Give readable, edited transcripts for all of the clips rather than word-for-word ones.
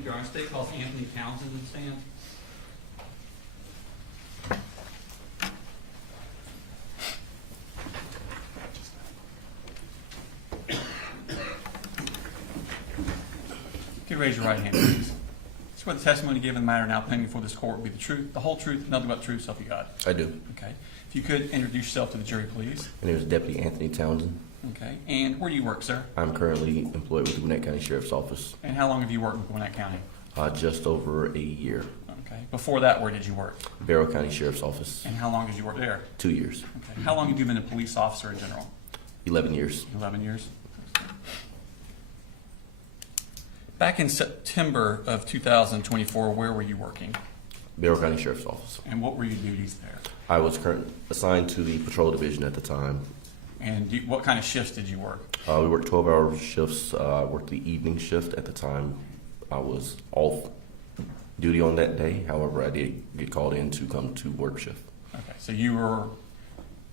if you're on state, calls Anthony Townsen to stand. Okay, raise your right hand, please. Swear the testimony given in the matter now pending before this court will be the truth, the whole truth, nothing but the truth, so help you God. I do. Okay. If you could introduce yourself to the jury, please. My name is Deputy Anthony Townsen. Okay. And where do you work, sir? I'm currently employed with the Gwinnett County Sheriff's Office. And how long have you worked with Gwinnett County? Just over a year. Okay. Before that, where did you work? Barrow County Sheriff's Office. And how long did you work there? 2 years. Okay. How long have you been a police officer in general? 11 years. 11 years. Back in September of 2024, where were you working? Barrow County Sheriff's Office. And what were your duties there? I was assigned to the patrol division at the time. And what kind of shifts did you work? We worked 12-hour shifts. I worked the evening shift at the time. I was off duty on that day. However, I did get called in to come to work shift. Okay, so you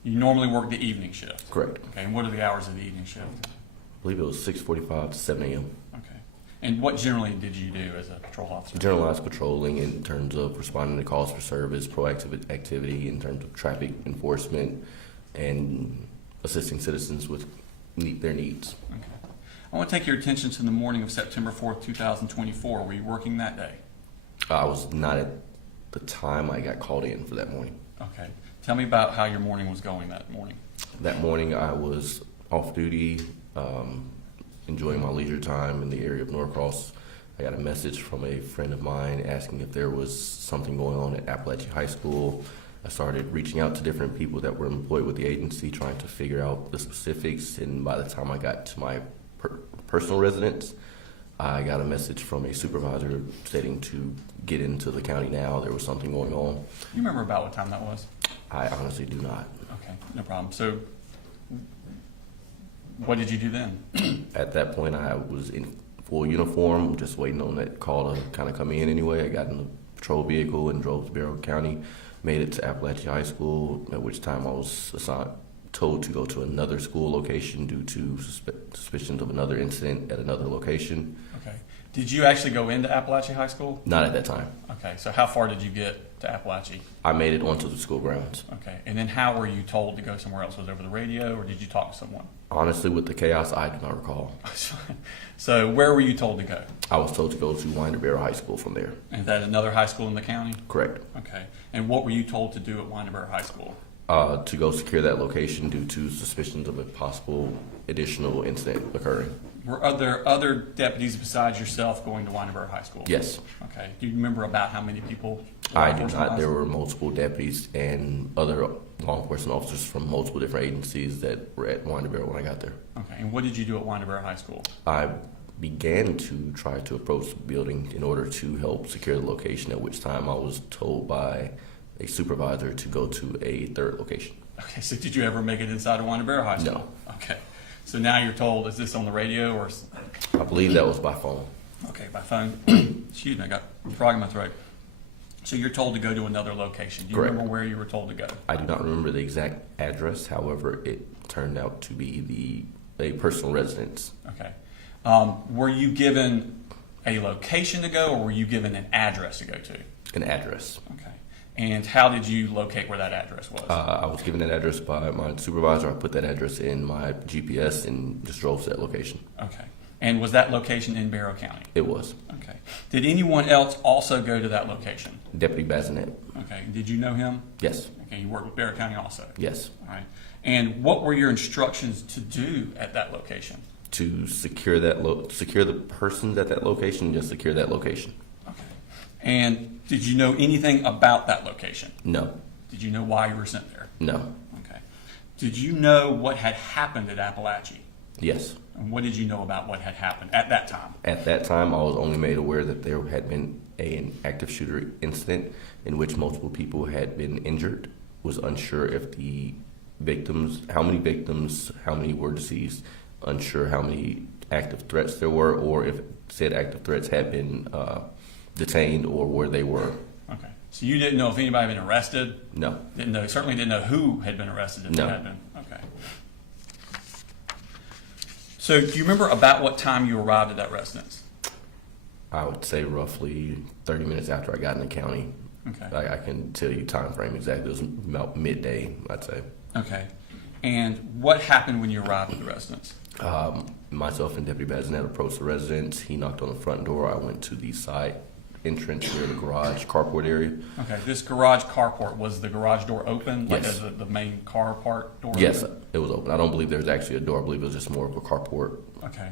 normally work the evening shift? Correct. Okay, and what are the hours of the evening shift? I believe it was 6:45 to 7 a.m. Okay. And what generally did you do as a patrol officer? Generalized patrolling in terms of responding to calls for service, proactive activity in terms of traffic enforcement, and assisting citizens with their needs. Okay. I want to take your attention to the morning of September 4th, 2024. Were you working that day? I was not at the time I got called in for that morning. Okay. Tell me about how your morning was going that morning. That morning I was off duty, enjoying my leisure time in the area of Norcross. I got a message from a friend of mine asking if there was something going on at Apalachee High School. I started reaching out to different people that were employed with the agency, trying to figure out the specifics, and by the time I got to my personal residence, I got a message from a supervisor stating to get into the county now. There was something going on. You remember about what time that was? I honestly do not. Okay, no problem. So what did you do then? At that point, I was in full uniform, just waiting on that call to kind of come in anyway. I got in the patrol vehicle and drove to Barrow County, made it to Apalachee High School, at which time I was told to go to another school location due to suspicions of another incident at another location. Okay. Did you actually go into Apalachee High School? Not at that time. Okay, so how far did you get to Apalachee? I made it onto the school grounds. Okay, and then how were you told to go somewhere else? Was it over the radio, or did you talk to someone? Honestly, with the chaos, I do not recall. So where were you told to go? I was told to go to Winder Barrow High School from there. Is that another high school in the county? Correct. Okay, and what were you told to do at Winder Barrow High School? To go secure that location due to suspicions of a possible additional incident occurring. Were there other deputies besides yourself going to Winder Barrow High School? Yes. Okay, do you remember about how many people? I do not. There were multiple deputies and other law enforcement officers from multiple different agencies that were at Winder Barrow when I got there. Okay, and what did you do at Winder Barrow High School? I began to try to approach the building in order to help secure the location, at which time I was told by a supervisor to go to a third location. Okay, so did you ever make it inside of Winder Barrow High School? No. Okay, so now you're told, is this on the radio or? I believe that was by phone. Okay, by phone. Excuse me, I got a frog in my throat. So you're told to go to another location. Do you Correct. remember where you were told to go? I do not remember the exact address. However, it turned out to be a personal residence. Okay. Were you given a location to go, or were you given an address to go to? An address. Okay. And how did you locate where that address was? I was given that address by my supervisor. I put that address in my GPS and just drove to that location. Okay. And was that location in Barrow County? It was. Okay. Did anyone else also go to that location? Deputy Bazinet. Okay. Did you know him? Yes. Okay. You worked with Barrow County also? Yes. All right. And what were your instructions to do at that location? To secure that secure the persons at that location, just secure that location. Okay. And did you know anything about that location? No. Did you know why you were sent there? No. Okay. Did you know what had happened at Apalachee? Yes. And what did you know about what had happened at that time? At that time, I was only made aware that there had been an active shooter incident in which multiple people had been injured. Was unsure if the victims, how many were deceased, unsure how many active threats there were, or if said active threats had been detained or where they were. Okay. So you didn't know if anybody had been arrested? No. Didn't know, certainly didn't know who had been arrested if No. they had been. Okay. So do you remember about what time you arrived at that residence? I would say roughly 30 minutes after I got in the county. Okay. I can tell you time frame exactly. It was about midday, I'd say. Okay. And what happened when you arrived at the residence? Myself and Deputy Bazinet approached the residence. He knocked on the front door. I went to the side entrance near the garage carport area. Okay. This garage carport, was the garage door open? Yes. Like the main car part door? Yes, open? it was open. I don't believe there was actually a door. I believe it was just more of a carport. Okay.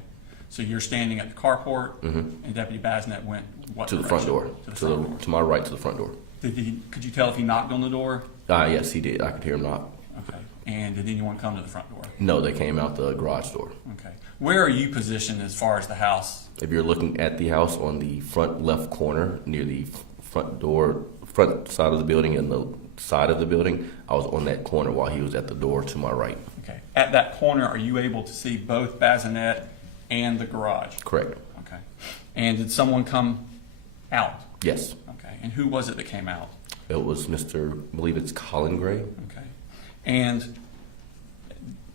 So you're standing at the carport, and Deputy Bazinet went what To the front direction? door. To the front door. To my right, to the front door. Could you tell if he knocked on the door? Yes, he did. I could hear him knock. Okay. And did anyone come to the front door? No, they came out the garage door. Okay. Where are you positioned as far as the house? If you're looking at the house on the front left corner near the front door, front side of the building and the side of the building, I was on that corner while he was at the door to my right. Okay. At that corner, are you able to see both Bazinet and the garage? Correct. Okay. And did someone come out? Yes. Okay. And who was it that came out? It was I believe it's Colin Gray. Okay. And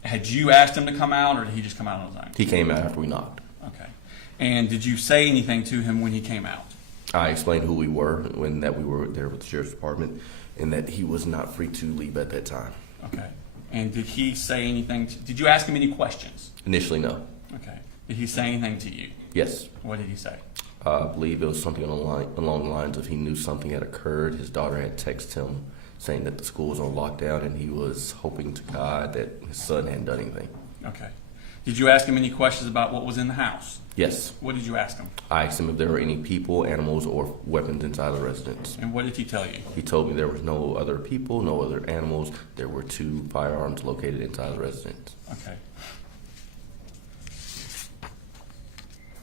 had you asked him to come out, or did he just come out on his own? He came out after we knocked. Okay. And did you say anything to him when he came out? I explained who we were when that we were there with the sheriff's department and that he was not free to leave at that time. Okay. And did he say anything? Did you ask him any questions? Initially, no. Okay. Did he say anything to you? Yes. What did he say? I believe it was something along the lines of he knew something had occurred. His daughter had texted him saying that the school was on lockdown and he was hoping to God that his son hadn't done anything. Okay. Did you ask him any questions about what was in the house? Yes. What did you ask him? I asked him if there were any people, animals, or weapons inside the residence. And what did he tell you? He told me there was no other people, no other animals. There were 2 firearms located inside the residence. Okay.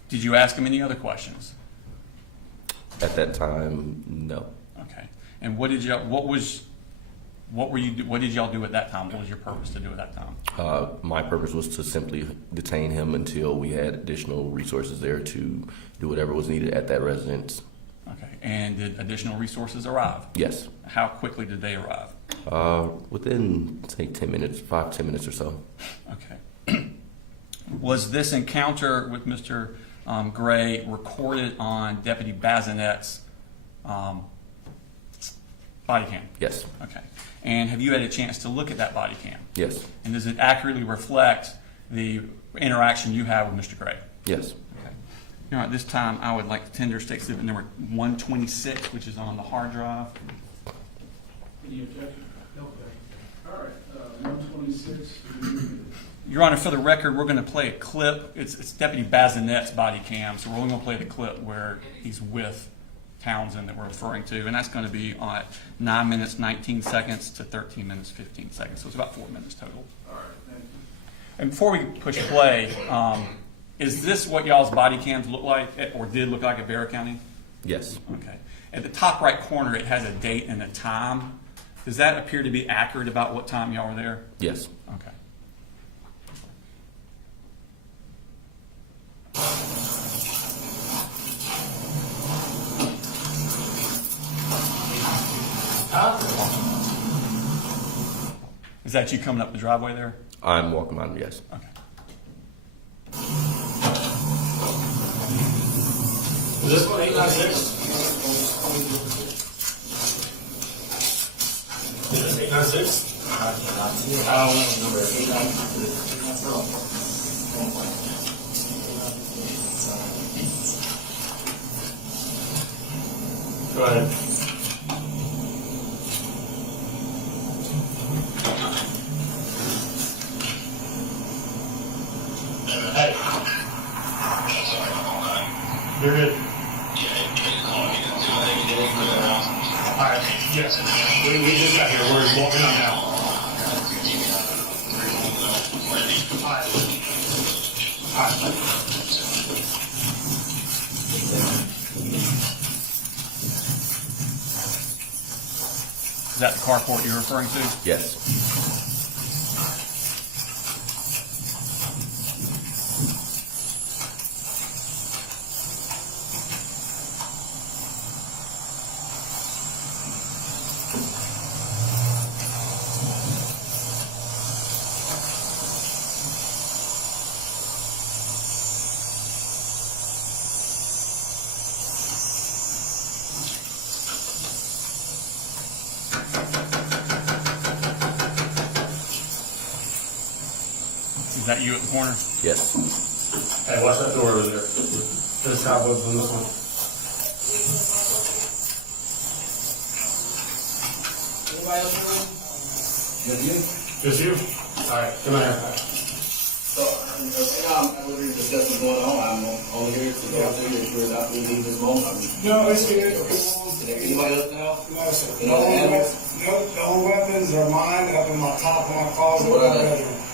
Did you ask him any other questions? At that time, no. Okay. And what did y'all do at that time? What was your purpose to do at that time? My purpose was to simply detain him until we had additional resources there to do whatever was needed at that residence. Okay. And did additional resources arrive? Yes. How quickly did they arrive? Within, say, 10 minutes, 5-10 minutes or so. Okay. Was this encounter with Mr. Gray recorded on Deputy Bazinet's body cam? Yes. Okay. And have you had a chance to look at that body cam? Yes. And does it accurately reflect the interaction you have with Mr. Gray? Yes. Okay. All right, this time I would like to tender state exhibit number 126, which is on the hard drive. Any objection? Okay. All right, 126. Your Honor, for the record, we're going to play a clip. It's Deputy Bazinet's body cam, so we're only going to play the clip where he's with Townsen that we're referring to, and that's going to be at 9 minutes, 19 seconds to 13 minutes, 15 seconds. So it's about 4 minutes total. All right, thank you. And before we push play, is this what y'all's body cams look like, or did look like at Bear County? Yes. Okay. At the top right corner, it has a date and a time. Does that appear to be accurate about what time y'all were there? Yes. Okay. Is that you coming up the driveway there? I'm walking behind him, yes. Okay. Is this one 896? Is this 896? Number 896. Go ahead. Hey. You're good. Alright, yes. We just got here. We're walking on now. Alright. Is that the carport you're referring to? Yes. that you at the corner? Yes. Hey, watch that door over there. There's cobwebs on this one. Anybody else in the room? Just you? Just you? All right, come on here. So, I'm literally discussing what's going on. I'm only here to go through that you're not going to leave this moment. No, it's good. Anybody else now? No, sir. You know the animals? Nope, the whole weapons are mine up in my top of my closet. What are in my they? bedroom.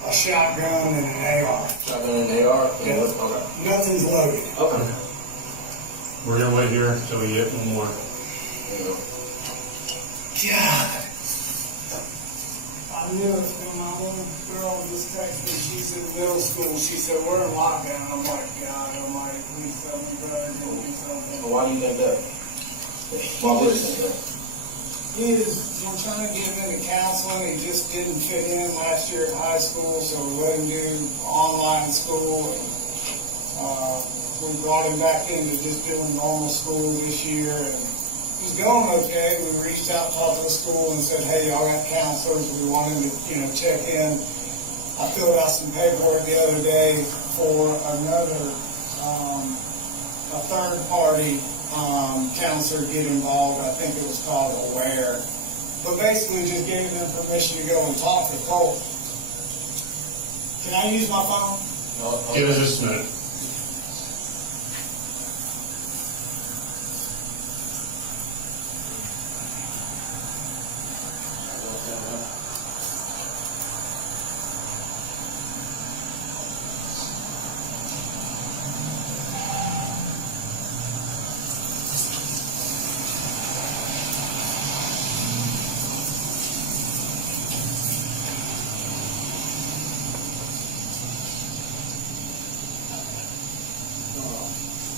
A shotgun and an AR. Shotgun and AR? Yeah. Okay. Nothing's loaded. Okay. We're gonna wait here until we get one more. There you go. God. I knew it. My little girl just texted me. She's in middle school. She said, we're in lockdown. I'm like, God almighty, please tell me, brother, do something. Well, why do you think that? Why would you think that? He is, I'm trying to get him into counseling. He just didn't fit in last year at high school, so we let him do online school. We brought him back into just doing normal school this year, and he was going okay. We reached out, talked to the school, and said, "Hey, y'all got counselors. We want him to, check in." I filled out some paperwork the other day for another, a third party. Counselor get involved. I think it was called Aware. But basically just gave them permission to go and talk to Colt. Can I use my phone? Give us just a minute.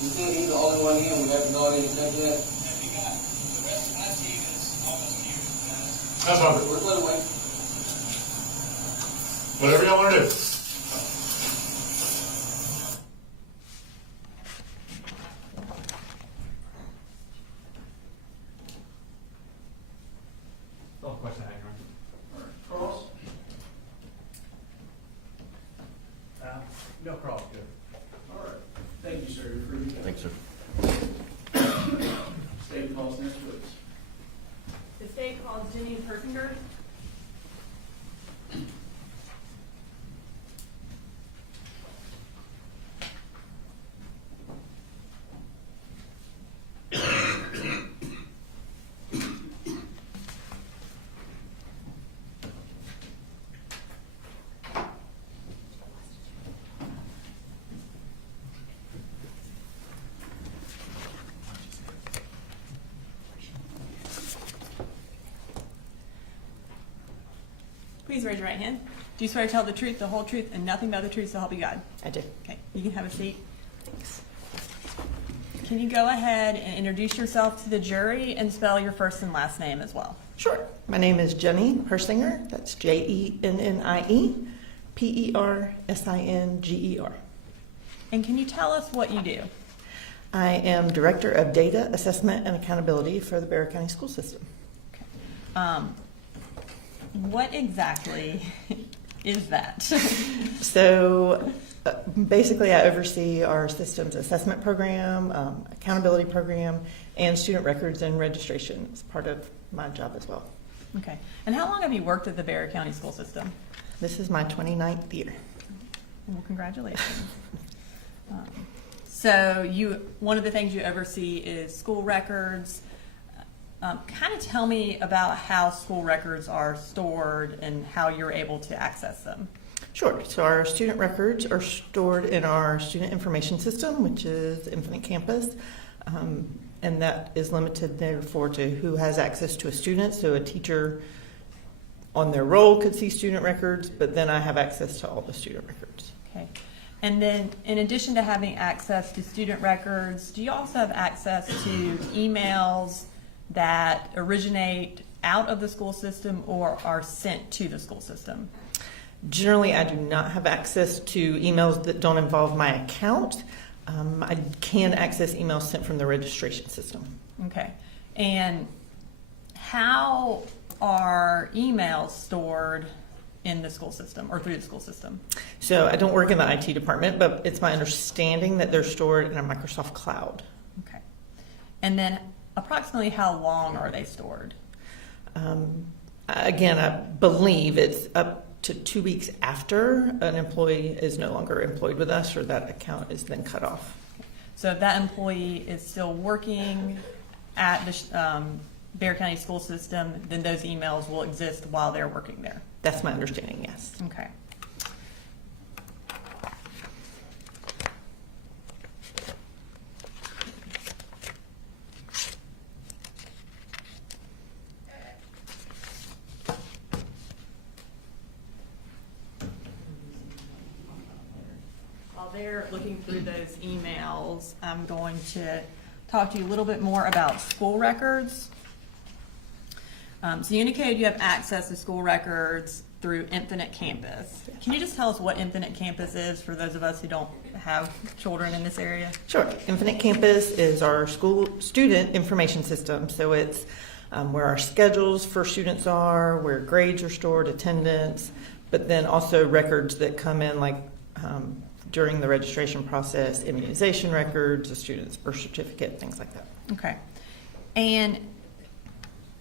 You think he's the only one here? We haven't gone in and checked yet? That's all. Let's let him wait. Whatever y'all wanna do. Cross? No cross, good. All right. Thank you, sir. You're free to go. Thanks, sir. State calls next, please. The state calls Jenny Persinger. Please raise your right hand. Do you swear to tell the truth, the whole truth, and nothing but the truth so help you God? I do. Okay, you can have a seat. Can you go ahead and introduce yourself to the jury and spell your first and last name as well? Sure. My name is Jenny Persinger. That's Jennie, Persinger. And can you tell us what you do? I am Director of Data Assessment and Accountability for the Bexar County School System. What exactly is that? So basically I oversee our system's assessment program, accountability program, and student records and registration. It's part of my job as well. Okay. And how long have you worked at the Bexar County School System? This is my 29th year. Well, congratulations. So one of the things you oversee is school records. Kind of tell me about how school records are stored and how you're able to access them. Sure. So our student records are stored in our student information system, which is Infinite Campus, and that is limited therefore to who has access to a student. So a teacher on their roll could see student records, but then I have access to all the student records. Okay. And then in addition to having access to student records, do you also have access to emails that originate out of the school system or are sent to the school system? Generally, I do not have access to emails that don't involve my account. I can access emails sent from the registration system. Okay. And how are emails stored in the school system or through the school system? So I don't work in the IT department, but it's my understanding that they're stored in a Microsoft cloud. Okay. And then approximately how long are they stored? Again, I believe it's up to 2 weeks after an employee is no longer employed with us, or that account is then cut off. So if that employee is still working at the Bexar County school system, then those emails will exist while they're working there. That's my understanding, yes. Okay. While they're looking through those emails, I'm going to talk to you a little bit more about school records. So you indicated you have access to school records through Infinite Campus. Can you just tell us what Infinite Campus is for those of us who don't have children in this area? Sure. Infinite Campus is our school student information system. So it's where our schedules for students are, where grades are stored, attendance, but then also records that come in like during the registration process, immunization records, a student's birth certificate, things like that. Okay. And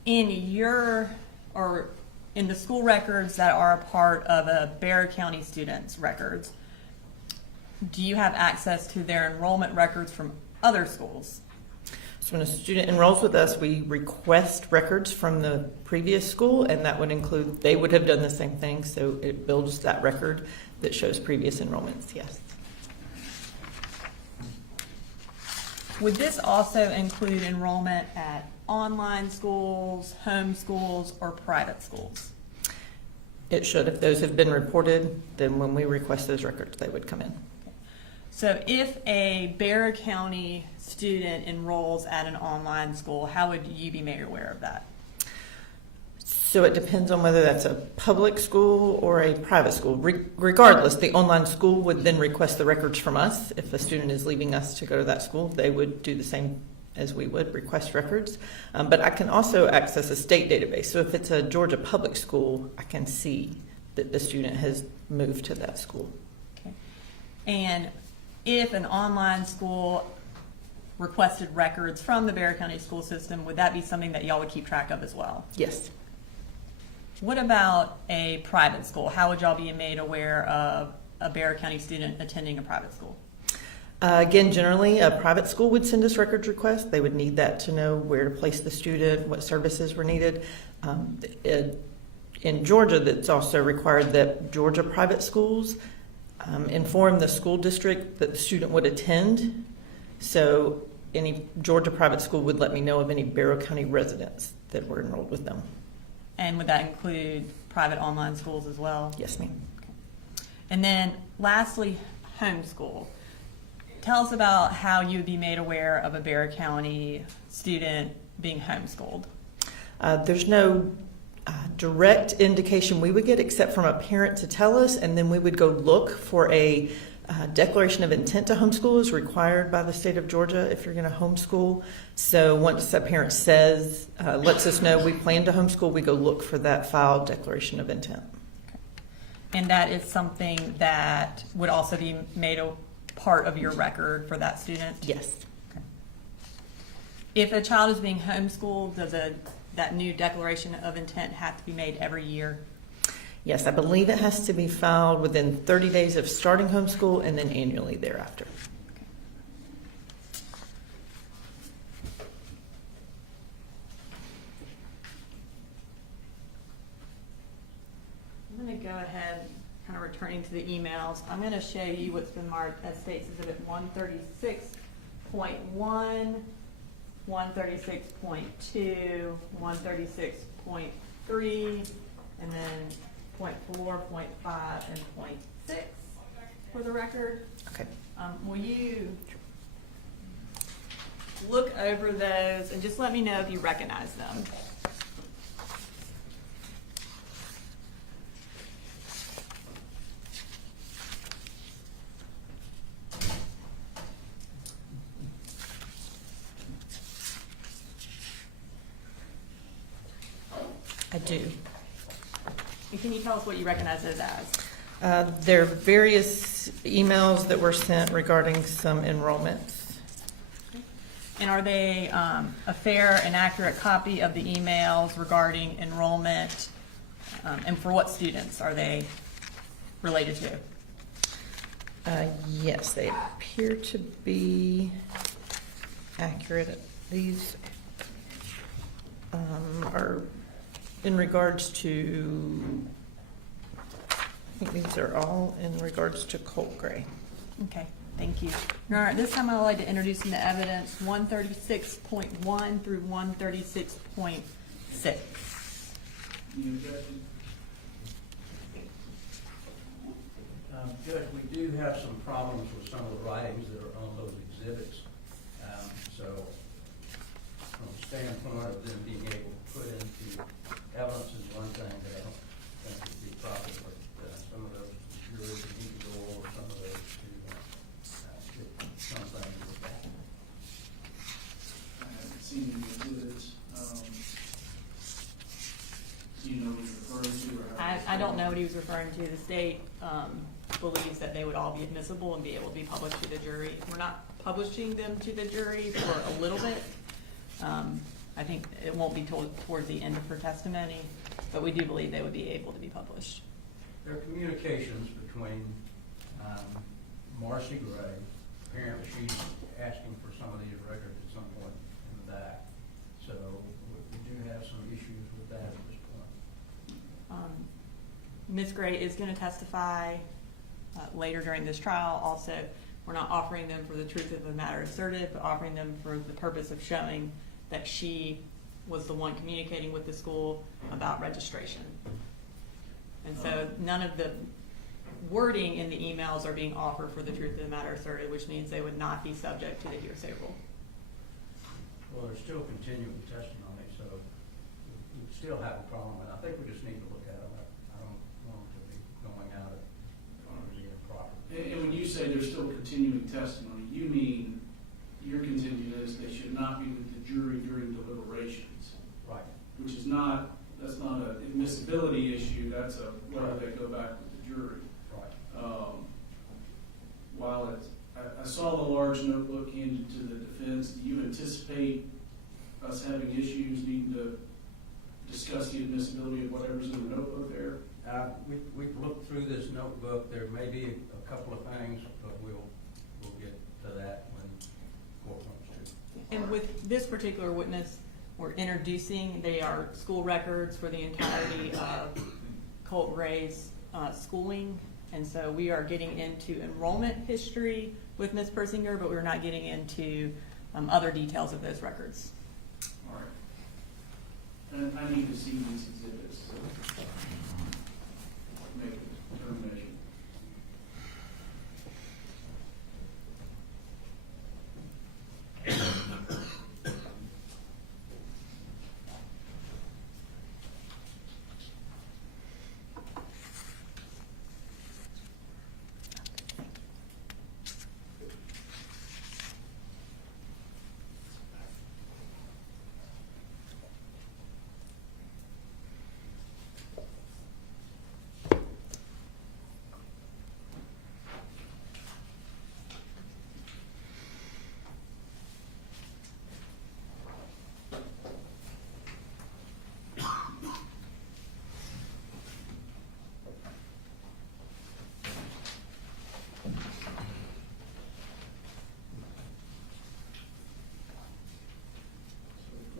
in the school records that are a part of a Bexar County student's records, do you have access to their enrollment records from other schools? So when a student enrolls with us, we request records from the previous school, and that would include, they would have done the same thing, so it builds that record that shows previous enrollments, yes. Would this also include enrollment at online schools, home schools, or private schools? It should. If those have been reported, then when we request those records, they would come in. So if a Bexar County student enrolls at an online school, how would you be made aware of that? So it depends on whether that's a public school or a private school. Regardless, the online school would then request the records from us. If a student is leaving us to go to that school, they would do the same as we would, request records. But I can also access a state database. So if it's a Georgia public school, I can see that the student has moved to that school. Okay. And if an online school requested records from the Bexar County school system, would that be something that y'all would keep track of as well? Yes. What about a private school? How would y'all be made aware of a Bexar County student attending a private school? Again, generally, a private school would send us records requests. They would need that to know where to place the student, what services were needed. In Georgia, that's also required that Georgia private schools inform the school district that the student would attend. So any Georgia private school would let me know of any Bexar County residents that were enrolled with them. And would that include private online schools as well? Yes, ma'am. And then lastly, homeschool. Tell us about how you would be made aware of a Bexar County student being homeschooled. There's no direct indication we would get except from a parent to tell us, and then we would go look for a declaration of intent to homeschool is required by the state of Georgia if you're going to homeschool. So once a parent says, lets us know we plan to homeschool, we go look for that filed declaration of intent. Okay. And that is something that would also be made a part of your record for that student? Yes. Okay. If a child is being homeschooled, does that new declaration of intent have to be made every year? Yes, I believe it has to be filed within 30 days of starting homeschool and then annually thereafter. I'm going to go ahead, kind of returning to the emails. I'm going to show you what's been marked as States Exhibit 136.1, 136.2, 136.3, and then .4, .5, and .6 for the record. Okay. Will you look over those and just let me know if you recognize them? I do. And can you tell us what you recognize those as? There are various emails that were sent regarding some enrollments. And are they a fair and accurate copy of the emails regarding enrollment? And for what students are they related to? Yes, they appear to be accurate. These are in regards to, I think these are all in regards to Colt Gray. Okay, thank you. All right, this time I would like to introduce into evidence 136.1 through 136.6. Judge, we do have some problems with some of the writings that are on those exhibits. So from the standpoint of them being able to put into evidence is one thing that I don't think would be proper, but some of those juries need to go over some of those to get something to look at. I haven't seen any exhibits. Do you know what you're referring to? Or I don't know what he was referring to. The state believes that they would all be admissible and be able to be published to the jury. We're not publishing them to the jury for a little bit. I think it won't be towards the end of her testimony, but we do believe they would be able to be published. There are communications between Marcy Gray. Apparently she's asking for some of these records at some point in the back. So we do have some issues with that at this point. Ms. Gray is going to testify later during this trial. Also, we're not offering them for the truth of the matter asserted, but offering them for the purpose of showing that she was the one communicating with the school about registration. And so none of the wording in the emails are being offered for the truth of the matter asserted, which means they would not be subject to the hearsay rule. Well, there's still continuing testimony, so we still have a problem, and I think we just need to look at them. I don't want them to be going out of the improper. And when you say there's still continuing testimony, you mean your contention is they should not be with the jury during deliberations, Right. which is not, that's not an admissibility issue, that's a whether they go back with the jury. Right. While it's, I saw the large notebook handed to the defense, do you anticipate us having issues needing to discuss the admissibility of whatever's in the notebook there? We've looked through this notebook. There may be a couple of things, but we'll get to that when court wants to. And with this particular witness, we're introducing, they are school records for the entirety of Colt Gray's schooling. And so we are getting into enrollment history with Ms. Persinger, but we're not getting into other details of those records. All right. And I need to see these exhibits to make a determination.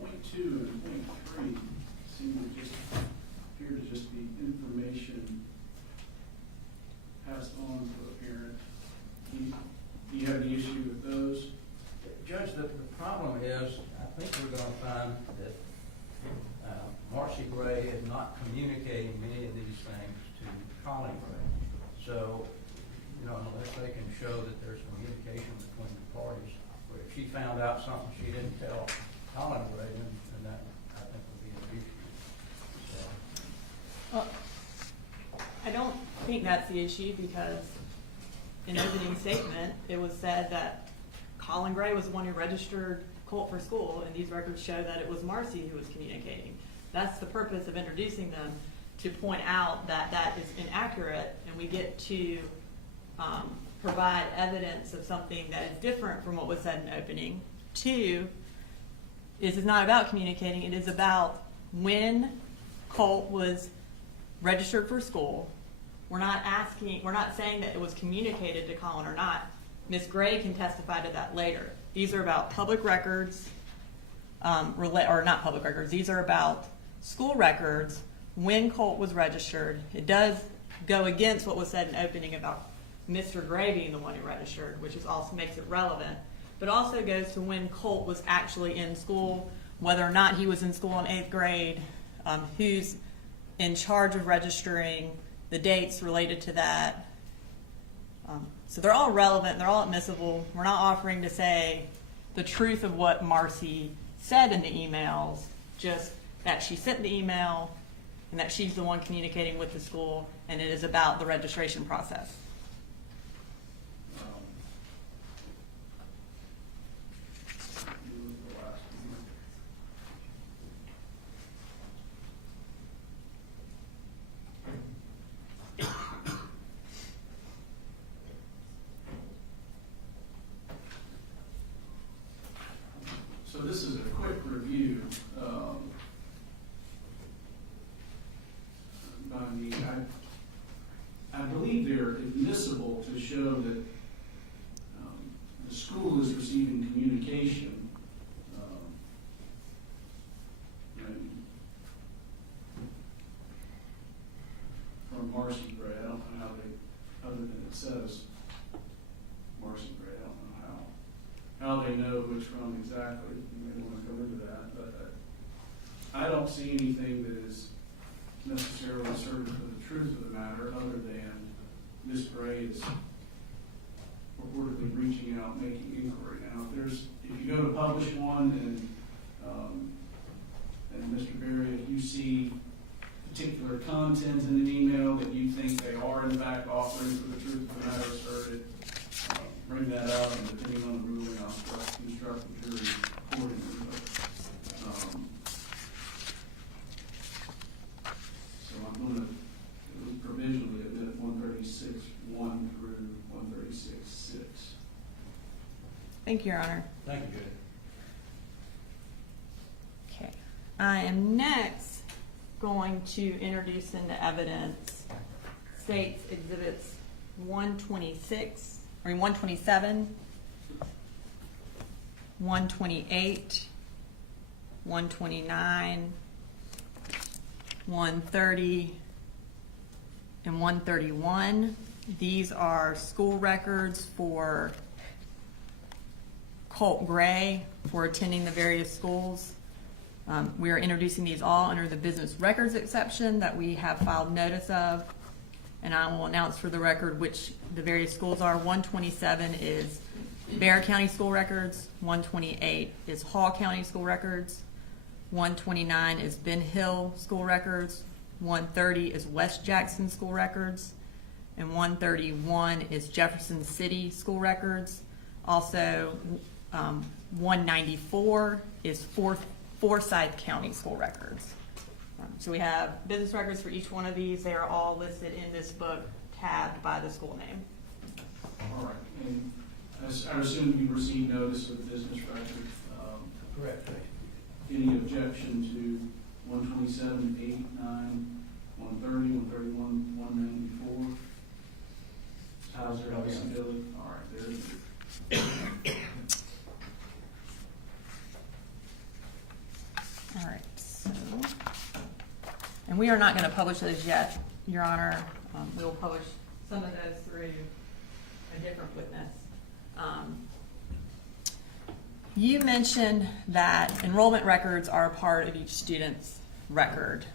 Point 2 and point 3 seem to just appear to just be information passed on to a parent. Do you have any issue with those? Judge, the problem is, I think we're going to find that Marcy Gray is not communicating many of these things to Colin Gray. So, unless they can show that there's communication between the parties, where if she found out something she didn't tell Colin Gray, then that, I think, would be an issue. So, Well, I don't think that's the issue because in opening statement, it was said that Colin Gray was the one who registered Colt for school, and these records show that it was Marcy who was communicating. That's the purpose of introducing them, to point out that that is inaccurate, and we get to provide evidence of something that is different from what was said in opening. Two, is it's not about communicating, it is about when Colt was registered for school. We're not saying that it was communicated to Colin or not. Ms. Gray can testify to that later. These are about public records, or not public records, these are about school records when Colt was registered. It does go against what was said in opening about Mr. Gray being the one who registered, which is also makes it relevant, but also goes to when Colt was actually in school, whether or not he was in school in 8th grade, who's in charge of registering, the dates related to that. So they're all relevant, they're all admissible. We're not offering to say the truth of what Marcy said in the emails, just that she sent the email and that she's the one communicating with the school, and it is about the registration process. So this is a quick review. I believe they're admissible to show that the school is receiving communication. From Marcy Gray. I don't know how they, other than it says Marcy Gray, I don't know how they know which one exactly. You may want to go into that, but I don't see anything that is necessarily certain for the truth of the matter, other than Ms. Gray is reportedly reaching out, making inquiry. Now, if you go to publish one, and Mr. Berry, if you see particular content in an email that you think they are in fact offering for the truth of the matter asserted, bring that up, and depending on the ruling, I'll instruct the jury accordingly. So I'm going to provisionally admit 136.1 through 136.6. Thank you, Your Honor. Thank you, Judy. Okay. I am next going to introduce into evidence State's Exhibits 127, 128, 129, 130, and 131. These are school records for Colt Gray for attending the various schools. We are introducing these all under the business records exception that we have filed notice of, and I will announce for the record which the various schools are. 127 is Bexar County School Records, 128 is Hall County School Records, 129 is Ben Hill School Records, 130 is West Jackson School Records, and 131 is Jefferson City School Records. Also, 194 is Forsyth County School Records. So we have business records for each one of these. They are all listed in this book, tabbed by the school name. All right. And I assume you received notice of the business record. Correct. Any objection to 127, 89, 130, 131, 194? How's your eligibility? All right, there it is. All right, so, and we are not going to publish those yet, Your Honor. We will publish some of those through a different witness. You mentioned that enrollment records are a part of each student's record.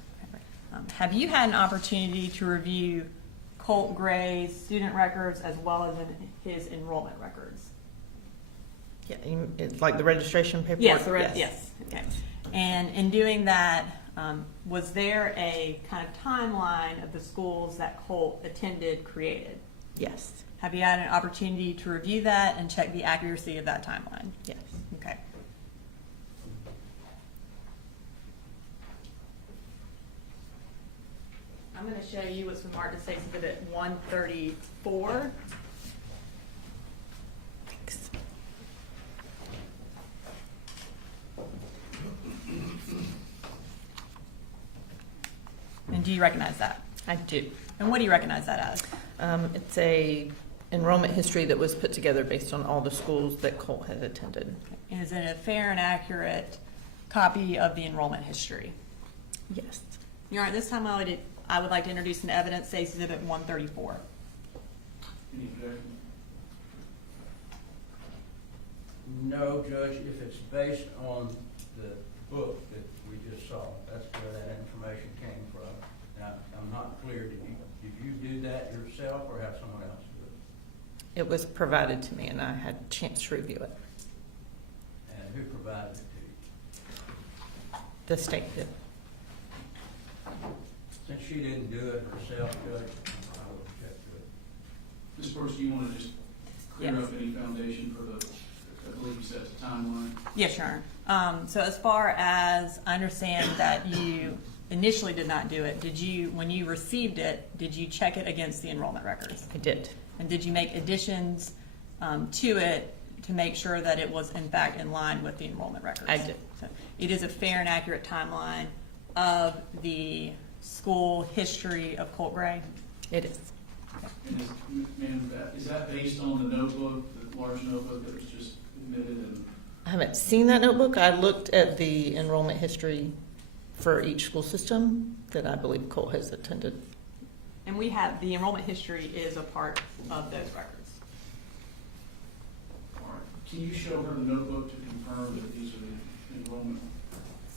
Have you had an opportunity to review Colt Gray's student records as well as his enrollment records? Yeah, it's like the registration paperwork? Yes, yes. Okay. And in doing that, was there a kind of timeline of the schools that Colt attended created? Yes. Have you had an opportunity to review that and check the accuracy of that timeline? Yes. Okay. I'm going to show you what's been marked as State's Exhibit 134. And do you recognize that? I do. And what do you recognize that as? It's a enrollment history that was put together based on all the schools that Colt had attended. Is it a fair and accurate copy of the enrollment history? Yes. Your Honor, this time I would like to introduce an evidence, State's Exhibit 134. Any objection? No, Judge, if it's based on the book that we just saw, that's where that information came from. Now, I'm not clear, did you do that yourself or have someone else do it? It was provided to me, and I had a chance to review it. And who provided it to you? The state did. Since she didn't do it herself, Judge, I will object to it. Ms. Burks, do you want to just clear Yes. up any foundation for the, I believe you said the timeline? Yes, Your Honor. So as far as I understand that you initially did not do it, when you received it, did you check it against the enrollment records? I did. And did you make additions to it to make sure that it was in fact in line with the enrollment records? I did. So it is a fair and accurate timeline of the school history of Colt Gray? It is. And ma'am, is that based on the notebook, the large notebook that was just admitted? And I haven't seen that notebook. I looked at the enrollment history for each school system that I believe Colt has attended. And we have, the enrollment history is a part of those records. all right. Can you show her the notebook to confirm that these are the enrollment?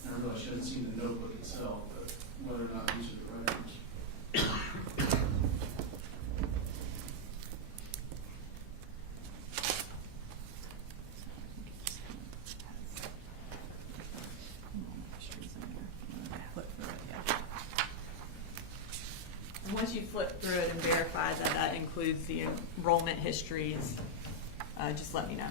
I realize she hasn't seen the notebook itself, but whether or not these are the records. And once you flip through it and verify that that includes the enrollment histories, just let me know.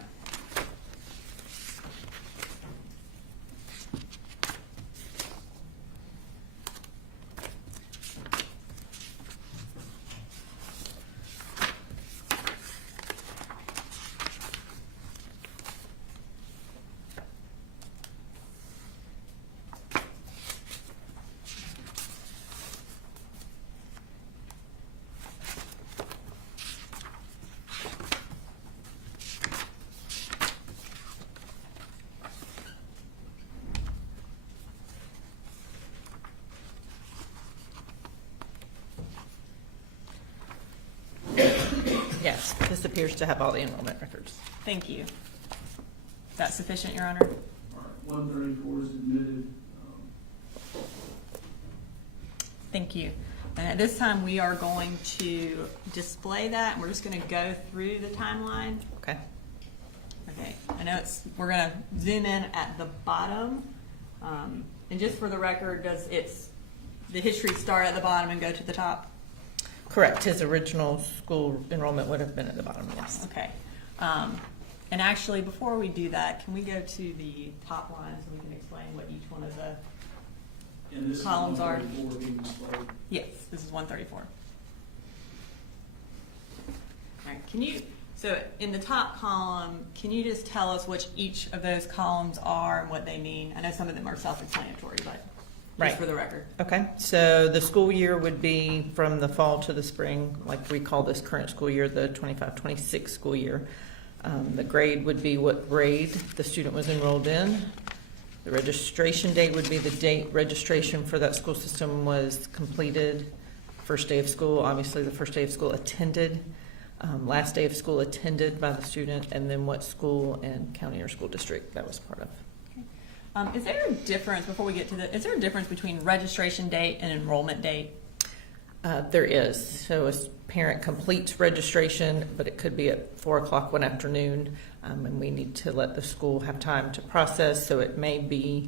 Yes, this appears to have all the enrollment records. Thank you. Is that sufficient, Your Honor? All right, 134 is admitted. Thank you. And at this time, we are going to display that, and we're just going to go through the timeline. Okay. Okay, I know we're going to zoom in at the bottom. And just for the record, the history start at the bottom and go to the top? Correct. His original school enrollment would have been at the bottom, yes. Okay. And actually, before we do that, can we go to the top line so we can explain what each one of the And this columns is are? 134 being displayed. Yes, this is 134. All right, so in the top column, can you just tell us which each of those columns are and what they mean? I know some of them are self-explanatory, but Right. just for the record. Okay, so the school year would be from the fall to the spring, like we call this current school year, the 25-26 school year. The grade would be what grade the student was enrolled in. The registration date would be the date registration for that school system was completed. First day of school, obviously the first day of school attended. Last day of school attended by the student, and then what school and county or school district that was part of. Is there a difference, before we get to is there a difference between registration date and enrollment date? There is. So a parent completes registration, but it could be at 4 o'clock one afternoon, and we need to let the school have time to process. So it may be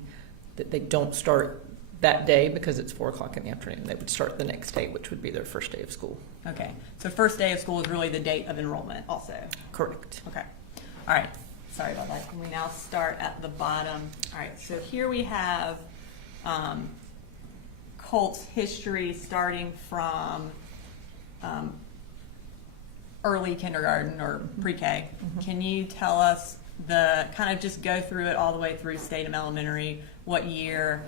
that they don't start that day because it's 4 o'clock in the afternoon. They would start the next day, which would be their first day of school. Okay, so first day of school is really the date of enrollment also? Correct. Okay, all right. Sorry about that. Can we now start at the bottom? All right, so here we have Colt's history starting from early kindergarten or pre-K. Can you tell us kind of just go through it all the way through Statham Elementary, what year,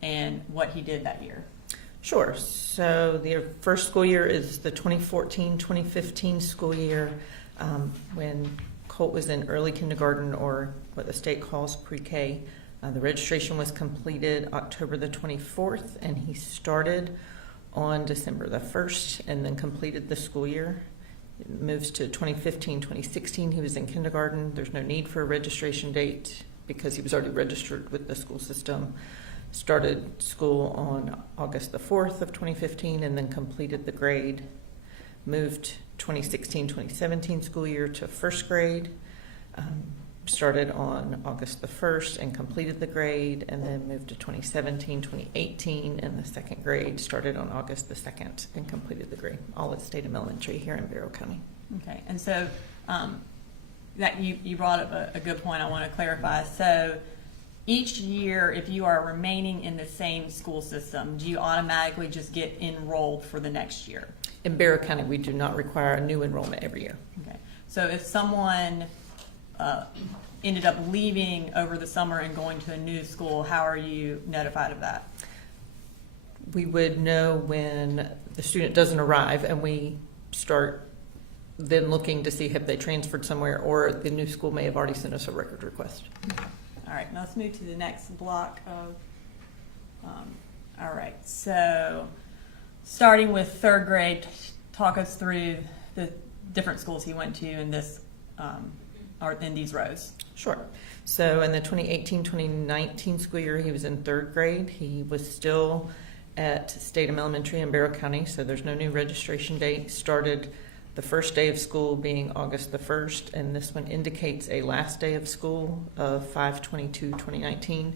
and what he did that year? Sure. So the first school year is the 2014-2015 school year, when Colt was in early kindergarten, or what the state calls pre-K. The registration was completed October the 24th, and he started on December the 1st and then completed the school year. It moves to 2015-2016. He was in kindergarten. There's no need for a registration date because he was already registered with the school system. Started school on August the 4th of 2015 and then completed the grade. Moved 2016-2017 school year to first grade. Started on August the 1st and completed the grade, and then moved to 2017-2018 in the second grade. Started on August the 2nd and completed the grade, all at Statham Elementary here in Barrow County. Okay, and so that you brought up a good point I want to clarify. So each year, if you are remaining in the same school system, do you automatically just get enrolled for the next year? In Barrow County, we do not require a new enrollment every year. Okay, so if someone ended up leaving over the summer and going to a new school, how are you notified of that? We would know when the student doesn't arrive, and we start then looking to see if they transferred somewhere, or the new school may have already sent us a record request. All right, now let's move to the next block of, all right, so starting with third grade, talk us through the different schools he went to in this, or in these rows. Sure. So in the 2018-2019 school year, he was in third grade. He was still at Statham Elementary in Barrow County, so there's no new registration date. Started the first day of school being August the 1st, and this one indicates a last day of school of 5/22/2019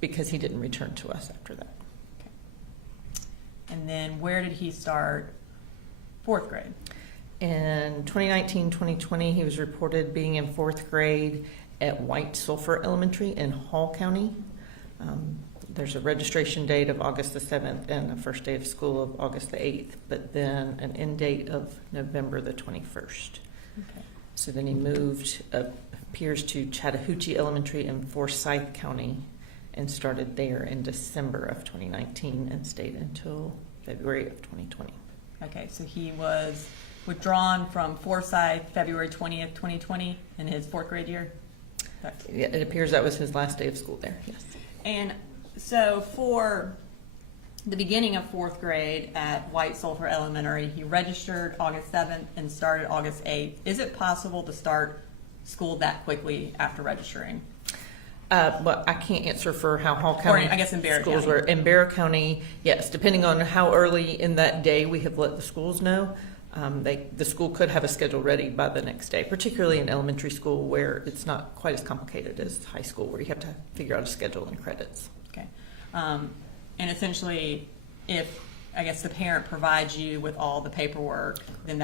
because he didn't return to us after that. Okay. And then where did he start fourth grade? In 2019-2020, he was reported being in fourth grade at White Sulphur Elementary in Hall County. There's a registration date of August the 7th and a first day of school of August the 8th, but then an end date of November the 21st. Okay. So then he moved, appears to Chattahoochee Elementary in Forsyth County and started there in December of 2019 and stayed until February of 2020. Okay, so he was withdrawn from Forsyth February 20th, 2020 in his fourth grade year? Yeah, it appears that was his last day of school there, yes. And so for the beginning of fourth grade at White Sulphur Elementary, he registered August 7th and started August 8th. Is it possible to start school that quickly after registering? Well, I can't answer for how Hall County I guess in Barrow schools County. were. In Barrow County, yes, depending on how early in that day we have let the schools know. The school could have a schedule ready by the next day, particularly in elementary school where it's not quite as complicated as high school, where you have to figure out a schedule and credits. Okay. And essentially, if, I guess, the parent provides you with all the paperwork, then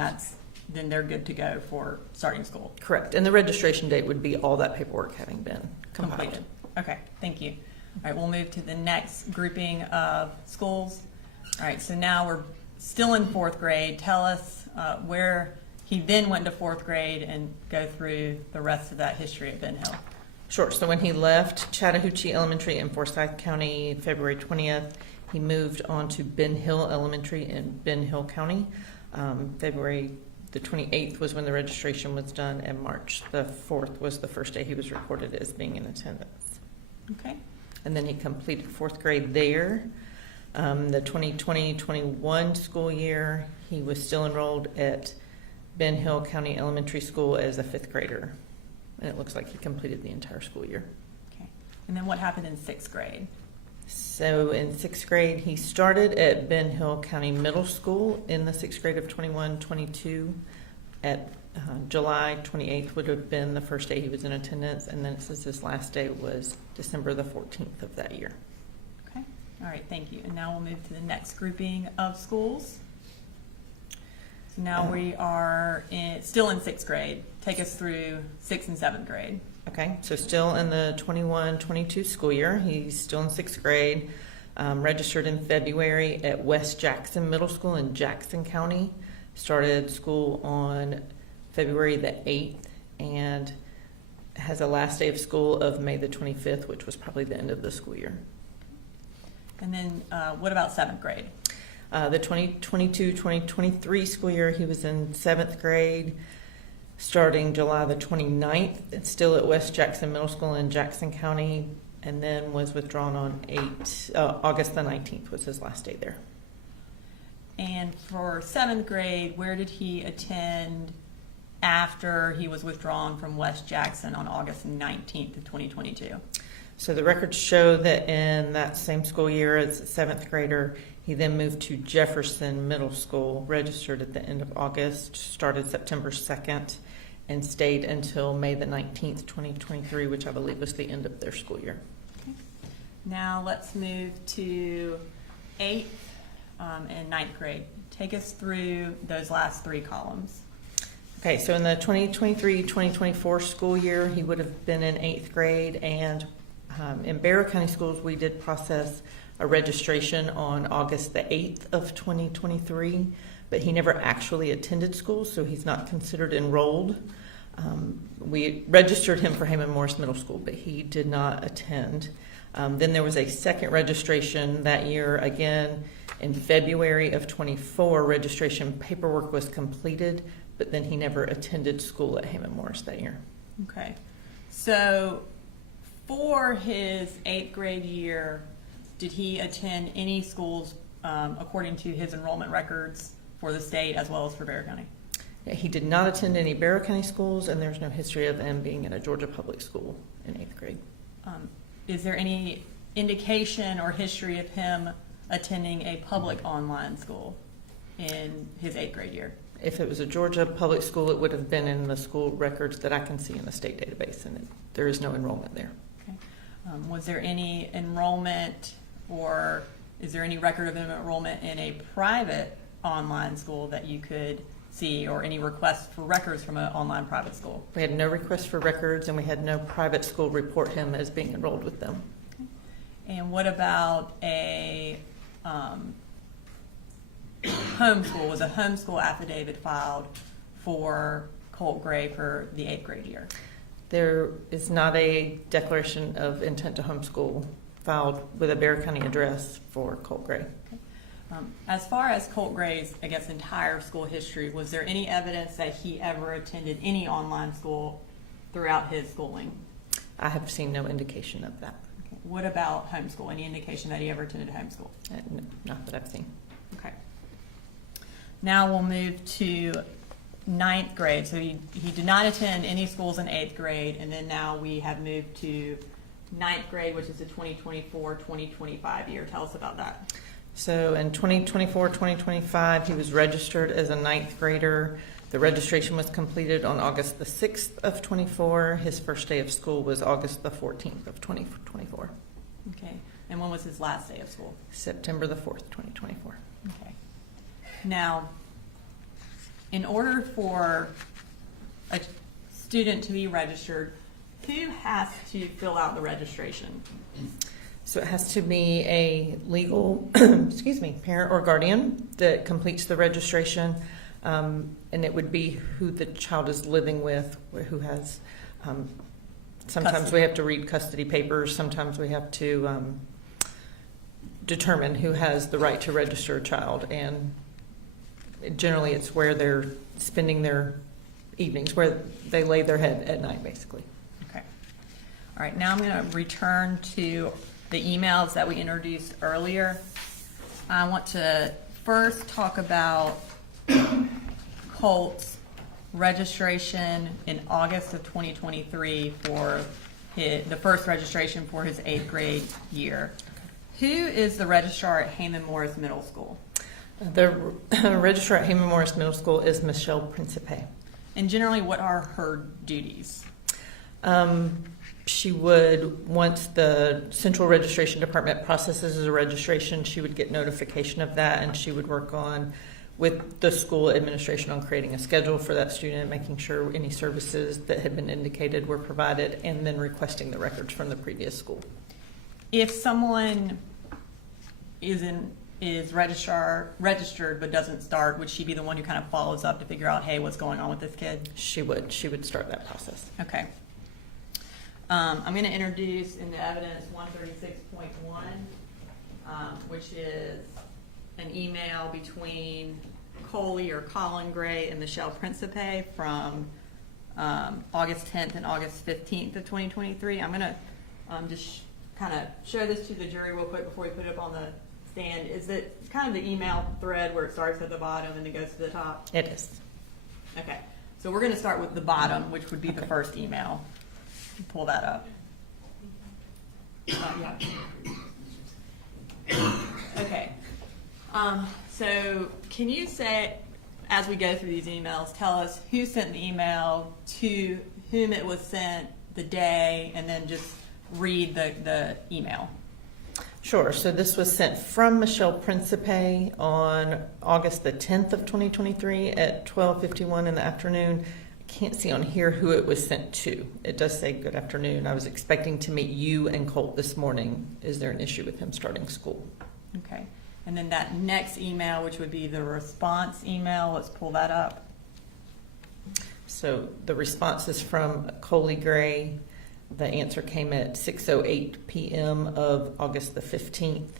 they're good to go for starting school. Correct. And the registration date would be all that paperwork having been compiled. Completed. Okay, thank you. All right, we'll move to the next grouping of schools. All right, so now we're still in fourth grade. Tell us where he then went to fourth grade and go through the rest of that history at Ben Hill. Sure. So when he left Chattahoochee Elementary in Forsyth County February 20th, he moved on to Ben Hill Elementary in Ben Hill County. February the 28th was when the registration was done, and March the 4th was the first day he was reported as being in attendance. Okay. And then he completed fourth grade there. The 2020-21 school year, he was still enrolled at Ben Hill County Elementary School as a fifth grader. And it looks like he completed the entire school year. Okay. And then what happened in sixth grade? So in sixth grade, he started at Ben Hill County Middle School in the sixth grade of 21-22. At July 28th would have been the first day he was in attendance, and then it says his last day was December the 14th of that year. Okay. All right, thank you. And now we'll move to the next grouping of schools. So now we are still in sixth grade. Take us through sixth and seventh grade. Okay, so still in the 21-22 school year. He's still in sixth grade. Registered in February at West Jackson Middle School in Jackson County. Started school on February the 8th and has a last day of school of May the 25th, which was probably the end of the school year. And then what about 7th grade? The 2022-2023 school year, he was in 7th grade, starting July the 29th. It's still at West Jackson Middle School in Jackson County, and then was withdrawn on August the 19th was his last day there. And for 7th grade, where did he attend after he was withdrawn from West Jackson on August 19th of 2022? So the records show that in that same school year as a 7th grader, he then moved to Jefferson Middle School, registered at the end of August, started September 2nd, and stayed until May the 19th, 2023, which I believe was the end of their school year. Okay. Now let's move to 8th and 9th grade. Take us through those last 3 columns. Okay, so in the 2023-2024 school year, he would have been in 8th grade, and in Barrow County Schools, we did process a registration on August the 8th of 2023, but he never actually attended school, so he's not considered enrolled. We registered him for Hammond Morris Middle School, but he did not attend. Then there was a second registration that year, again, in February of 24, registration paperwork was completed, but then he never attended school at Hammond Morris that year. Okay. So for his 8th grade year, did he attend any schools according to his enrollment records for the state as well as for Barrow County? Yeah, he did not attend any Barrow County schools, and there's no history of him being in a Georgia public school in 8th grade. Is there any indication or history of him attending a public online school in his 8th grade year? If it was a Georgia public school, it would have been in the school records that I can see in the state database, and there is no enrollment there. Okay. Was there any enrollment, or is there any record of enrollment in a private online school that you could see, or any requests for records from an online private school? We had no requests for records, and we had no private school report him as being enrolled with them. Okay. And what about a homeschool? Was a homeschool affidavit filed for Colt Gray for the 8th grade year? There is not a declaration of intent to homeschool filed with a Barrow County address for Colt Gray. Okay. As far as Colt Gray's, I guess, entire school history, was there any evidence that he ever attended any online school throughout his schooling? I have seen no indication of that. Okay. What about homeschool? Any indication that he ever attended homeschool? No, not that I've seen. Okay. Now we'll move to 9th grade. So he did not attend any schools in 8th grade, and then now we have moved to 9th grade, which is the 2024-2025 year. Tell us about that. So in 2024-2025, he was registered as a 9th grader. The registration was completed on August the 6th of 24. His first day of school was August the 14th of 2024. Okay. And when was his last day of school? September the 4th, 2024. Okay. Now, in order for a student to be registered, who has to fill out the registration? So it has to be a legal, parent or guardian that completes the registration, and it would be who the child is living with, who has, sometimes Custody. we have to read custody papers, sometimes we have to determine who has the right to register a child, and generally it's where they're spending their evenings, where they lay their head at night, basically. Okay. All right, now I'm going to return to the emails that we introduced earlier. I want to first talk about Colt's registration in August of 2023 for the first registration for his 8th grade year. Who is the registrar at Hammond Morris Middle School? The registrar at Hammond Morris Middle School is Michelle Principe. And generally, what are her duties? She would, once the central registration department processes a registration, she would get notification of that, and she would work on with the school administration on creating a schedule for that student, making sure any services that had been indicated were provided, and then requesting the records from the previous school. If someone is registered but doesn't start, would she be the one who kind of follows up to figure out, hey, what's going on with this kid? She would start that process. Okay. I'm going to introduce into evidence 136.1, which is an email between Colin Gray and Michelle Principe from August 10th and August 15th of 2023. I'm going to just kind of show this to the jury real quick before we put it up on the stand. Is it kind of the email thread where it starts at the bottom and then goes to the top? It is. Okay. So we're going to start with the bottom, which would be the first email. Pull that up. Yeah. Okay. So can you say, as we go through these emails, tell us who sent the email, to whom it was sent, the day, and then just read the email. Sure. So this was sent from Michelle Principe on August the 10th of 2023 at 12:51 in the afternoon. I can't see on here who it was sent to. It does say good afternoon. I was expecting to meet you and Colt this morning. Is there an issue with him starting school? Okay. And then that next email, which would be the response email, let's pull that up. So the response is from Colt Gray. The answer came at 6:08 p.m. of August the 15th.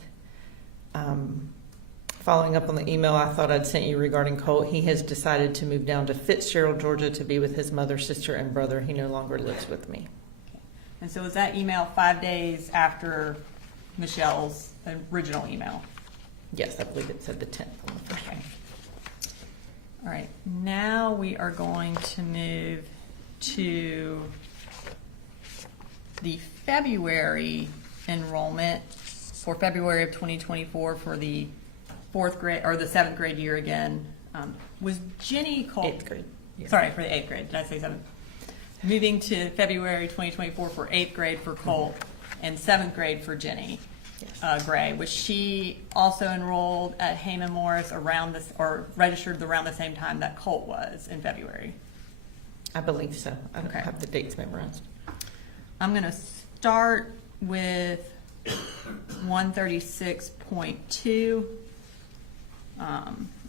Following up on the email I thought I'd sent you regarding Colt, he has decided to move down to Fitzgerald, Georgia to be with his mother, sister, and brother. He no longer lives with me. Okay. And so was that email 5 days after Michelle's original email? Yes, I believe it said the 10th on the first Okay. one. All right. Now we are going to move to the February enrollment for February of 2024 for the fourth grade, or the seventh grade year again. Was Jenny Colt? Eighth grade. Yeah. Sorry, for the eighth grade. Did I say seventh? Moving to February 2024 for eighth grade for Colt and seventh grade for Jenny Gray. Was she also enrolled at Heyman Morris around this, or registered around the same time that Colt was in February? I believe so. I don't Okay. have the dates memorized. I'm going to start with 136.2.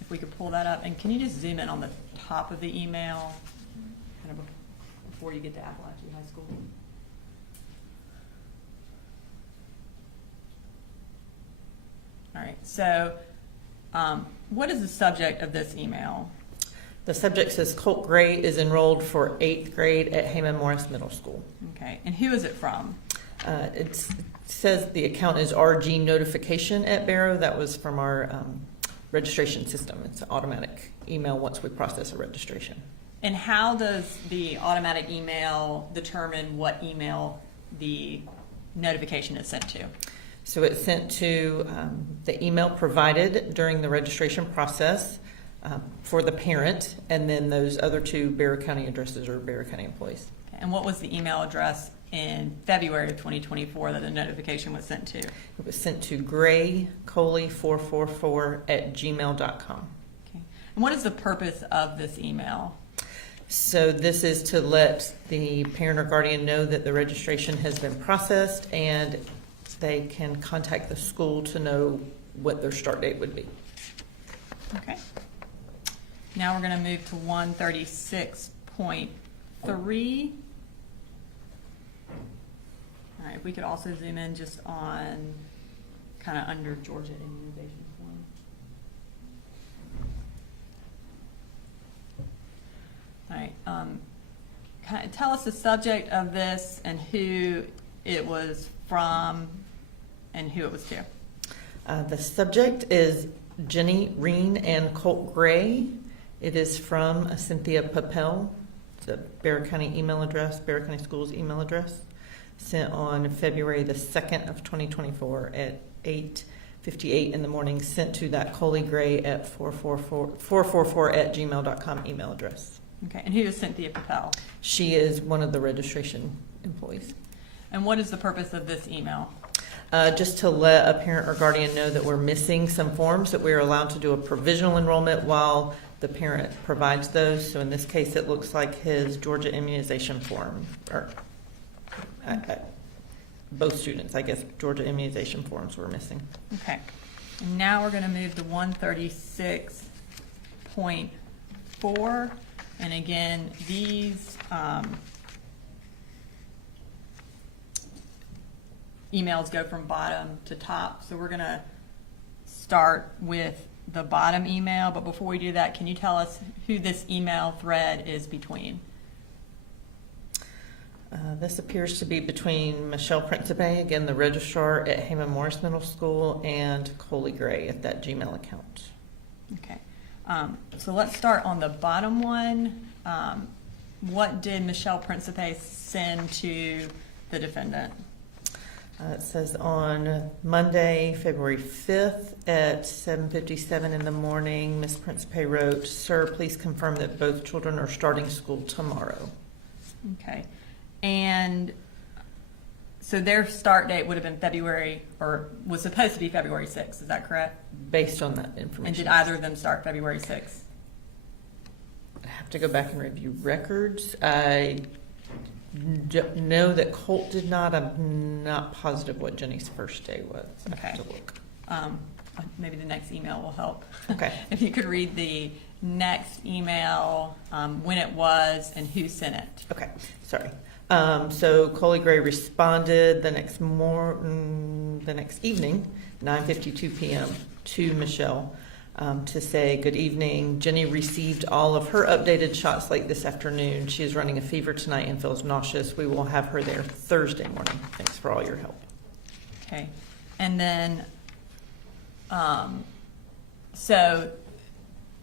If we could pull that up. And can you just zoom in on the top of the email kind of before you get to Apalachee High School? All right. So what is the subject of this email? The subject says Colt Gray is enrolled for 8th grade at Heyman Morris Middle School. Okay. And who is it from? It says the account is RG notification at Barrow. That was from our registration system. It's an automatic email once we process a registration. And how does the automatic email determine what email the notification is sent to? So it's sent to the email provided during the registration process for the parent, and then those other two Barrow County addresses are Barrow County employees. And what was the email address in February of 2024 that the notification was sent to? It was sent to graycoley444@gmail.com. Okay. And what is the purpose of this email? So this is to let the parent or guardian know that the registration has been processed, and they can contact the school to know what their start date would be. Okay. Now we're going to move to 136.3. All right, if we could also zoom in just on kind of under Georgia immunization form. All right, kind of tell us the subject of this and who it was from and who it was to. The subject is Jenny Reen and Colt Gray. It is from Cynthia Papel. It's a Barrow County email address, Barrow County Schools email address, sent on February the 2nd of 2024 at 8:58 in the morning, sent to that Coley Gray at 444@gmail.com email address. Okay, and who is Cynthia Papel? She is one of the registration employees. And what is the purpose of this email? Just to let a parent or guardian know that we're missing some forms, that we're allowed to do a provisional enrollment while the parent provides those. So in this case, it looks like his Georgia immunization form, or both students, I guess, Georgia immunization forms were missing. Okay. And now we're gonna move to 136.4, and again, these, emails go from bottom to top, so we're gonna start with the bottom email, but before we do that, can you tell us who this email thread is between? This appears to be between Michelle Principe, again, the registrar at Heyman Morris Middle School, and Colin Gray at that Gmail account. Okay, so let's start on the bottom one. What did Michelle Principe send to the defendant? It says on Monday, February 5th at 7:57 in the morning, Ms. Principe wrote, "Sir, please confirm that both children are starting school tomorrow." Okay, and so their start date would have been February, or was supposed to be February 6th, is that correct? Based on that information. And did either of them start February 6th? I have to go back and review records. I know that Colt did not. I'm not positive what Jenny's first day was. I have to look. Maybe the next email will help. Okay. If you could read the next email, when it was and who sent it. Okay, sorry. So Colin Gray responded the next evening, 9:52 p.m. to Michelle to say, "Good evening. Jenny received all of her updated shot slate this afternoon. She is running a fever tonight and feels nauseous. We will have her there Thursday morning. Thanks for all your help." Okay, and then, so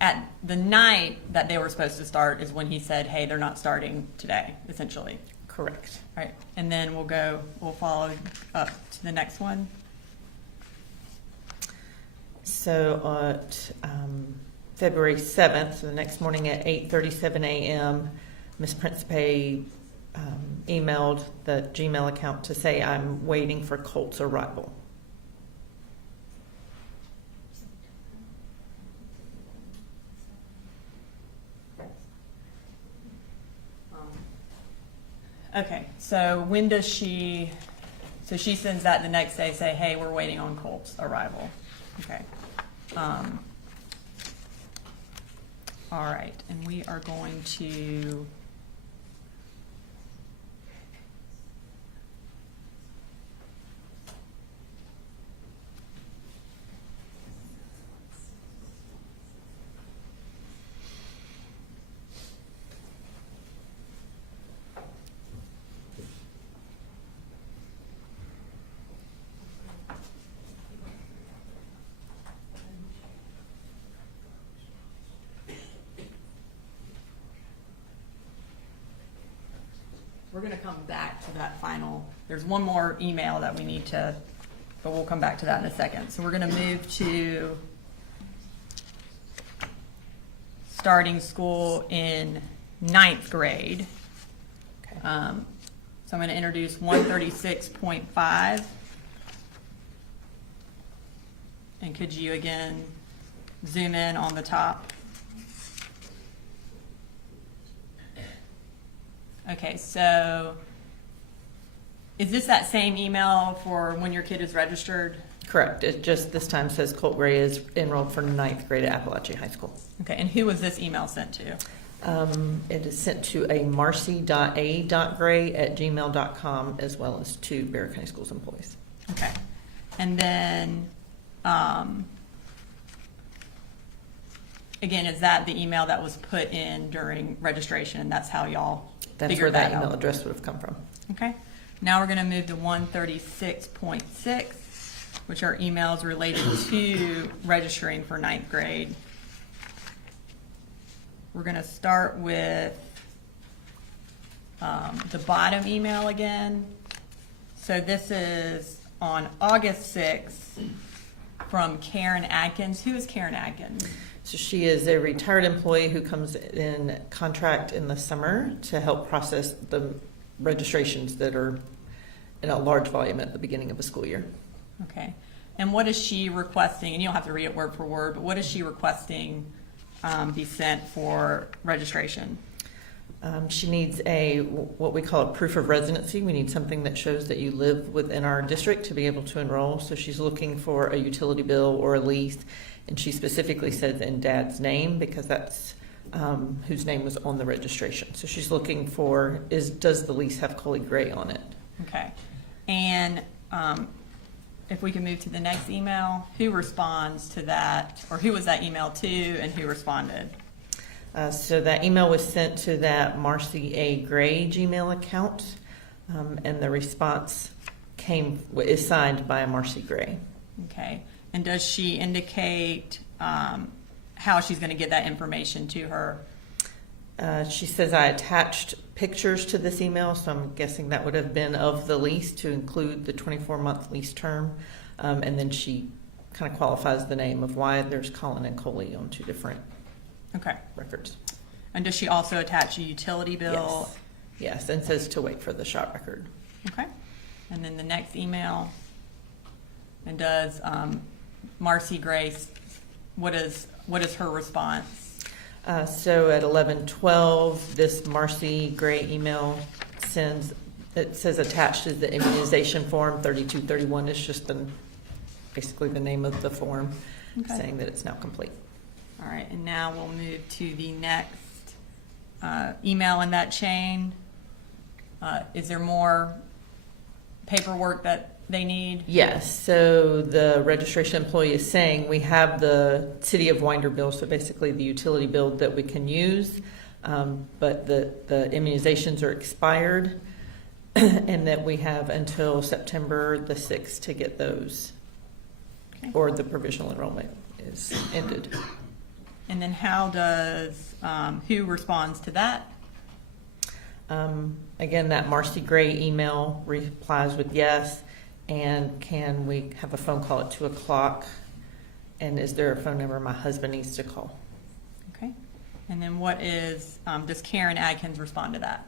at the night that they were supposed to start is when he said, "Hey, they're not starting today," essentially. Correct. All right, and then we'll follow up to the next one. So at February 7th, so the next morning at 8:37 a.m., Ms. Principe emailed the Gmail account to say, "I'm waiting for Colt's arrival." Okay, so when does she sends that the next day, say, "Hey, we're waiting on Colt's arrival." Okay. All right, and we are going to we're going to come back to that final. There's one more email that we need to, but we'll come back to that in a second. So we're going to move to starting school in 9th grade. Okay. So I'm going to introduce 136.5. And could you again zoom in on the top? Okay, so is this that same email for when your kid is registered? Correct. It just this time says Colt Gray is enrolled for 9th grade at Apalachee High School. Okay, and who was this email sent to? It is sent to a marcy.a.gray@gmail.com as well as to Barrow County Schools employees. Okay, and then again, is that the email that was put in during registration, and that's how y'all That's figured where that that email out? address would have come from. Okay, now we're going to move to 136.6, which are emails related to registering for 9th grade. We're going to start with the bottom email again. So this is on August 6th from Karen Atkins. Who is Karen Atkins? So she is a retired employee who comes in contract in the summer to help process the registrations that are in a large volume at the beginning of a school year. Okay. And what is she requesting? And you don't have to read it word for word, but what is she requesting be sent for registration? She needs what we call a proof of residency. We need something that shows that you live within our district to be able to enroll. So she's looking for a utility bill or a lease, and she specifically says in Dad's name because that's whose name was on the registration. So she's looking for does the lease have Colin Gray on it? Okay. And if we can move to the next email, who responds to that, or who was that email to, and who responded? So that email was sent to that Marcy A. Gray Gmail account, and the response is signed by Marcy Gray. Okay. And does she indicate how she's going to get that information to her? She says I attached pictures to this email, so I'm guessing that would have been of the lease to include the 24-month lease term, and then she kind of qualifies the name of why there's Colin and Coley on two different records. And does she also attach a utility bill? Yes, and says to wait for the shot record. Okay. And then the next email, and does Marcy Grace, what is her response? So at 11:12, this Marcy Gray email it says attached is the immunization form. 3231 is just basically the name of the form, saying that it's now complete. All right, and now we'll move to the next email in that chain. Is there more paperwork that they need? Yes, so the registration employee is saying we have the City of Winder bill, so basically the utility bill that we can use, but the immunizations are expired, and that we have until September the 6th to get those, or the provisional enrollment is ended. And then how does, who responds to that? Again, that Marcy Gray email replies with yes, and can we have a phone call at 2 o'clock? And is there a phone number my husband needs to call? Okay. And then what does Karen Adkins respond to that?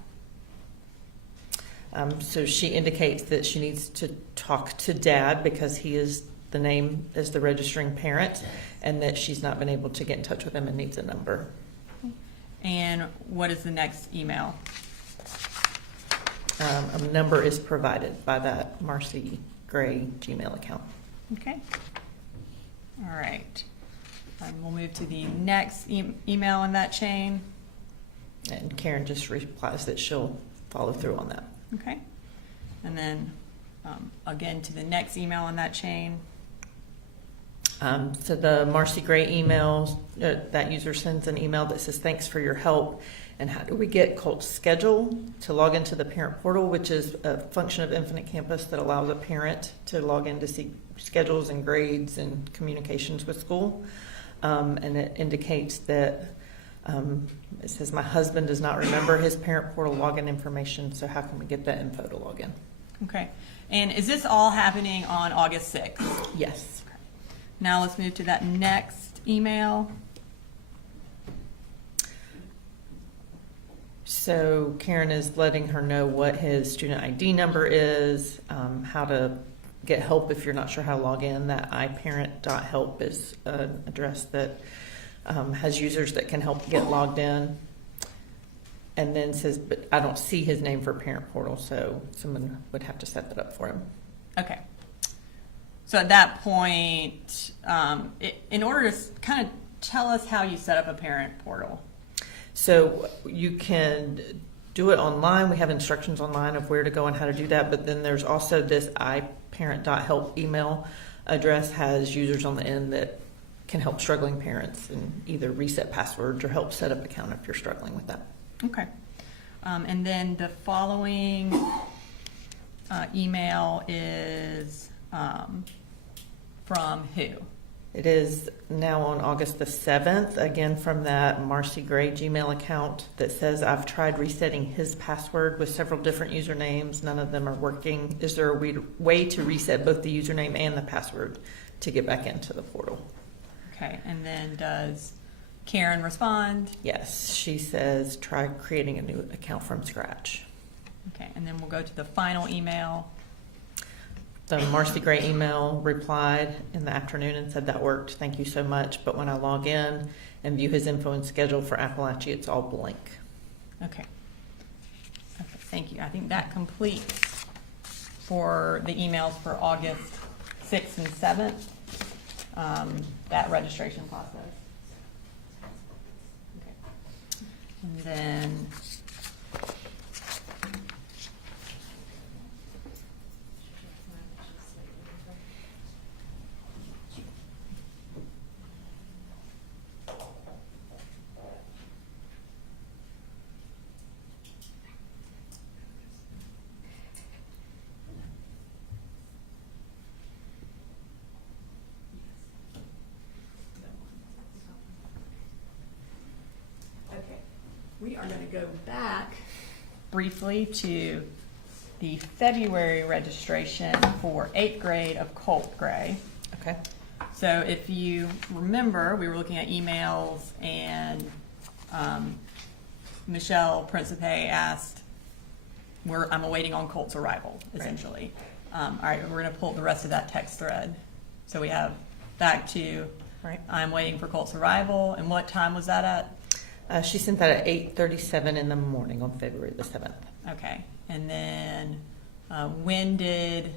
So she indicates that she needs to talk to Dad because he is the name as the registering parent, and that she's not been able to get in touch with him and needs a number. And what is the next email? A number is provided by that Marcy Gray Gmail account. Okay. All right. We'll move to the next email in that chain. And Karen just replies that she'll follow through on that. Okay. And then again to the next email in that chain. So the Marcy Gray email, that user sends an email that says, thanks for your help. And how do we get Colt's schedule to log into the parent portal, which is a function of Infinite Campus that allows a parent to log in to see schedules and grades and communications with school. And it indicates that it says, my husband does not remember his parent portal login information, so how can we get that info to log in? Okay. And is this all happening on August 6th? Yes. Okay. Now let's move to that next email. So Karen is letting her know what his student ID number is, how to get help if you're not sure how to log in. That iparent.help is an address that has users that can help get logged in. And then says, but I don't see his name for parent portal, so someone would have to set that up for him. Okay. So at that point, in order to kind of tell us how you set up a parent portal. So you can do it online. We have instructions online of where to go and how to do that. But then there's also this iparent.help email address has users on the end that can help struggling parents and either reset passwords or help set up an account if you're struggling with that. Okay. And then the following email is from who? It is now on August the 7th, again from that Marcy Gray Gmail account that says, I've tried resetting his password with several different usernames. None of them are working. Is there a way to reset both the username and the password to get back into the portal? Okay, and then does Karen respond? Yes, she says, try creating a new account from scratch. Okay, and then we'll go to the final email. The Marcy Gray email replied in the afternoon and said that worked. Thank you so much. But when I log in and view his info and schedule for Apalachee, it's all blank. Okay. Okay, thank you. I think that completes for the emails for August 6th and 7th, that registration process. Okay. And then we are going to go back briefly to the February registration for 8th grade of Colt Gray. Okay. So if you remember, we were looking at emails and Michelle Principe asked, I'm awaiting on Colt's arrival, essentially. All right, we're going to pull the rest of that text thread. So we have back to, Right. I'm waiting for Colt's arrival. And what time was that at? She sent that at 8:37 in the morning on February the 7th. Okay. And then when did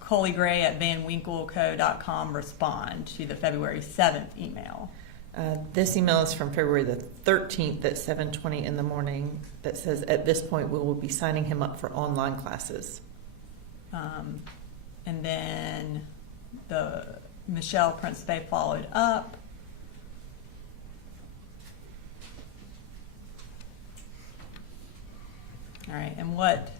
Colin Gray at vanwinkleco.com respond to the February 7th email? This email is from February the 13th at 7:20 in the morning that says, at this point, we will be signing him up for online classes. And then the Michelle Principe followed up. All right, and what,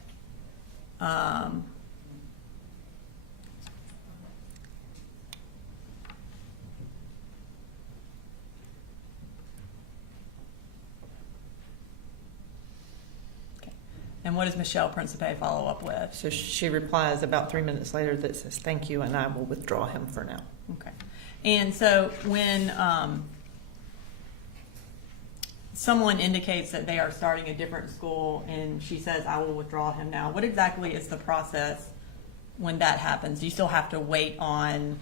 okay. And what does Michelle Principe follow up with? So she replies about 3 minutes later that says, thank you, and I will withdraw him for now. Okay. And so when someone indicates that they are starting a different school and she says, I will withdraw him now, what exactly is the process when that happens? Do you still have to wait on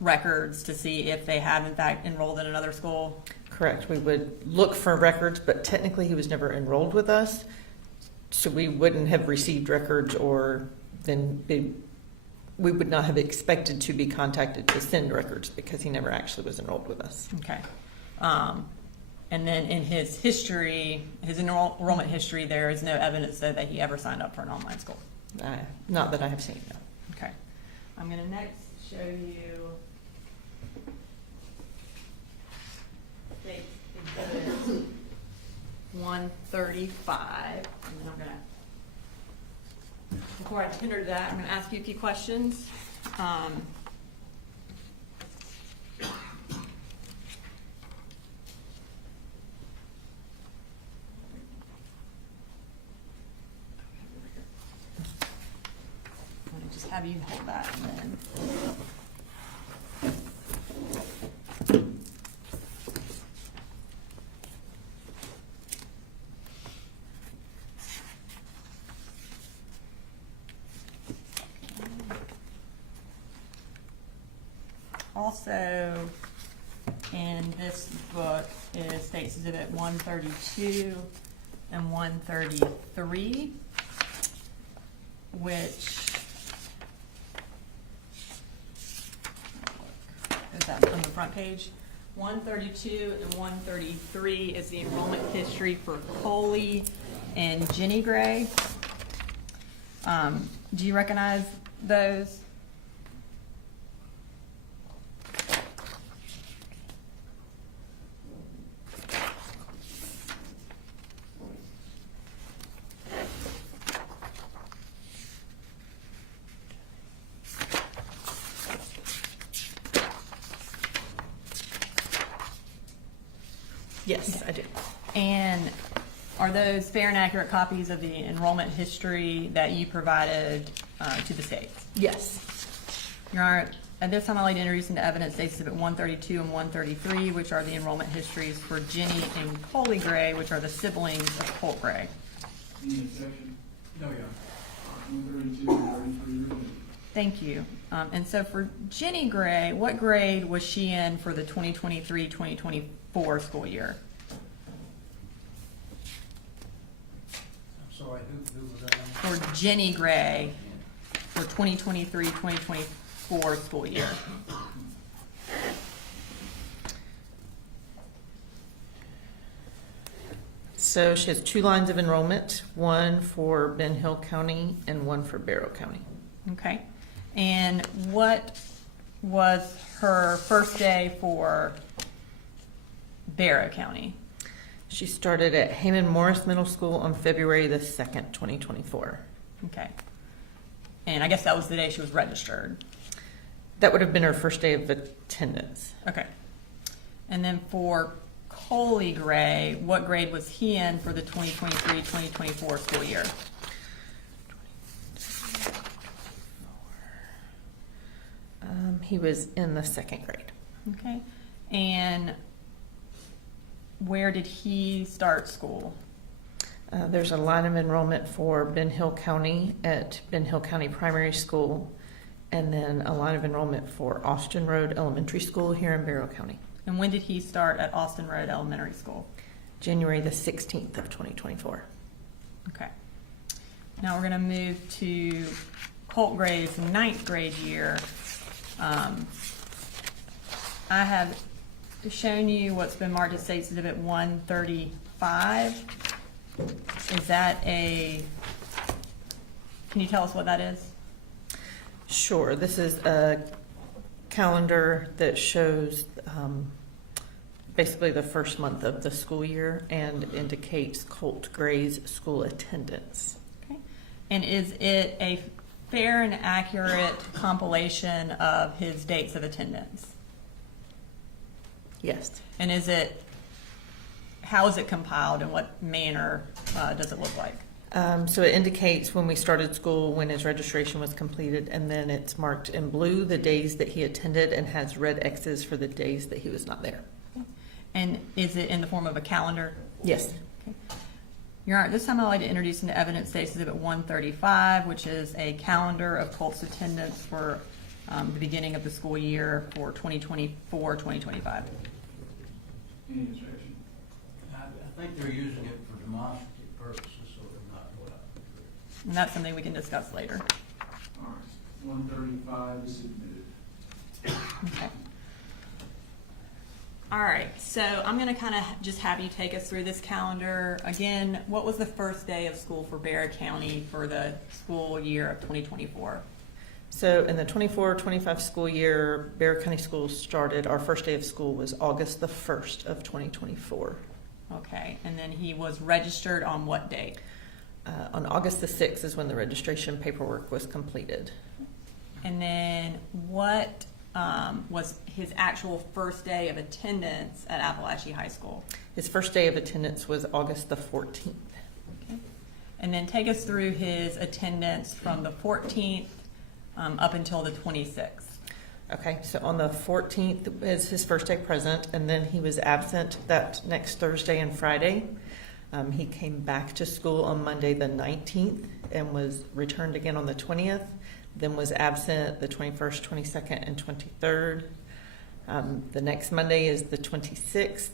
records to see if they have in fact enrolled in another school? Correct. We would look for records, but technically he was never enrolled with us, so we wouldn't have received records, or then we would not have expected to be contacted to send records because he never actually was enrolled with us. Okay. And then in his history, his enrollment history, there is no evidence though that he ever signed up for an online school. Not that I have seen, no. Okay. I'm going to next show you State Exhibit 135. And then I'm going to, before I enter that, I'm going to ask you a few questions. Just have you hold that and then. Also, in this book is State's Exhibit 132 and 133, which is that on the front page. 132 and 133 is the enrollment history for Coley and Jenny Gray. Do you recognize those? Yes, I do. And are those fair and accurate copies of the enrollment history that you provided to the state? Yes. Your Honor, at this time I'd like to introduce into evidence State's Exhibit 132 and 133, which are the enrollment histories for Jenny and Colin Gray, which are the siblings of Colt Gray. Any objection? No, Your Honor. 132 and 33. Thank you. And so for Jenny Gray, what grade was she in for the 2023-2024 school year? for Jenny Gray for 2023-2024 school year? So she has 2 lines of enrollment, one for Ben Hill County and one for Barrow County. Okay. And what was her first day for Barrow County? She started at Heyman Morris Middle School on February the 2nd, 2024. Okay. And I guess that was the day she was registered. That would have been her first day of attendance. Okay. And then for Colin Gray, what grade was he in for the 2023-2024 school year? He was in the 2nd grade. Okay. And where did he start school? There's a line of enrollment for Ben Hill County at Ben Hill County Primary School, and then a line of enrollment for Austin Road Elementary School here in Barrow County. And when did he start at Austin Road Elementary School? January the 16th of 2024. Okay. Now we're going to move to Colt Gray's 9th grade year. I have shown you what's been marked as State Exhibit 135. Is that can you tell us what that is? Sure. This is a calendar that shows basically the first month of the school year and indicates Colt Gray's school attendance. Okay. And is it a fair and accurate compilation of his dates of attendance? Yes. And how is it compiled and what manner does it look like? So it indicates when we started school, when his registration was completed, and then it's marked in blue the days that he attended and has red X's for the days that he was not there. And is it in the form of a calendar? Yes. Okay. Your Honor, this time I'd like to introduce into evidence State Exhibit 135, which is a calendar of Colt's attendance for the beginning of the school year for 2024-2025. Any objection? I think they're using it for demonstrative purposes, so they're not going out. And that's something we can discuss later. All right, 135 is submitted. Okay. All right, so I'm going to kind of just have you take us through this calendar. Again, what was the first day of school for Barrow County for the school year of 2024? So in the 24-25 school year, Barrow County Schools started, our first day of school was August the 1st of 2024. Okay, and then he was registered on what date? On August the 6th is when the registration paperwork was completed. And then what was his actual first day of attendance at Apalachee High School? His first day of attendance was August the 14th. Okay. And then take us through his attendance from the 14th up until the 26th. Okay, so on the 14th is his first day present, and then he was absent that next Thursday and Friday. He came back to school on Monday the 19th and was returned again on the 20th, then was absent the 21st, 22nd, and 23rd. The next Monday is the 26th,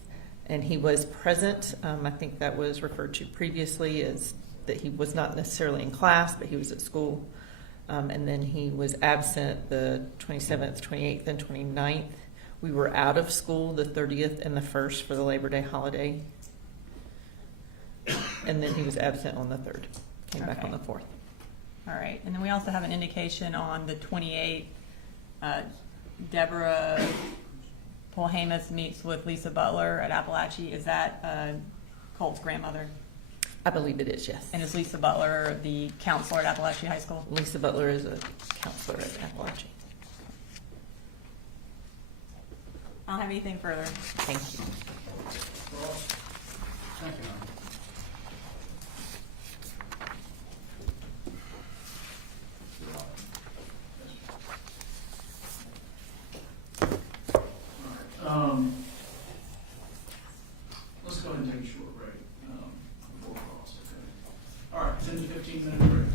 and he was present. I think that was referred to previously as that he was not necessarily in class, but he was at school. And then he was absent the 27th, 28th, and 29th. We were out of school the 30th and the 1st for the Labor Day holiday. And then he was absent on the 3rd. Came back Okay. on the 4th. All right, and then we also have an indication on the 28th, Deborah Polhamus meets with Lisa Butler at Apalachee. Is that Colt's grandmother? I believe it is, yes. And is Lisa Butler the counselor at Apalachee High School? Lisa Butler is a counselor at Apalachee. I don't have anything further. Thank you. Thank you, Ma'am. Let's go ahead and take a short break before cross, okay? All right, 10 to 15 minute break.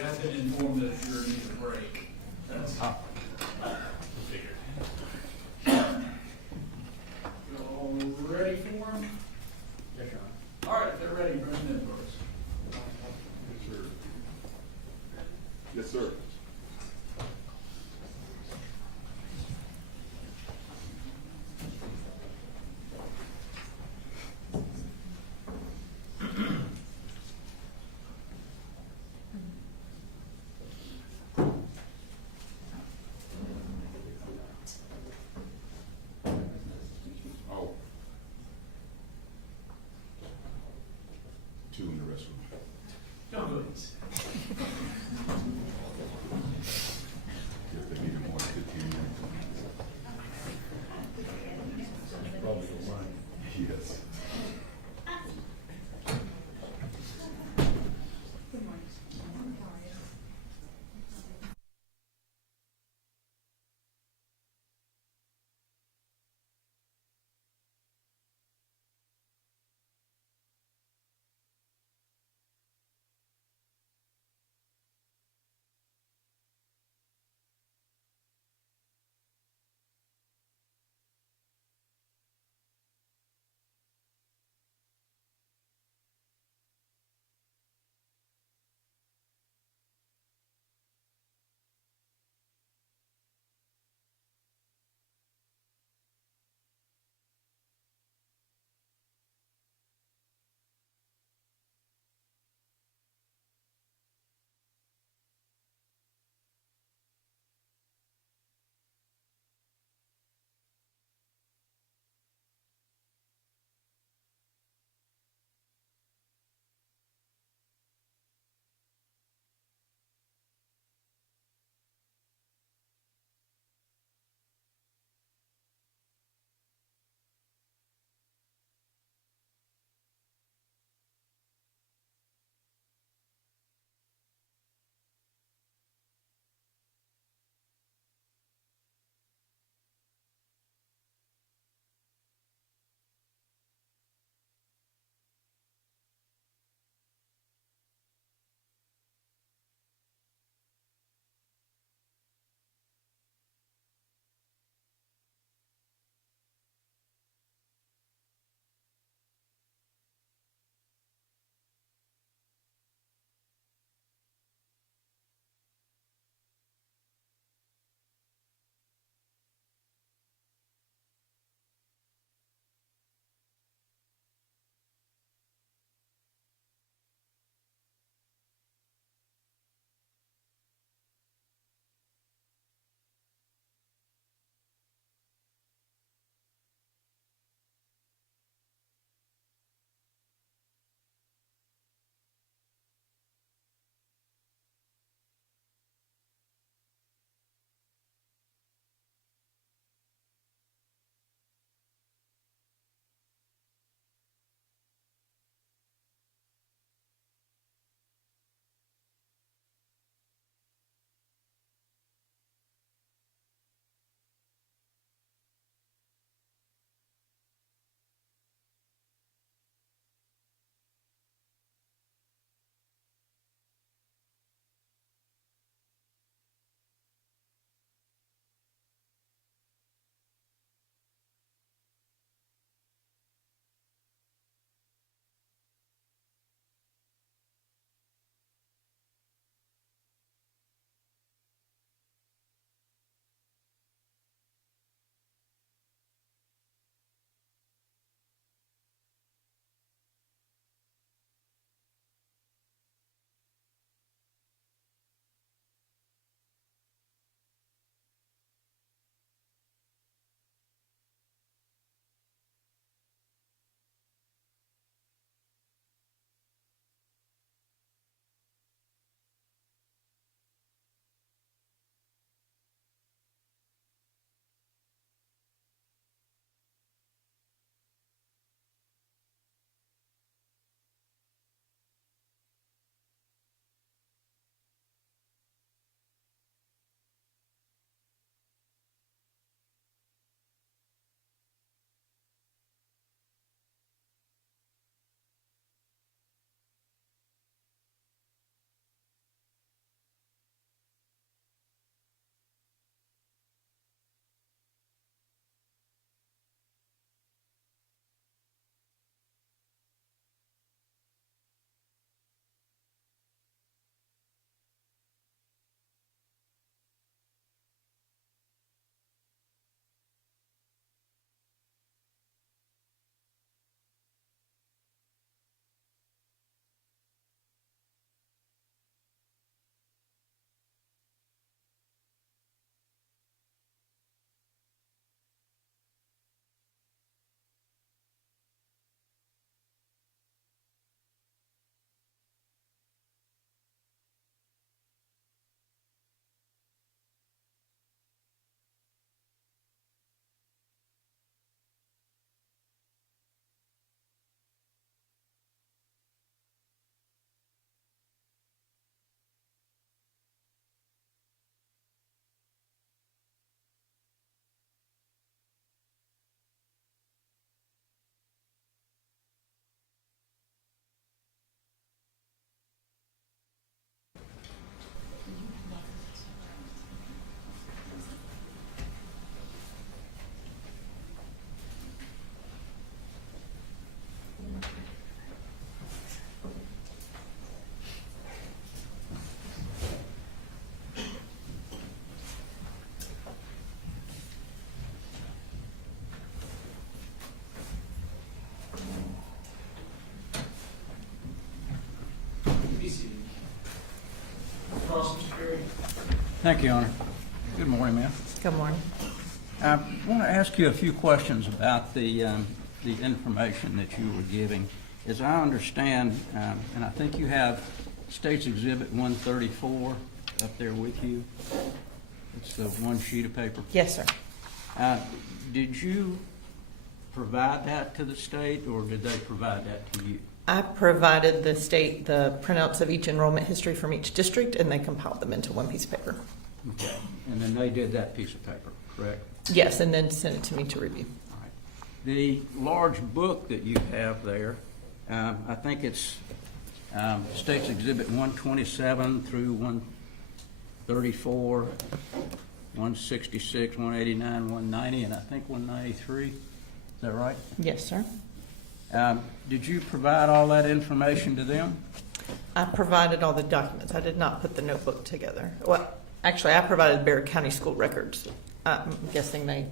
We have been informed that you're in need of a break. That's Figured. you all ready for them? Yes, Your Honor. All right, if they're ready, bring them in for us. Yes, sir. Yes, sir. Oh. Two in the restroom. Y'all go ahead. Thank you, Your Honor. Good morning, ma'am. Good morning. I want to ask you a few questions about the information that you were giving. As I understand, and I think you have State's Exhibit 134 up there with you. It's the one sheet of paper. Yes, sir. Did you provide that to the state, or did they provide that to you? I provided the state the printouts of each enrollment history from each district, and they compiled them into one piece of paper. Okay. And then they did that piece of paper, correct? Yes, and then sent it to me to review. All right. The large book that you have there, I think it's State's Exhibit 127 through 134, 166, 189, 190, and I think 193. Is that right? Yes, sir. Did you provide all that information to them? I provided all the documents. I did not put the notebook together. Well, actually, I provided Bexar County school records. I'm guessing they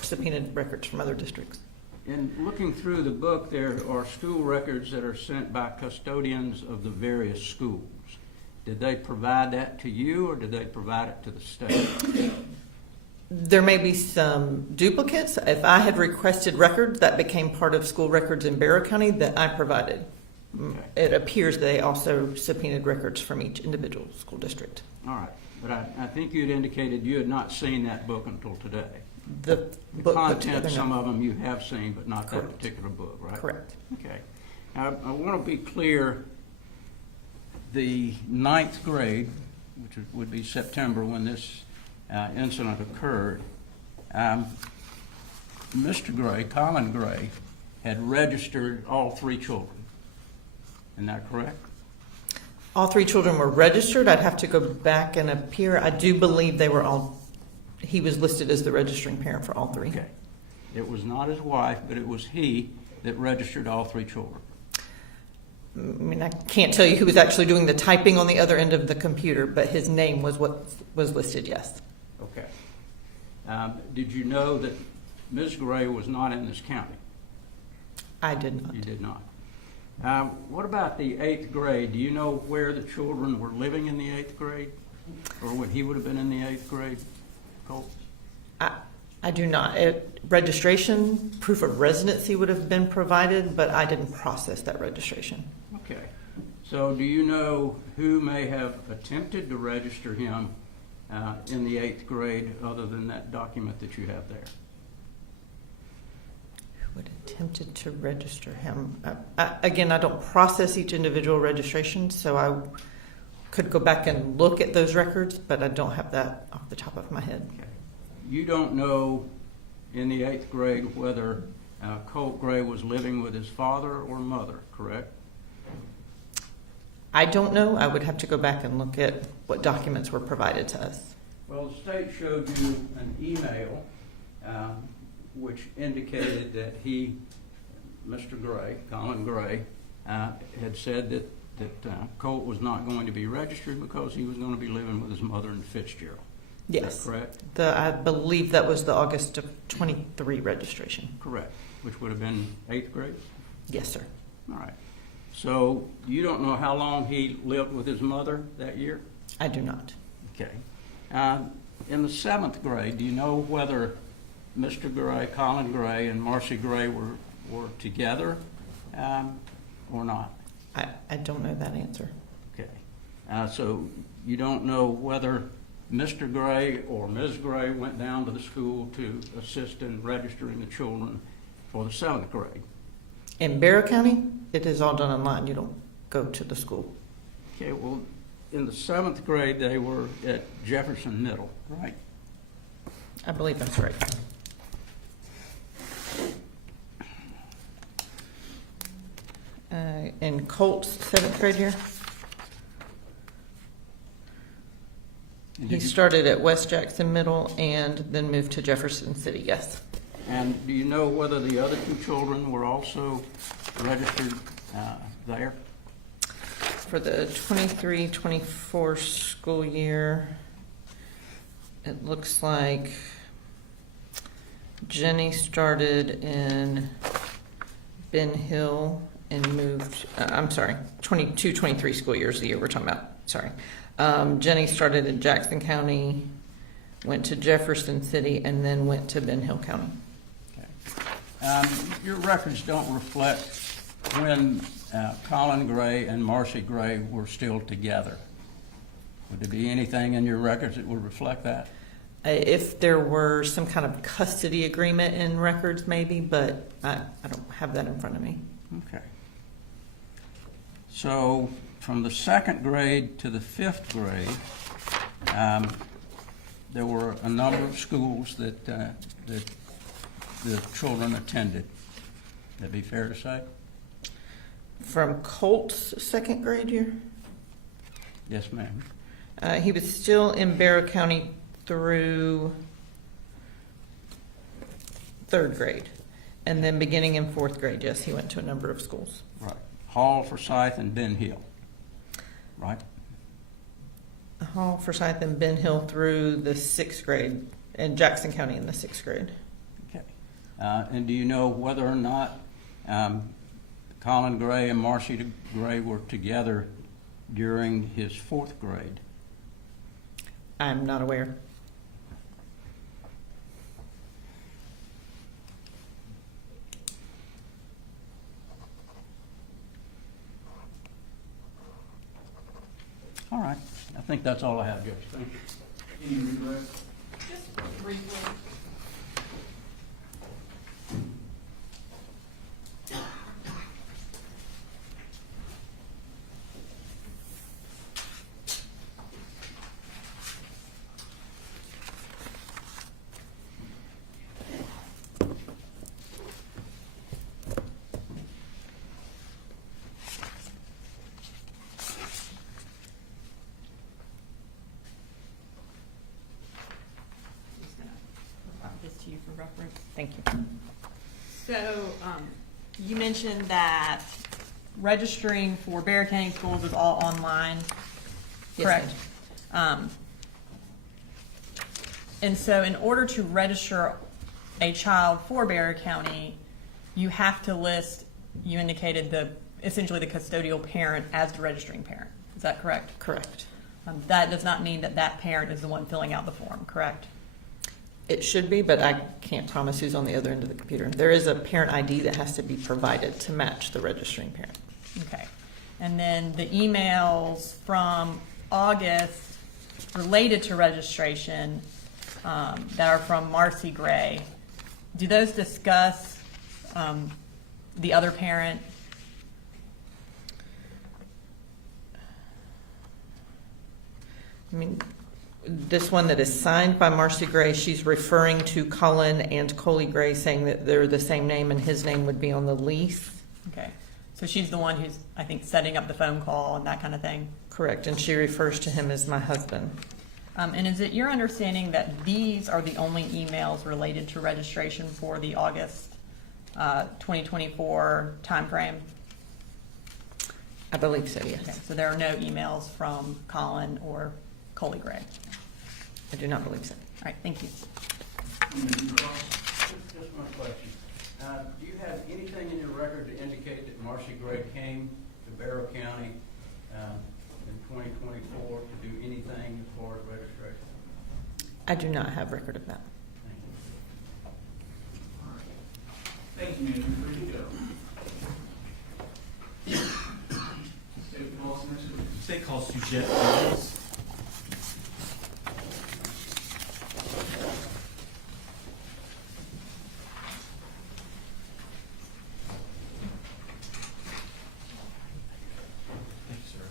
subpoenaed records from other districts. In looking through the book, there are school records that are sent by custodians of the various schools. Did they provide that to you, or did they provide it to the state? There may be some duplicates. If I had requested records that became part of school records in Bexar County that I provided. Okay. It appears they also subpoenaed records from each individual school district. All right. But I think you had indicated you had not seen that book until today. The The book put content, together, some no. of them you have seen, but not that Correct. particular book, right? Correct. Okay. Now, I want to be clear, the 9th grade, which would be September when this incident occurred, Mr. Gray, Colin Gray, had registered all 3 children. Isn't that correct? All 3 children were registered. I'd have to go back and appear. I do believe they were all, he was listed as the registering parent for all 3. Okay. It was not his wife, but it was he that registered all 3 children. I mean, I can't tell you who was actually doing the typing on the other end of the computer, but his name was what was listed, yes. Okay. Did you know that Ms. Gray was not in this county? I did not. You did not. What about the 8th grade? Do you know where the children were living in the 8th grade? Or when he would have been in the 8th grade, Colt? I do not. Registration, proof of residency would have been provided, but I didn't process that registration. Okay. So do you know who may have attempted to register him in the 8th grade other than that document that you have there? Who had attempted to register him? Again, I don't process each individual registration, so I could go back and look at those records, but I don't have that off the top of my head. Okay. You don't know in the 8th grade whether Colt Gray was living with his father or mother, correct? I don't know. I would have to go back and look at what documents were provided to us. Well, the state showed you an email which indicated that he, Mr. Gray, Colin Gray, had said that Colt was not going to be registered because he was going to be living with his mother in Fitzgerald. Yes. Is that correct? I believe that was the August of 23 registration. Correct. Which would have been 8th grade? Yes, sir. All right. So you don't know how long he lived with his mother that year? I do not. Okay. In the 7th grade, do you know whether Mr. Gray, Colin Gray, and Marcy Gray were together or not? I don't know that answer. Okay. So you don't know whether Mr. Gray or Ms. Gray went down to the school to assist in registering the children for the 7th grade? In Bexar County, it is all done online. You don't go to the school. Okay, well, in the 7th grade, they were at Jefferson Middle, right? I believe that's right. In Colt's 7th grade year, he started at West Jackson Middle and then moved to Jefferson City, yes. And do you know whether the other 2 children were also registered there? For the 23-24 school year, it looks like Jenny started in Ben Hill and moved, 22-23 school years, the year we're talking about, sorry. Jenny started in Jackson County, went to Jefferson City, and then went to Ben Hill County. Your records don't reflect when Colin Gray and Marcy Gray were still together. Would there be anything in your records that would reflect that? If there were some kind of custody agreement in records, maybe, but I don't have that in front of me. Okay. So from the 2nd grade to the 5th grade, there were a number of schools that the children attended. Would that be fair to say? From Colt's 2nd grade year? Yes, ma'am. He was still in Barrow County through 3rd grade. And then beginning in 4th grade, yes, he went to a number of schools. Right. Hall, Forsyth, and Ben Hill. Right? Hall, Forsyth, and Ben Hill through the 6th grade, and Jackson County in the 6th grade. Okay. And do you know whether or not Colin Gray and Marcy Gray were together during his 4th grade? I'm not aware. All right. I think that's all I have, Judge. Thank you. Any redirect? Just briefly. Just gonna provide this to you for reference. Thank you. So, you mentioned that registering for Barrow County schools is all online, Yes, correct? And so in order to register a child for Barrow County, you have to list, you indicated essentially the custodial parent as the registering parent. Is that correct? Correct. That does not mean that that parent is the one filling out the form, correct? It should be, but I can't promise who's on the other end of the computer. There is a parent ID that has to be provided to match the registering parent. Okay. And then the emails from August related to registration that are from Marcy Gray, do those discuss the other parent? I mean, this one that is signed by Marcy Gray, she's referring to Colin and Coley Gray, saying that they're the same name and his name would be on the lease. Okay. So she's the one who's, I think, setting up the phone call and that kind of thing? Correct, and she refers to him as my husband. And is it your understanding that these are the only emails related to registration for the August 2024 timeframe? I believe so, yes. Okay, so there are no emails from Colin or Coley Gray. I do not believe so. All right, thank you. Just one question. Do you have anything in your record to indicate that Marcy Gray came to Barrow County in 2024 to do anything as far as registration? I do not have record of that. Thank you, ma'am. You're free to go. State calls next. State calls Sujette Giddens. Thank you, sir.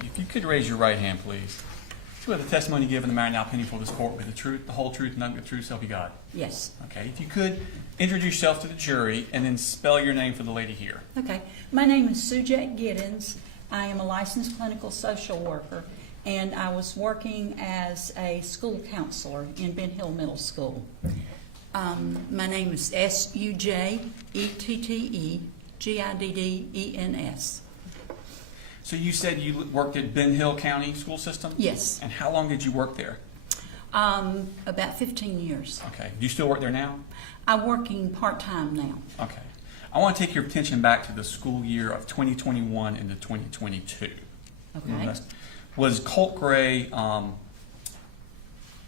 If you could raise your right hand, please. Swear the testimony given in the matter now pending before this court will be the truth, the whole truth, and nothing but the truth, so help you God. Yes. Okay, if you could introduce yourself to the jury and then spell your name for the lady here. Okay. My name is Sujette Giddens. I am a licensed clinical social worker, and I was working as a school counselor in Ben Hill Middle School. My name is SUJETTEGIDDENS. So you said you worked at Ben Hill County School System? Yes. And how long did you work there? About 15 years. Okay. Do you still work there now? I'm working part-time now. Okay. I want to take your attention back to the school year of 2021 into 2022. Okay. Was Colt Gray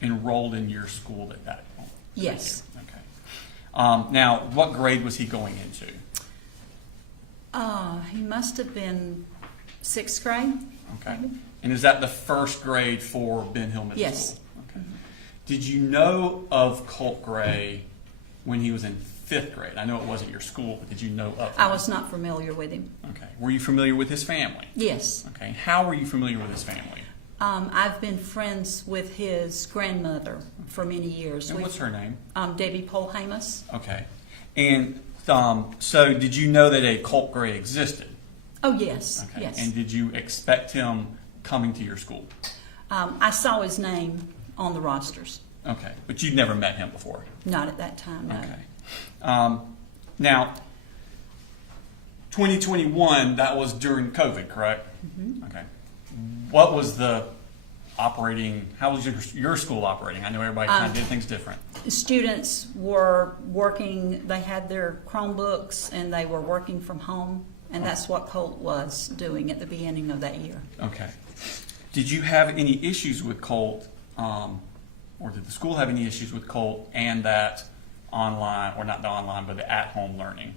enrolled in your school at that point? Yes. Okay. Now, what grade was he going into? He must have been 6th grade. Okay. Maybe. And is that the first grade for Ben Hill Middle Yes. School? Okay. Did you know of Colt Gray when he was in 5th grade? I know it wasn't your school, but did you know of him? I was not familiar with him. Okay. Were you familiar with his family? Yes. Okay. How were you familiar with his family? I've been friends with his grandmother for many years. And what's her name? Debbie Polhamus. Okay. And so did you know that a Colt Gray existed? Oh, yes. Okay. Yes. And did you expect him coming to your school? I saw his name on the rosters. Okay. But you'd never met him before? Not at that time, no. Okay. Now, 2021, that was during COVID, correct? Mm-hmm. Okay. What was the operating, how was your school operating? I know everybody kind of did things different. Students were working, they had their Chromebooks and they were working from home, and that's what Colt was doing at the beginning of that year. Okay. Did you have any issues with Colt, or did the school have any issues with Colt and that online, or not the online, but the at-home learning?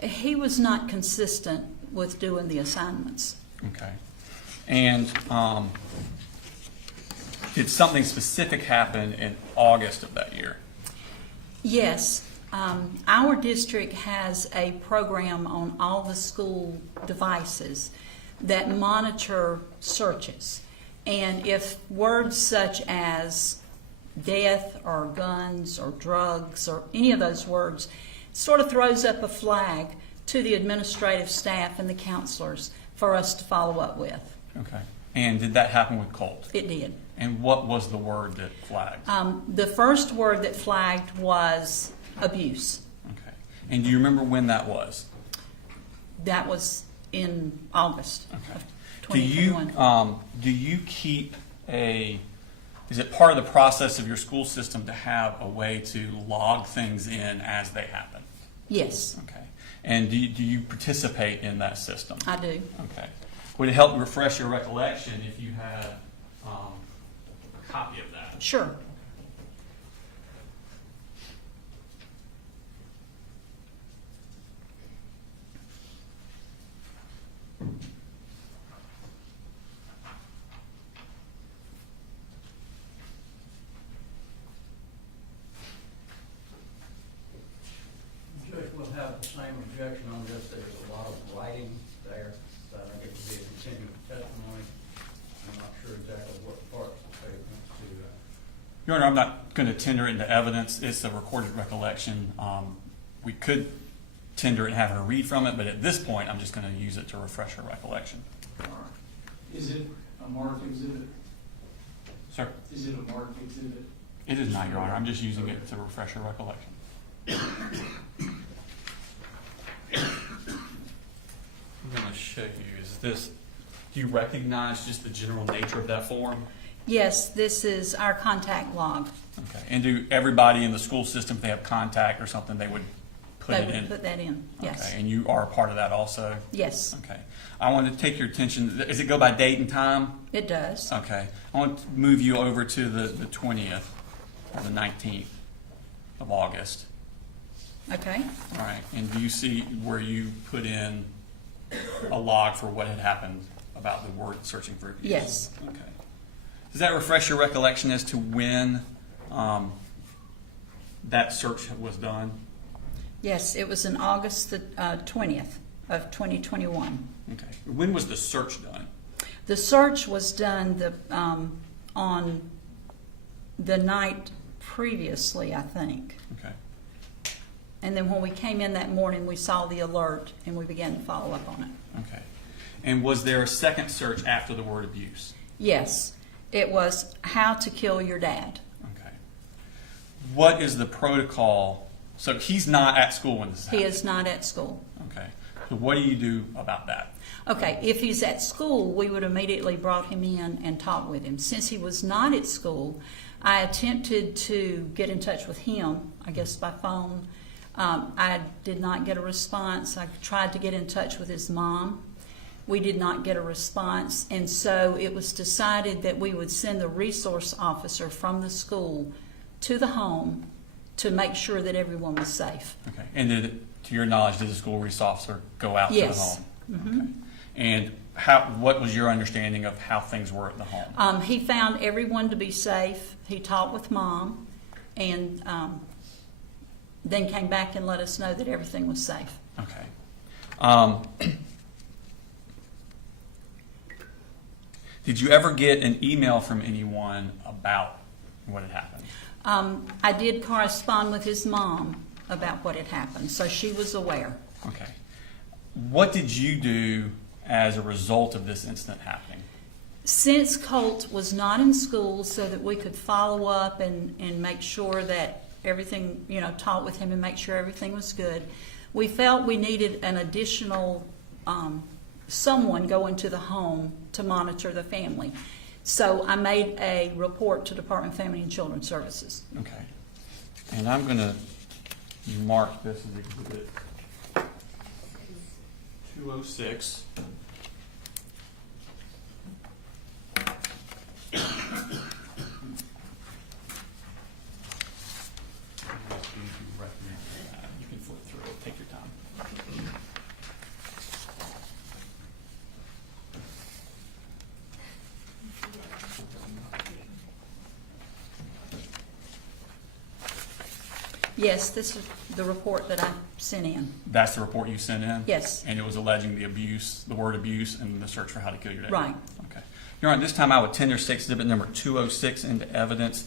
He was not consistent with doing the assignments. Okay. And did something specific happen in August of that year? Yes. Our district has a program on all the school devices that monitor searches. And if words such as death or guns or drugs or any of those words sort of throws up a flag to the administrative staff and the counselors for us to follow up with. Okay. And did that happen with Colt? It did. And what was the word that flagged? The first word that flagged was abuse. Okay. And do you remember when that was? That was in August Okay. of 2021. Do you keep is it part of the process of your school system to have a way to log things in as they happen? Yes, Okay. And do you participate in that system? I do. Okay. Would it help refresh your recollection if you had a copy of that? Sure. Judge, we'll have the same objection on this. There's a lot of writing there that I get to be a continuing testimony. I'm not sure exactly what parts the state wants to. Your Honor, I'm not going to tender it into evidence. It's a recorded recollection. We could tender it and have her read from it, but at this point, I'm just going to use it to refresh her recollection. Is it a marked exhibit? Sir? Is it a marked exhibit? It is not, Your Honor. I'm just using it to refresh her recollection. I'm going to show you. Do you recognize just the general nature of that form? Yes, this is our contact log. Okay. And do everybody in the school system, if they have contact or something, they would put They it would in? put that in, yes. Okay. And you are a part of that also? Yes, Okay. I want to take your attention. Does it go by date and time? it does. Okay. I want to move you over to the 20th or the 19th of August. Okay, All right. And do you see where you put in a log for what had happened about the word searching for abuse? yes. Okay. Does that refresh your recollection as to when that search was done? Yes, it was in August the 20th of 2021. Okay. When was the search done? The search was done on the night previously, I think. Okay. And then when we came in that morning, we saw the alert and we began to follow up on it. Okay. And was there a second search after the word abuse? Yes, it was how to kill your dad. Okay. what is the protocol? So he's not at school when this He happens. is not at school. Okay. So what do you do about that? Okay, if he's at school, we would immediately brought him in and talked with him. Since he was not at school, I attempted to get in touch with him, I guess by phone. I did not get a response. I tried to get in touch with his mom. We did not get a response, and so it was decided that we would send the resource officer from the school to the home to make sure that everyone was safe. Okay. And to your knowledge, did the school resource officer go out Yes. to the home? Okay. And what was your understanding of how things were at the home? He found everyone to be safe. He talked with mom, and then came back and let us know that everything was safe. Okay. Did you ever get an email from anyone about what had happened? I did correspond with his mom about what had happened, so she was aware. Okay. What did you do as a result of this incident happening? Since Colt was not in school, so that we could follow up and make sure that everything, talk with him and make sure everything was good, we felt we needed an additional someone go into the home to monitor the family. So I made a report to Department of Family and Children Services. Okay. And I'm going to mark this as Exhibit 206. You can flip through it. Take your time. Yes, this is the report that I sent in. That's the report you sent in? Yes. And it was alleging the abuse, the word abuse, and the search for how to kill your dad? Right. Okay. Your Honor, this time I would tender state exhibit number 206 into evidence.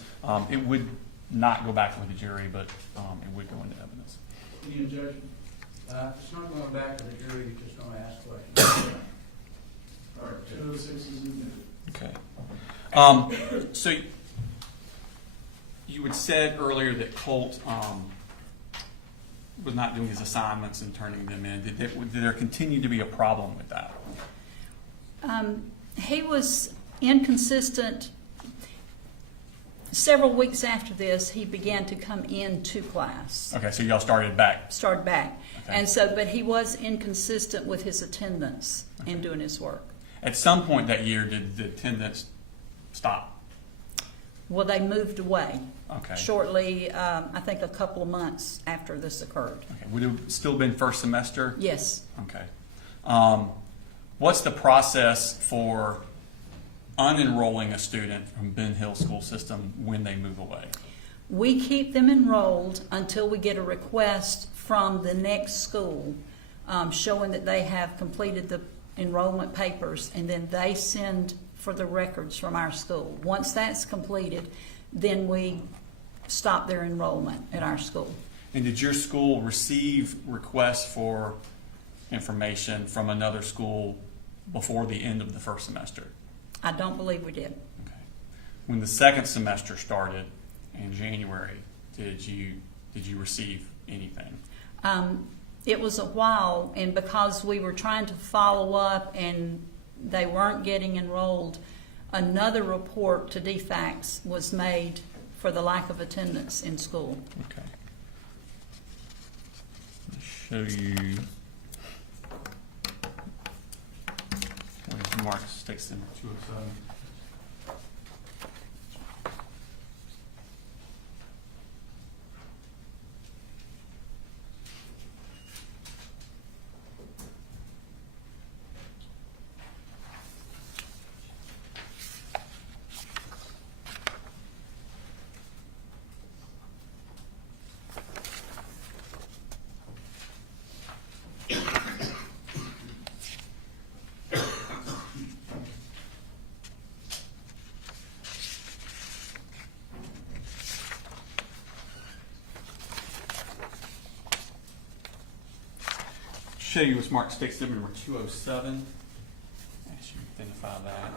It would not go back with the jury, but it would go into evidence. Any objection? It's not going back to the jury, you're just going to ask questions. All right, 206 is admitted. Okay. So you had said earlier that Colt was not doing his assignments and turning them in. Did there continue to be a problem with that? He was inconsistent. Several weeks after this, he began to come into class. Okay, so y'all started back. Started back. Okay. And so, but he was inconsistent with his attendance in doing his work. At some point that year, did the attendance stop? Well, they moved away Okay. shortly, I think a couple of months after this occurred. Okay. Would it have still been first semester? Yes. Okay. What's the process for unenrolling a student from Ben Hill school system when they move away? We keep them enrolled until we get a request from the next school showing that they have completed the enrollment papers, and then they send for the records from our school. Once that's completed, then we stop their enrollment at our school. And did your school receive requests for information from another school before the end of the first semester? I don't believe we did. Okay. When the second semester started in January, did you receive anything? It was a while, and because we were trying to follow up and they weren't getting enrolled, another report to DFACS was made for the lack of attendance in school. Okay. I'll show you. Where's Mark's text number 207? Show you what's marked stick number 207. Ask you to identify that.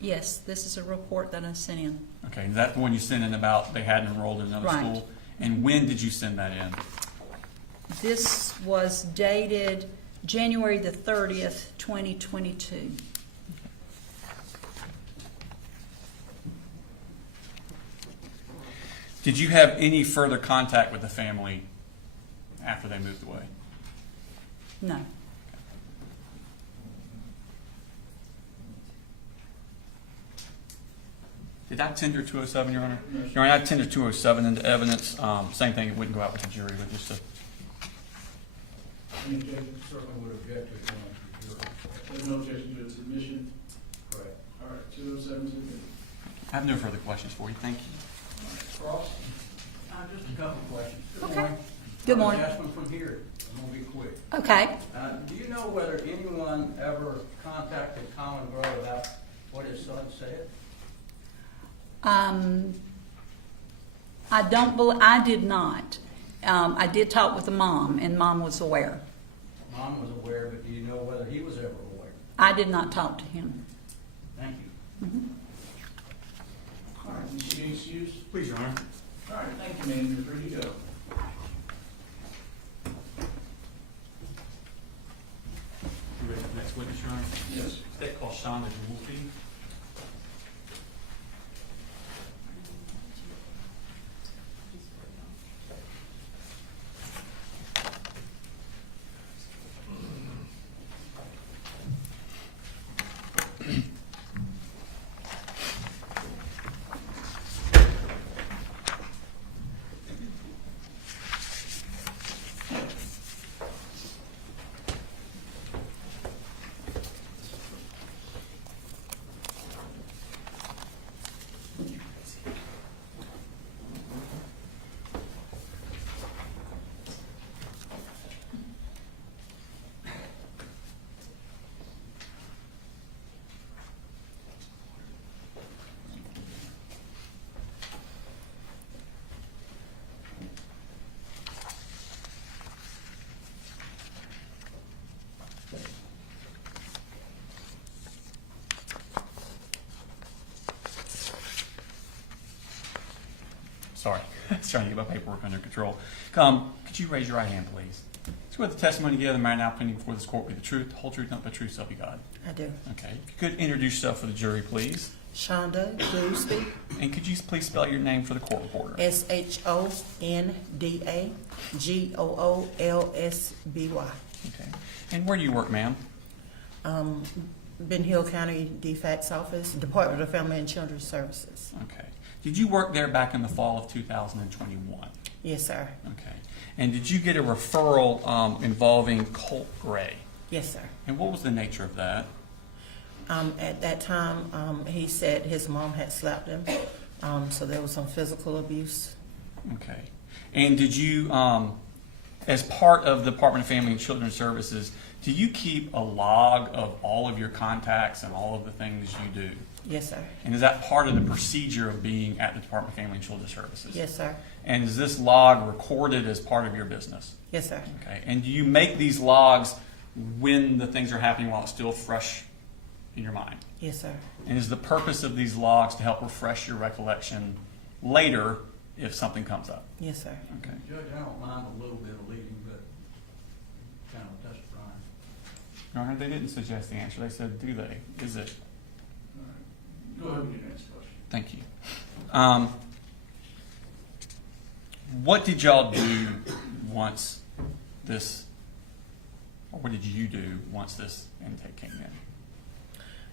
Yes, this is a report that I sent in. Okay, is that the one you sent in about they hadn't enrolled in another Right. school? And when did you send that in? This was dated January the 30th, 2022. Did you have any further contact with the family after they moved away? No. Did I tender 207, Your Honor? Your Honor, I tendered 207 into evidence. Same thing, it wouldn't go out with the jury, but just a, Any objection? Certainly would object to it going to the jury. There's no objection to its admission. Correct. All right, 207 is admitted. I have no further questions for you. Thank you. Cross? Just a couple of questions. Good Okay. morning. Good morning. Adjustment from here. I'm going to be quick. Okay. Do you know whether anyone ever contacted Colin Gray about what his son said? I did not. I did talk with the mom, and mom was aware. Mom was aware, but do you know whether he was ever aware? I did not talk to him. Thank you. All right, is she excused? Please, Your Honor. All right, thank you, ma'am. You're free to go. You ready for the next witness, Your Honor? Yes. They call Shonda Wolfie. Sorry, I was trying to get my paperwork under control. Could you raise your right hand, please? Swear the testimony you give the matter now pending before this court be the truth, the whole truth, nothing but the truth, so help you God. I do. Okay. If you could introduce yourself for the jury, please. Shonda Goolsby, And could you please spell your name for the court reporter? SHONDAGOOLSBY. Okay. And where do you work, ma'am? Ben Hill County DFACS Office, Department of Family and Children's Services. Okay. Did you work there back in the fall of 2021? Yes, sir. Okay. And did you get a referral involving Colt Gray? Yes, sir. And what was the nature of that? At that time, he said his mom had slapped him, so there was some physical abuse. Okay. And did you, as part of the Department of Family and Children's Services, do you keep a log of all of your contacts and all of the things you do? Yes, sir. And is that part of the procedure of being at the Department of Family and Children's Services? Yes, sir. And is this log recorded as part of your business? Yes, sir. Okay. And do you make these logs when the things are happening while it's still fresh in your mind? Yes, sir. And is the purpose of these logs to help refresh your recollection later if something comes up? Yes, sir. Okay. Judge, I don't mind a little bit of leading, but kind of testifying. Your Honor, they didn't suggest the answer. They said, do they? Is it? All right. Go ahead with your next question. Thank you. What did y'all do once this, or what did you do once this intake came in?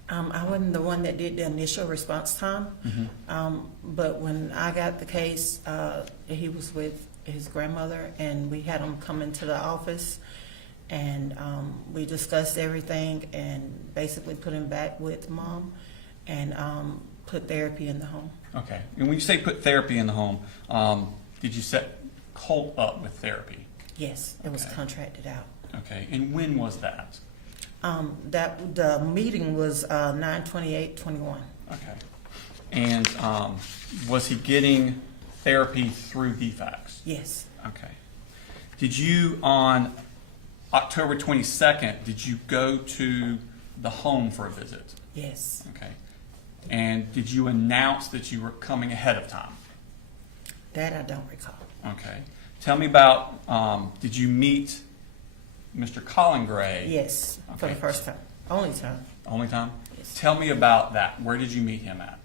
I wasn't the one that did the initial response time, but when I got the case, he was with his grandmother, and we had him come into the office, and we discussed everything, and basically put him back with mom, and put therapy in the home. Okay. And when you say put therapy in the home, did you set Colt up with therapy? Yes, it was Okay. contracted out. Okay. And when was that? That the meeting was 9/28/21. Okay. And was he getting therapy through DFACS? Yes. Okay. Did you, on October 22nd, did you go to the home for a visit? Yes. Okay. And did you announce that you were coming ahead of time? That I don't recall. Okay. Tell me about, did you meet Mr. Colin Gray? Yes, for Okay. the first time, only time. Only time? Yes. Tell me about that. Where did you meet him at?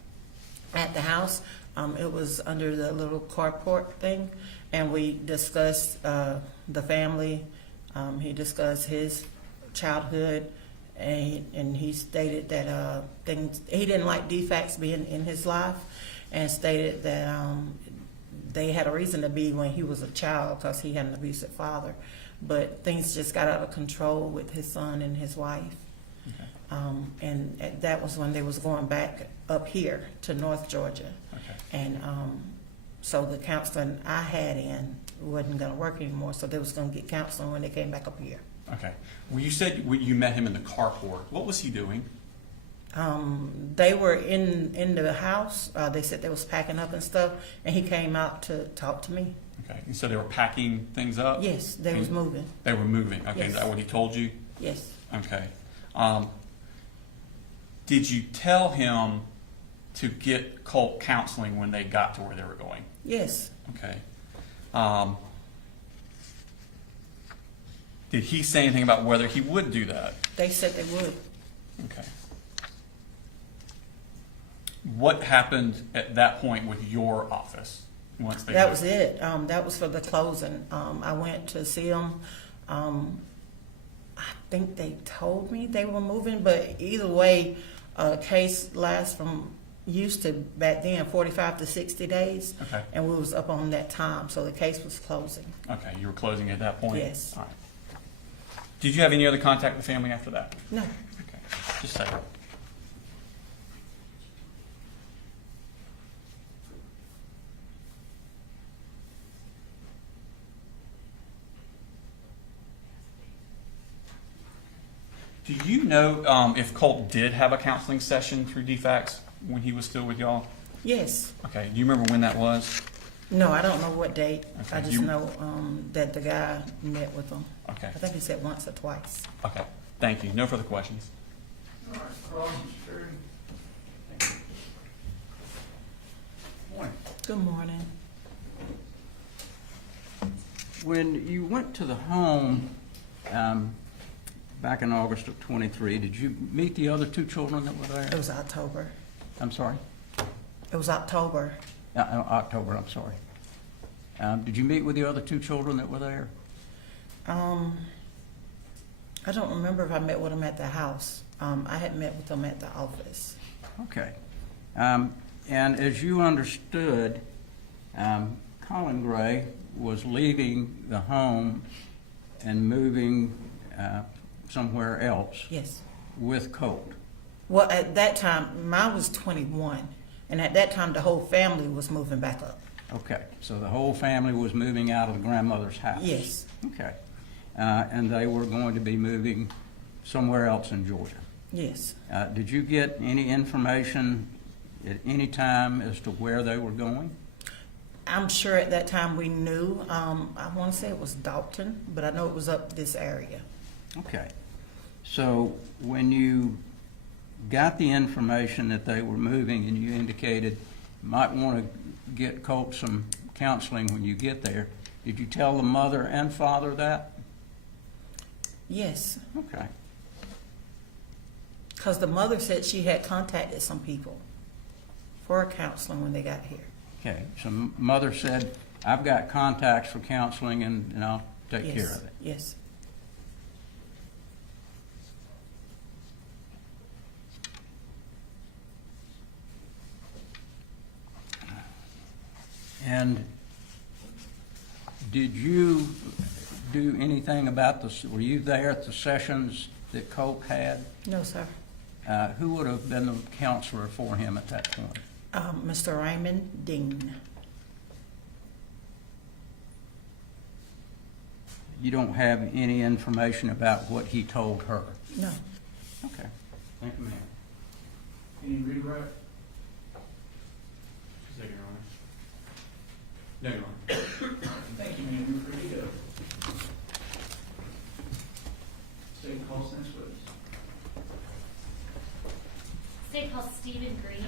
At the house, it was under the little carport thing, and we discussed the family. He discussed his childhood, and he stated that he didn't like defects being in his life, and stated that they had a reason to be when he was a child because he had an abusive father, but things just got out of control with his son and his wife. Okay. And that was when they was going back up here to North Georgia. Okay. And so the counseling I had in wasn't going to work anymore, so they was going to get counseling when they came back up here. Okay. Well, you said you met him in the carport. What was he doing? They were in the house. They said they was packing up and stuff, and he came out to talk to me. Okay. And so they were packing things up? Yes, they was moving. They were moving. Okay. Is Yes. that what he told you? Yes. Okay. Did you tell him to get Colt counseling when they got to where they were going? Yes. Okay. Did he say anything about whether he would do that? They said they would. Okay. What happened at that point with your office once they? That was it. That was for the closing. I went to see them. I think they told me they were moving, but either way, a case lasts from used to back then 45 to 60 days, Okay. and we was up on that time, so the case was closing. Okay, you were closing at that point? Yes. All right. Did you have any other contact with family after that? No, Okay, just say it. Do you know if Colt did have a counseling session through DFACS when he was still with y'all? yes, Okay, do you remember when that was? no, I don't know what date. Okay, I just you- know that the guy met with them. Okay, I think he said once or twice. okay, thank you. No further questions. All right, cross security. Morning. Good morning. When you went to the home back in August of '23, did you meet the other two children that were It there? was October. I'm sorry? It was October. October, I'm sorry. Did you meet with the other two children that were there? I don't remember if I met with them at the house. I had met with them at the office. Okay. And as you understood, Colin Gray was leaving the home and moving somewhere else Yes. with Colt. Well, at that time, mine was 21, and at that time, the whole family was moving back up. Okay, so the whole family was moving out of the grandmother's house? Yes. Okay. And they were going to be moving somewhere else in Georgia? Yes. Did you get any information at any time as to where they were going? I'm sure at that time we knew. I want to say it was Dalton, but I know it was up this area. Okay. So when you got the information that they were moving and you indicated you might want to get Colt some counseling when you get there, did you tell the mother and father that? Yes, Okay. because the mother said she had contacted some people for counseling when they got here. Okay. So mother said, I've got contacts for counseling and I'll take Yes. care of it. Yes. And did you do anything about this? Were you there at the sessions that Colt had? No, sir. Who would have been the counselor for him at that point? Mr. Raymond Dean. You don't have any information about what he told her? No. Okay. Thank you, ma'am. Any rewrite? No, Your Honor. Thank you, ma'am, you're free to go. State call sense, please. Say called Stephen Green.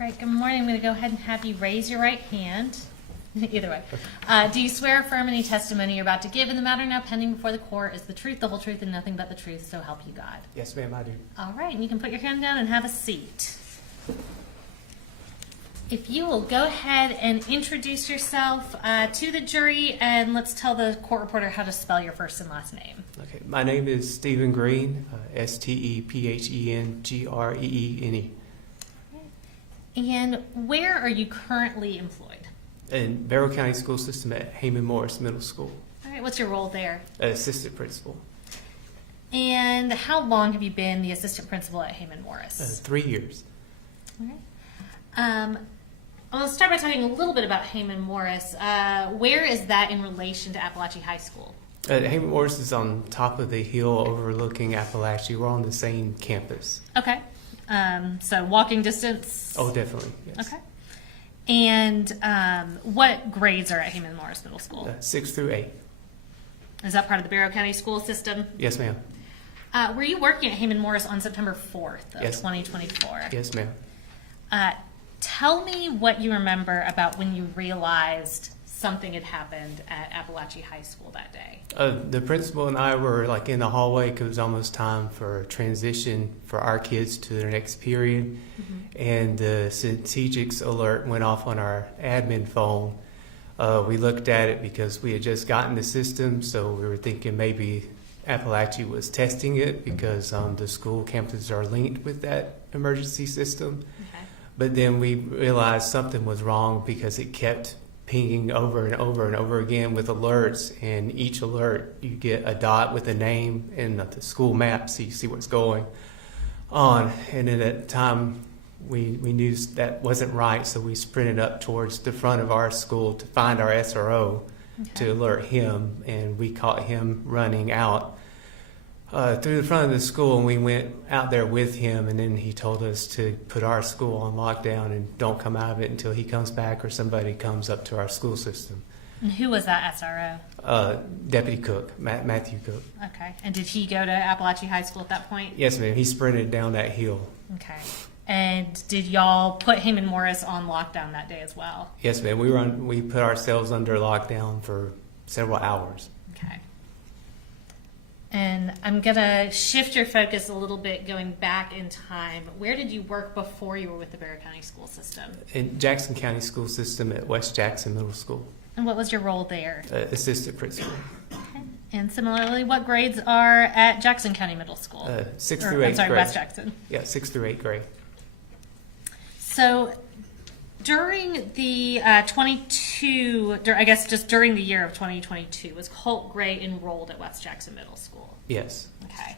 All right, good morning. I'm going to go ahead and have you raise your right hand. Either way. Do you swear or affirm any testimony you're about to give in the matter now pending before the court is the truth, the whole truth, and nothing but the truth, so help you God? Yes, ma'am, I do. All right, and you can put your hand down and have a seat. If you will go ahead and introduce yourself to the jury, and let's tell the court reporter how to spell your first and last name. Okay, my name is Stephen Green, STEPHENGREENE. And where are you currently employed? In Barrow County School System at Heyman Morris Middle School. All right, what's your role there? Assistant principal. And how long have you been the assistant principal at Heyman Morris? 3 years. All right. I'll start by talking a little bit about Heyman Morris. Where is that in relation to Apalachee High School? Heyman Morris is on top of the hill overlooking Apalachee. We're on the same campus. Okay. So walking distance? Oh, definitely, yes. Okay. And what grades are at Heyman Morris Middle School? 6 through 8. Is that part of the Barrow County school system? Yes, ma'am. Were you working at Heyman Morris on September 4th of Yes. 2024? Yes, ma'am. Tell me what you remember about when you realized something had happened at Apalachee High School that day. The principal and I were like in the hallway because it was almost time for transition for our kids to their next period. And the strategics alert went off on our admin phone. We looked at it because we had just gotten the system, so we were thinking maybe Apalachee was testing it because the school campuses are linked with that emergency system. Okay. But then we realized something was wrong because it kept pinging over and over and over again with alerts, and each alert you get a dot with a name and the school map so you see what's going on. And at that time we knew that wasn't right, so we sprinted up towards the front of our school to find our SRO to alert him, and we caught him running out through the front of the school, and we went out there with him, and then he told us to put our school on lockdown and don't come out of it until he comes back or somebody comes up to our school system. And who was that SRO? Deputy Cook, Matthew Cook. Okay. And did he go to Apalachee High School at that point? Yes, ma'am. He sprinted down that hill. Okay. And did y'all put Heyman Morris on lockdown that day as well? Yes, ma'am. We put ourselves under lockdown for several hours. Okay. And I'm going to shift your focus a little bit going back in time. Where did you work before you were with the Barrow County school system? In Jackson County School System at West Jackson Middle School. And what was your role there? Assistant principal. Okay. And similarly, what grades are at Jackson County Middle School? 6 through 8 grade. West Jackson. Yeah, 6 through 8 grade. So during the during the year of 2022, was Colt Gray enrolled at West Jackson Middle School? Yes. Okay.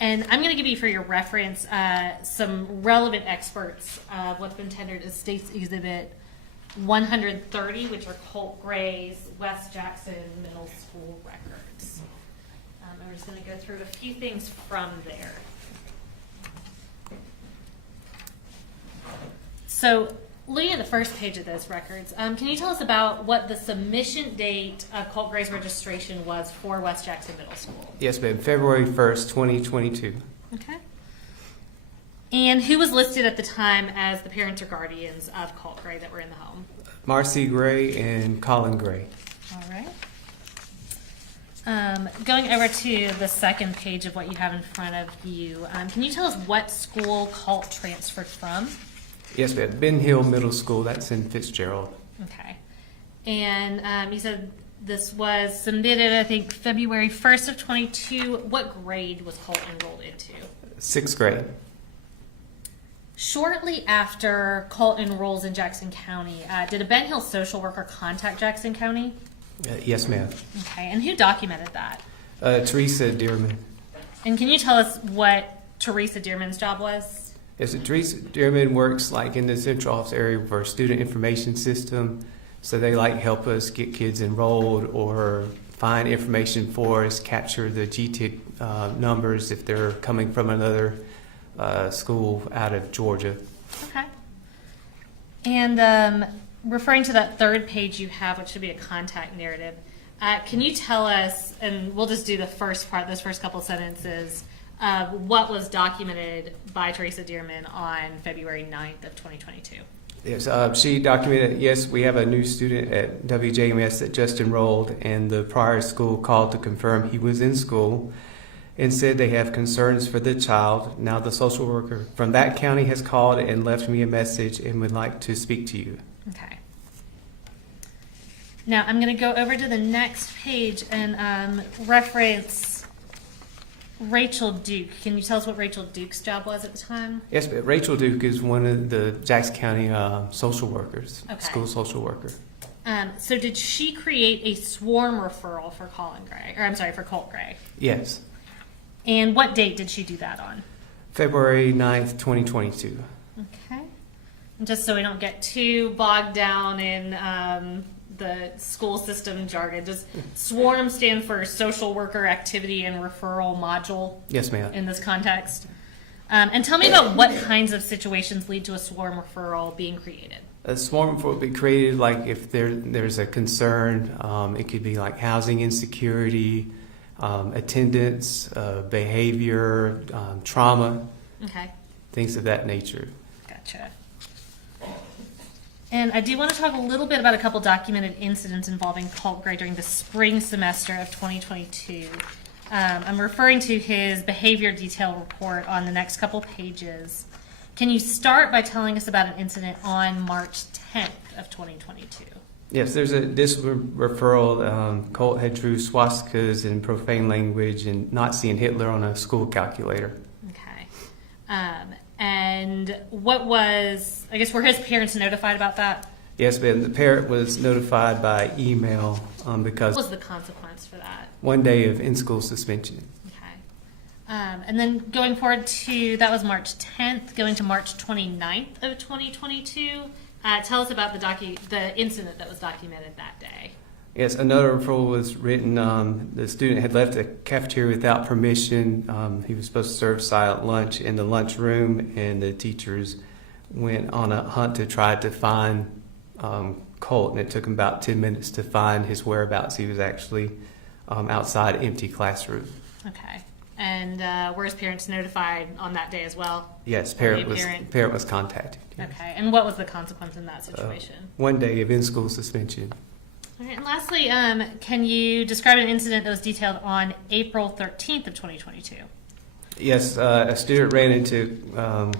And I'm going to give you, for your reference, some relevant experts of what's been tendered as State's Exhibit 130, which are Colt Gray's West Jackson Middle School records. I'm just going to go through a few things from there. So, looking at the first page of those records, can you tell us about what the submission date of Colt Gray's registration was for West Jackson Middle School? Yes, ma'am. February 1st, 2022. Okay. And who was listed at the time as the parents or guardians of Colt Gray that were in the home? Marcy Gray and Colin Gray. All right. Going over to the second page of what you have in front of you, can you tell us what school Colt transferred from? Yes, ma'am. Ben Hill Middle School. That's in Fitzgerald. Okay. And you said this was submitted, I think, February 1st of 22. What grade was Colt enrolled into? 6th grade. Shortly after Colt enrolls in Jackson County, did a Ben Hill social worker contact Jackson County? Yes, ma'am. Okay. And who documented that? Teresa Dearman. And can you tell us what Teresa Dearman's job was? Yes, Teresa Dearman works like in the central office area for a student information system. So they like help us get kids enrolled or find information for us, capture the GTIC numbers if they're coming from another school out of Georgia. Okay. And referring to that third page you have, which should be a contact narrative, can you tell us, and we'll just do the first part, those first couple sentences, what was documented by Teresa Dearman on February 9th of 2022? Yes, she documented, yes, we have a new student at WJMS that just enrolled, and the prior school called to confirm he was in school and said they have concerns for the child. Now the social worker from that county has called and left me a message and would like to speak to you. Okay. Now I'm going to go over to the next page and reference Rachel Duke. Can you tell us what Rachel Duke's job was at the time? Yes, but Rachel Duke is one of the Jackson County social workers, Okay. school social worker. So did she create a swarm referral for Colin Gray, or I'm sorry, for Colt Gray? Yes, And what date did she do that on? February 9th, 2022. Okay. And just so we don't get too bogged down in the school system jargon, does SWARM stand for Social Worker Activity and Referral Module Yes, ma'am. in this context? And tell me about what kinds of situations lead to a SWARM referral being created. A swarm will be created like if there's a concern. It could be like housing insecurity, attendance, behavior, trauma, Okay. things of that nature. Gotcha. And I do want to talk a little bit about a couple documented incidents involving Colt Gray during the spring semester of 2022. I'm referring to his behavior detail report on the next couple pages. Can you start by telling us about an incident on March 10th of 2022? Yes, there's a discipline referral. Colt had drew swastikas in profane language and Nazi and Hitler on a school calculator. Okay. And what was, I guess, were his parents notified about that? Yes, but the parent was notified by email because What was the consequence for that? 1 day of in-school suspension. Okay. And then going forward to, that was March 10th, going to March 29th of 2022. Tell us about the incident that was documented that day. Yes, another referral was written. The student had left the cafeteria without permission. He was supposed to serve silent lunch in the lunchroom, and the teachers went on a hunt to try to find Colt, and it took him about 10 minutes to find his whereabouts. He was actually outside an empty classroom. Okay. And were his parents notified on that day as well? Yes, parent was contacted. Yes. Okay. And what was the consequence in that situation? 1 day of in-school suspension. All right, and lastly, can you describe an incident that was detailed on April 13th of 2022? Yes, a student ran into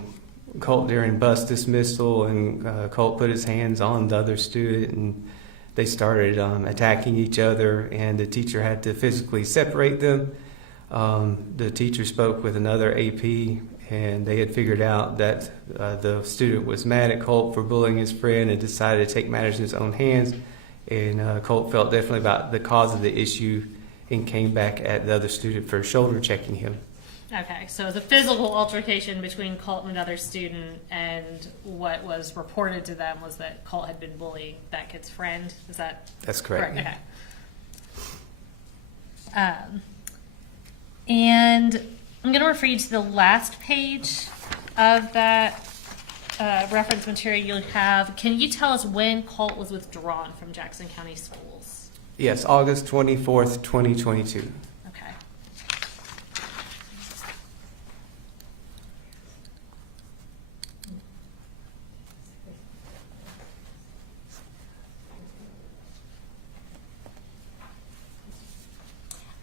Colt during bus dismissal, and Colt put his hands on the other student, and they started attacking each other, and the teacher had to physically separate them. The teacher spoke with another AP, and they had figured out that the student was mad at Colt for bullying his friend and decided to take matters in his own hands. And Colt felt definitely about the cause of the issue and came back at the other student for shoulder checking him. Okay, so it was a physical altercation between Colt and another student, and what was reported to them was that Colt had been bullying that kid's friend. Is that That's correct. Okay. And I'm going to refer you to the last page of that reference material you'll have. Can you tell us when Colt was withdrawn from Jackson County Schools? Yes, August 24th, 2022. Okay.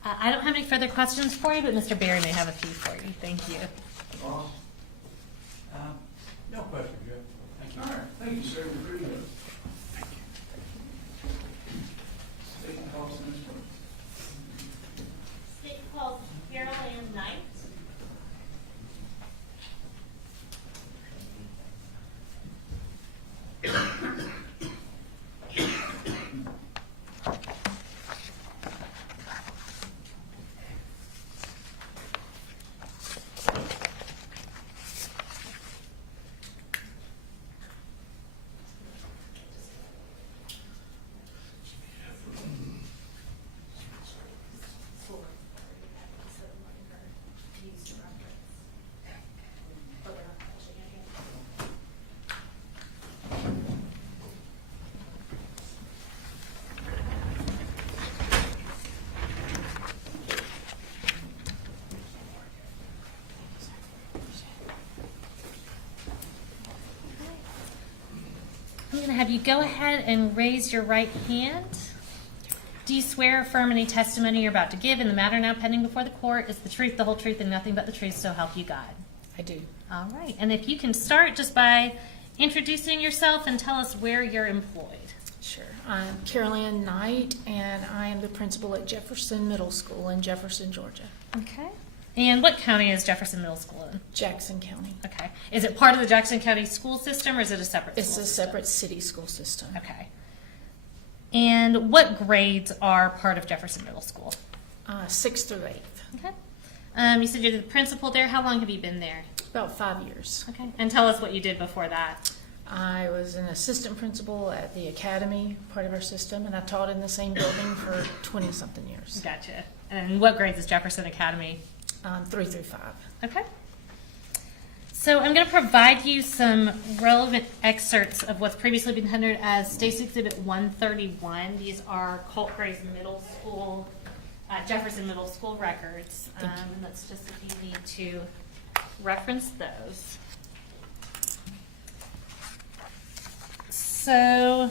I don't have any further questions for you, but Mr. Barry may have a few for you. Thank you. Boss? No questions, Jeff. Thank you. All right, thank you, sir. We appreciate it. State calls next one. State calls Carol Ann Knight. I'm going to have you go ahead and raise your right hand. Do you swear or affirm any testimony you're about to give in the matter now pending before the court is the truth, the whole truth, and nothing but the truth, so help you God? I do. All right. And if you can start just by introducing yourself and tell us where you're employed. Sure. I'm Carol Ann Knight, and I am the principal at Jefferson Middle School in Jefferson, Georgia. Okay. And what county is Jefferson Middle School in? Jackson County. Okay. Is it part of the Jackson County school system, or is it a separate It's school a system? separate city school system. Okay. And what grades are part of Jefferson Middle School? 6th through 8th. Okay. You said you're the principal there. How long have you been there? About 5 years. Okay. And tell us what you did before that. I was an assistant principal at the academy, part of our system, and I taught in the same building for 20-something years. Gotcha. And what grades is Jefferson Academy? 3 through 5. Okay. So I'm going to provide you some relevant excerpts of what's previously been tendered as State's Exhibit 131. These are Colt Gray's middle school, Jefferson Middle School records. And that's just if you need to reference those. So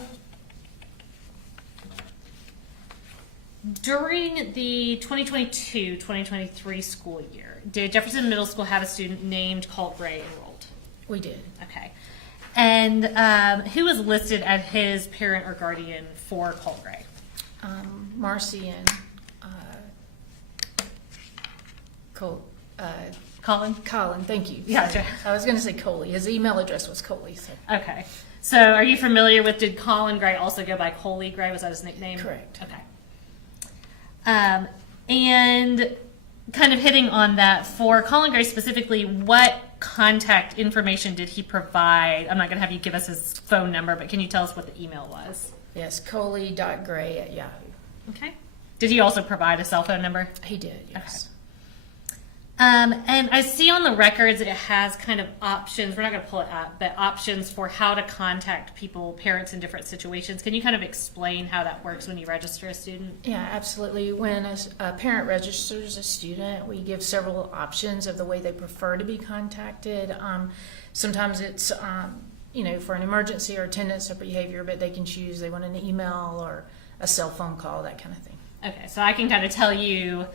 during the 2022-2023 school year, did Jefferson Middle School have a student named Colt Gray enrolled? We did. Okay. And who was listed as his parent or guardian for Colt Gray? Marcy and Colt. Colin? Colin, thank you. Gotcha. I was going to say Coley. His email address was Coley. So. Okay. So are you familiar with, did Colin Gray also go by Coley Gray? Was that his nickname? Correct. Okay. And kind of hitting on that, for Colin Gray specifically, what contact information did he provide? I'm not going to have you give us his phone number, but can you tell us what the email was? Yes, Coley.gray@yahoo. Okay. Did he also provide a cell phone number? He did, yes. Okay. And I see on the records it has kind of options. We're not going to pull it up, but options for how to contact people, parents in different situations. Can you kind of explain how that works when you register a student? Yeah, absolutely. When a parent registers a student, we give several options of the way they prefer to be contacted. Sometimes it's, for an emergency or attendance or behavior, but they can choose they want an email or a cell phone call, that kind of thing. Okay, so I can kind of tell you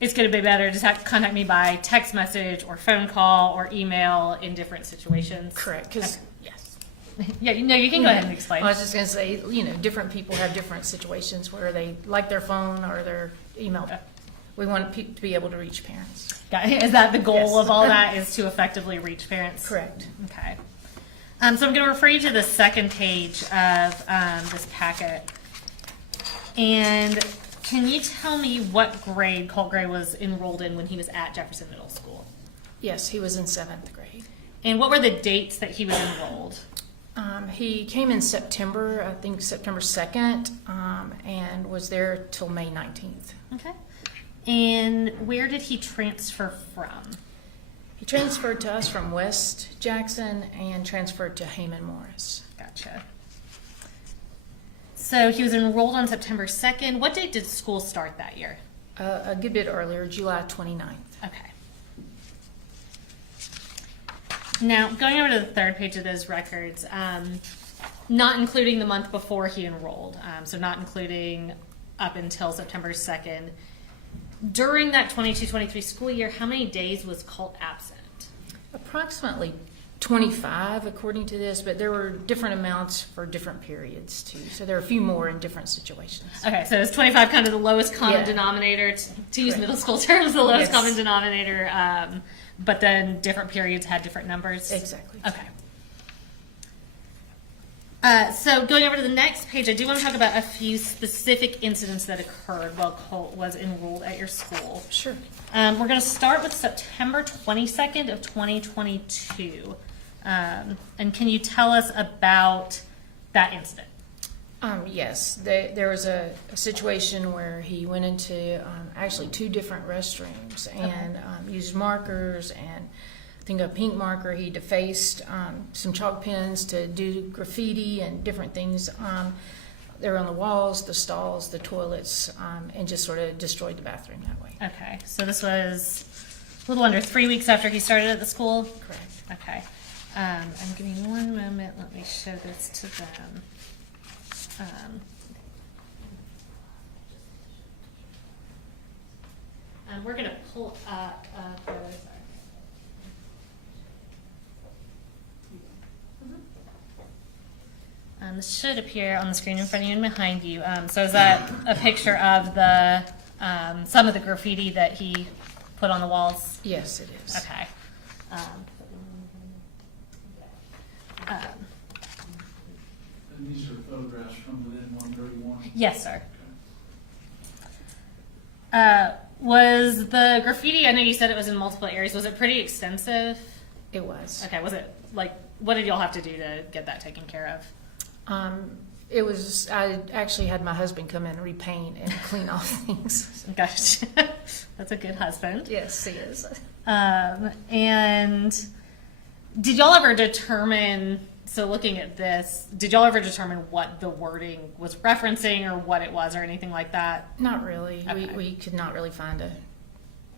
it's going to be better to contact me by text message or phone call or email in different situations. Correct, because, okay. yes. Yeah, you can go ahead and explain. I was just going to say, different people have different situations where they like their phone or their email. We want people to be able to reach parents. Is that the goal Yes. of all that, is to effectively reach parents? Correct. Okay. So I'm going to refer you to the second page of this packet. And can you tell me what grade Colt Gray was enrolled in when he was at Jefferson Middle School? Yes, he was in 7th grade. And what were the dates that he was enrolled? He came in September, I think September 2nd, and was there till May 19th. Okay. And where did he transfer from? He transferred to us from West Jackson and transferred to Heyman Morris. Gotcha. So he was enrolled on September 2nd. What date did school start that year? A good bit earlier, July 29th. Okay. Now, going over to the third page of those records, not including the month before he enrolled, so not including up until September 2nd, during that 22-23 school year, how many days was Colt absent? Approximately 25, according to this, but there were different amounts for different periods, too. So there are a few more in different situations. Okay, so is 25 kind of the lowest common Yeah. denominator, to use Correct. middle school terms, the lowest Yes. common denominator, but then different periods had different numbers? Exactly. Okay. So going over to the next page, I do want to talk about a few specific incidents that occurred while Colt was enrolled at your school. Sure. We're going to start with September 22nd of 2022. And can you tell us about that incident? Yes, there was a situation where he went into actually 2 different restrooms and used markers, and I think a pink marker. He defaced some chalk pens to do graffiti and different things. They were on the walls, the stalls, the toilets, and just sort of destroyed the bathroom that way. Okay, so this was a little under 3 weeks after he started at the school? Correct. Okay. And give me one moment. Let me show this to them. We're going to pull up a photo. Sorry. This should appear on the screen in front of you and behind you. So is that a picture of the some of the graffiti that he put on the walls? Yes, it is. Okay. And these are photographs from within 131. Yes, sir. Was the graffiti, I know you said it was in multiple areas, was it pretty extensive? It was. Okay, was it, like, what did y'all have to do to get that taken care of? It was, I actually had my husband come in and repaint and clean off things. Gosh, that's a good husband. Yes, he is. And did y'all ever determine, so looking at this, did y'all ever determine what the wording was referencing or what it was or anything like that? Not really. Okay. We could not really find a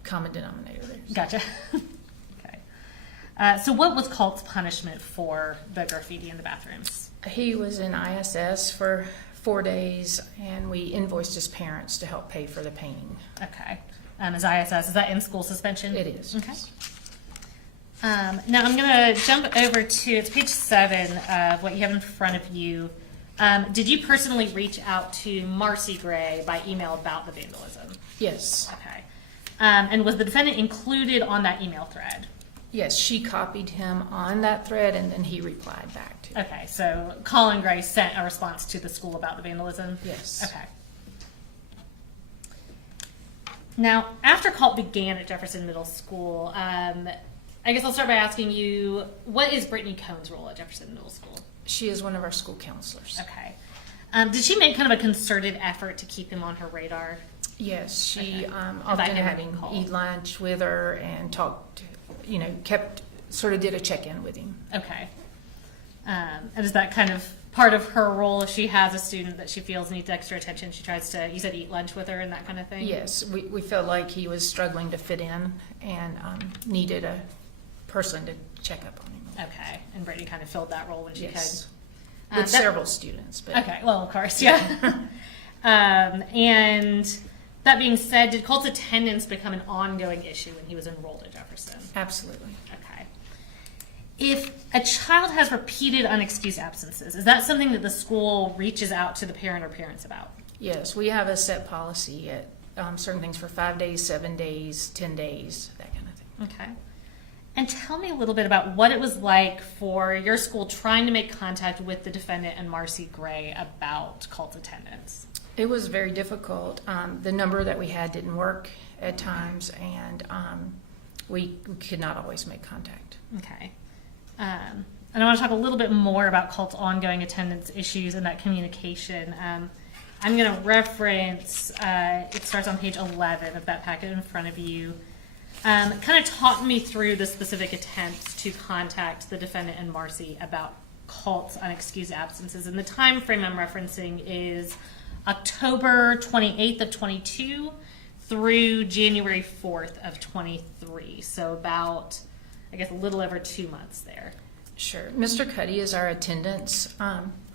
common denominator there. Gotcha. Okay. So what was Colt's punishment for the graffiti in the bathrooms? He was in ISS for 4 days, and we invoiced his parents to help pay for the painting. Okay. Is ISS, is that in-school suspension? It is. Okay. Now I'm going to jump over to, it's page 7 of what you have in front of you. Did you personally reach out to Marcy Gray by email about the vandalism? Yes. Okay. And was the defendant included on that email thread? Yes, she copied him on that thread, and then he replied back to it. Okay, so Colin Gray sent a response to the school about the vandalism? Yes. Okay. Now, after Colt began at Jefferson Middle School, I guess I'll start by asking you, what is Brittany Cohn's role at Jefferson Middle School? She is one of our school counselors. Okay. Did she make kind of a concerted effort to keep him on her radar? Yes, she Okay. often had him eat lunch with her and talked, did a check-in with him. Okay. And is that kind of part of her role if she has a student that she feels needs extra attention? She tries to, you said, eat lunch with her and that kind of thing? Yes, we felt like he was struggling to fit in and needed a person to check up on him. Okay. And Brittany kind of filled that role when she Yes. could? With several students. But Okay, well, of course, yeah. And that being said, did Colt's attendance become an ongoing issue when he was enrolled at Jefferson? Absolutely. Okay. If a child has repeated unexcused absences, is that something that the school reaches out to the parent or parents about? Yes, we have a set policy at certain things for 5 days, 7 days, 10 days, that kind of thing. Okay. And tell me a little bit about what it was like for your school trying to make contact with the defendant and Marcy Gray about Colt's attendance. It was very difficult. The number that we had didn't work at times, and we could not always make contact. Okay. And I want to talk a little bit more about Colt's ongoing attendance issues and that communication. I'm going to reference, it starts on page 11 of that packet in front of you. Kind of talk me through the specific attempts to contact the defendant and Marcy about Colt's unexcused absences. And the time frame I'm referencing is October 28th of 22 through January 4th of 23. So about, I guess, a little over 2 months there. Sure. Mr. Cuddy is our attendance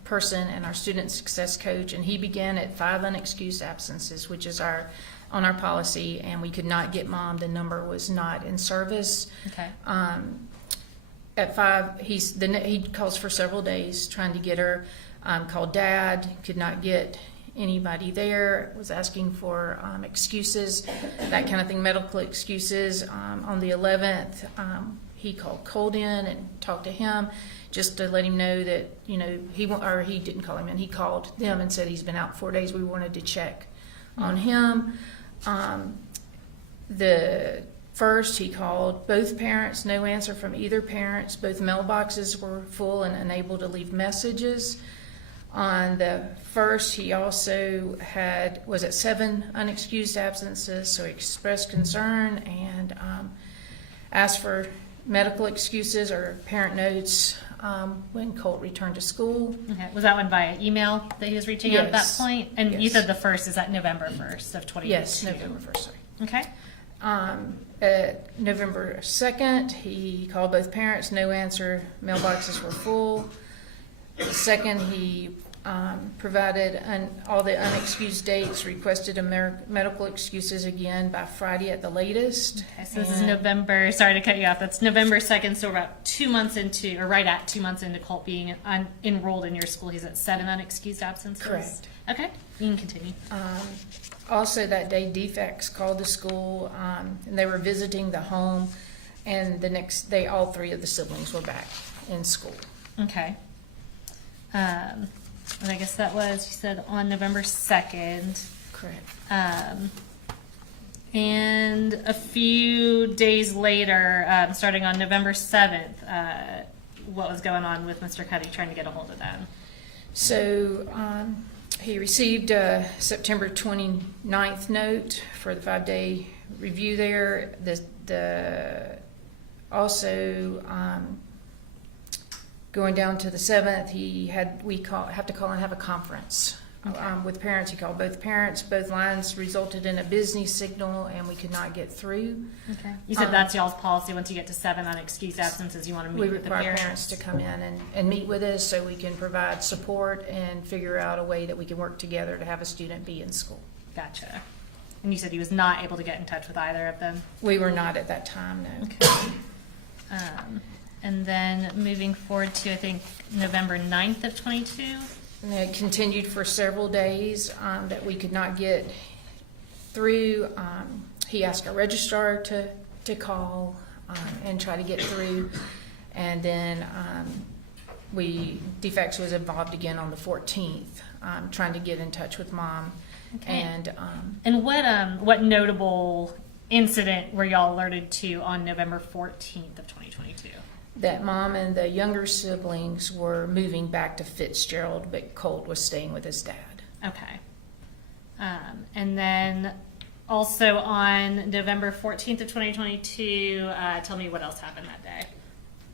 person and our student success coach, and he began at 5 unexcused absences, which is on our policy, and we could not get mom. The number was not in service. Okay. At 5, he calls for several days trying to get her. Called dad, could not get anybody there. Was asking for excuses, that kind of thing, medical excuses. On the 11th, he called Colt in and talked to him, just to let him know that he didn't call him in. He called them and said he's been out 4 days. We wanted to check on him. The first, he called both parents, no answer from either parents. Both mailboxes were full and unable to leave messages. On the first, he also was at 7 unexcused absences, so he expressed concern and asked for medical excuses or parent notes when Colt returned to school. Okay. Was that one via email that he was reaching out at that Yes. point? And Yes. you said the first, is that November 1st of 2022? Yes, November 1st, sorry. Okay. November 2nd, he called both parents, no answer, mailboxes were full. The 2nd, he provided all the unexcused dates, requested medical excuses again by Friday at the latest. Okay, so this is November, sorry to cut you off, that's November 2nd, so we're about 2 months into, or right at 2 months into Colt being enrolled in your school. He's at 7 unexcused absences? Correct. Okay, you can continue. Also that day, defects called the school, and they were visiting the home, and the next day, all 3 of the siblings were back in school. Okay. And I guess that was, you said, on November 2nd. Correct. And a few days later, starting on November 7th, what was going on with Mr. Cuddy trying to get a hold of them? So he received a September 29th note for the 5-day review there. Also, going down to the 7th, have to call and have a conference with parents. He called both parents. Both lines resulted in a busy signal, and we could not get through. Okay. You said that's y'all's policy. Once you get to 7 unexcused absences, you want to meet with the parents. We require parents to come in and meet with us so we can provide support and figure out a way that we can work together to have a student be in school. Gotcha. And you said he was not able to get in touch with either of them? We were not at that time, no. Okay. And then moving forward to, I think, November 9th of 22? And it continued for several days that we could not get through. He asked our registrar to call and try to get through. And then defects was involved again on the 14th, trying to get in touch with mom. Okay. And what notable incident were y'all alerted to on November 14th of 2022? That mom and the younger siblings were moving back to Fitzgerald, but Colt was staying with his dad. Okay. And then also on November 14th of 2022, tell me what else happened that day.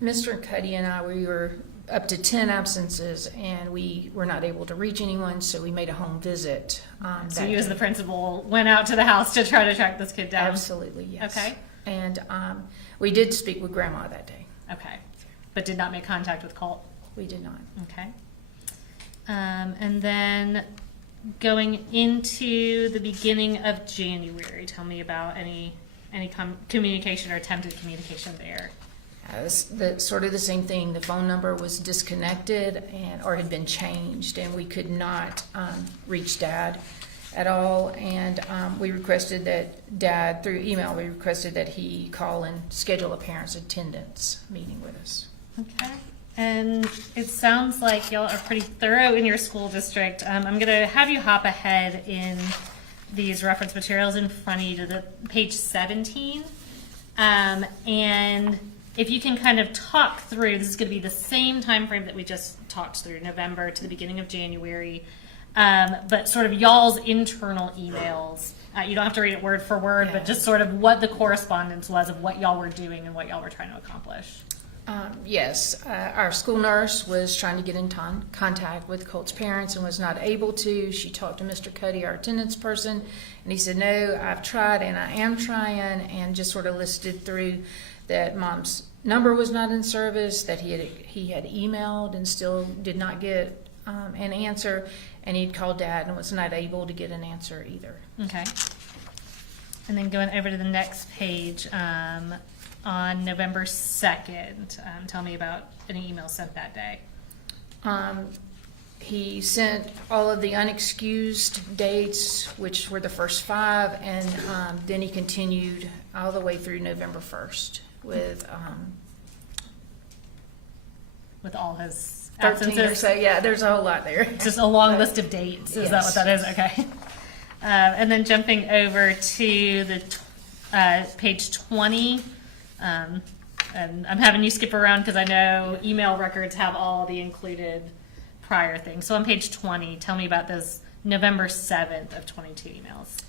Mr. Cuddy and I, we were up to 10 absences, and we were not able to reach anyone, so we made a home visit. So you as the principal went out to the house to try to track this kid down? Absolutely, yes. Okay. And we did speak with Grandma that day. Okay. But did not make contact with Colt? We did not. Okay. And then going into the beginning of January, tell me about any communication or attempted communication there. Sort of the same thing. The phone number was disconnected or had been changed, and we could not reach Dad at all. And we requested that Dad, through email, we requested that he call and schedule a parent's attendance meeting with us. Okay. And it sounds like y'all are pretty thorough in your school district. I'm going to have you hop ahead in these reference materials in front of you to the page 17. And if you can kind of talk through, this is going to be the same time frame that we just talked through, November to the beginning of January, but sort of y'all's internal emails. You don't have to read it word for word, but just sort of what the correspondence was of what y'all were doing and what y'all were trying to accomplish. Yes, our school nurse was trying to get in contact with Colt's parents and was not able to. She talked to Mr. Cuddy, our attendance person, and he said, no, I've tried and I am trying, and just sort of listed through that mom's number was not in service, that he had emailed and still did not get an answer, and he'd called Dad and was not able to get an answer either. Okay. And then going over to the next page, on November 2nd, tell me about any emails sent that day. He sent all of the unexcused dates, which were the first 5, and then he continued all the way through November 1st with all his 13 absences. or so. Yeah, there's a whole lot there. Just a long list of dates. Is that what that is? Okay. And then jumping over to the page 20. And I'm having you skip around because I know email records have all the included prior things. So on page 20, tell me about those November 7th of 22 emails.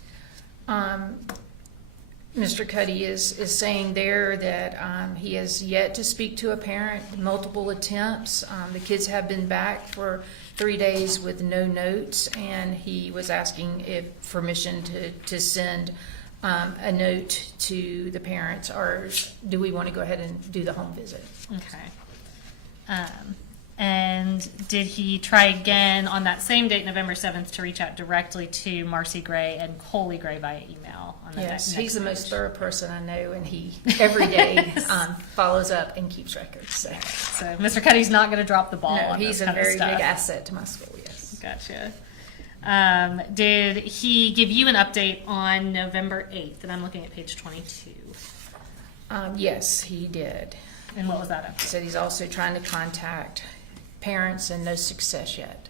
Mr. Cuddy is saying there that he has yet to speak to a parent, multiple attempts. The kids have been back for 3 days with no notes, and he was asking if permission to send a note to the parents, or do we want to go ahead and do the home visit? Okay. And did he try again on that same date, November 7th, to reach out directly to Marcy Gray and Coley Gray via email? On the Yes, next he's the page? most thorough person I know, and he every day follows up and keeps records. So, Mr. Cuddy's not going to drop the ball no, on he's this a kind of very stuff. big asset to my school. Yes. Gotcha. Did he give you an update on November 8th? And I'm looking at page 22. Yes, he did. And what was that update? He said he's also trying to contact parents and no success yet.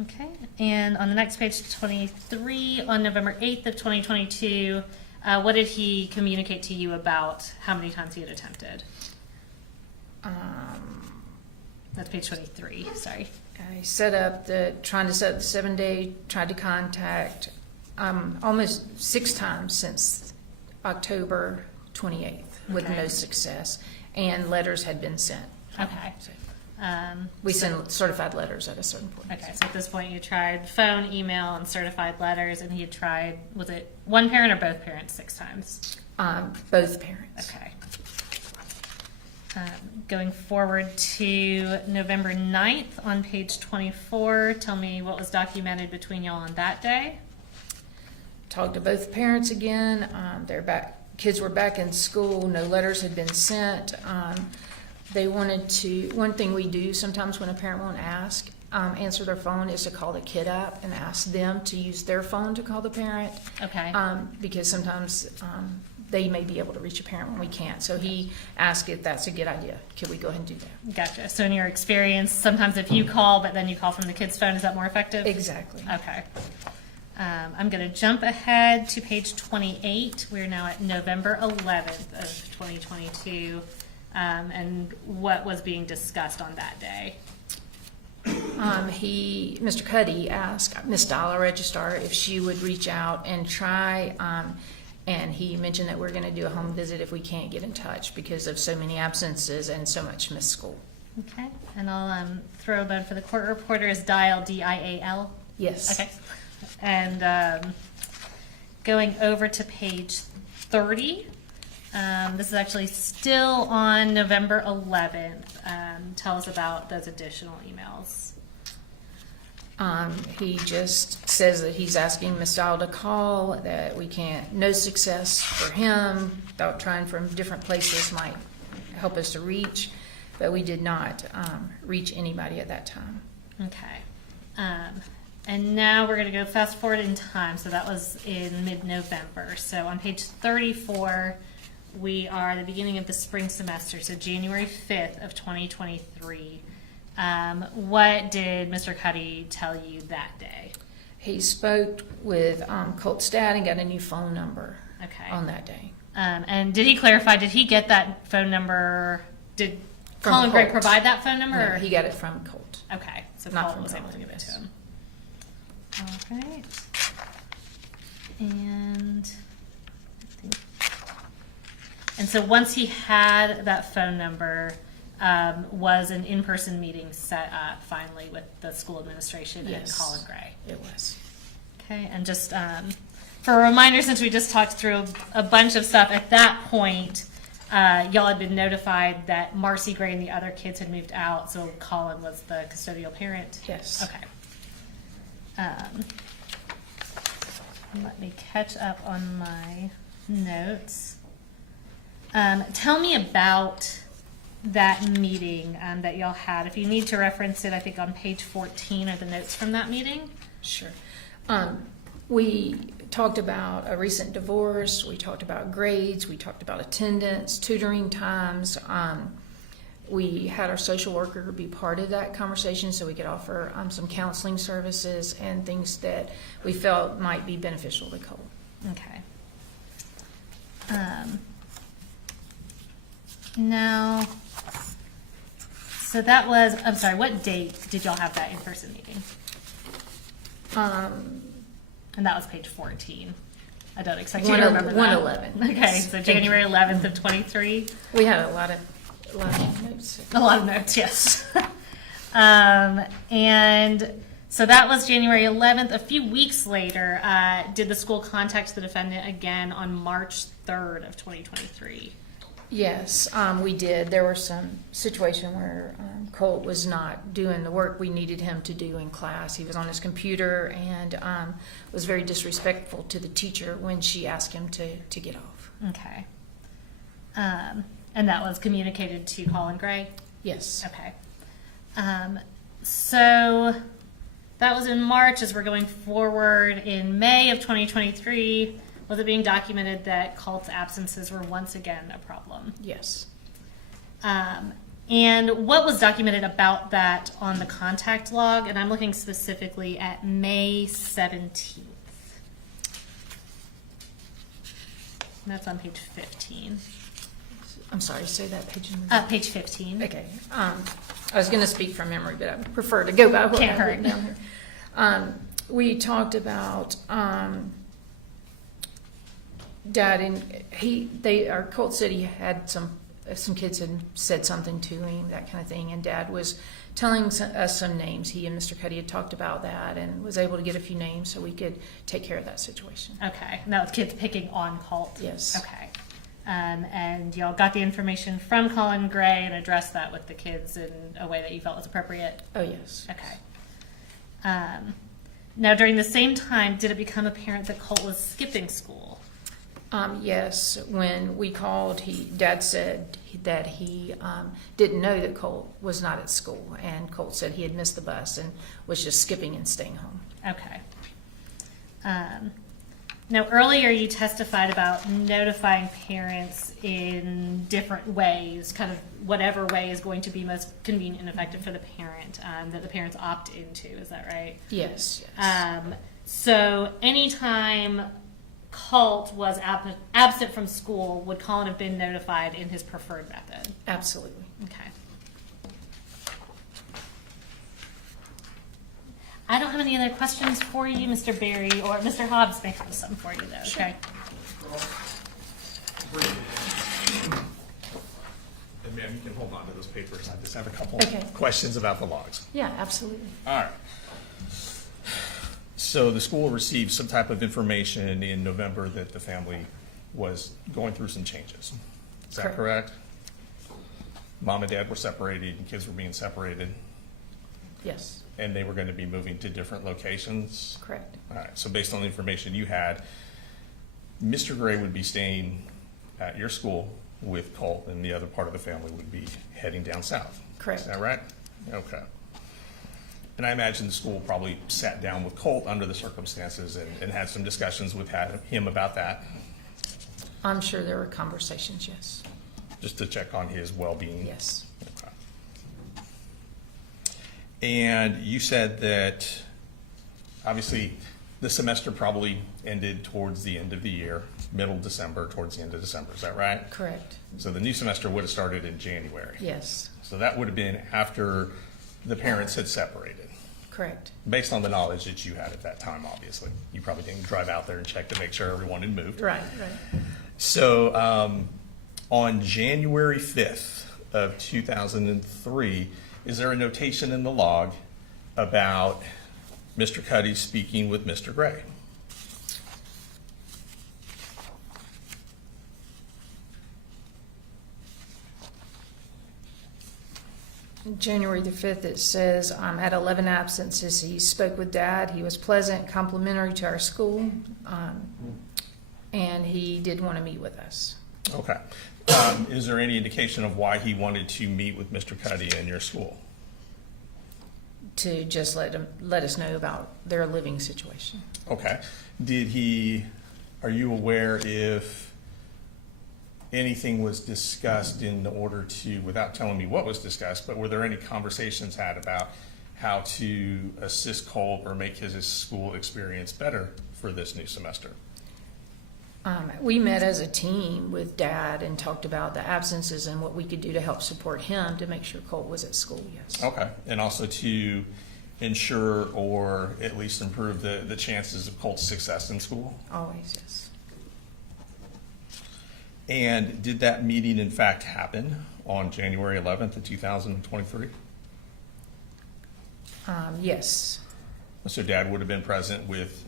Okay. And on the next page, 23, on November 8th of 2022, what did he communicate to you about how many times he had attempted? That's page 23, sorry. I trying to set up the 7-day, tried to contact almost 6 times since October 28th with Okay. no success, and letters had been sent. Okay. We send certified letters at a certain point. Okay, so at this point you tried phone, email, and certified letters, and he had tried, was it one parent or both parents 6 times? Both parents. Okay. Going forward to November 9th on page 24, tell me what was documented between y'all on that day. Talked to both parents again. They're back. Kids were back in school. No letters had been sent. They wanted to. One thing we do sometimes when a parent won't answer their phone is to call the kid up and ask them to use their phone to call the parent. Okay. Because sometimes they may be able to reach a parent when we can't. So he asked if that's a good idea. Could we go ahead and do that? Gotcha. So in your experience, sometimes if you call, but then you call from the kid's phone, is that more effective? Exactly. Okay. I'm going to jump ahead to page 28. We're now at November 11th of 2022. And what was being discussed on that day? Mr. Cuddy asked Miss Dollar Registrar if she would reach out and try, and he mentioned that we're going to do a home visit if we can't get in touch because of so many absences and so much missed school. Okay. And I'll throw a bone for the court reporter is dial, D-I-A-L? Yes. Okay. And going over to page 30, this is actually still on November 11th. Tell us about those additional emails. He just says that he's asking Miss Dial to call, that we can't, no success for him, thought trying from different places might help us to reach, but we did not reach anybody at that time. Okay. And now we're going to go fast forward in time. So that was in mid-November. So on page 34, we are at the beginning of the spring semester, so January 5th of 2023. What did Mr. Cuddy tell you that day? He spoke with Colt's dad and got a new phone number on that day. And did he clarify, did he get that phone number? Did From Colin Gray Colt. provide that phone number? No, or he got it from Colt. Okay, so Not Colin from was able to Colin, give it to yes. him. All right. And so once he had that phone number, was an in-person meeting set up finally with the school administration and Colin Gray? It was. Okay, and just for a reminder, since we just talked through a bunch of stuff, at that point, y'all had been notified that Marcy Gray and the other kids had moved out, so Colin was the custodial parent? Yes. Okay. Let me catch up on my notes. Tell me about that meeting that y'all had. If you need to reference it, I think on page 14 are the notes from that meeting. Sure. We talked about a recent divorce. We talked about grades. We talked about attendance, tutoring times. We had our social worker be part of that conversation so we could offer some counseling services and things that we felt might be beneficial to Cole. Okay. Now, so that was, I'm sorry, what date did y'all have that in-person meeting? And that was page 14. I don't expect you to remember that. 111. Okay, Yes. so January 11th of 23. We had a lot of notes. A lot of notes, yes. And So that was January 11th. A few weeks later, did the school contact the defendant again on March 3rd of 2023? Yes, we did. There was some situation where Colt was not doing the work we needed him to do in class. He was on his computer and was very disrespectful to the teacher when she asked him to get off. Okay. And that was communicated to Colin Gray? Yes. Okay. So that was in March. As we're going forward in May of 2023, was it being documented that Colt's absences were once again a problem? Yes. And what was documented about that on the contact log? And I'm looking specifically at May 17th. And that's on page 15. I'm sorry, say that page number. Page 15. Okay. I was going to speak from memory, but I prefer to go by what Can't I've hurt. written down here. We talked about Dad, and Colt said he had some kids had said something to him, that kind of thing, and Dad was telling us some names. He and Mr. Cuddy had talked about that and was able to get a few names so we could take care of that situation. Okay. And that was kids picking on Colt? Yes. Okay. And y'all got the information from Colin Gray and addressed that with the kids in a way that you felt was appropriate? Oh, yes. Okay. Now, during the same time, did it become apparent that Colt was skipping school? Yes. When we called, Dad said that he didn't know that Colt was not at school, and Colt said he had missed the bus and was just skipping and staying home. Okay. Now, earlier you testified about notifying parents in different ways, kind of whatever way is going to be most convenient and effective for the parent, that the parents opt into. Is that right? Yes. So anytime Colt was absent from school, would Colin have been notified in his preferred method? Absolutely. Okay. I don't have any other questions for you, Mr. Berry, or Mr. Hobbs may have some for you, though. Sure. Okay. And ma'am, you can hold on to those papers. I just have a couple Okay. questions about the logs. Yeah, absolutely. All right. So the school received some type of information in November that the family was going through some changes. Is that correct? Mom and dad were separated and kids were being separated, Yes. and they were going to be moving to different locations? Correct. All right, so based on the information you had, Mr. Gray would be staying at your school with Colt, and the other part of the family would be heading down south. Correct. Is that right? Okay. And I imagine the school probably sat down with Colt under the circumstances and had some discussions with him about that, I'm sure there were conversations, yes. just to check on his well-being. Yes. Okay. And you said that obviously the semester probably ended towards the end of the year, middle December, towards the end of December. Is that right? Correct. So the new semester would have started in January. Yes. So that would have been after the parents had separated, Correct. based on the knowledge that you had at that time, obviously. You probably didn't drive out there and check to make sure everyone had moved. Right, right. So on January 5th of 2003, is there a notation in the log about Mr. Cuddy speaking with Mr. Gray? January the 5th, it says, at 11 absences, he spoke with Dad. He was pleasant, complimentary to our school, and he did want to meet with us. Okay. Is there any indication of why he wanted to meet with Mr. Cuddy in your school? To just let us know about their living situation. Okay. Are you aware if anything was discussed in order to, without telling me what was discussed, but were there any conversations had about how to assist Colt or make his school experience better for this new semester? We met as a team with Dad and talked about the absences and what we could do to help support him to make sure Colt was at school, yes. Okay. And also to ensure or at least improve the chances of Colt's success in school? Always, yes. And did that meeting in fact happen on January 11th of 2023? Yes. So Dad would have been present with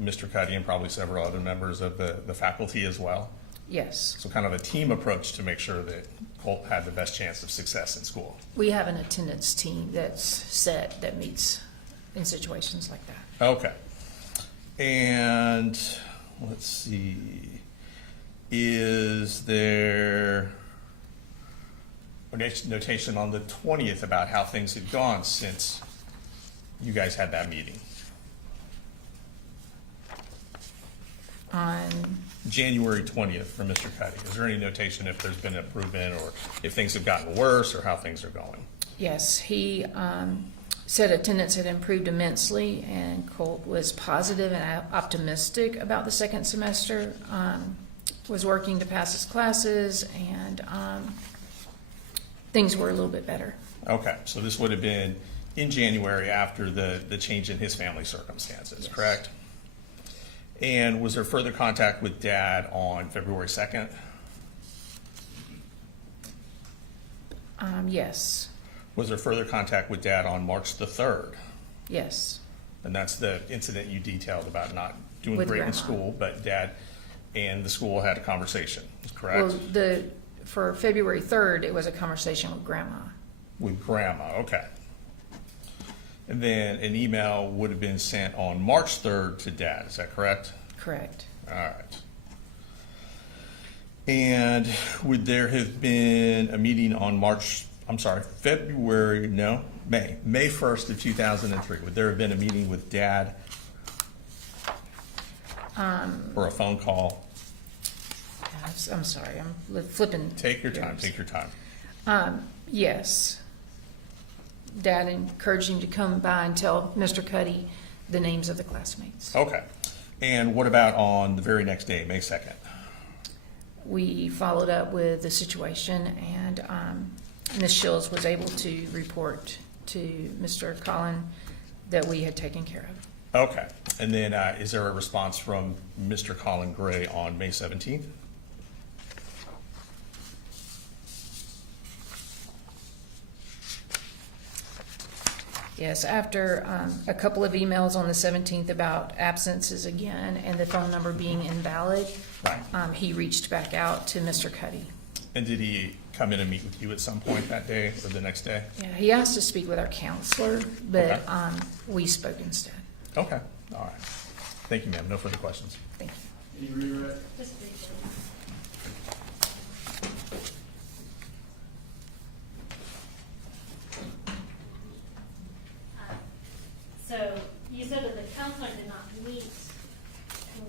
Mr. Cuddy and probably several other members of the faculty as well. Yes. So kind of a team approach to make sure that Colt had the best chance of success in school. We have an attendance team that's set that meets in situations like that. Okay. And let's see, is there a notation on the 20th about how things had gone since you guys had that meeting? On January 20th for Mr. Cuddy. Is there any notation if there's been improvement or if things have gotten worse or how things are going? Yes, he said attendance had improved immensely, and Colt was positive and optimistic about the second semester, was working to pass his classes, and things were a little bit better. Okay, so this would have been in January after the change in his family circumstances, Yes. correct? And was there further contact with Dad on February 2nd? Yes, Was there further contact with Dad on March the 3rd? yes, And that's the incident you detailed about not doing With great in Grandma. school, but Dad and the school had a conversation, well, correct? for February 3rd, it was a conversation with Grandma. With Grandma, okay. And then an email would have been sent on March 3rd to Dad, is that correct? Correct. All right. And would there have been a meeting on May 1st of 2003? Would there have been a meeting with Dad? Or a phone call? I'm sorry, I'm flipping. Take your time, gears. take your time. Yes. Dad encouraged him to come by and tell Mr. Cuddy the names of the classmates. Okay. And what about on the very next day, May 2nd? We followed up with the situation, and Ms. Shields was able to report to Mr. Colin that we had taken care of. Okay. And then is there a response from Mr. Colin Gray on May 17th? Yes, after a couple of emails on the 17th about absences again and the phone number being invalid, Right. he reached back out to Mr. Cuddy. And did he come in and meet with you at some point that day or the next day? Yeah, he asked to speak with our counselor, but Okay. we spoke instead. Okay. All right. Thank you, ma'am. No further questions. Thank you. Any redirect? Just briefly. So you said that the counselor did not meet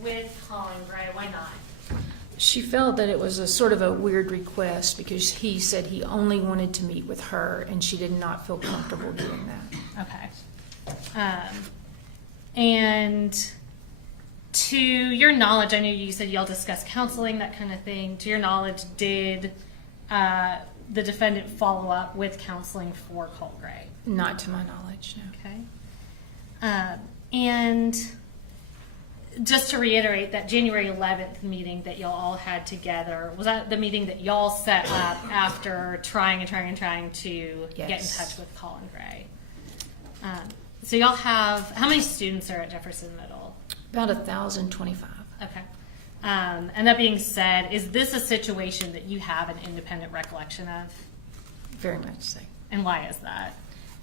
with Colin Gray. Why not? She felt that it was a sort of a weird request because he said he only wanted to meet with her, and she did not feel comfortable doing that. Okay. And to your knowledge, I know you said y'all discussed counseling, that kind of thing. To your knowledge, did the defendant follow up with counseling for Colt Gray? Not to my knowledge, no. Okay. And just to reiterate, that January 11th meeting that y'all all had together, was that the meeting that y'all set up after trying to get in Yes. touch with Colin Gray? So y'all have, how many students are at Jefferson Middle? About 1,025. Okay. And that being said, is this a situation that you have an independent recollection of? Very much so. And why is that?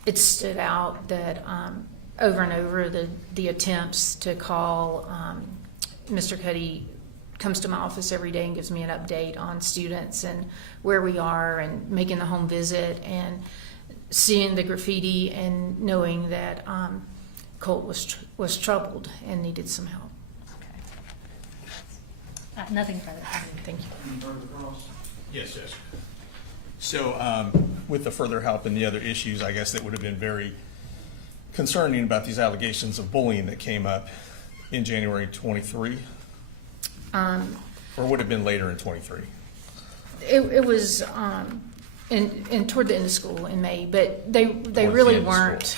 It stood out that over and over the attempts to call Mr. Cuddy comes to my office every day and gives me an update on students and where we are and making the home visit and seeing the graffiti and knowing that Colt was troubled and needed some help. Okay. Nothing further. Thank you. Any further cross? Yes, yes. So with the further help and the other issues, I guess that would have been very concerning about these allegations of bullying that came up in January 23? Or would it have been later in 23? It was in toward the end of school in May, but they the really end of weren't.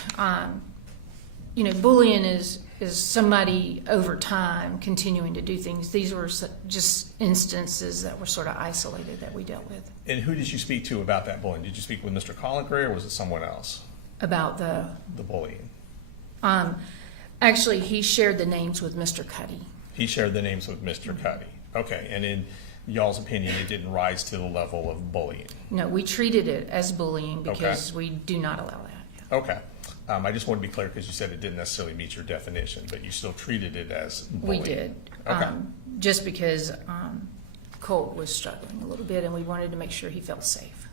Bullying is somebody over time continuing to do things. These were just instances that were sort of isolated that we dealt with. And who did you speak to about that bullying? Did you speak with Mr. Colin Gray or was it someone else? About the The bullying. Actually, he shared the names with Mr. Cuddy. He shared the names with Mr. Cuddy. Okay, and in y'all's opinion, it didn't rise to the level of bullying? No, we treated it as bullying because we do not allow that. Okay. I just want to be clear because you said it didn't necessarily meet your definition, but you still treated it as bullying. We did. Okay. Just because Colt was struggling a little bit and we wanted to make sure he felt safe.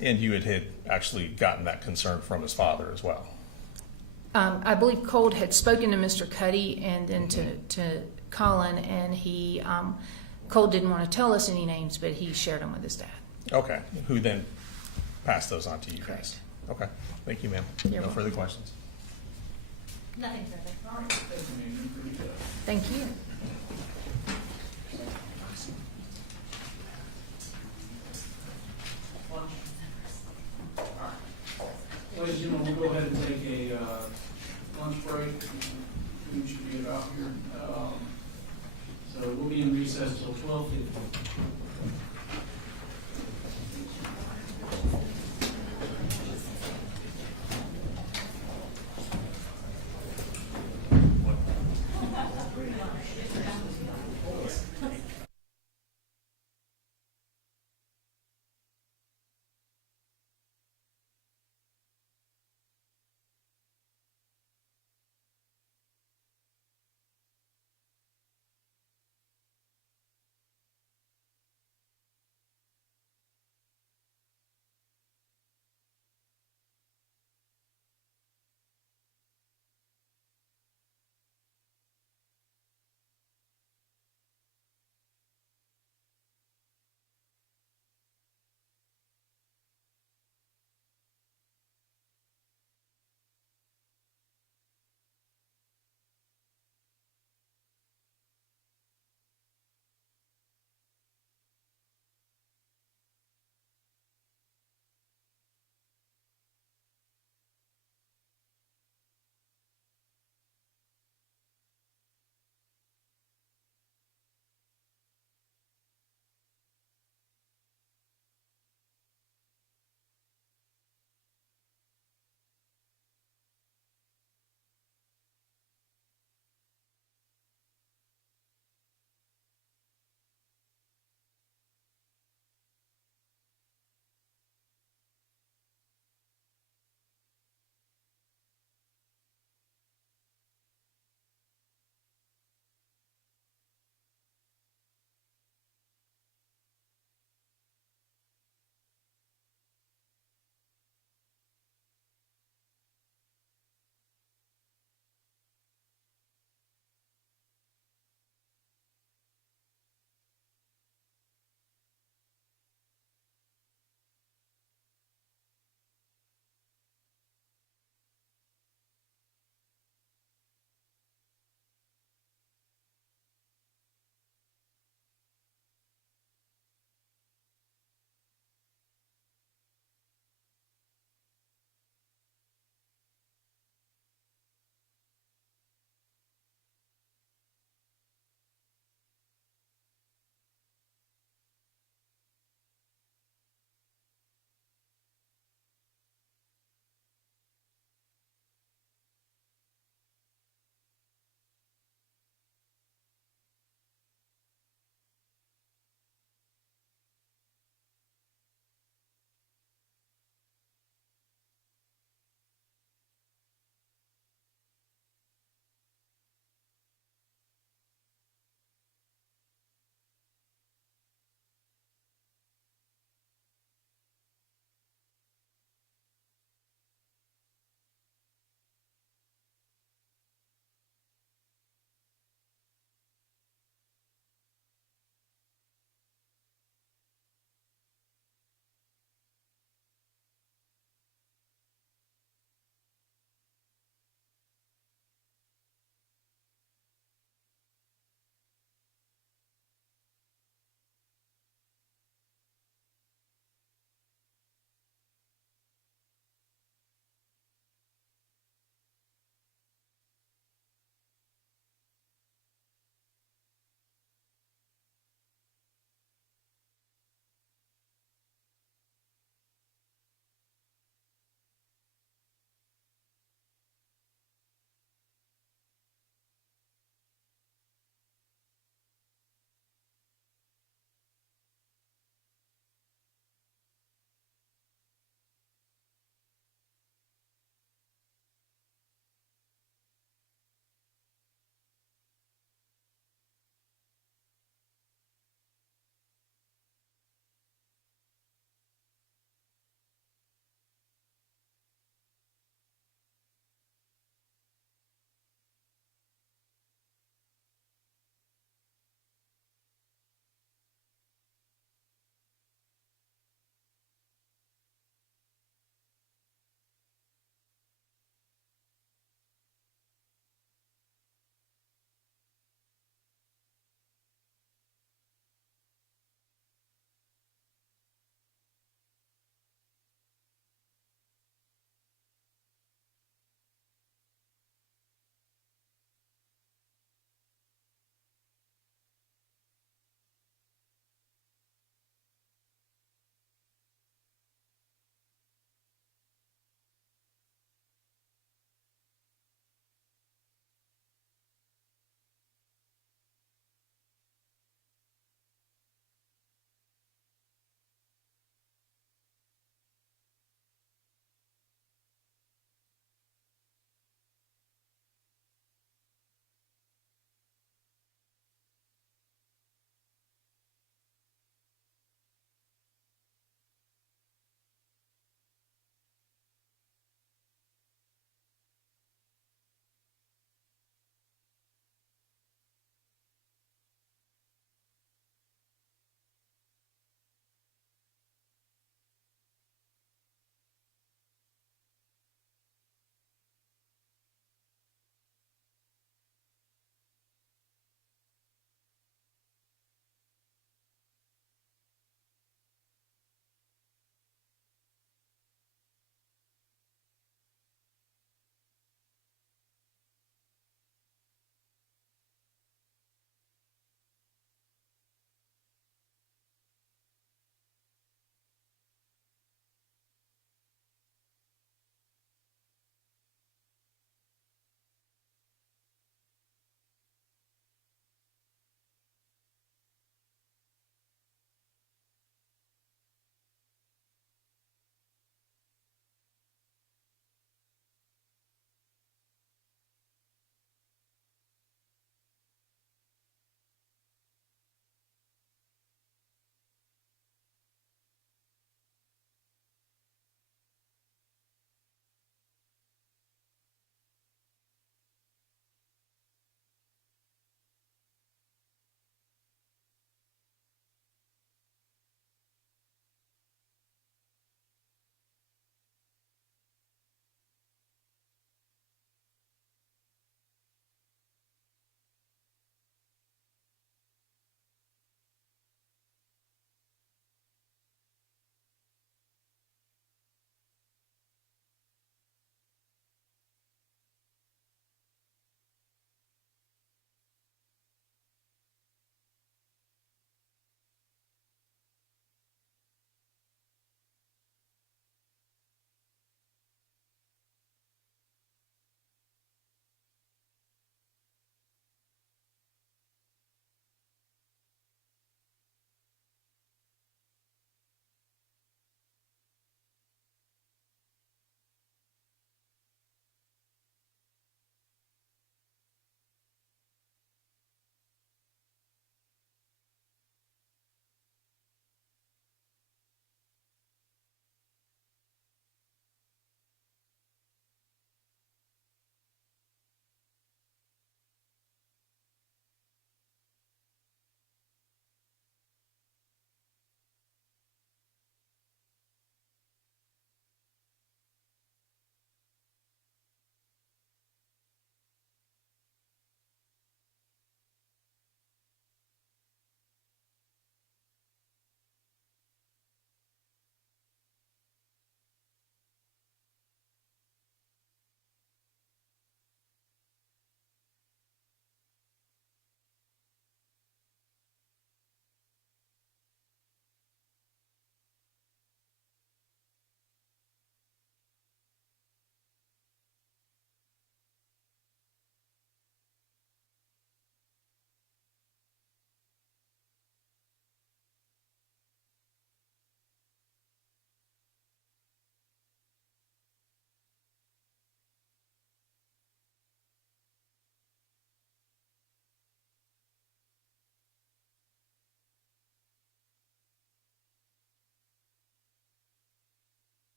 And you had actually gotten that concern from his father as well? I believe Colt had spoken to Mr. Cuddy and then to Colin, and Colt didn't want to tell us any names, but he shared them with his dad. Okay, who then passed those on to you guys? Correct. Okay, thank you, ma'am. You're No welcome. further questions? Nothing further. All right, thank you, ma'am. You pretty good. Thank you. Ladies and gentlemen, we'll go ahead and take a lunch break. Food should be about here. So we'll be in recess till 12:50.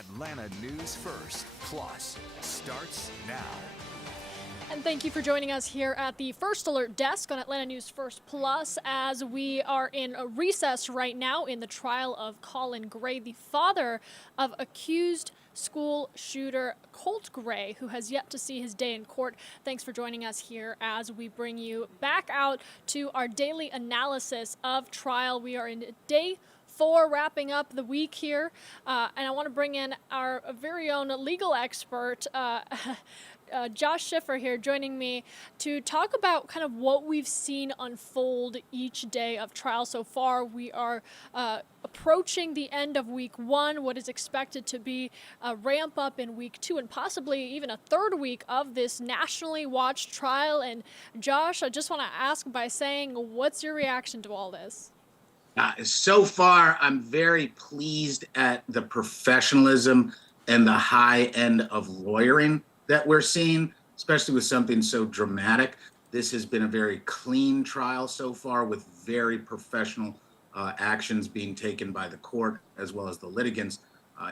Atlanta News First Plus starts now. And thank you for joining us here at the First Alert Desk on Atlanta News First Plus as we are in a recess right now in the trial of Colin Gray, the father of accused school shooter Colt Gray, who has yet to see his day in court. Thanks for joining us here as we bring you back out to our daily analysis of trial. We are in day 4, wrapping up the week here, and I want to bring in our very own legal expert, Josh Schiffer here joining me to talk about kind of what we've seen unfold each day of trial so far. We are approaching the end of week 1, what is expected to be a ramp up in week 2 and possibly even a third week of this nationally watched trial. And Josh, I just want to ask by saying, what's your reaction to all this? So far, I'm very pleased at the professionalism and the high end of lawyering that we're seeing, especially with something so dramatic. This has been a very clean trial so far with very professional actions being taken by the court as well as the litigants,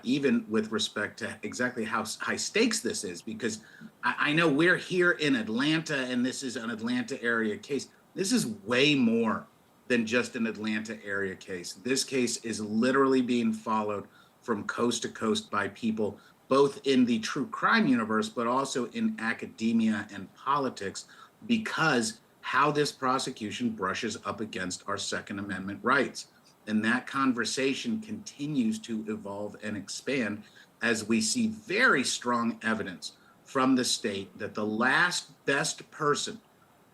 even with respect to exactly how high stakes this is, because I know we're here in Atlanta and this is an Atlanta area case. This is way more than just an Atlanta area case. This case is literally being followed from coast to coast by people both in the true crime universe, but also in academia and politics, because how this prosecution brushes up against our Second Amendment rights. And that conversation continues to evolve and expand as we see very strong evidence from the state that the last best person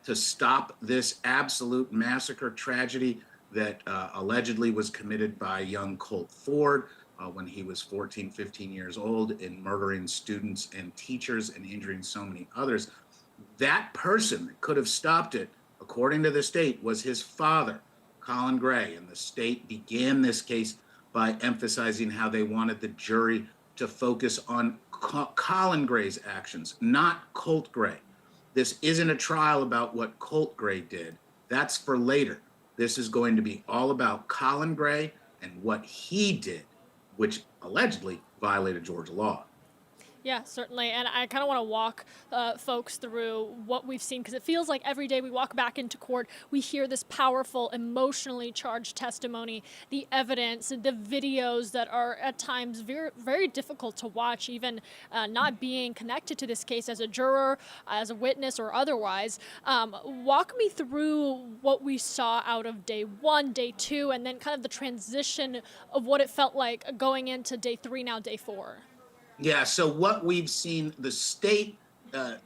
to stop this absolute massacre tragedy that allegedly was committed by young Colt Ford, when he was 14, 15 years old, in murdering students and teachers and injuring so many others. That person that could have stopped it, according to the state, was his father, Colin Gray. And the state began this case by emphasizing how they wanted the jury to focus on Colin Gray's actions, not Colt Gray. This isn't a trial about what Colt Gray did. That's for later. This is going to be all about Colin Gray and what he did, which allegedly violated Georgia law. Yeah, certainly. And I kind of want to walk folks through what we've seen, because it feels like every day we walk back into court, we hear this powerful, emotionally charged testimony, the evidence, the videos that are at times very, very difficult to watch, even not being connected to this case as a juror, as a witness, or otherwise. Walk me through what we saw out of day 1, day 2, and then kind of the transition of what it felt like going into day 3, now day 4. Yeah, so what we've seen, the state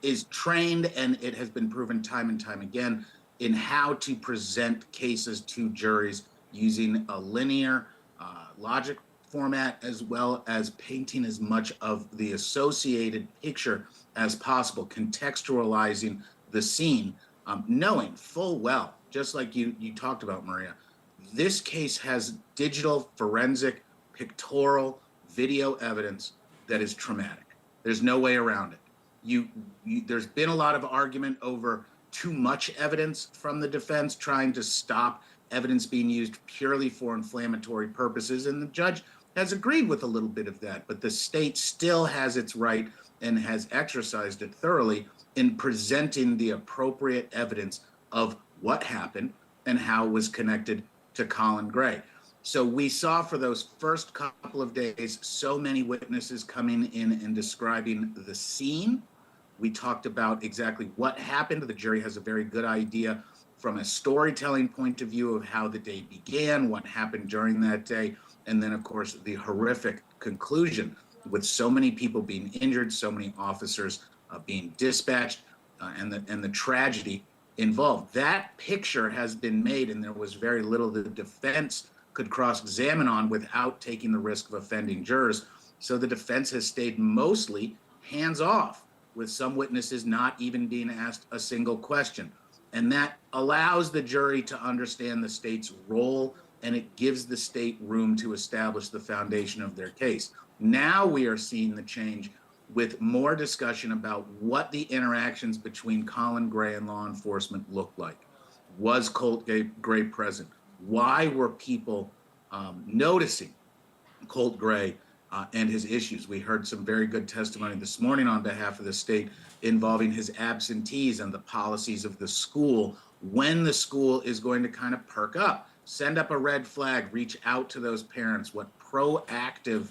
is trained, and it has been proven time and time again, in how to present cases to juries using a linear logic format, as well as painting as much of the associated picture as possible, contextualizing the scene, knowing full well, just like you talked about, Maria, this case has digital, forensic, pictorial, video evidence that is traumatic. There's no way around it. There's been a lot of argument over too much evidence from the defense, trying to stop evidence being used purely for inflammatory purposes, and the judge has agreed with a little bit of that, but the state still has its right and has exercised it thoroughly in presenting the appropriate evidence of what happened and how it was connected to Colin Gray. So we saw for those first couple of days so many witnesses coming in and describing the scene. We talked about exactly what happened. The jury has a very good idea from a storytelling point of view of how the day began, what happened during that day, and then, of course, the horrific conclusion with so many people being injured, so many officers being dispatched, and the tragedy involved. That picture has been made, and there was very little the defense could cross-examine on without taking the risk of offending jurors. So the defense has stayed mostly hands-off, with some witnesses not even being asked a single question. And that allows the jury to understand the state's role, and it gives the state room to establish the foundation of their case. Now we are seeing the change with more discussion about what the interactions between Colin Gray and law enforcement looked like. Was Colt Gray present? Why were people noticing Colt Gray and his issues. We heard some very good testimony this morning on behalf of the state involving his absentees and the policies of the school when the school is going to kind of perk up, send up a red flag, reach out to those parents, what proactive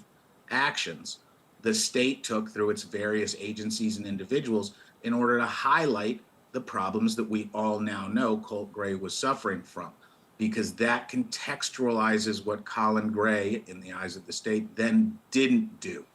actions the state took through its various agencies and individuals in order to highlight the problems that we all now know Colt Gray was suffering from, because that contextualizes what Colin Gray, in the eyes of the state, then didn't do,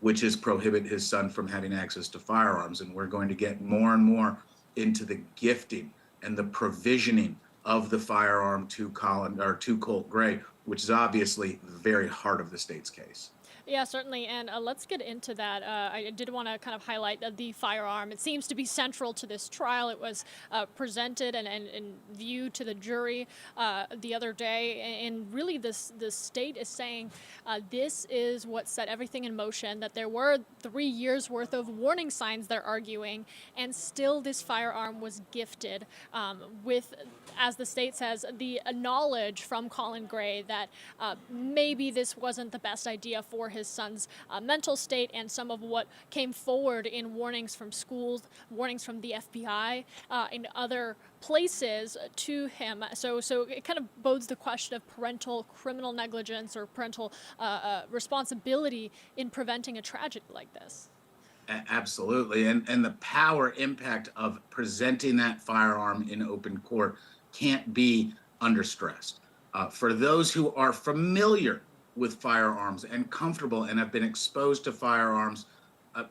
which is prohibit his son from having access to firearms. And we're going to get more and more into the gifting and the provisioning of the firearm to Colt Gray, which is obviously the very heart of the state's case. Yeah, certainly, and let's get into that. I did want to kind of highlight the firearm. It seems to be central to this trial. It was presented and viewed to the jury the other day, and really the state is saying this is what set everything in motion, that there were 3 years worth of warning signs, they're arguing, and still this firearm was gifted with, as the state says, the knowledge from Colin Gray that maybe this wasn't the best idea for his son's mental state, and some of what came forward in warnings from schools, warnings from the FBI, and other places to him. So it kind of bodes the question of parental criminal negligence or parental responsibility in preventing a tragedy like this. Absolutely. And the power impact of presenting that firearm in open court can't be understressed. For those who are familiar with firearms and comfortable and have been exposed to firearms,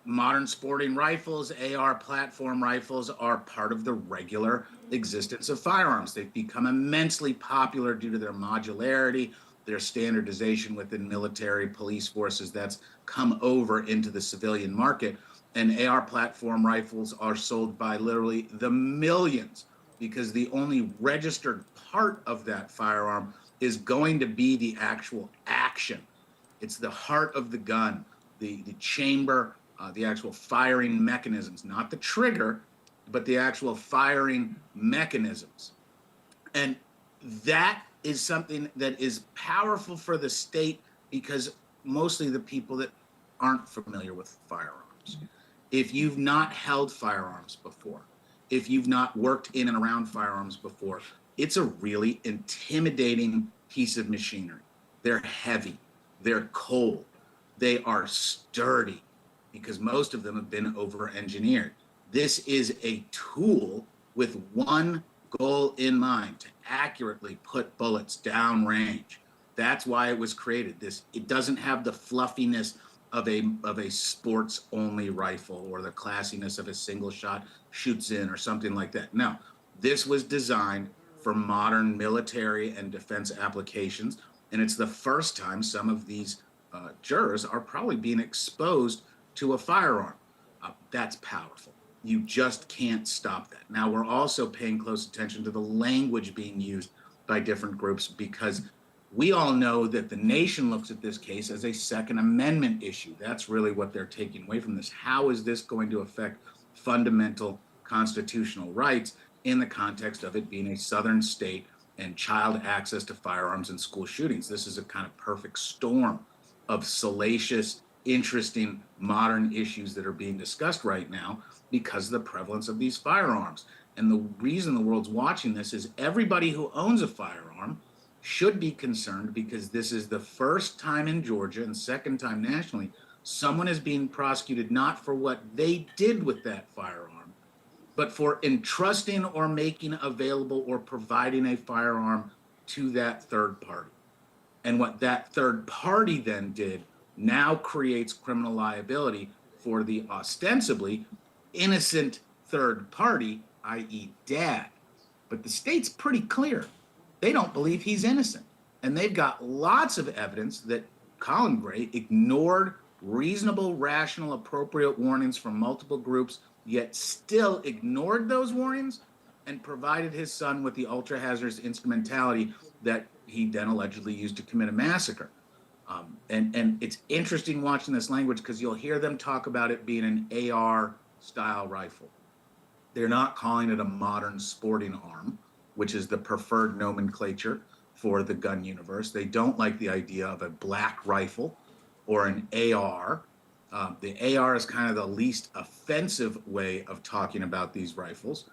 modern sporting rifles, AR platform rifles are part of the regular existence of firearms. They've become immensely popular due to their modularity, their standardization within military police forces that's come over into the civilian market. And AR platform rifles are sold by literally the millions, because the only registered part of that firearm is going to be the actual action. It's the heart of the gun, the chamber, the actual firing mechanisms, not the trigger, but the actual firing mechanisms. And that is something that is powerful for the state, because mostly the people that aren't familiar with firearms, if you've not held firearms before, if you've not worked in and around firearms before, it's a really intimidating piece of machinery. They're heavy, they're cold, they are sturdy, because most of them have been over-engineered. This is a tool with one goal in mind: to accurately put bullets down range. That's why it was created. It doesn't have the fluffiness of a sports-only rifle or the classiness of a single shot shoots in or something like that. No, this was designed for modern military and defense applications, and it's the first time some of these jurors are probably being exposed to a firearm. That's powerful. You just can't stop that. Now, we're also paying close attention to the language being used by different groups, because we all know that the nation looks at this case as a Second Amendment issue. That's really what they're taking away from this. How is this going to affect fundamental constitutional rights in the context of it being a southern state and child access to firearms and school shootings? This is a kind of perfect storm of salacious, interesting, modern issues that are being discussed right now because of the prevalence of these firearms. And the reason the world's watching this is everybody who owns a firearm should be concerned, because this is the first time in Georgia and second time nationally someone is being prosecuted not for what they did with that firearm, but for entrusting or making available or providing a firearm to that third party. And what that third party then did now creates criminal liability for the ostensibly innocent third party, i.e. dad. But the state's pretty clear. They don't believe he's innocent. And they've got lots of evidence that Colin Gray ignored reasonable, rational, appropriate warnings from multiple groups, yet still ignored those warnings and provided his son with the ultra-hazardous instrumentality that he then allegedly used to commit a massacre. And it's interesting watching this language, because you'll hear them talk about it being an AR-style rifle. They're not calling it a modern sporting arm, which is the preferred nomenclature for the gun universe. They don't like the idea of a black rifle or an AR. The AR is kind of the least offensive way of talking about these rifles,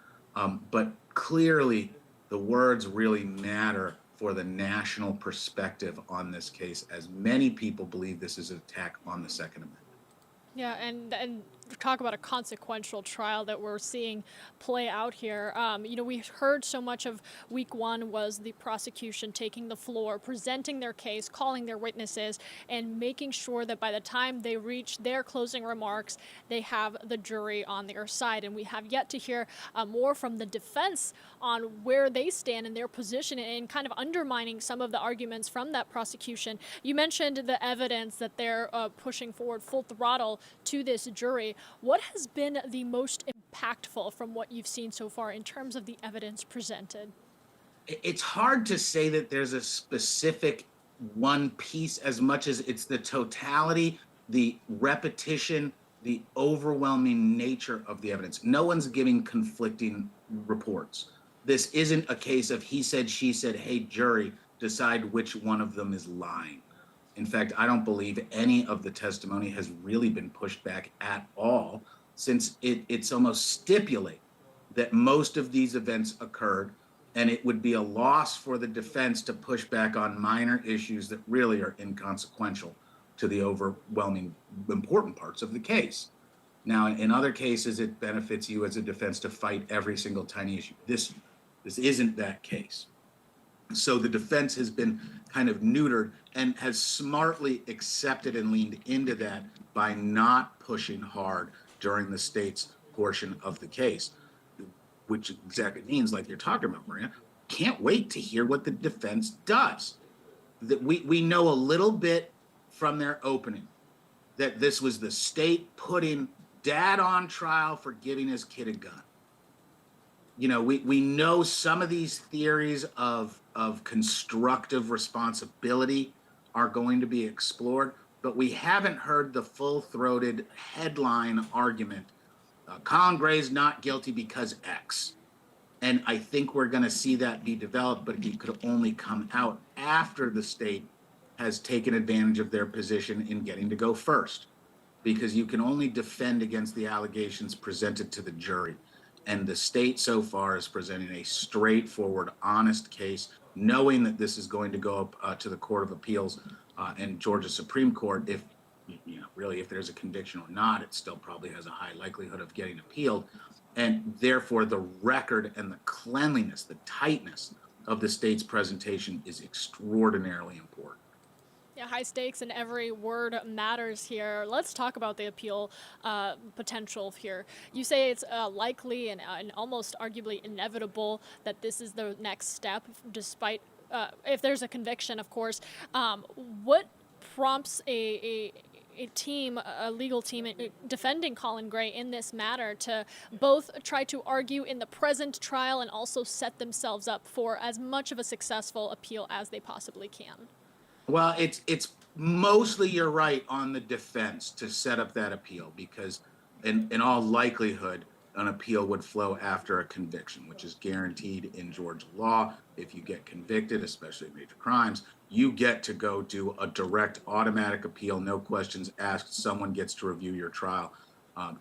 but clearly the words really matter for the national perspective on this case, as many people believe this is an attack on the Second Amendment. Yeah, and talk about a consequential trial that we're seeing play out here. We heard so much of week one was the prosecution taking the floor, presenting their case, calling their witnesses, and making sure that by the time they reach their closing remarks, they have the jury on their side. And we have yet to hear more from the defense on where they stand in their position and kind of undermining some of the arguments from that prosecution. You mentioned the evidence that they're pushing forward full throttle to this jury. What has been the most impactful from what you've seen so far in terms of the evidence presented? It's hard to say that there's a specific one piece as much as it's the totality, the repetition, the overwhelming nature of the evidence. No one's giving conflicting reports. This isn't a case of he said, she said, hey, jury, decide which one of them is lying. In fact, I don't believe any of the testimony has really been pushed back at all, since it's almost stipulated that most of these events occurred, and it would be a loss for the defense to push back on minor issues that really are inconsequential to the overwhelming important parts of the case. Now, in other cases, it benefits you as a defense to fight every single tiny issue. This isn't that case. So the defense has been kind of neutered and has smartly accepted and leaned into that by not pushing hard during the state's portion of the case, which exactly means, like you're talking about, Maria, can't wait to hear what the defense does. That we know a little bit from their opening that this was the state putting dad on trial for giving his kid a gun. You know, we know some of these theories of constructive responsibility are going to be explored, but we haven't heard the full-throated headline argument. Colin Gray's not guilty because X. And I think we're going to see that be developed, but it could only come out after the state has taken advantage of their position in getting to go first, because you can only defend against the allegations presented to the jury. And the state so far is presenting a straightforward, honest case, knowing that this is going to go up to the Court of Appeals and Georgia Supreme Court. If there's a conviction or not, it still probably has a high likelihood of getting appealed. And therefore, the record and the cleanliness, the tightness of the state's presentation is extraordinarily important. Yeah, high stakes and every word matters here. Let's talk about the appeal potential here. You say it's likely and almost arguably inevitable that this is the next step, despite if there's a conviction, of course. What prompts a legal team defending Colin Gray in this matter to both try to argue in the present trial and also set themselves up for as much of a successful appeal as they possibly can? Well, it's mostly, you're right, on the defense to set up that appeal, because in all likelihood, an appeal would flow after a conviction, which is guaranteed in Georgia law. If you get convicted, especially major crimes, you get to go do a direct automatic appeal, no questions asked. Someone gets to review your trial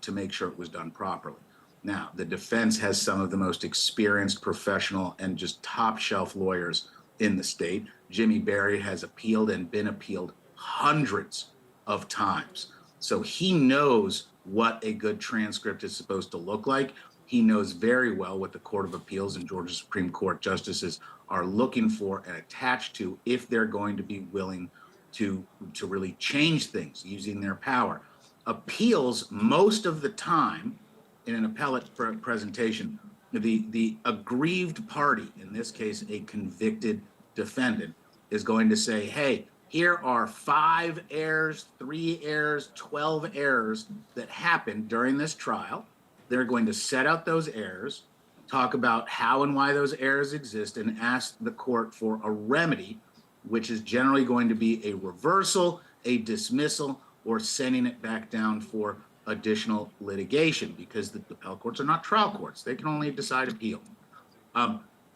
to make sure it was done properly. Now, the defense has some of the most experienced, professional, and just top shelf lawyers in the state. Jimmy Berry has appealed and been appealed hundreds of times. So he knows what a good transcript is supposed to look like. He knows very well what the Court of Appeals and Georgia Supreme Court justices are looking for and attached to if they're going to be willing to really change things using their power. Appeals, most of the time in an appellate presentation, the aggrieved party, in this case a convicted defendant, is going to say, hey, here are 5 errors, 3 errors, 12 errors that happened during this trial. They're going to set out those errors, talk about how and why those errors exist, and ask the court for a remedy, which is generally going to be a reversal, a dismissal, or sending it back down for additional litigation, because the appellate courts are not trial courts. They can only decide appeal.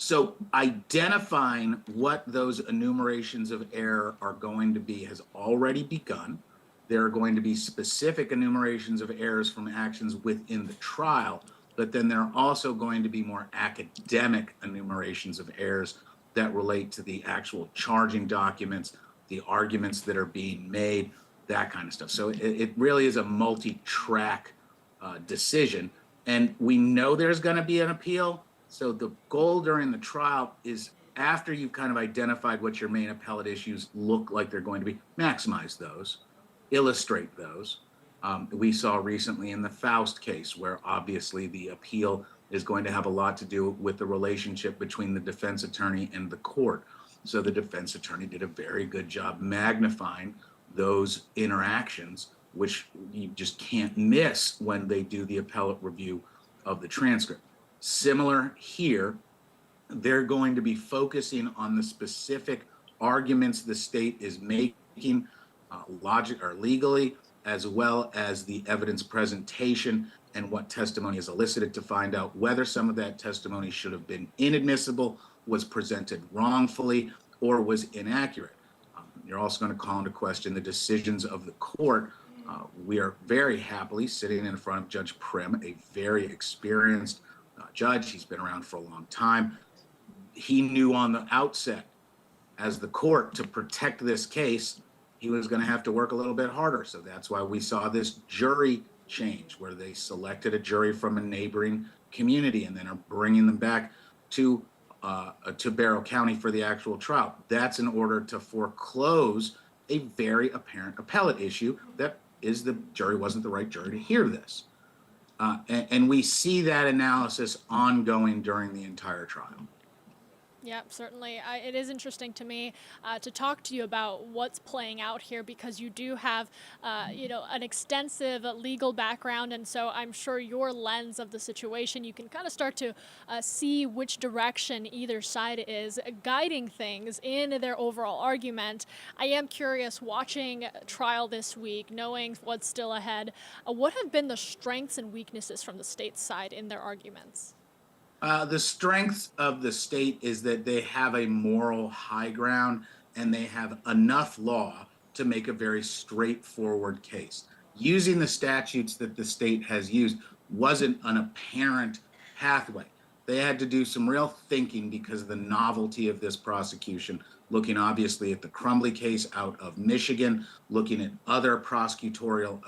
So identifying what those enumerations of error are going to be has already begun. there are going to be specific enumerations of errors from actions within the trial, but then there are also going to be more academic enumerations of errors that relate to the actual charging documents, the arguments that are being made, that kind of stuff. So it really is a multi-track decision. And we know there's going to be an appeal. So the goal during the trial is, after you've kind of identified what your main appellate issues look like they're going to be, maximize those, illustrate those. We saw recently in the Faust case, where obviously the appeal is going to have a lot to do with the relationship between the defense attorney and the court. So the defense attorney did a very good job magnifying those interactions, which you just can't miss when they do the appellate review of the transcript. Similar here, they're going to be focusing on the specific arguments the state is making, logic or legally, as well as the evidence presentation and what testimony is elicited, to find out whether some of that testimony should have been inadmissible, was presented wrongfully, or was inaccurate. You're also going to call into question the decisions of the court. We are very happily sitting in front of Judge Prim, a very experienced judge. He's been around for a long time. He knew on the outset, as the court, to protect this case, he was going to have to work a little bit harder. So that's why we saw this jury change, where they selected a jury from a neighboring community and then are bringing them back to Barrow County for the actual trial. That's in order to foreclose a very apparent appellate issue, that is, the jury wasn't the right jury to hear this. And we see that analysis ongoing during the entire trial. Yeah, certainly. It is interesting to me to talk to you about what's playing out here, because you do have, an extensive legal background, and so I'm sure your lens of the situation, you can kind of start to see which direction either side is guiding things in their overall argument. I am curious, watching trial this week, knowing what's still ahead, what have been the strengths and weaknesses from the state's side in their arguments? The strength of the state is that they have a moral high ground, and they have enough law to make a very straightforward case. Using the statutes that the state has used wasn't an apparent pathway. They had to do some real thinking because of the novelty of this prosecution, looking obviously at the Crumbly case out of Michigan, looking at other prosecutorial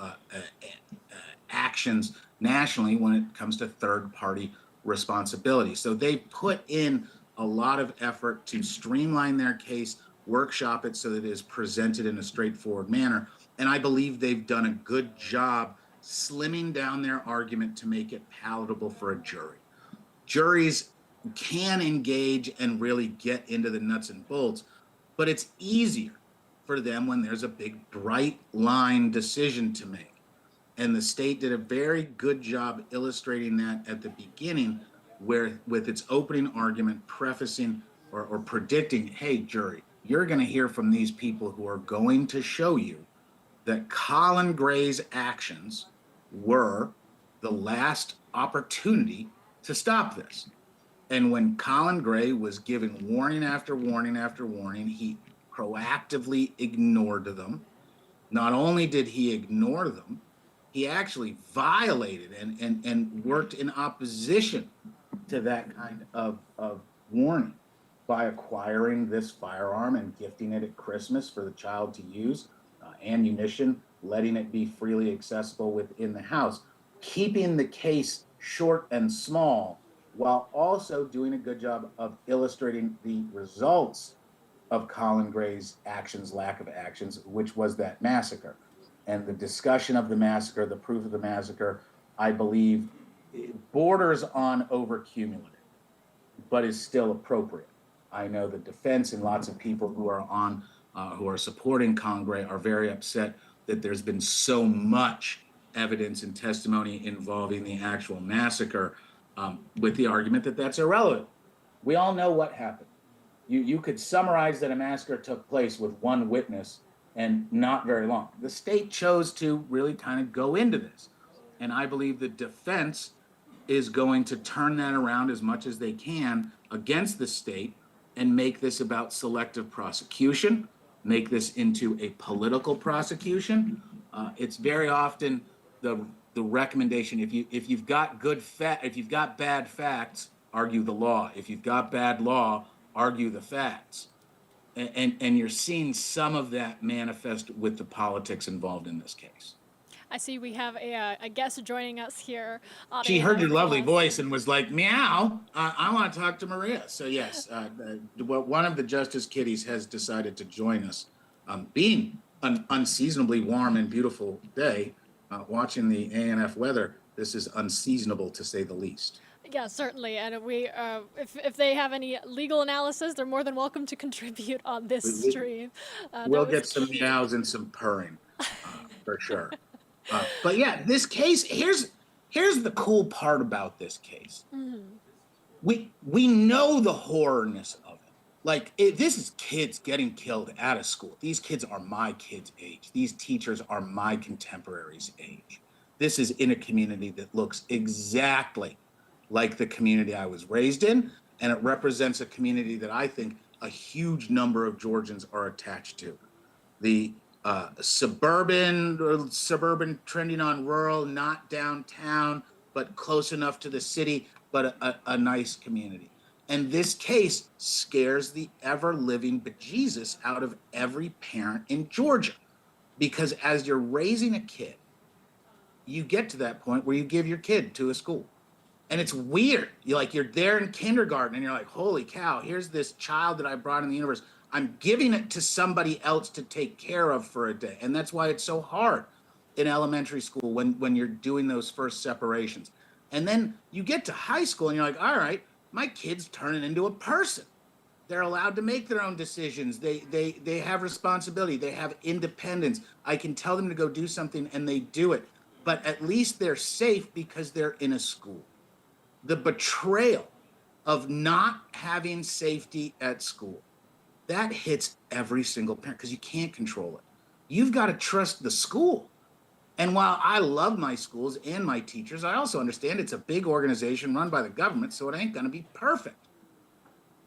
actions nationally when it comes to third-party responsibility. So they put in a lot of effort to streamline their case, workshop it so that it is presented in a straightforward manner. And I believe they've done a good job slimming down their argument to make it palatable for a jury. Juries can engage and really get into the nuts and bolts, but it's easier for them when there's a big bright line decision to make. And the state did a very good job illustrating that at the beginning, where with its opening argument prefacing or predicting, hey, jury, you're going to hear from these people who are going to show you that Colin Gray's actions were the last opportunity to stop this. And when Colin Gray was given warning after warning after warning, he proactively ignored them. Not only did he ignore them, he actually violated and worked in opposition to that kind of warning by acquiring this firearm and gifting it at Christmas for the child to use, ammunition, letting it be freely accessible within the house, keeping the case short and small, while also doing a good job of illustrating the results of Colin Gray's actions, lack of actions, which was that massacre. And the discussion of the massacre, the proof of the massacre, I believe borders on overcumulative, but is still appropriate. I know the defense and lots of people who are supporting Colin Gray are very upset that there's been so much evidence and testimony involving the actual massacre, with the argument that that's irrelevant. We all know what happened. You could summarize that a massacre took place with one witness and not very long. The state chose to really kind of go into this. And I believe the defense is going to turn that around as much as they can against the state and make this about selective prosecution, make this into a political prosecution, It's very often the recommendation, if you've got bad facts, argue the law. If you've got bad law, argue the facts. And you're seeing some of that manifest with the politics involved in this case. I see we have a guest joining us here. She heard your lovely voice and was like, meow, I want to talk to Maria. So yes, one of the Justice Kitties has decided to join us. Being an unseasonably warm and beautiful day, watching the ANF weather, this is unseasonable to say the least. Yeah, certainly. And we, if they have any legal analysis, they're more than welcome to contribute on this stream. We'll get some meows and some purring, for sure. But yeah, this case, here's the cool part about this case. Mm-hmm. We know the horrorness of it. Like, this is kids getting killed out of school. These kids are my kids' age. These teachers are my contemporaries' age. This is in a community that looks exactly like the community I was raised in, and it represents a community that I think a huge number of Georgians are attached to. The suburban trending on rural, not downtown, but close enough to the city, but a nice community. And this case scares the ever-living bejesus out of every parent in Georgia, because as you're raising a kid, you get to that point where you give your kid to a school. And it's weird. You're there in kindergarten and you're like, holy cow, here's this child that I brought in the universe. I'm giving it to somebody else to take care of for a day. And that's why it's so hard in elementary school when you're doing those first separations. And then you get to high school and you're like, all right, my kid's turning into a person. They're allowed to make their own decisions. They have responsibility. They have independence. I can tell them to go do something and they do it. But at least they're safe because they're in a school. The betrayal of not having safety at school, that hits every single parent because you can't control it. You've got to trust the school. And while I love my schools and my teachers, I also understand it's a big organization run by the government, so it ain't going to be perfect.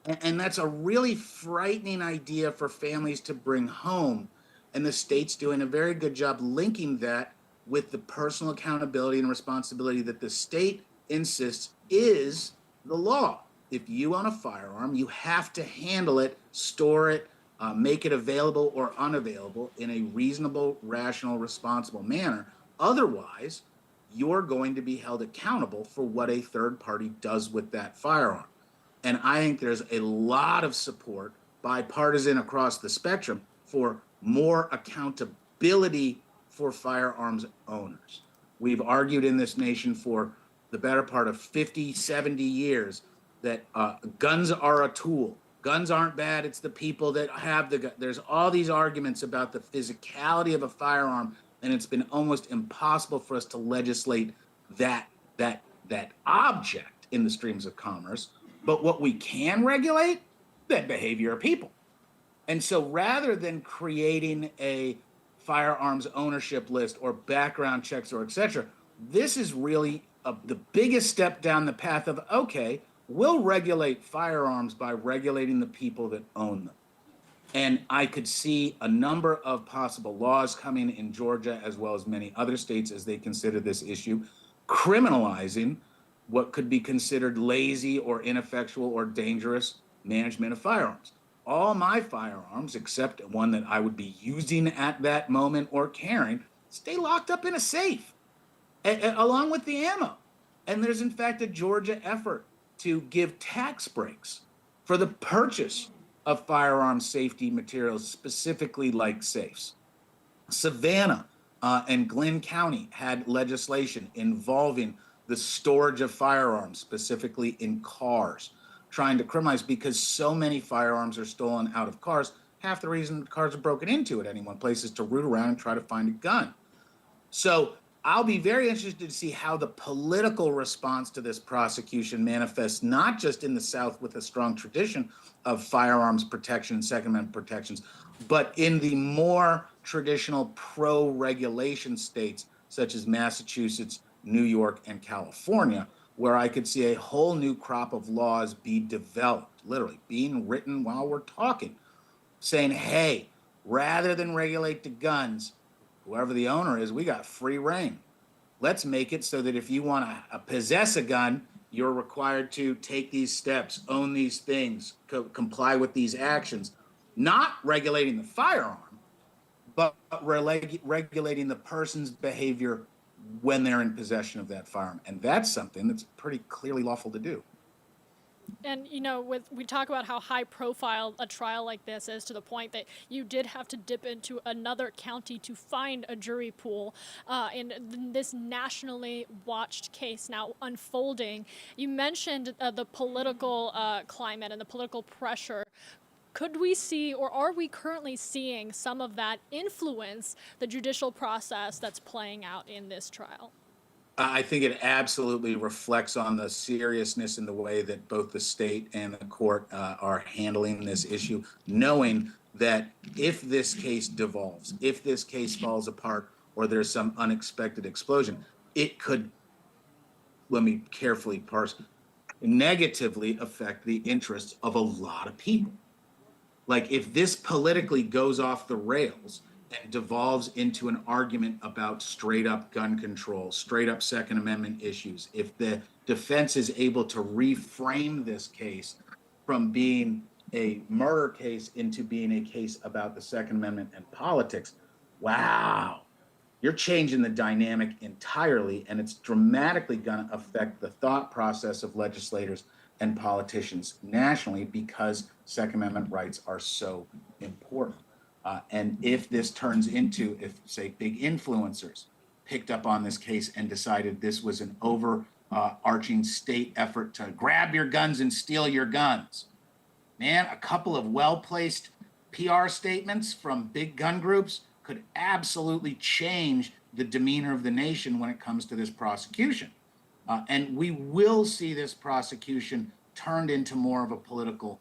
And that's a really frightening idea for families to bring home. And the state's doing a very good job linking that with the personal accountability and responsibility that the state insists is the law. If you own a firearm, you have to handle it, store it, make it available or unavailable in a reasonable, rational, responsible manner. Otherwise, you're going to be held accountable for what a third party does with that firearm. And I think there's a lot of support, bipartisan across the spectrum, for more accountability for firearms owners. We've argued in this nation for the better part of 50, 70 years that guns are a tool. Guns aren't bad, it's the people that have the gun. There's all these arguments about the physicality of a firearm, and it's been almost impossible for us to legislate that object in the streams of commerce. But what we can regulate, that behavior of people. And so rather than creating a firearms ownership list or background checks or et cetera, this is really the biggest step down the path of, okay, we'll regulate firearms by regulating the people that own them. And I could see a number of possible laws coming in Georgia as well as many other states as they consider this issue, criminalizing what could be considered lazy or ineffectual or dangerous management of firearms. All my firearms, except one that I would be using at that moment or carrying, stay locked up in a safe, along with the ammo. And there's, in fact, a Georgia effort to give tax breaks for the purchase of firearm safety materials, specifically like safes. Savannah and Glenn County had legislation involving the storage of firearms, specifically in cars, trying to criminalize because so many firearms are stolen out of cars. Half the reason cars are broken into at any one place is to root around and try to find a gun. So I'll be very interested to see how the political response to this prosecution manifests, not just in the South with a strong tradition of firearms protection and Second Amendment protections, but in the more traditional pro-regulation states such as Massachusetts, New York, and California, where I could see a whole new crop of laws be developed, literally being written while we're talking, saying, hey, rather than regulate the guns, whoever the owner is, we got free reign. Let's make it so that if you want to possess a gun, you're required to take these steps, own these things, comply with these actions, not regulating the firearm, but regulating the person's behavior when they're in possession of that firearm. And that's something that's pretty clearly lawful to do. And, you know, we talk about how high profile a trial like this is, to the point that you did have to dip into another county to find a jury pool in this nationally watched case now unfolding. You mentioned the political climate and the political pressure. Could we see, or are we currently seeing, some of that influence the judicial process that's playing out in this trial? I think it absolutely reflects on the seriousness in the way that both the state and the court are handling this issue, knowing that if this case devolves, if this case falls apart, or there's some unexpected explosion, it could, let me carefully parse, negatively affect the interests of a lot of people. Like, if this politically goes off the rails and devolves into an argument about straight up gun control, straight up Second Amendment issues, if the defense is able to reframe this case from being a murder case into being a case about the Second Amendment and politics, wow, you're changing the dynamic entirely, and it's dramatically going to affect the thought process of legislators and politicians nationally, because Second Amendment rights are so important. And if this turns into, if, say, big influencers picked up on this case and decided this was an overarching state effort to grab your guns and steal your guns, man, a couple of well-placed PR statements from big gun groups could absolutely change the demeanor of the nation when it comes to this prosecution. And we will see this prosecution turned into more of a political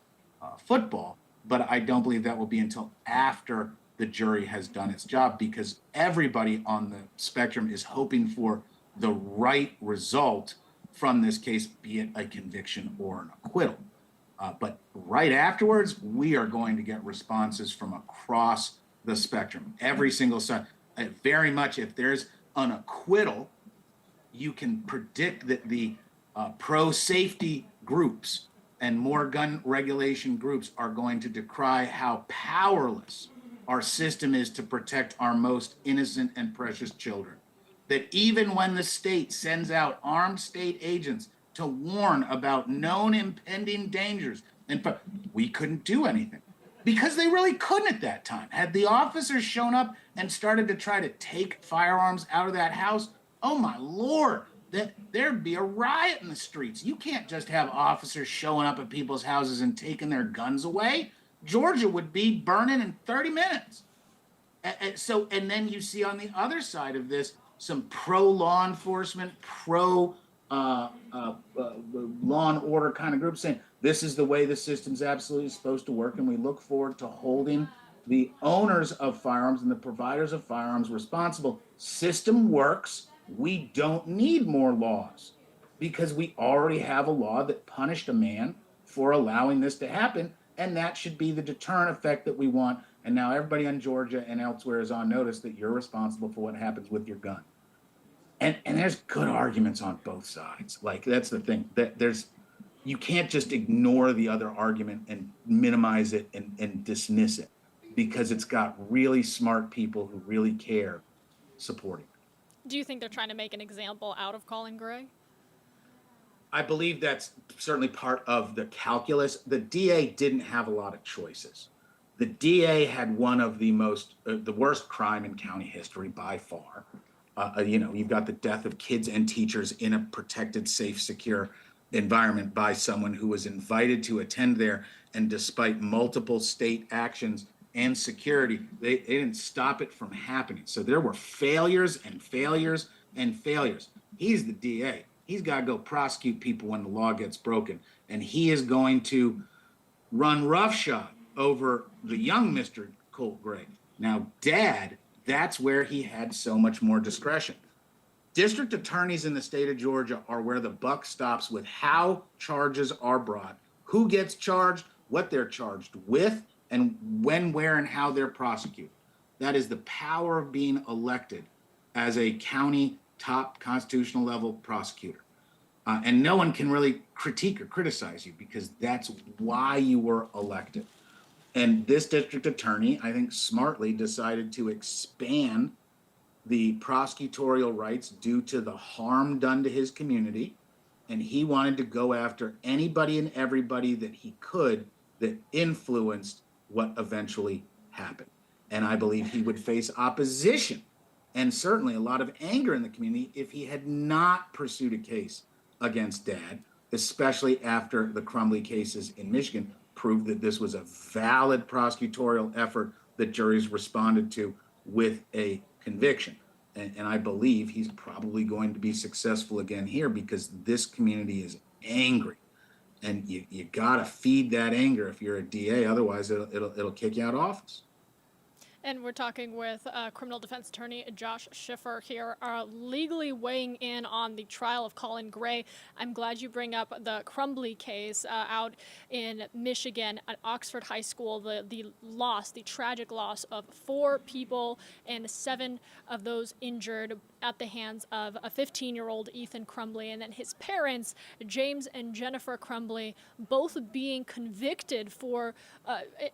football, but I don't believe that will be until after the jury has done its job, because everybody on the spectrum is hoping for the right result from this case, be it a conviction or an acquittal. But right afterwards, we are going to get responses from across the spectrum, every single side. Very much, if there's an acquittal, you can predict that the pro-safety groups and more gun regulation groups are going to decry how powerless our system is to protect our most innocent and precious children. That even when the state sends out armed state agents to warn about known impending dangers, and we couldn't do anything because they really couldn't at that time. Had the officers shown up and started to try to take firearms out of that house, oh my Lord, there'd be a riot in the streets. You can't just have officers showing up at people's houses and taking their guns away. Georgia would be burning in 30 minutes. And then you see on the other side of this, some pro-law enforcement, pro law and order kind of groups saying, this is the way the system's absolutely supposed to work, and we look forward to holding the owners of firearms and the providers of firearms responsible. System works. We don't need more laws, because we already have a law that punished a man for allowing this to happen, and that should be the deterrent effect that we want. And now everybody in Georgia and elsewhere is on notice that you're responsible for what happens with your gun. And there's good arguments on both sides. Like, that's the thing. You can't just ignore the other argument and minimize it and dismiss it, because it's got really smart people who really care supporting it. Do you think they're trying to make an example out of Colin Gray? I believe that's certainly part of the calculus. The DA didn't have a lot of choices. The DA had one of the worst crime in county history by far. You've got the death of kids and teachers in a protected, safe, secure environment by someone who was invited to attend there, and despite multiple state actions and security, they didn't stop it from happening. So there were failures and failures and failures. He's the DA. He's got to go prosecute people when the law gets broken, and he is going to run roughshod over the young Mr. Colt Gray. Now, Dad, that's where he had so much more discretion. District attorneys in the state of Georgia are where the buck stops with how charges are brought, who gets charged, what they're charged with, and when, where, and how they're prosecuted. That is the power of being elected as a county top constitutional level prosecutor. And no one can really critique or criticize you because that's why you were elected. And this district attorney, I think, smartly decided to expand the prosecutorial rights due to the harm done to his community. And he wanted to go after anybody and everybody that he could that influenced what eventually happened. And I believe he would face opposition and certainly a lot of anger in the community if he had not pursued a case against Dad, especially after the Crumbly cases in Michigan proved that this was a valid prosecutorial effort that juries responded to with a conviction. And I believe he's probably going to be successful again here because this community is angry. And you gotta feed that anger if you're a DA, otherwise it'll kick you out of office. And we're talking with criminal defense attorney Josh Schiffer here, legally weighing in on the trial of Colin Gray. I'm glad you bring up the Crumbly case out in Michigan at Oxford High School, the tragic loss of 4 people and 7 of those injured at the hands of a 15-year-old Ethan Crumbly, and then his parents, James and Jennifer Crumbly, both being convicted for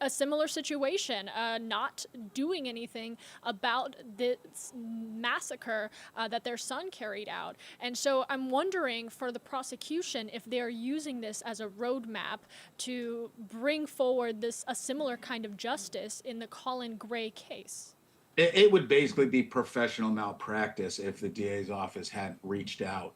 a similar situation, not doing anything about this massacre that their son carried out. And so I'm wondering for the prosecution if they're using this as a roadmap to bring forward a similar kind of justice in the Colin Gray case. It would basically be professional malpractice if the DA's office hadn't reached out.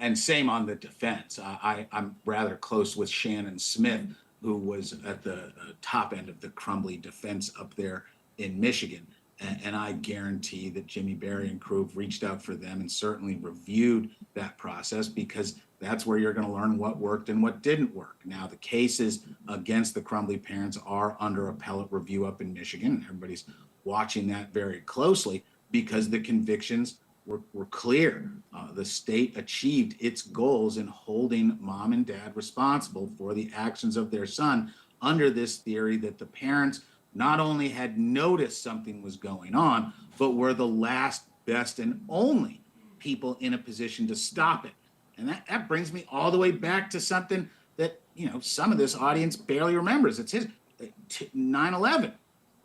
And same on the defense. I'm rather close with Shannon Smith, who was at the top end of the Crumbly defense up there in Michigan. And I guarantee that Jimmy Berry and crew have reached out for them and certainly reviewed that process because that's where you're going to learn what worked and what didn't work. Now, the cases against the Crumbly parents are under appellate review up in Michigan, and everybody's watching that very closely because the convictions were clear. The state achieved its goals in holding mom and dad responsible for the actions of their son under this theory that the parents not only had noticed something was going on, but were the last, best, and only people in a position to stop it. And that brings me all the way back to something that, some of this audience barely remembers. It's 9/11.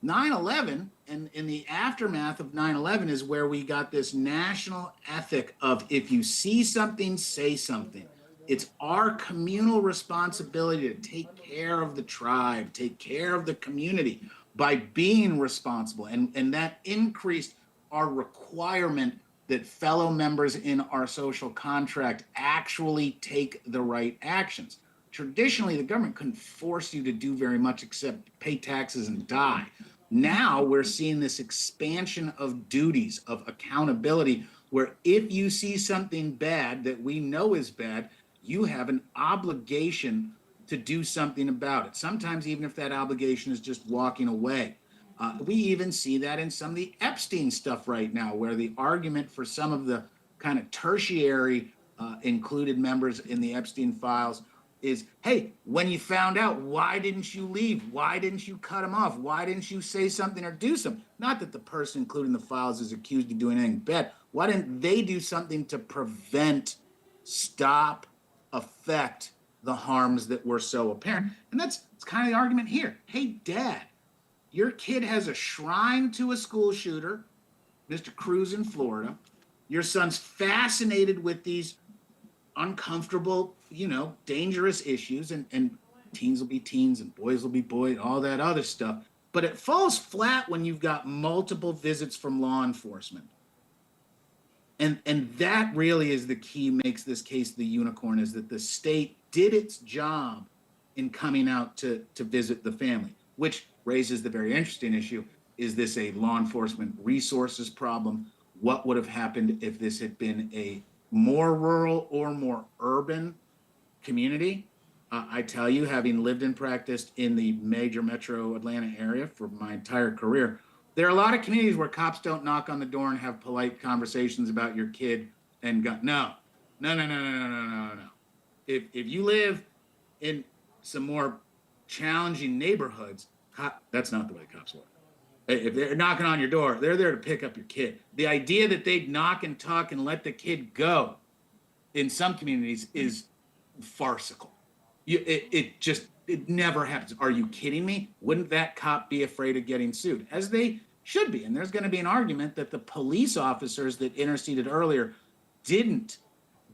9/11, and in the aftermath of 9/11 is where we got this national ethic of if you see something, say something. It's our communal responsibility to take care of the tribe, take care of the community by being responsible. And that increased our requirement that fellow members in our social contract actually take the right actions. Traditionally, the government couldn't force you to do very much except pay taxes and die. Now we're seeing this expansion of duties, of accountability, where if you see something bad that we know is bad, you have an obligation to do something about it. Sometimes even if that obligation is just walking away. We even see that in some of the Epstein stuff right now, where the argument for some of the kind of tertiary included members in the Epstein files is, hey, when you found out, why didn't you leave? Why didn't you cut him off? Why didn't you say something or do something? Not that the person including the files is accused of doing anything bad. Why didn't they do something to prevent, stop, affect the harms that were so apparent? And that's kind of the argument here. Hey, Dad, your kid has a shrine to a school shooter, Mr. Cruz in Florida. Your son's fascinated with these uncomfortable, dangerous issues, and teens will be teens and boys will be boys, all that other stuff. But it falls flat when you've got multiple visits from law enforcement. And that really is the key, makes this case the unicorn, is that the state did its job in coming out to visit the family, which raises the very interesting issue. Is this a law enforcement resources problem? What would have happened if this had been a more rural or more urban community? I tell you, having lived and practiced in the major metro Atlanta area for my entire career, there are a lot of communities where cops don't knock on the door and have polite conversations about your kid and gun. No. If you live in some more challenging neighborhoods, that's not the way cops work. If they're knocking on your door, they're there to pick up your kid. The idea that they'd knock and talk and let the kid go in some communities is farcical. It never happens. Are you kidding me? Wouldn't that cop be afraid of getting sued? As they should be. And there's going to be an argument that the police officers that interceded earlier didn't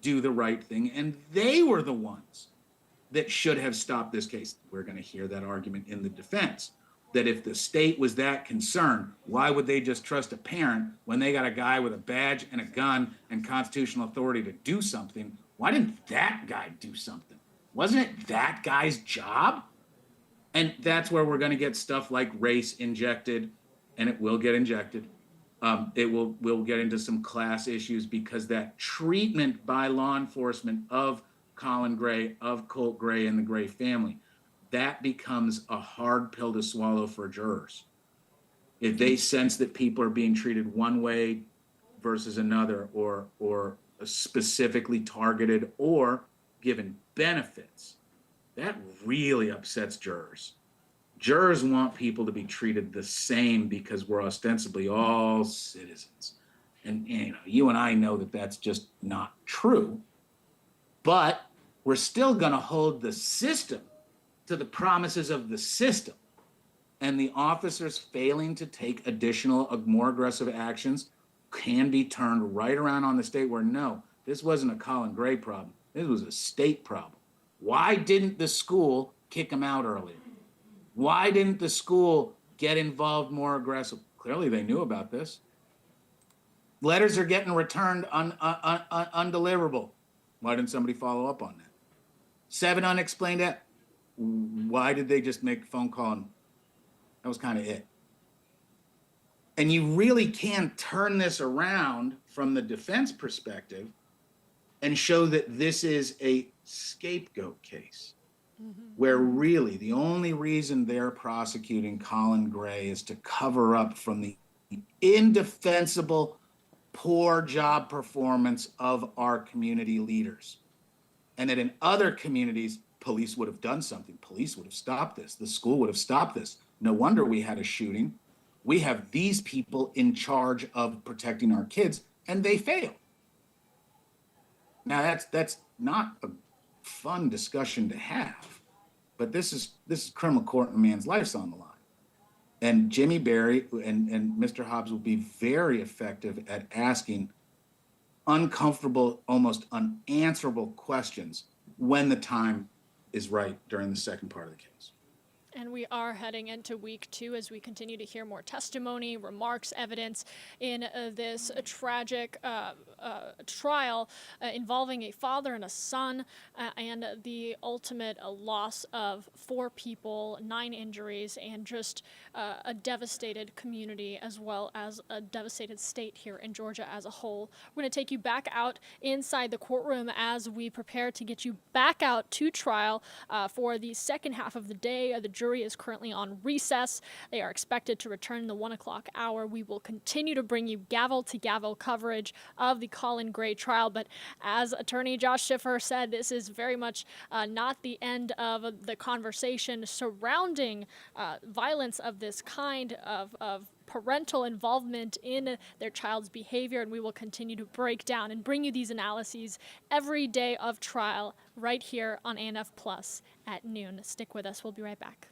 do the right thing, and they were the ones that should have stopped this case. We're going to hear that argument in the defense, that if the state was that concerned, why would they just trust a parent when they got a guy with a badge and a gun and constitutional authority to do something? Why didn't that guy do something? Wasn't it that guy's job? And that's where we're going to get stuff like race injected, and it will get injected. We'll get into some class issues because that treatment by law enforcement of Colin Gray, of Colt Gray and the Gray family, that becomes a hard pill to swallow for jurors. If they sense that people are being treated one way versus another, or specifically targeted or given benefits, that really upsets jurors. Jurors want people to be treated the same because we're ostensibly all citizens. And you and I know that that's just not true. But we're still going to hold the system to the promises of the system. And the officers failing to take additional, more aggressive actions can be turned right around on the state where, no, this wasn't a Colin Gray problem. This was a state problem. Why didn't the school kick him out earlier? Why didn't the school get involved more aggressive? Clearly they knew about this. Letters are getting returned undeliverable. Why didn't somebody follow up on that? 7 unexplained deaths. Why did they just make a phone call? And that was kind of it. And you really can turn this around from the defense perspective and show that this is a scapegoat case. Where really the only reason they're prosecuting Colin Gray is to cover up from the indefensible, poor job performance of our community leaders. And that in other communities, police would have done something. Police would have stopped this. The school would have stopped this. No wonder we had a shooting. We have these people in charge of protecting our kids, and they fail. Now that's not a fun discussion to have, but this is criminal court and a man's life's on the line. And Jimmy Berry and Mr. Hobbs will be very effective at asking uncomfortable, almost unanswerable questions when the time is right during the second part of the case. And we are heading into week 2 as we continue to hear more testimony, remarks, evidence in this tragic trial involving a father and a son and the ultimate loss of 4 people, 9 injuries, and just a devastated community as well as a devastated state here in Georgia as a whole. We're going to take you back out inside the courtroom as we prepare to get you back out to trial for the second half of the day. The jury is currently on recess. They are expected to return in the 1 o'clock hour. We will continue to bring you gavel-to-gavel coverage of the Colin Gray trial, but as attorney Josh Schiffer said, this is very much not the end of the conversation surrounding violence of this kind of parental involvement in their child's behavior, and we will continue to break down and bring you these analyses every day of trial right here on ANF Plus at noon. Stick with us. We'll be right back.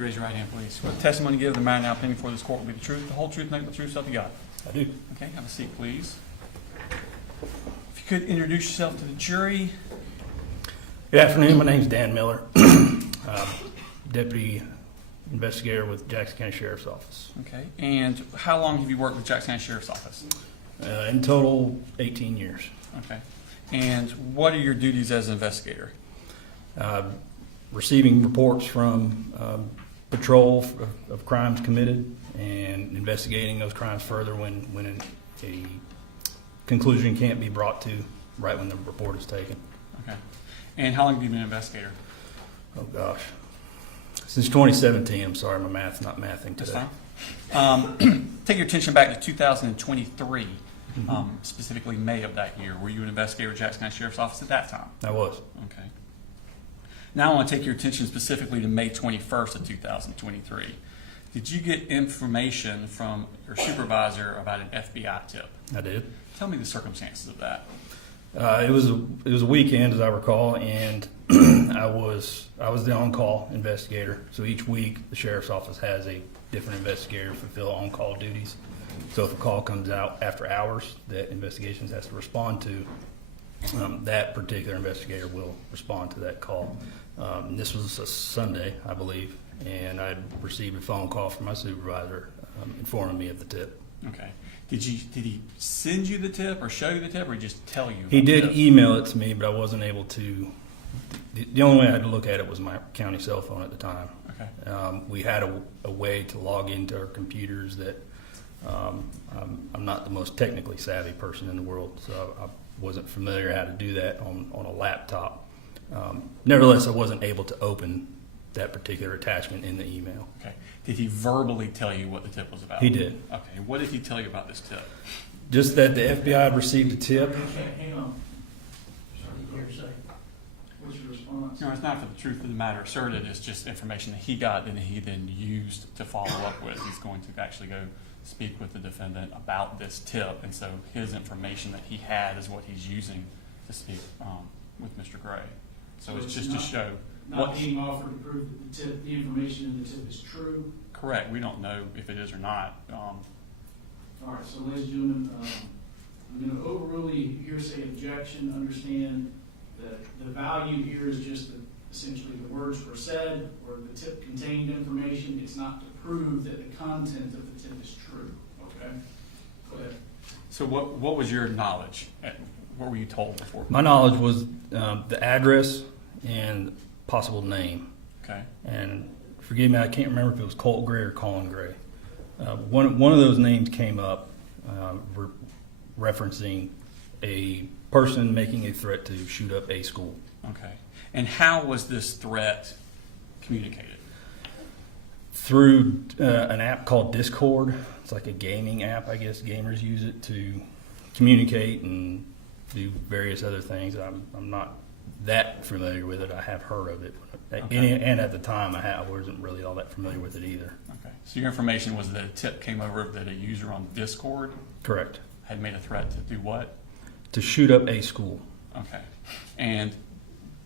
you raise your right hand, please? Swear the testimony you give the matter now pending before this court will be the truth, the whole truth, nothing but the truth, so help you God. I do. Okay, have a seat, please. If you could introduce yourself to the jury. Good afternoon. My name's Dan Miller, Deputy Investigator with Jackson County Sheriff's Office. Okay, and how long have you worked with Jackson County Sheriff's Office? In total, 18 years. Okay, and what are your duties as an investigator? Receiving reports from patrol of crimes committed and investigating those crimes further when a conclusion can't be brought to right when the report is taken. Okay, and how long have you been an investigator? Oh gosh, since 2017. I'm sorry, my math's not mathing today. That's fine. Take your attention back to 2023, specifically May of that year. Were you an investigator at Jackson County Sheriff's Office at that time? I was. Okay. Now I want to take your attention specifically to May 21st of 2023. Did you get information from your supervisor about an FBI tip? I did. Tell me the circumstances of that. It was a weekend, as I recall, and I was the on-call investigator. So each week, the sheriff's office has a different investigator fulfill on-call duties. So if a call comes out after hours that investigations has to respond to, that particular investigator will respond to that call. This was a Sunday, I believe, and I received a phone call from my supervisor informing me of the tip. Okay. Did he send you the tip or show you the tip, or just tell you? He did email it to me, but I wasn't able to. The only way I had to look at it was my county cell phone at the time. Okay. We had a way to log into our computers that I'm not the most technically savvy person in the world, so I wasn't familiar how to do that on a laptop. Nevertheless, I wasn't able to open that particular attachment in the email. Okay. Did he verbally tell you what the tip was about? He did. Okay. What did he tell you about this tip? Just that the FBI had received a tip. Hang on. What's your response? No, it's not for the truth of the matter asserted. It's just information that he got that he then used to follow up with. He's going to actually go speak with the defendant about this tip, and so his information that he had is what he's using to speak with Mr. Gray. So it's just to show not being offered to prove that the tip, the information in the tip is true. Correct. We don't know if it is or not. All right. So, ladies and gentlemen, I'm going to overrule the hearsay objection. Understand that the value here is just that essentially the words were said or the tip contained information. It's not to prove that the content of the tip is true. Okay. Go ahead. So what was your knowledge? What were you told before? My knowledge was the address and possible name. Okay. And forgive me, I can't remember if it was Colt Gray or Colin Gray. One of those names came up referencing a person making a threat to shoot up a school. Okay. And how was this threat communicated? Through an app called Discord. It's like a gaming app, I guess. Gamers use it to communicate and do various other things. I'm not that familiar with it. I have heard of it. Okay. And at the time, I wasn't really all that familiar with it either. Okay. So your information was that a tip came over that a user on Discord Correct. had made a threat to do what? To shoot up a school. Okay. And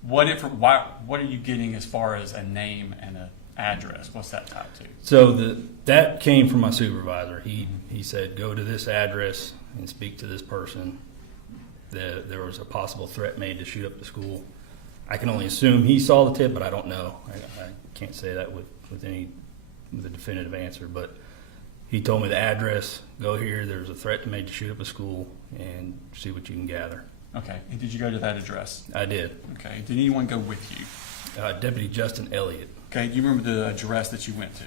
what are you getting as far as a name and an address? What's that tied to? So that came from my supervisor. He said, go to this address and speak to this person. There was a possible threat made to shoot up the school. I can only assume he saw the tip, but I don't know. I can't say that with a definitive answer. But he told me the address. Go here. There's a threat made to shoot up a school, and see what you can gather. Okay. And did you go to that address? I did. Okay. Did anyone go with you? Deputy Justin Elliott. Okay. Do you remember the address that you went to?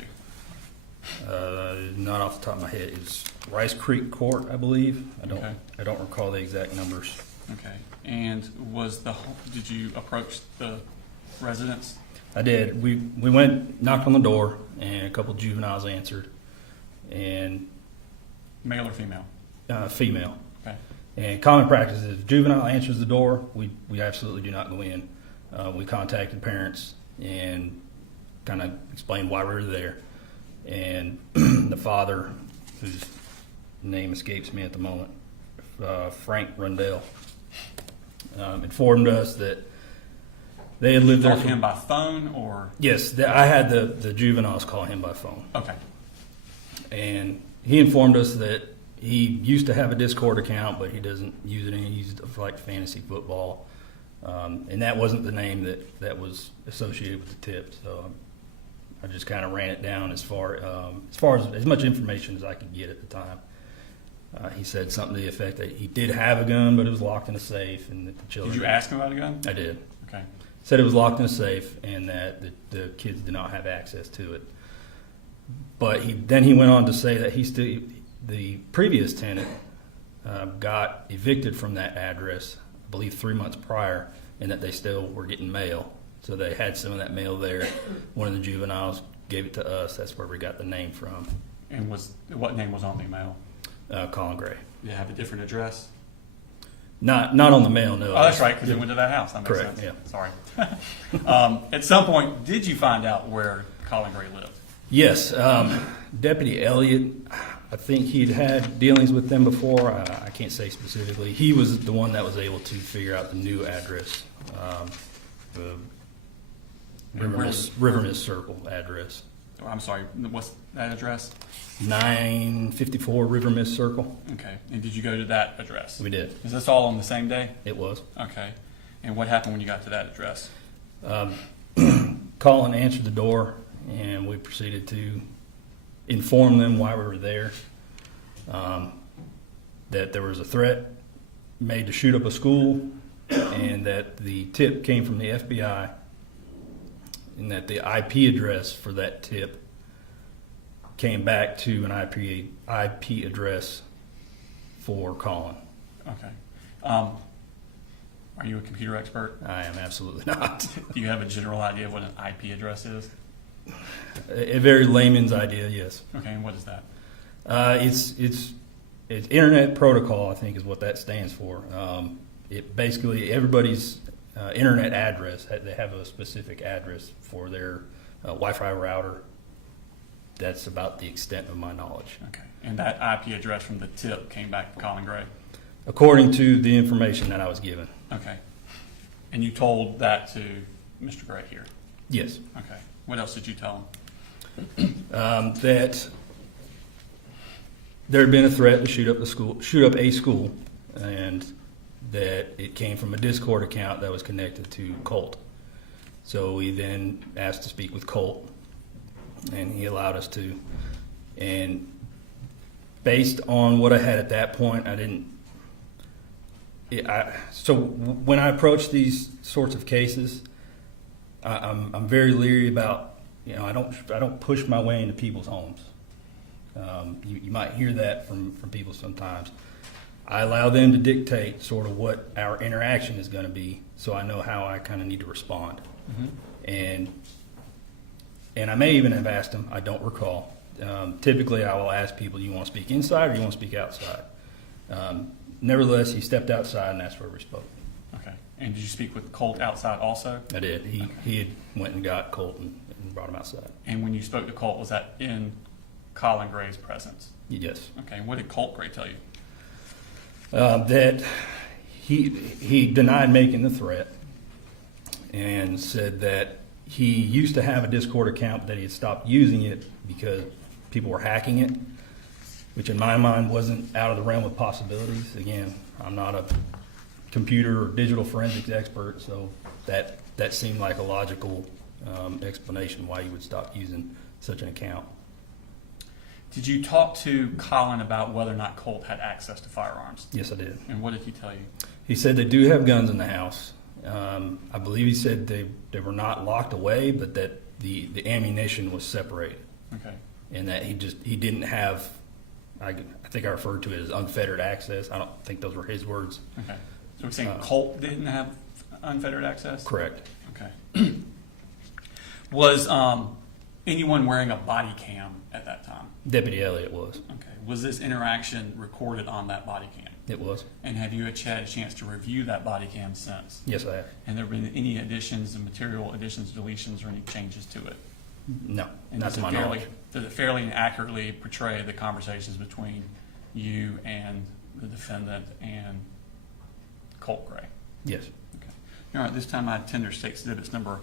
Not off the top of my head. It's Rice Creek Court, I believe. Okay. I don't recall the exact numbers. Okay. And did you approach the residence? I did. We went, knocked on the door, and a couple juveniles answered. And Male or female? Female. Okay. And common practice is if juvenile answers the door, we absolutely do not go in. We contacted parents and kind of explained why we were there. And the father, whose name escapes me at the moment, Frank Rundell, informed us that They had lived there. Called him by phone or? Yes, I had the juveniles call him by phone. Okay. And he informed us that he used to have a Discord account, but he doesn't use it anymore. He used it for like fantasy football. And that wasn't the name that was associated with the tip. So I just kind of ran it down as far as much information as I could get at the time. He said something to the effect that he did have a gun, but it was locked in a safe, and that the children. Did you ask him about a gun? I did. Okay. Said it was locked in a safe, and that the kids did not have access to it. But then he went on to say that the previous tenant got evicted from that address, I believe 3 months prior, and that they still were getting mail. So they had some of that mail there. One of the juveniles gave it to us. That's where we got the name from. And what name was on the mail? Colin Gray. Did it have a different address? Not on the mail, no. Oh, that's right, because it went to that house. That makes Correct, sense. yeah. Sorry. At some point, did you find out where Colin Gray lived? Yes. Deputy Elliott, I think he'd had dealings with them before. I can't say specifically. He was the one that was able to figure out the new address, the River Mist Circle address. Oh, I'm sorry, what's that address? 954 River Mist Circle. Okay, and did you go to that address? We did. Is this all on the same day? It was. Okay, and what happened when you got to that address? Colin answered the door, and we proceeded to inform them why we were there, that there was a threat made to shoot up a school, and that the tip came from the FBI, and that the IP address for that tip came back to an IP address for Colin. Okay. Are you a computer expert? I am absolutely not. Do you have a general idea of what an IP address is? A very layman's idea, yes. Okay, and what is that? It's Internet Protocol, I think, is what that stands for. It basically everybody's internet address. They have a specific address for their Wi-Fi router. That's about the extent of my knowledge. Okay, and that IP address from the tip came back to Colin Gray? According to the information that I was given. Okay, and you told that to Mr. Gray here? Yes. Okay, what else did you tell him? That there had been a threat to shoot up a school, and that it came from a Discord account that was connected to Colt. So we then asked to speak with Colt, and he allowed us to. And based on what I had at that point, so when I approach these sorts of cases, I'm very leery about, I don't push my way into people's homes. You might hear that from people sometimes. I allow them to dictate sort of what our interaction is going to be, so I know how I kind of need to respond. Mm-hmm. And I may even have asked them, I don't recall. Typically, I will ask people, you want to speak inside or you want to speak outside? Nevertheless, he stepped outside, and that's where we spoke. Okay. And did you speak with Colt outside also? I did. He had went and got Colt and brought him outside. And when you spoke to Colt, was that in Colin Gray's presence? Yes. Okay. And what did Colt Gray tell you? That he denied making the threat and said that he used to have a Discord account, but that he had stopped using it because people were hacking it, which in my mind wasn't out of the realm of possibilities. Again, I'm not a computer or digital forensics expert, so that seemed like a logical explanation why you would stop using such an account. Did you talk to Colin about whether or not Colt had access to firearms? Yes, I did. And what did he tell you? He said they do have guns in the house. I believe he said they were not locked away, but that the ammunition was separated. Okay. And that he didn't have, I think I referred to it as unfettered access. I don't think those were his words. Okay. So we're saying Colt didn't have unfettered access? Correct. Okay. Was anyone wearing a body cam at that time? Deputy Elliott was. Okay. Was this interaction recorded on that body cam? It was. And have you had a chance to review that body cam since? Yes, I have. And there been any additions and material additions, deletions, or any changes to it? No, and not to my knowledge. Does it fairly and accurately portray the conversations between you and the defendant and Colt Gray? Yes. Okay. Your Honor, at this time I tender State Exhibits number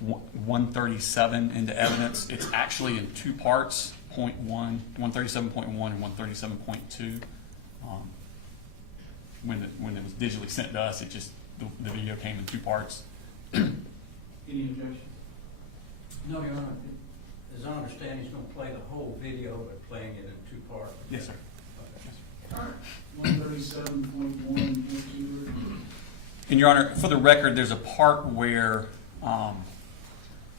137 into evidence. It's actually in two parts, point 137.1 and 137.2. When it was digitally sent to us, the video came in two parts. Any objection? No, Your Honor. As I understand, he's going to play the whole video, but playing it in two parts. Yes, sir. All right, 137.1. And Your Honor, for the record, there's a part where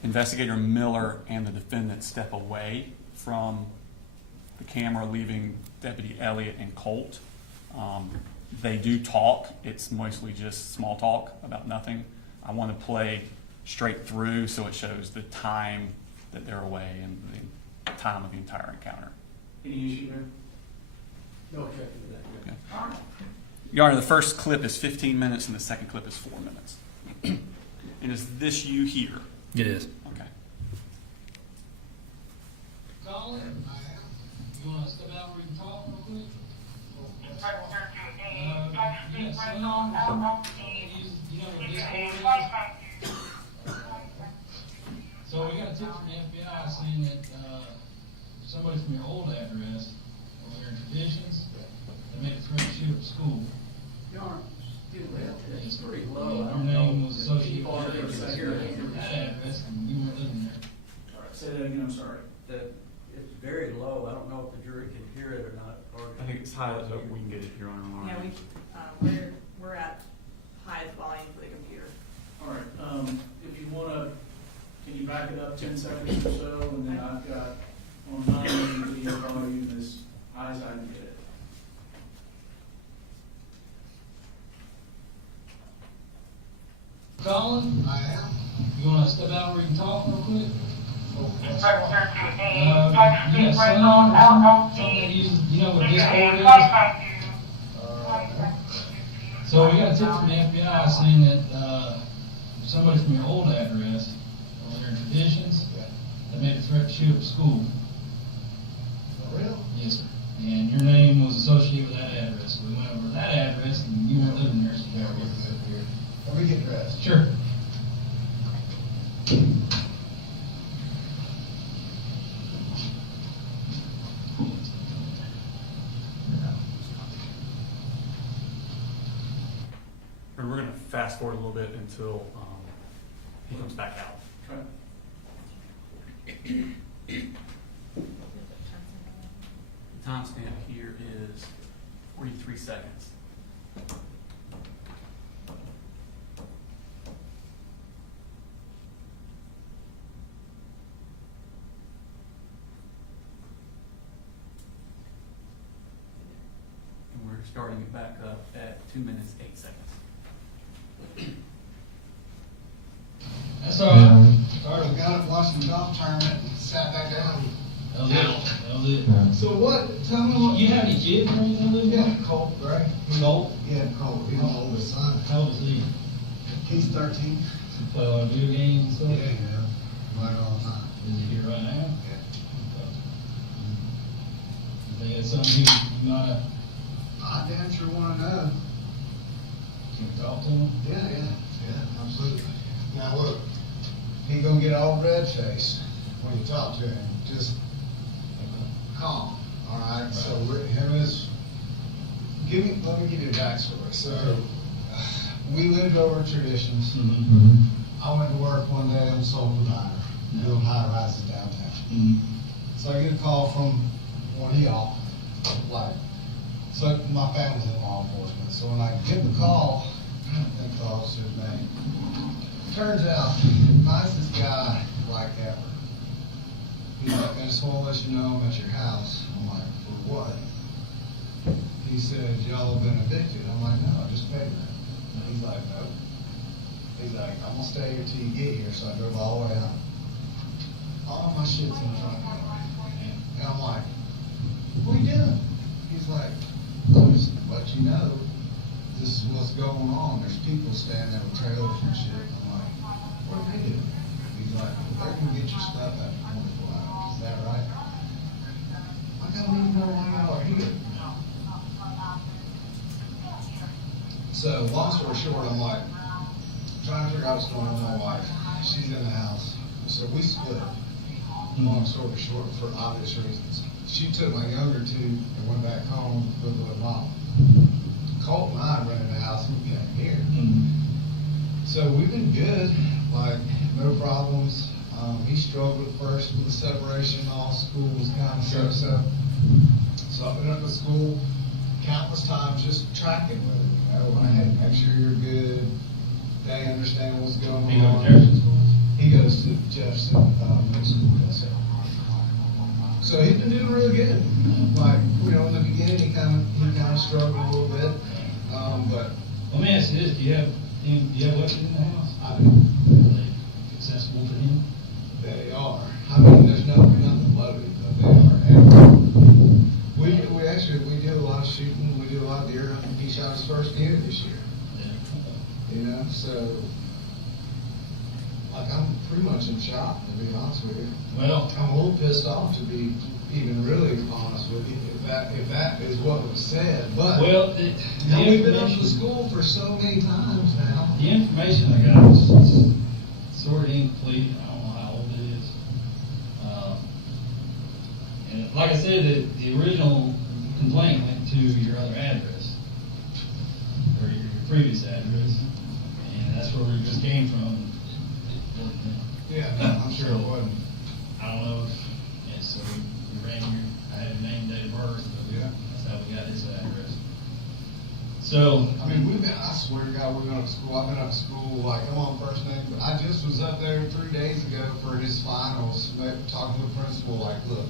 Investigator Miller and the defendant step away from the camera, leaving Deputy Elliott and Colt. They do talk. It's mostly just small talk about nothing. I want to play straight through so it shows the time that they're away and the time of the entire encounter. Any issue there? No objection to that. Okay. All right. Your Honor, the first clip is 15 minutes and the second clip is 4 minutes. And is this you here? It is. Okay. Colin, you want to step out where you can talk real quick? Yes, you know what this board is? So we got a tip from the FBI saying that somebody from your old address over there in Traditions, they made a threat to shoot up the school. Your Honor, it's pretty low. I Your don't know. name was associated with that People address, and you weren't living there. All right, say that again, I'm sorry. It's very low. I don't know if the jury can hear it or not. I think it's high, so we can get it, Your Honor. Yeah, we're at highest volume for the computer. All right, if you want to, can you back it up 10 seconds or so, and then I've got on my video volume as high as I can get it. Colin? I am. You want to step out where you can talk real quick? Yes, something you know what this board is? So we got a tip from the FBI saying that somebody from your old address over there in Traditions, they made a threat to shoot up the school. For real? Yes, sir. And your name was associated with that address. So we went over to that address, and you weren't living there, so you got to get it here. Let me get dressed. Sure. And we're going to fast forward a little bit until he comes back out. Okay. The timestamp here is 43 seconds. And we're starting it back up at 2 minutes, 8 seconds. That's all right. Started, got up, watched the golf tournament, and sat back down. That was it. That was it. So what, tell me what. You have any kids or anything, Luke? Yeah, Colt Gray. Colt? Yeah, Colt, he's my oldest son. How old is he? He's 13. You play a lot of video games and stuff? Yeah, right all the time. Is he here right now? Yeah. You think that's something you might have, I damn sure want to know. can you talk to him? Yeah, absolutely. Now look, he gonna get all red-faced when you talk to him. Just calm, all right? So him is. Let me give you a backstory. So we lived over at Traditions. Mm-hmm. I went to work one day on Soul Provider, doing high rises downtown. Mm-hmm. So I get a call from one of y'all, so my family's in law enforcement. So when I get the call, I don't think the officer's name. Turns out, nicest guy like ever. He's like, I just want to let you know I'm at your house. I'm like, for what? He said, y'all have been evicted. I'm like, no, I just paid rent. And he's like, nope. He's like, I'm going to stay here till you get here. So I drove all the way home. All my shit's in front of me. And I'm like, what are you doing? He's like, I'll just let you know this is what's going on. There's people standing there with trailers and shit. I'm like, what are they doing? He's like, they can get your stuff after 24 hours. Is that right? I don't even know why y'all are here. So long story short, I'm like, trying to figure out what's going on with my wife. She's in the house. So we split. Long story short, for obvious reasons. She took my younger two and went back home with mom. Colt and I rented the house and we came here. So we've been good, like no problems. He struggled at first with the separation, all school was kind of so. So I've been up at school countless times just tracking with him, you know, like, hey, make sure you're good, they understand what's going on. He goes to Jefferson School? He goes to Jefferson Middle School, yes, sir. So he's been doing really good. Like, you know, in the beginning, he kind of struggled a little bit, but. Let me ask you this, do you have weapons in the house? I do. Are they accessible to him? They are. I mean, there's nothing loaded, but they are. We do a lot of shooting. We do a lot of deer hunting. He shot his first deer this year. You know, so like I'm pretty much in shock, to be honest with you. Well, I'm a little pissed off, to be even really honest with you, if that is what was said. But well, we've been up to school for so many times now. The information I got is sort of incomplete. I don't know how old it is. And like I said, the original complaint went to your other address, or your previous address, and that's where we just came from. Yeah, no, I'm sure it wasn't. I don't know if, yeah, so we ran your, I had your name, date of birth, but Yeah. that's how we got his address. So, I mean, I swear to God, we've been up to school. I've been up to school, like, I'm on first name, but I just was up there 3 days ago for his finals, talking to the principal, like, look,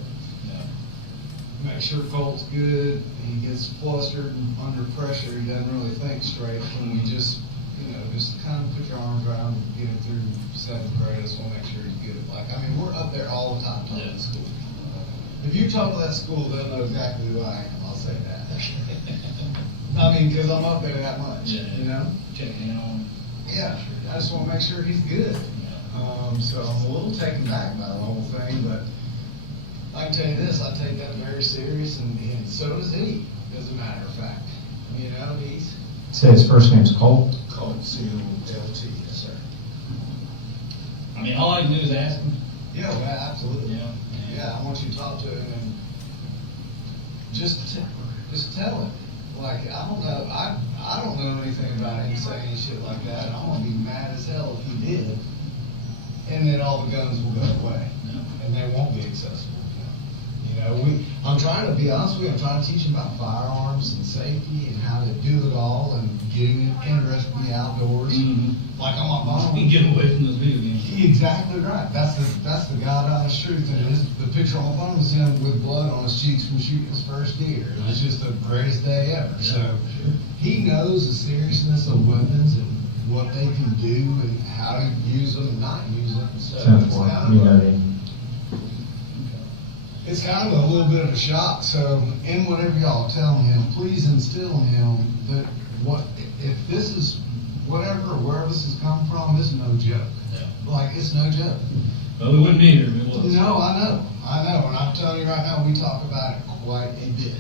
make sure Colt's good, he gets flustered and under pressure, he doesn't really think straight, and we just, you know, just kind of put your arms around him, get him through 7th grade, just want to make sure he's good. Like, I mean, we're up there all the time talking to school. If you talk to that school, they'll know exactly who I am, I'll say that. I mean, because I'm up there that much, you know? Checking in on him. Yeah, I just want to make sure he's good. So I'm a little taken back by the whole thing, but I can tell you this, I take that very serious, and so does he, as a matter of fact. You know, he's... Say his first name's Colt? Colt, C-O-L-T, yes, sir. I mean, all I can do is ask him. Yeah, well, absolutely. Yeah. Yeah, I want you to talk to him and just tell him. Like, I don't know anything about him saying shit like that. I'm gonna be mad as hell if he did. And then all the guns will go away. And they won't be accessible. You know, I'm trying to be honest with you, I'm trying to teach him about firearms and safety and how to do it all and getting him interested in the outdoors. Like on my phone. We get away from those video games. Exactly right. That's the God honest truth. And the picture on my phone was him with blood on his cheeks from shooting his first deer. It was just the greatest day ever. So he knows the seriousness of weapons and what they can do and how to use them and not use them. So it's kind of a little bit of a shock. So in whatever y'all tell him, please instill in him that if this is whatever, wherever this has come from, this is no joke. Like, it's no joke. Well, we wouldn't be here if it was. No, I know. And I'm telling you right now, we talk about it quite a bit.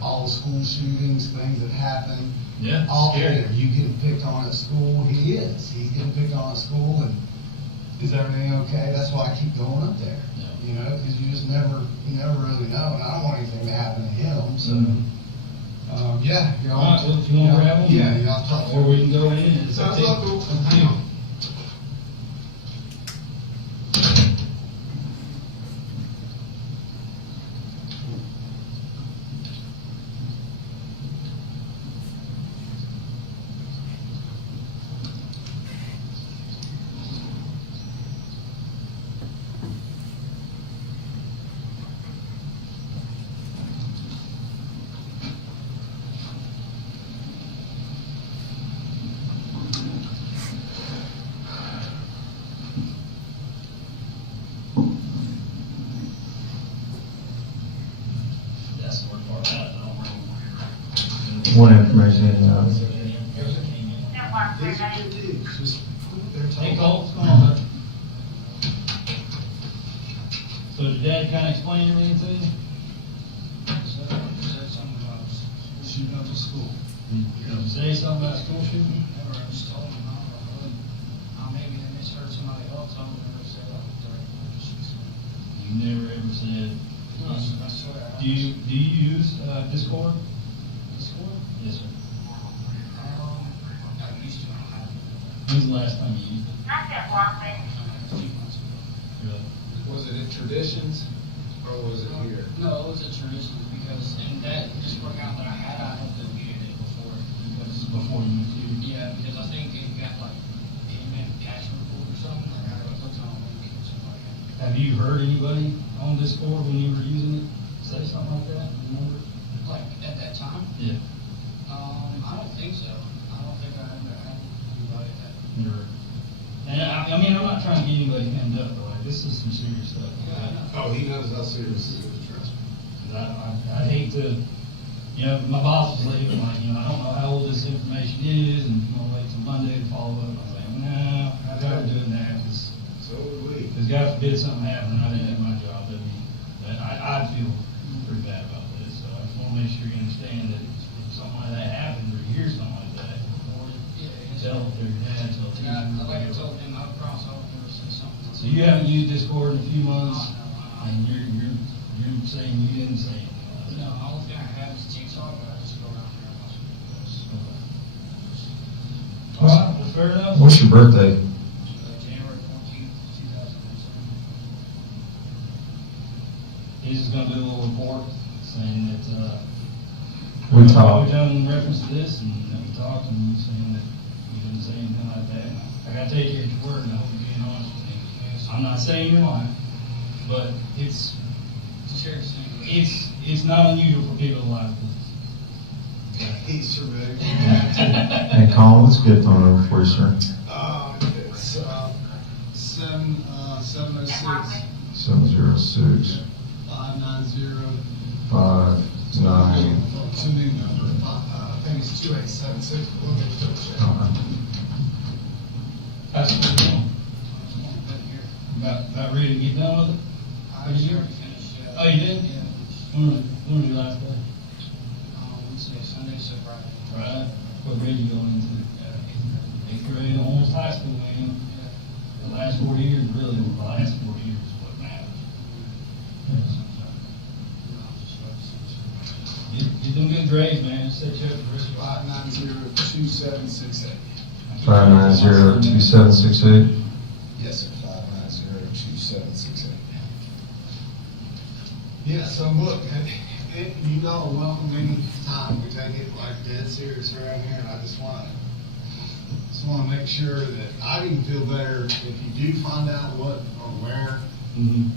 All the school shootings, things that happen. Yeah, all scary. there. You getting picked on at school. He is. He's getting picked on at school. And is everything okay? That's why I keep going up there. You know, because you never really know. And I don't want anything to happen to him. So, yeah. All right, well, if you want to grab them? Yeah, y'all talk. Or we can go in. Sounds like cool. Hang on. That's the worst part about it. I don't really More information in the These are good dudes. Just Hey, Colt, what's going on, bud? So did Dad kind of explain everything to you? said something about shooting up the school. You say something about school shooting? Never installed them out. You never ever said. No, I swear. Do you use Discord? Discord? Yes, sir. I used to. When's the last time you used it? Really? Was it in Traditions or was it here? No, it was a tradition because, and that just worked out that I had to get it before. Because, Before you moved here? yeah, because I think it got like, payment cash report or something, like I was looking on or something like that. Have you heard anybody on Discord when you were using it say something like that? Remember? Like, at that time? Yeah. I don't think so. I don't think I ever had anybody that. Never. And I mean, I'm not trying to get anybody hemmed up, but like, this is some serious stuff. Yeah, I know. Oh, he knows how serious it is, trust me. 'Cause I hate to, you know, my boss was leaving, like, you know, I don't know how old this information is, and if you want to wait till Monday to follow up, I was like, no, I'd rather do it now, because So would we. God forbid something happened, and I didn't do my job, but I'd feel pretty bad about this, so I just want to make sure you understand that if something like that happens, or you hear something like that, tell their dad, tell the Yeah, like I told him, I promise I would never say something. So you haven't used Discord in a few months, and you're saying you didn't say anything like that? No, all thing I have is TikTok, but I just go around there and watch videos. All right, well, fair enough. What's your birthday? January 14th, 2007. He's just gonna do a little report saying that, We talked. we've done in reference to this, and that we talked, and you saying that you didn't say anything like that. I gotta take you at your word, and I hope you're being honest with me. I'm not saying you're lying, but it's not unusual for people to lie to police. He's familiar. Hey, Colin, what's a good phone number for you, sir? It's 706 706 590 59. It's a new number. I think it's 2876. We'll get to it. That's what we're doing. About ready to get done with it? I already finished. Oh, you did? Yeah. When was your last day? Wednesday, Sunday, so Friday. Right. What grade you going into? Eighth grade, almost high school, man. The last 4 years, really, the last 4 years is what matters. Get them good grades, man. Set you up for the rest of your life. 590-2768. 590-2768. Yes, sir. 590-2768. Yeah, so look, you all are welcome any time. We take it like dead serious around here, and I just want to make sure that I even feel better if you do find out what or where.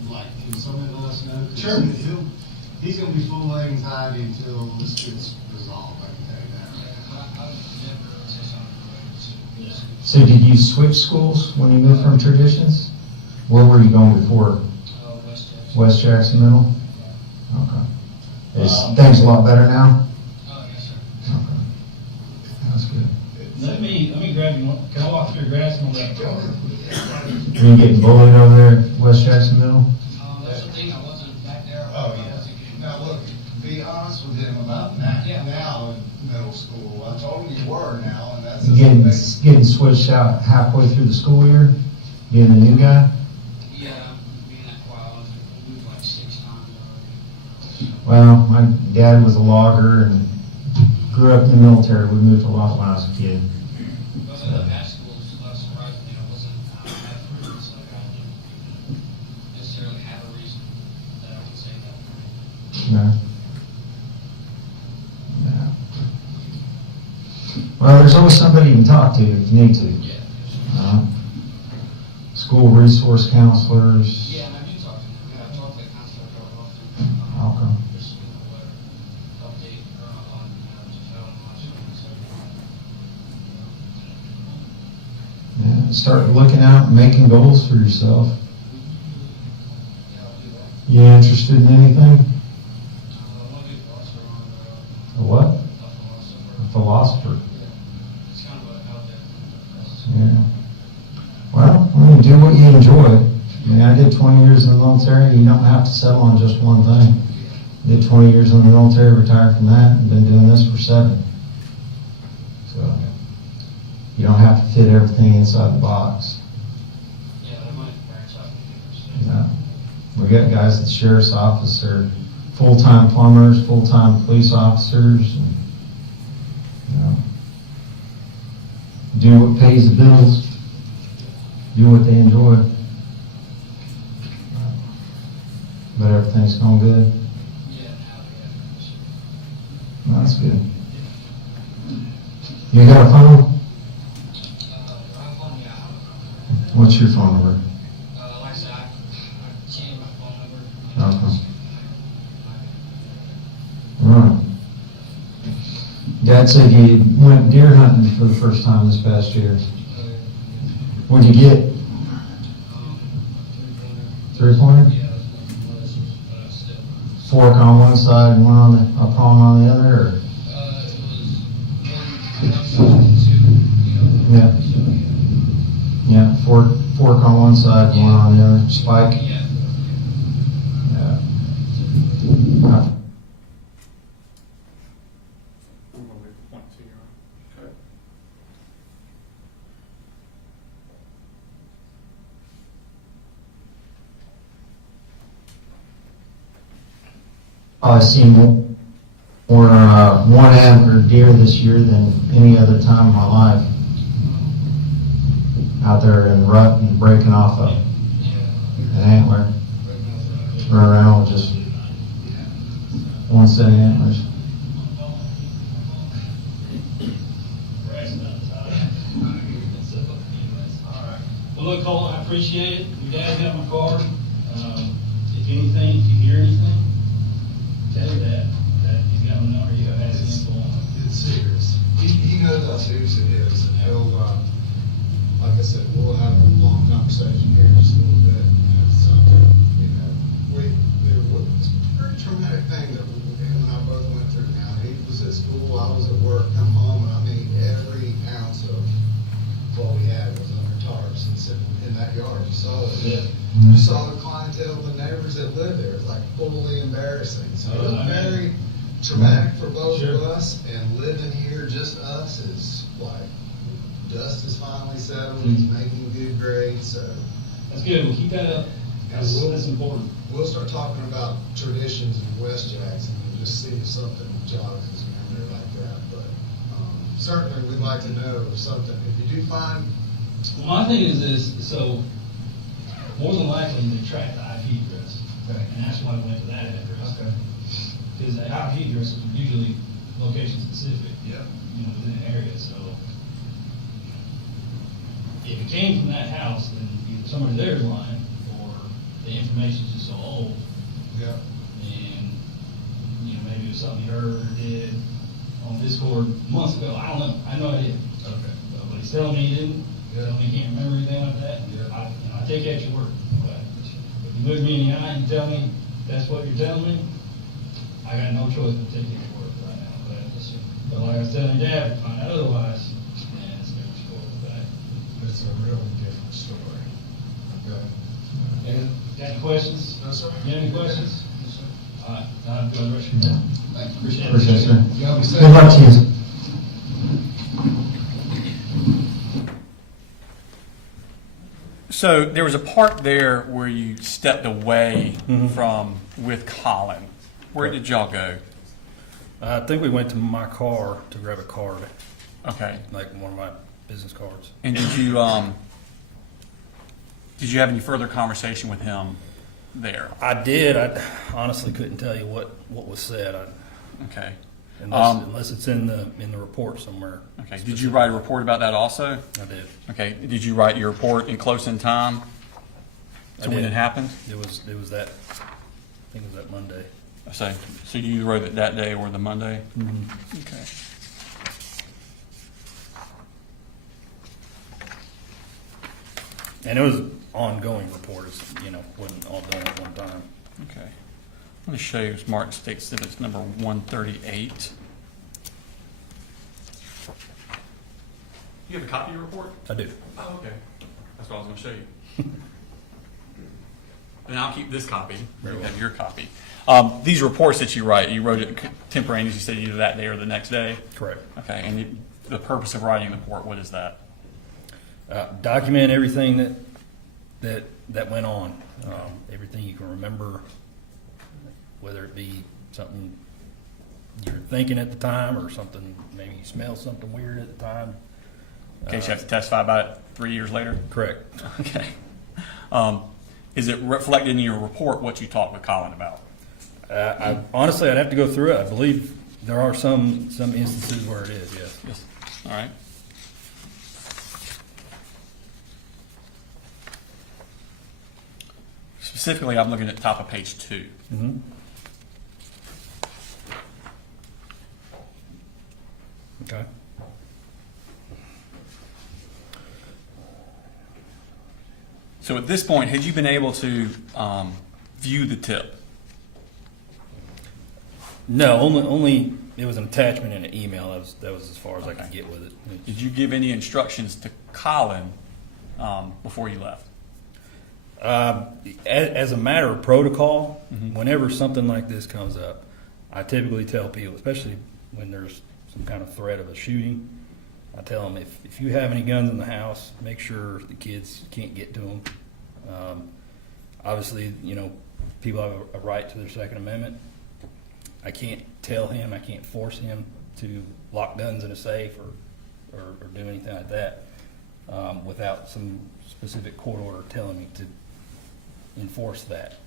Like, can somebody let us know? 'Cause Sure. He's going to be full of anxiety until this gets resolved. I can tell you that. I would never say something. So did you switch schools when you moved from Traditions? Where were you going before? West Jackson. West Jackson Middle? Okay. Is things a lot better now? Oh, yes, sir. Okay. That's good. Let me grab you. Can I walk through grass and all that? Are you getting bullied over there at West Jackson Middle? That's the thing, I wasn't back there. Oh, yeah. Now, look, be honest with him about that now in middle school. I told him you were now, and that's Getting switched out halfway through the school year? Being a new guy? Yeah, being that while, I've moved like 6 times already. Well, my dad was a logger and grew up in the military. We moved a lot when I was a kid. But in the past schools, I was surprised, I wasn't that friends, so I didn't necessarily have a reason that I could say that. No. No. Well, there's always somebody you can talk to if you need to. Yeah. School resource counselors. Yeah, and I do talk to them. I talk to the counselor quite often. Okay. Just, update her on, just how much and so. Start looking out and making goals for yourself. Yeah, I'll do that. You interested in anything? I want to be a philosopher on A what? a philosopher. A philosopher. Yeah. It's kind of out there. Yeah. Well, do what you enjoy. I mean, I did 20 years in the military. You don't have to settle on just one thing. Did 20 years in the military, retired from that, and been doing this for 7. So you don't have to fit everything inside the box. Yeah, I might branch out and do Yeah. We got guys at the sheriff's office that are full-time plumbers, full-time police officers, and, you know, do what pays the bills, do what they enjoy. But everything's going good. Well, that's good. You got a phone? What's your phone number? Okay. Right. Dad said you went deer hunting for the first time this past year. What'd you get? 3-pointer? Fork on one side and a prong on the other, or? Yeah. Yeah, fork on one side and one on the other. Spike? Yeah. I've seen more one antler deer this year than any other time in my life. Out there in rut and breaking off an antler. Run around with just one set of antlers. Well, look, Colin, I appreciate it. Your dad got my card. If anything, if you hear anything, tell your dad that he's got my number. You have access to him. It's serious. He knows how serious it is. And he'll, like I said, we'll have a long conversation here in just a little bit. And it's something, you know, there was a very traumatic thing that him and I both went through. Now, he was at school, I was at work, come home, and I mean, every ounce of what we had was under tarps and sitting in that yard. You saw it. Yeah. You saw the clientele, the neighbors that lived there. It's like fully embarrassing. So it was very traumatic for both of us. And living here, just us, is like dust is finally settled. He's making good grades. So That's good. We'll keep that up. That's important. We'll start talking about traditions in West Jackson and just see if something jogs his memory like that. But certainly, we'd like to know if something. If you do find, Well, my thing is this. So more than likely, they track the IP address. Okay. And that's why we went to that address. Okay. Because the IP addresses are usually location specific. Yeah. You know, within the area. So if it came from that house, then either somebody there is lying, or the information is just so old. Yeah. And you know, maybe it was something he heard or did on Discord months ago. I don't know. I have no idea. Okay. But he's telling me he didn't. Yeah. Telling me he can't remember anything like that. Yeah. I take that at your word. But if you look me in the eye and tell me that's what you're telling me, I got no choice but to take it at your word right now. But like I was telling your dad, if I find out otherwise, man, it's a different story. But It's a really different story. Okay. got any questions? No, sir. You have any questions? No, sir. All right. Now, do the rest of your day. Thanks. Appreciate it. Appreciate it, sir. Y'all be safe. Good luck to you. So there was a part there where you stepped away from with Colin. Where did y'all go? I think we went to my car to grab a card, Okay. like one of my business cards. And did you have any further conversation with him there? I did. I honestly couldn't tell you what was said. Okay. Unless it's in the report somewhere. Okay. Did you write a report about that also? I did. Okay. Did you write your report in close in time I to when did. it happened? It was that. I think it was that Monday. So you wrote it that day or the Monday? Mm-hmm. Okay. And it was ongoing report. Wasn't all done at one time. Okay. I'm going to show you Martin State Exhibit number 138. You have a copy of your report? I do. Oh, okay. That's what I was going to show you. And I'll keep this copy. You have your copy. These reports that you write, you wrote it contemporaneous, you said either that day or the next day? Correct. Okay. And the purpose of writing the report, what is that? Document everything that went on. Everything you can remember, whether it be something you're thinking at the time or something, maybe you smell something weird at the time. In case you have to testify about it 3 years later? Correct. Okay. Is it reflected in your report what you talked with Colin about? Honestly, I'd have to go through it. I believe there are some instances where it is, yes. Yes. All right. Specifically, I'm looking at the top of page 2. Mm-hmm. Okay. So at this point, had you been able to view the tip? No, only it was an attachment in an email. That was as far as I could get with it. Did you give any instructions to Colin before you left? As a matter of protocol, whenever something like this comes up, I typically tell people, especially when there's some kind of threat of a shooting, I tell them if you have any guns in the house, make sure the kids can't get to them. Obviously, people have a right to their Second Amendment. I can't tell him, I can't force him to lock guns in a safe or do anything like that without some specific court order telling me to enforce that.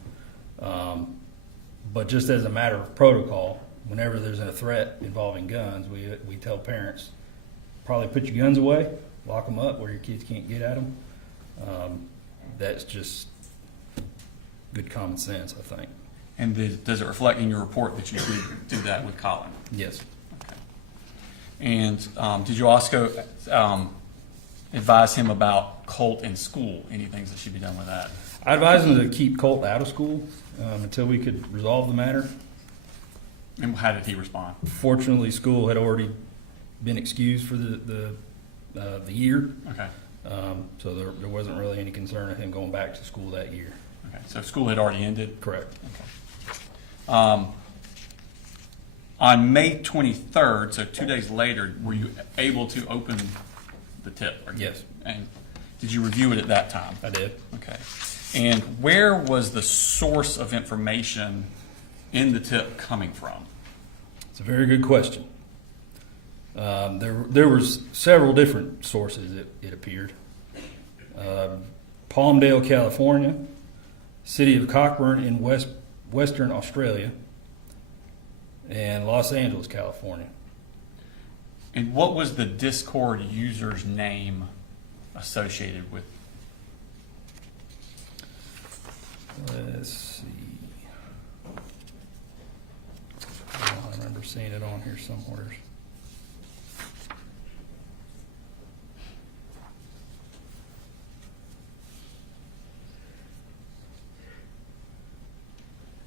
But just as a matter of protocol, whenever there's a threat involving guns, we tell parents, probably put your guns away, lock them up where your kids can't get at them. That's just good common sense, I think. And does it reflect in your report that you did do that with Colin? Yes. Okay. And did you also advise him about Colt in school? Any things that should be done with that? I advised him to keep Colt out of school until we could resolve the matter. And how did he respond? Fortunately, school had already been excused for the year. Okay. So there wasn't really any concern of him going back to school that year. Okay. So school had already ended? Correct. Okay. On May 23rd, so 2 days later, were you able to open the tip? Yes. And did you review it at that time? I did. Okay. And where was the source of information in the tip coming from? It's a very good question. There was several different sources, it appeared. Palmdale, California, City of Cockburn in Western Australia, and Los Angeles, California. And what was the Discord user's name associated with? Let's see. I remember seeing it on here somewhere.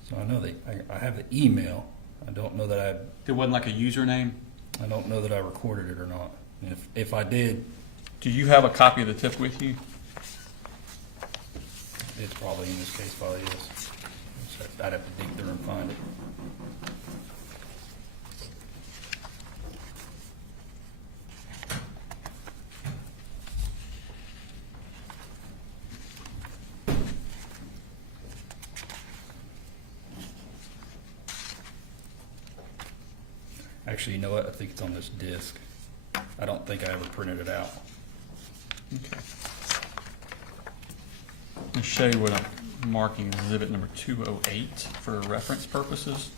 So I know I have the email. I don't know that There wasn't like a username? I don't know that I recorded it or not. And if I did, do you have a copy of the tip with you? It's probably in this case file, yes. So I'd have to dig through and find it. Actually, you know what? I think it's on this disc. I don't think I ever printed it out. Okay. I'll show you what I'm marking exhibit number 208 for reference purposes.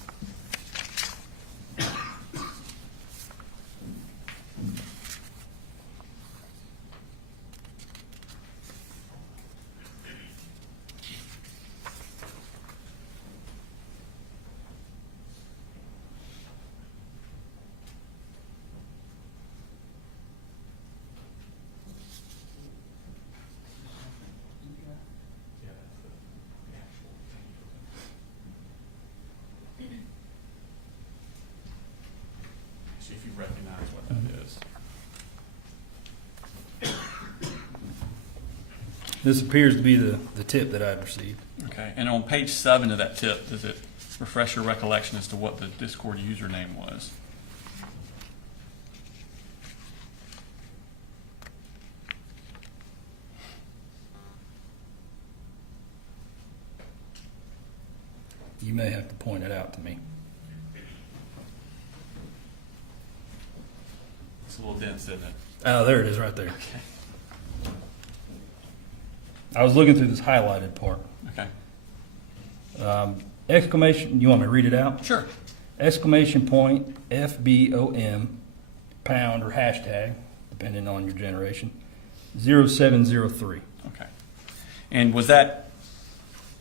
See if you recognize what that is. This appears to be the tip that I've received. Okay, and on page 7 of that tip, does it refresh your recollection as to what the Discord username was? You may have to point it out to me. It's a little dense, isn't it? Oh, there it is right there. I was looking through this highlighted part. Okay. Exclamation, you want me to read it out? Sure. Exclamation point, FBOM, pound or hashtag, depending on your generation, 0703. Okay. And was that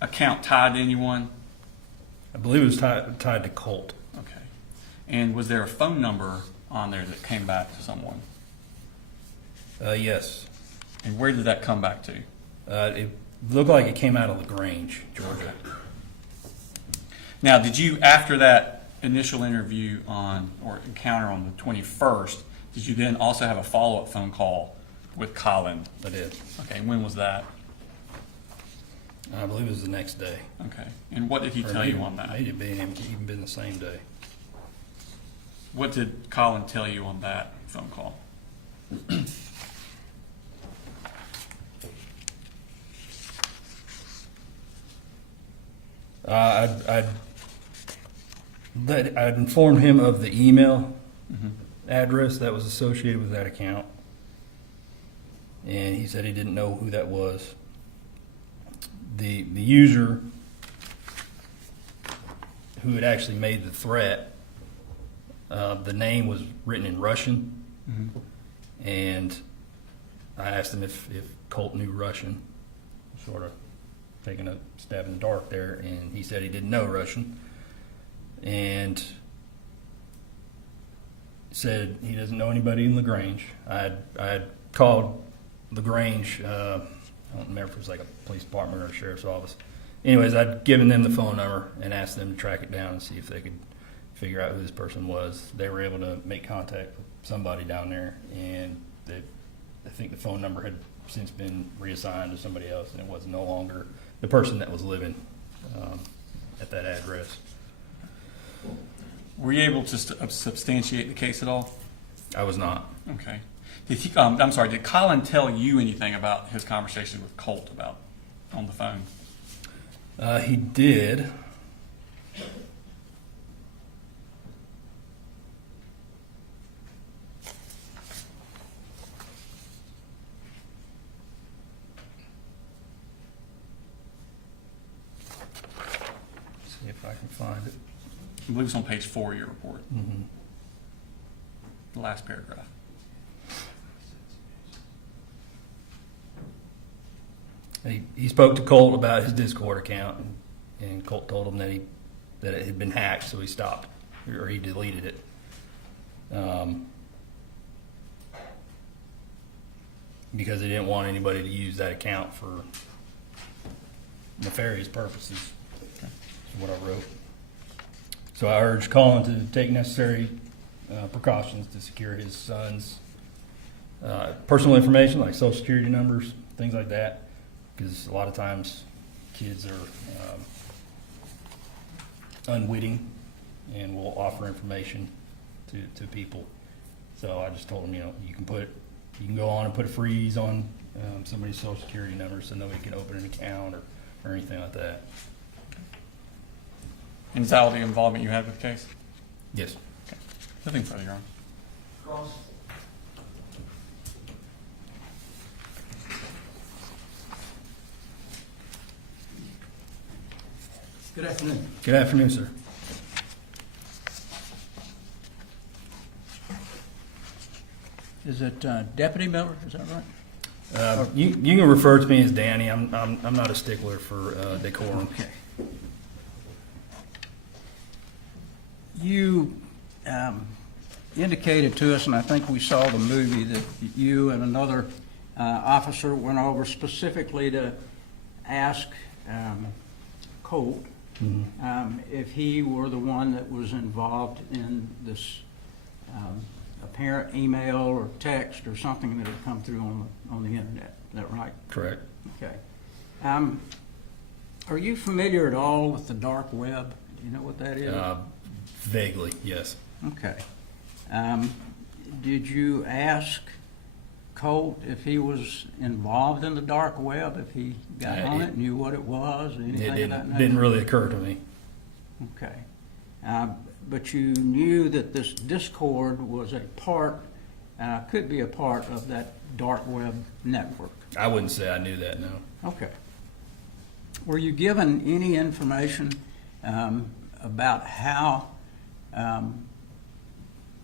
account tied to anyone? I believe it was tied to Colt. Okay. And was there a phone number on there that came back to someone? Yes. And where did that come back to? It looked like it came out of LaGrange, Georgia. Now, did you, after that initial interview or encounter on the 21st, did you then also have a follow-up phone call with Colin? I did. Okay, when was that? I believe it was the next day. Okay. And what did he tell you on that? It may have even been the same day. What did Colin tell you on that phone call? I'd informed him of the email address that was associated with that account, and he said he didn't know who that was. The user who had actually made the threat, the name was written in Russian, and I asked him if Colt knew Russian, sort of taking a stab in the dark there, and he said he didn't know Russian, and said he doesn't know anybody in LaGrange. I had called LaGrange, I don't remember if it was like a police department or a sheriff's office. Anyways, I'd given them the phone number and asked them to track it down and see if they could figure out who this person was. They were able to make contact with somebody down there, and I think the phone number had since been reassigned to somebody else, and it was no longer the person that was living at that address. Were you able to substantiate the case at all? I was not. Okay. Did he? I'm sorry. Did Colin tell you anything about his conversation with Colt on the phone? He did. See if I can find it. I believe it's on page 4 of your report. The last paragraph. He spoke to Colt about his Discord account, and Colt told him that it had been hacked, so he stopped, or he deleted it. Because he didn't want anybody to use that account for nefarious purposes, is what I wrote. So I urged Colin to take necessary precautions to secure his son's personal information, like social security numbers, things like that, because a lot of times kids are unwitting and will offer information to people. So I just told him, you can go on and put a freeze on somebody's social security number so nobody can open an account or anything like that. And is that all the involvement you had with the case? Yes. Okay. Nothing further, Your Honor. Cross. Good afternoon. Good afternoon, sir. Is it Deputy Miller? Is that right? You can refer to me as Danny. I'm not a stickler for decorum. Okay. You indicated to us, and I think we saw the movie, that you and another officer went over specifically to ask Colt if he were the one that was involved in this apparent email or text or something that had come through on the internet. Is that right? Correct. Okay. Are you familiar at all with the dark web? Do you know what that is? Vaguely, yes. Okay. Did you ask Colt if he was involved in the dark web, if he got on it, knew what it was, anything It of that nature? didn't really occur to me. Okay. But you knew that this Discord was a part, could be a part of that dark web network. I wouldn't say I knew that, no. Okay. Were you given any information about how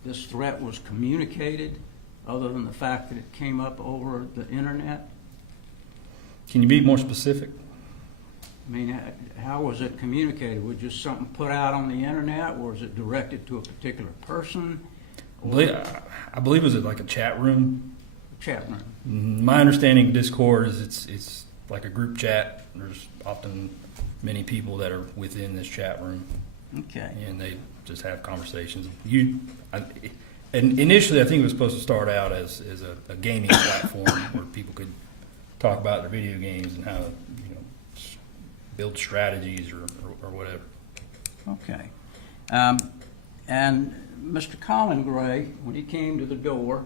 this threat was communicated, other than the fact that it came up over the internet? Can you be more specific? I mean, how was it communicated? Was just something put out on the internet, or was it directed to a particular person? I believe it was like a chat room. Chat room. My understanding of Discord is it's like a group chat. There's often many people that are within this chat room. Okay. And they just have conversations. And initially, I think it was supposed to start out as a gaming platform where people could talk about their video games and how to, build strategies or whatever. Okay. And Mr. Colin Gray, when he came to the door,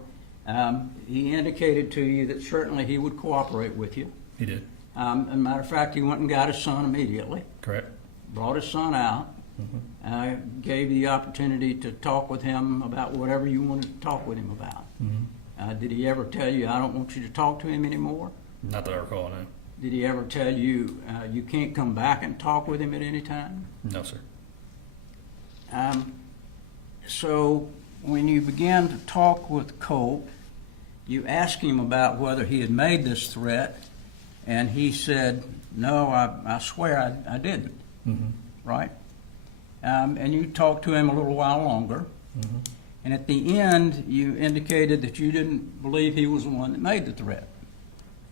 he indicated to you that certainly he would cooperate with you. He did. As a matter of fact, he went and got his son immediately. Correct. Brought his son out. Gave you the opportunity to talk with him about whatever you wanted to talk with him about. Did he ever tell you, I don't want you to talk to him anymore? Not that I recall, no. Did he ever tell you, you can't come back and talk with him at any time? No, sir. So when you began to talk with Colt, you asked him about whether he had made this threat, and he said, no, I swear I didn't. Right? And you talked to him a little while longer, and at the end, you indicated that you didn't believe he was the one that made the threat.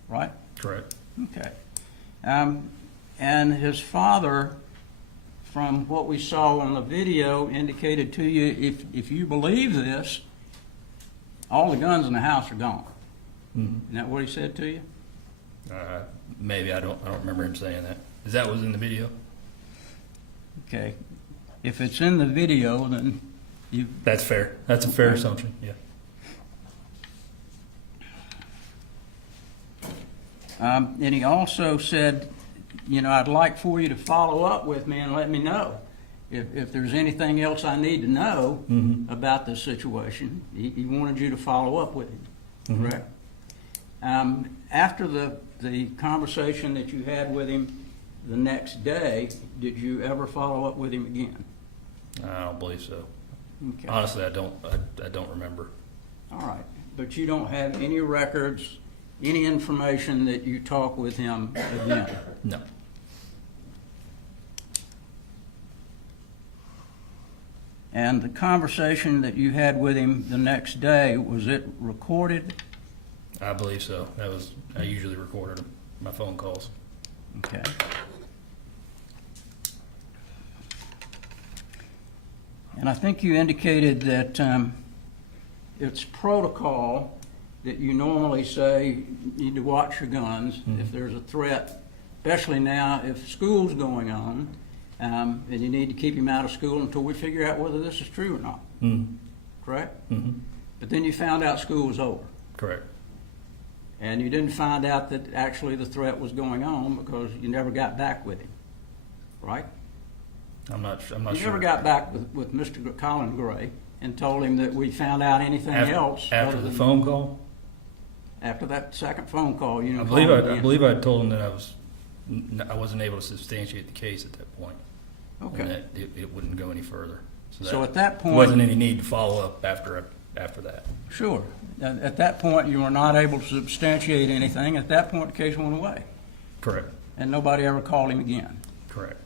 Right? Correct. Okay. And his father, from what we saw on the video, indicated to you, if you believe this, all the guns in the house are gone. Isn't that what he said to you? Maybe. I don't remember him saying that. Is that what was in the video? Okay. If it's in the video, then you... That's fair. That's a fair assumption, yeah. And he also said, I'd like for you to follow up with me and let me know if there's anything else I need to know about this situation. He wanted you to follow up with him, correct? After the conversation that you had with him the next day, did you ever follow up with him again? I don't believe so. Okay. Honestly, I don't remember. All right. But you don't have any records, any information that you talk with him again? No. And the conversation that you had with him the next day, was it recorded? I believe so. I usually recorded my phone calls. Okay. And I think you indicated that it's protocol that you normally say you need to watch your guns if there's a threat, especially now if school's going on, and you need to keep him out of school until we figure out whether this is true or not. Correct? But then you found out school was over. Correct. And you didn't find out that actually the threat was going on because you never got back with him, right? I'm not sure. You never got back with Mr. Colin Gray and told him that we found out anything else after the phone call. After that second phone call, I believe I told him that I wasn't able to substantiate the case at that point. Okay. And that it wouldn't go any further. So at that point, there wasn't any need to follow up after that. Sure. At that point, you were not able to substantiate anything. At that point, the case went away. Correct. And nobody ever called him again. Correct.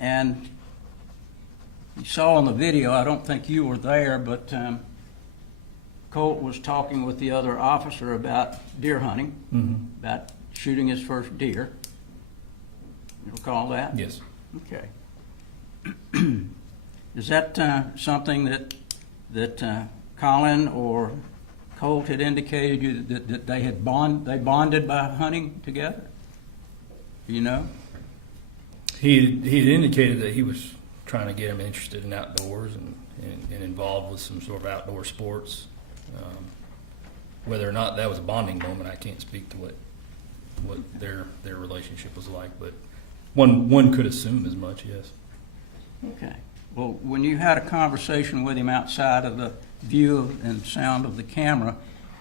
And you saw in the video, I don't think you were there, but Colt was talking with the other officer about deer hunting, about shooting his first deer. You recall that? Yes. Okay. Is that something that Colin or Colt had indicated you that they bonded by hunting together? Do you know? He had indicated that he was trying to get him interested in outdoors and involved with some sort of outdoor sports. Whether or not that was a bonding moment, I can't speak to what their relationship was like, but one could assume as much, yes. Okay. Well, when you had a conversation with him outside of the view and sound of the camera,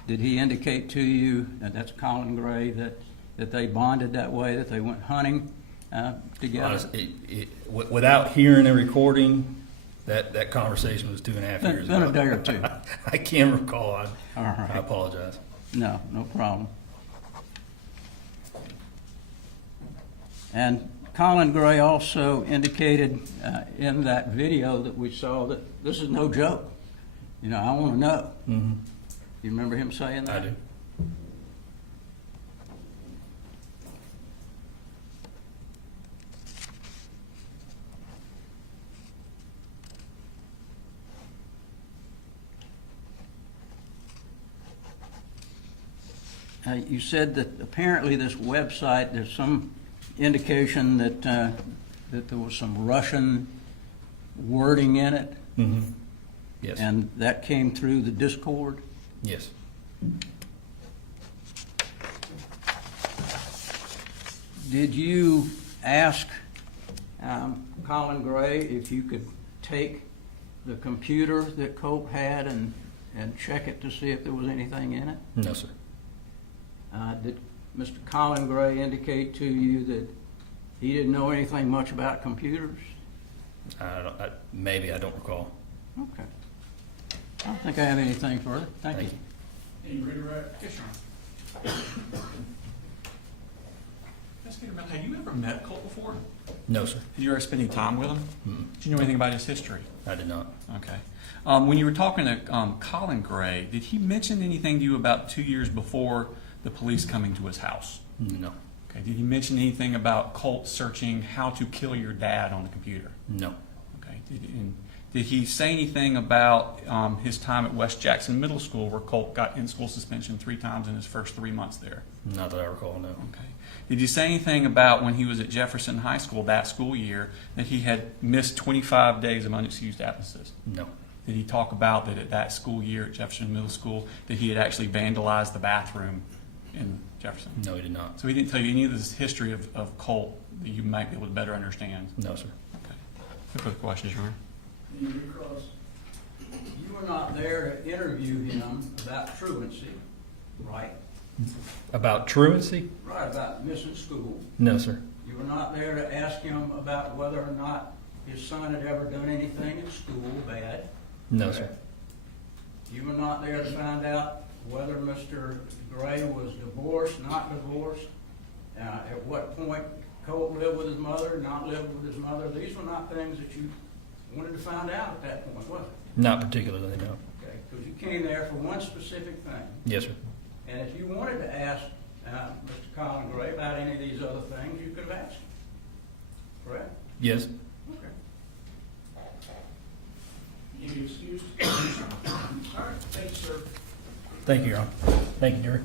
did he indicate to you, and that's Colin Gray, that they bonded that way, that they went hunting together? Honestly, without hearing a recording, that conversation was 2.5 years ago. Been a day or two. I can't recall. All right. I apologize. No problem. And Colin Gray also indicated in that video that we saw that this is no joke. You know, I want to know. Mm-hmm. You remember him saying that? I do. You said that apparently this website, there's some indication that there was some Russian wording in it. Mm-hmm. Yes. And that came through the Discord? Yes. Did you ask Colin Gray if you could take the computer that Colt had and check it to see if there was anything in it? No, sir. Did Mr. Colin Gray indicate to you that he didn't know anything much about computers? Maybe, I don't recall. Okay. I don't think I have anything further. Thank you. Any redirect? Yes, Your Honor. Investigator Miller, have you ever met Colt before? No, sir. Did you ever spend any time with him? Mm-mm. Do you know anything about his history? I did not. Okay. When you were talking to Colin Gray, did he mention anything to you about 2 years before the police coming to his house? No. Okay. Did he mention anything about Colt searching how to kill your dad on the computer? No. Okay. Did he say anything about his time at West Jackson Middle School, where Colt got in-school suspension 3 times in his first 3 months there? Not that I recall, no. Okay. Did you say anything about when he was at Jefferson High School that school year that he had missed 25 days of unexcused absences? No. Did he talk about that at that school year at Jefferson Middle School that he had actually vandalized the bathroom in Jefferson? No, he did not. So he didn't tell you any of this history of Colt that you might be able to better understand? No, sir. Okay. No further questions, Your Honor? You were not there to interview him about truancy, right? About truancy? Right, about missing school. No, sir. You were not there to ask him about whether or not his son had ever done anything at school bad. No, sir. You were not there to find out whether Mr. Gray was divorced, not divorced, at what point Colt lived with his mother, not lived with his mother. These were not things that you wanted to find out at that point, was it? Not particularly, no. Okay, because you came there for one specific thing. Yes, sir. And if you wanted to ask Mr. Colin Gray about any of these other things, you could have asked him. Correct? Yes. Okay. You be excused? All right, thank you, sir. Thank you, Your Honor. Thank you, Jerry.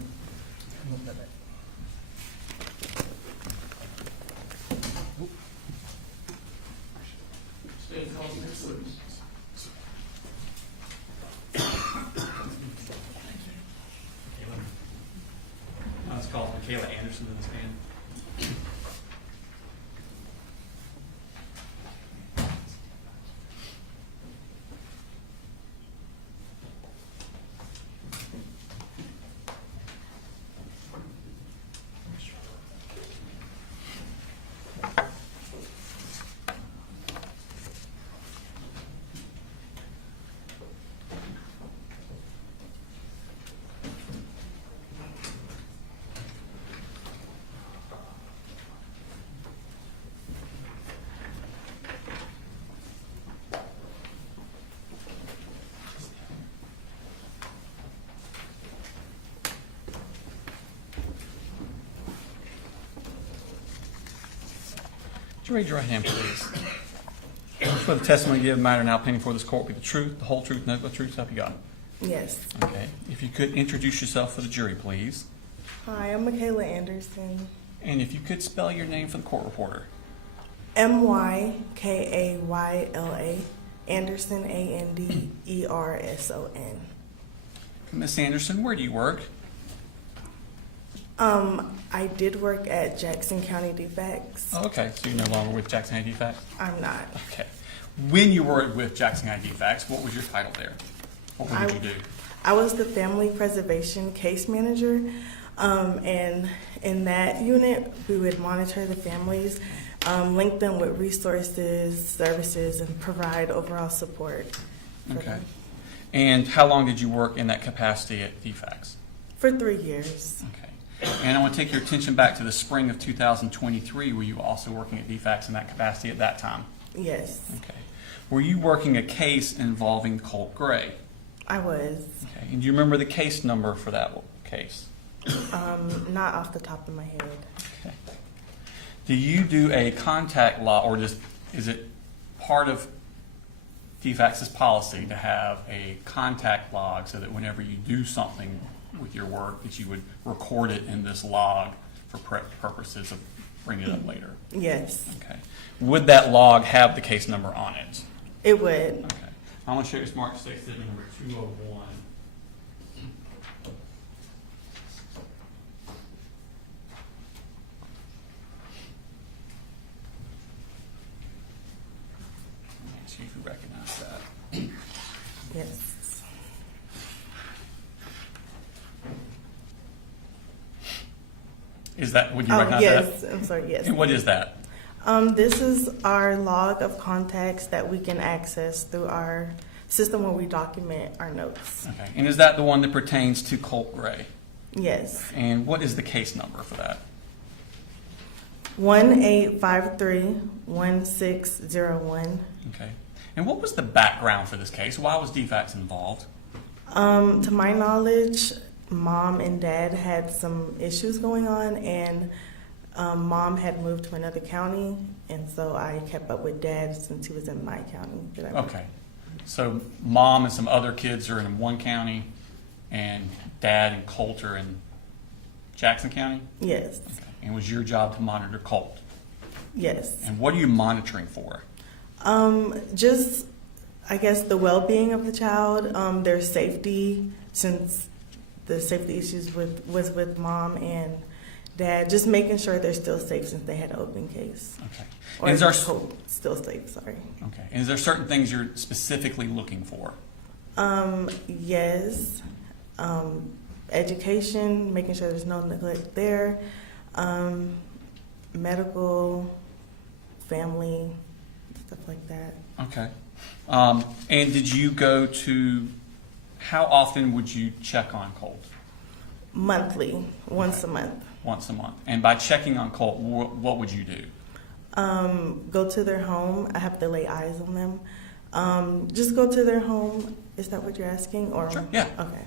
Stay calm, next please. Let's call Michaela Anderson to the stand. Would you raise your right hand, please? For the testimony you give, matter now pending before this court, be the truth, the whole truth, nothing but the truth, so help you God. Yes. Okay. If you could introduce yourself for the jury, please. Hi, I'm Michaela Anderson. And if you could spell your name for the court reporter. Mykayla Anderson, Anderson. Miss Anderson, where do you work? I did work at Jackson County DFACS. Oh, okay, so you're no longer with Jackson County DFACS? I'm not. Okay. When you were with Jackson County DFACS, what was your title there? Or what did you do? I was the Family Preservation Case Manager, and in that unit, we would monitor the families, link them with resources, services, and provide overall support. Okay. And how long did you work in that capacity at DFACS? For 3 years. Okay. And I want to take your attention back to the spring of 2023. Were you also working at DFACS in that capacity at that time? Yes. Okay. Were you working a case involving Colt Gray? I was. Okay. And do you remember the case number for that case? Not off the top of my head. Okay. Do you do a contact log, or is it part of DFACS's policy to have a contact log so that whenever you do something with your work, that you would record it in this log for purposes of bringing it up later? Yes. Okay. Would that log have the case number on it? It would. Okay. I'm going to show you Smart State Statement number 201. See if you recognize that. Yes. Is that, would you Oh, recognize yes. that? I'm sorry, yes. And what is that? This is our log of contacts that we can access through our system where we document our notes. Okay. And is that the one that pertains to Colt Gray? Yes. And what is the case number for that? 1853-1601. Okay. And what was the background for this case? Why was DFACS involved? To my knowledge, Mom and Dad had some issues going on, and Mom had moved to another county, and so I kept up with Dad since he was in my county. Okay. So Mom and some other kids are in one county, and Dad and Colt are in Jackson County? Yes. Okay. And it was your job to monitor Colt? Yes. And what are you monitoring for? Just, I guess, the well-being of the child, their safety, since the safety issues was with Mom and Dad, just making sure they're still safe since they had an open case. Okay. Or And is there still safe, sorry. Okay. And is there certain things you're specifically looking for? Yes. Education, making sure there's no neglect there. Medical, family, stuff like that. Okay. And did you go to, how often would you check on Colt? Monthly, once a month. Once a month. And by checking on Colt, what would you do? Go to their home. I have to lay eyes on them. Just go to their home. Is that what you're asking? Or Sure. Yeah. Okay.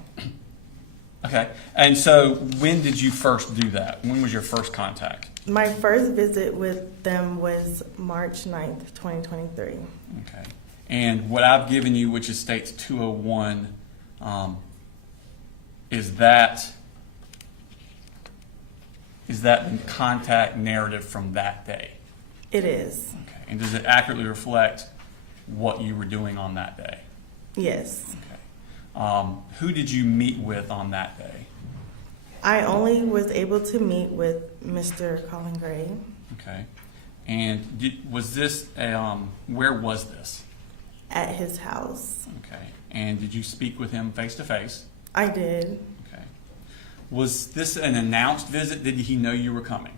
Okay. And so when did you first do that? When was your first contact? My first visit with them was March 9th, 2023. Okay. And what I've given you, which is states 201, is that the contact narrative from that day? It is. Okay. And does it accurately reflect what you were doing on that day? Yes. Okay. Who did you meet with on that day? I only was able to meet with Mr. Colin Gray. Okay. And was this, where was this? At his house. Okay. And did you speak with him face to face? I did. Okay. Was this an announced visit? Did he know you were coming?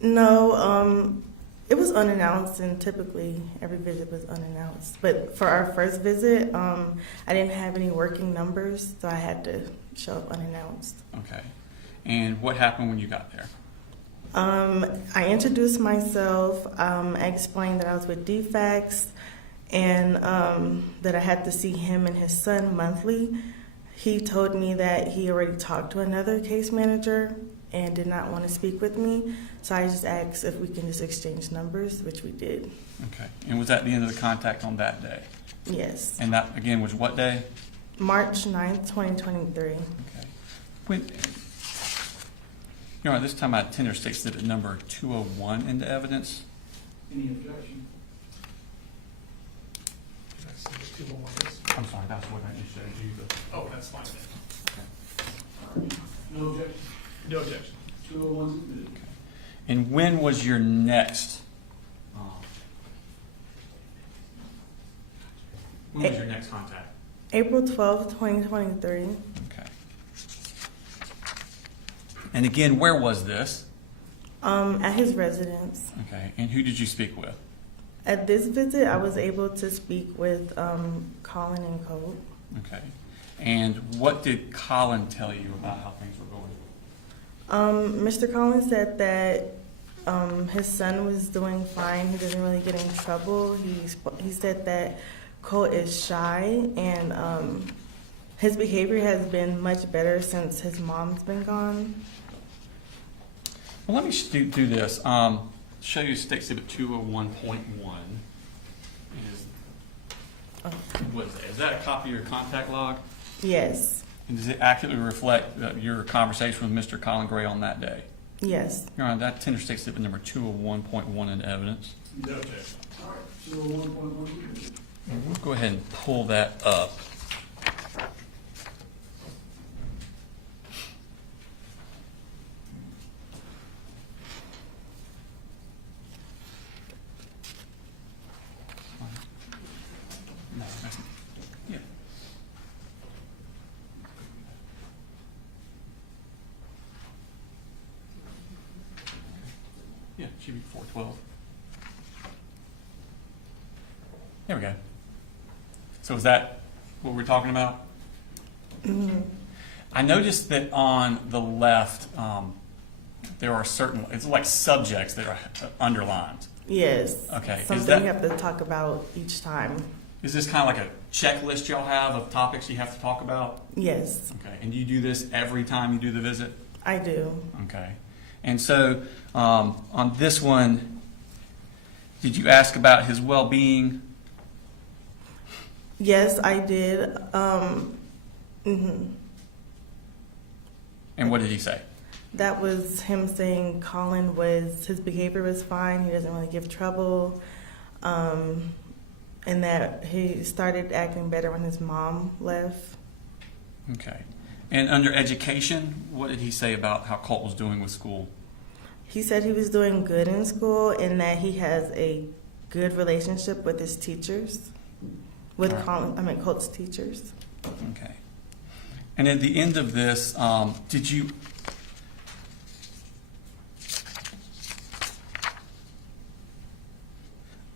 No, it was unannounced, and typically every visit was unannounced. But for our first visit, I didn't have any working numbers, so I had to show up unannounced. Okay. And what happened when you got there? I introduced myself. I explained that I was with DFACS and that I had to see him and his son monthly. He told me that he already talked to another case manager and did not want to speak with me. So I just asked if we can just exchange numbers, which we did. Okay. And was that the end of the contact on that day? Yes. And that, again, was what day? March 9th, 2023. Okay. When, you know, this time I tender states that number 201 into evidence. Any objection? I'm sorry, that's what I just showed you. But, oh, that's fine then. No objection. No objection. 201's admitted. And when was your next? When was your next contact? April 12th, 2023. Okay. And again, where was this? At his residence. Okay. And who did you speak with? At this visit, I was able to speak with Colin and Colt. Okay. And what did Colin tell you about how things were going? Mr. Collins said that his son was doing fine. He doesn't really get in trouble. He said that Colt is shy, and his behavior has been much better since his mom's been gone. Well, let me do this. Show you State Exhibit 201.1. What is that? Is that a copy of your contact log? Yes. And does it accurately reflect your conversation with Mr. Colin Gray on that day? Yes. Your Honor, that's Tender State Exhibit number 201.1 in evidence. No objection. All right, 201.1. And we'll go ahead and pull that up. Yeah. Yeah, it should be 412. There we go. So is that what we're talking about? Mm-hmm. I noticed that on the left, there are certain, it's like subjects that are underlined. Yes. Okay. Something you have to talk about each time. Is this kind of like a checklist y'all have of topics you have to talk about? Yes. Okay. And do you do this every time you do the visit? I do. Okay. And so on this one, did you ask about his well-being? Yes, I did. And what did he say? That was him saying his behavior was fine, he doesn't really give trouble, and that he started acting better when his mom left. Okay. And under education, what did he say about how Colt was doing with school? He said he was doing good in school and that he has a good relationship with his teachers, with Colt's teachers. Okay. And at the end of this, did you...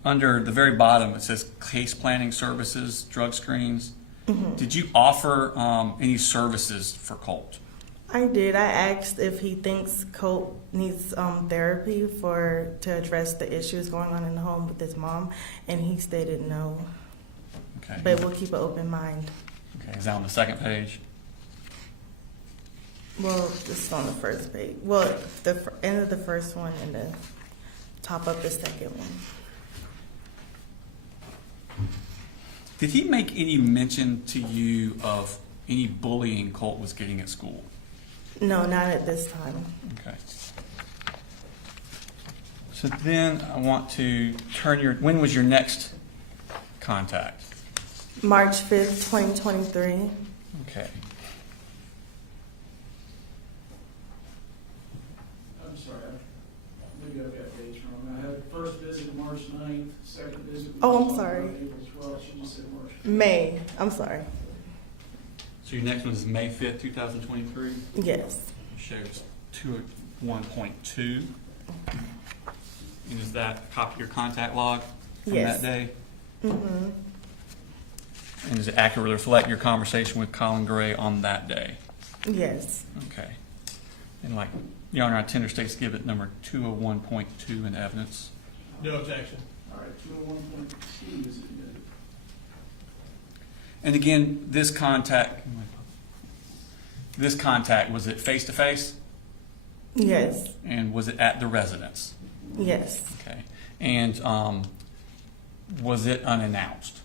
Under the very bottom, it says case planning services, drug screens. Mm-hmm. Did you offer any services for Colt? I did. I asked if he thinks Colt needs therapy to address the issues going on in the home with his mom, and he stated no. Okay. But we'll keep an open mind. Okay. Is that on the second page? Well, this is on the first page. Well, the end of the first one and the top of the second one. Did he make any mention to you of any bullying Colt was getting at school? No, not at this time. Okay. So then I want to when was your next contact? March 5th, 2023. Okay. I'm sorry, maybe I've got dates wrong. I had first visit March 9th, second visit. Oh, I'm sorry. April 12th, she just said March 5th. May. I'm sorry. So your next one is May 5th, 2023? Yes. It shows 201.2. And is that a copy of your contact log from Yes. that day? Mm-hmm. And does it accurately reflect your conversation with Colin Gray on that day? Yes. Okay. And like, Your Honor, I tender State Exhibit number 201.2 in evidence. No objection. All right, 201.2 is admitted. And again, this contact, was it face-to-face? Yes. And was it at the residence? Yes. Okay. And was it unannounced?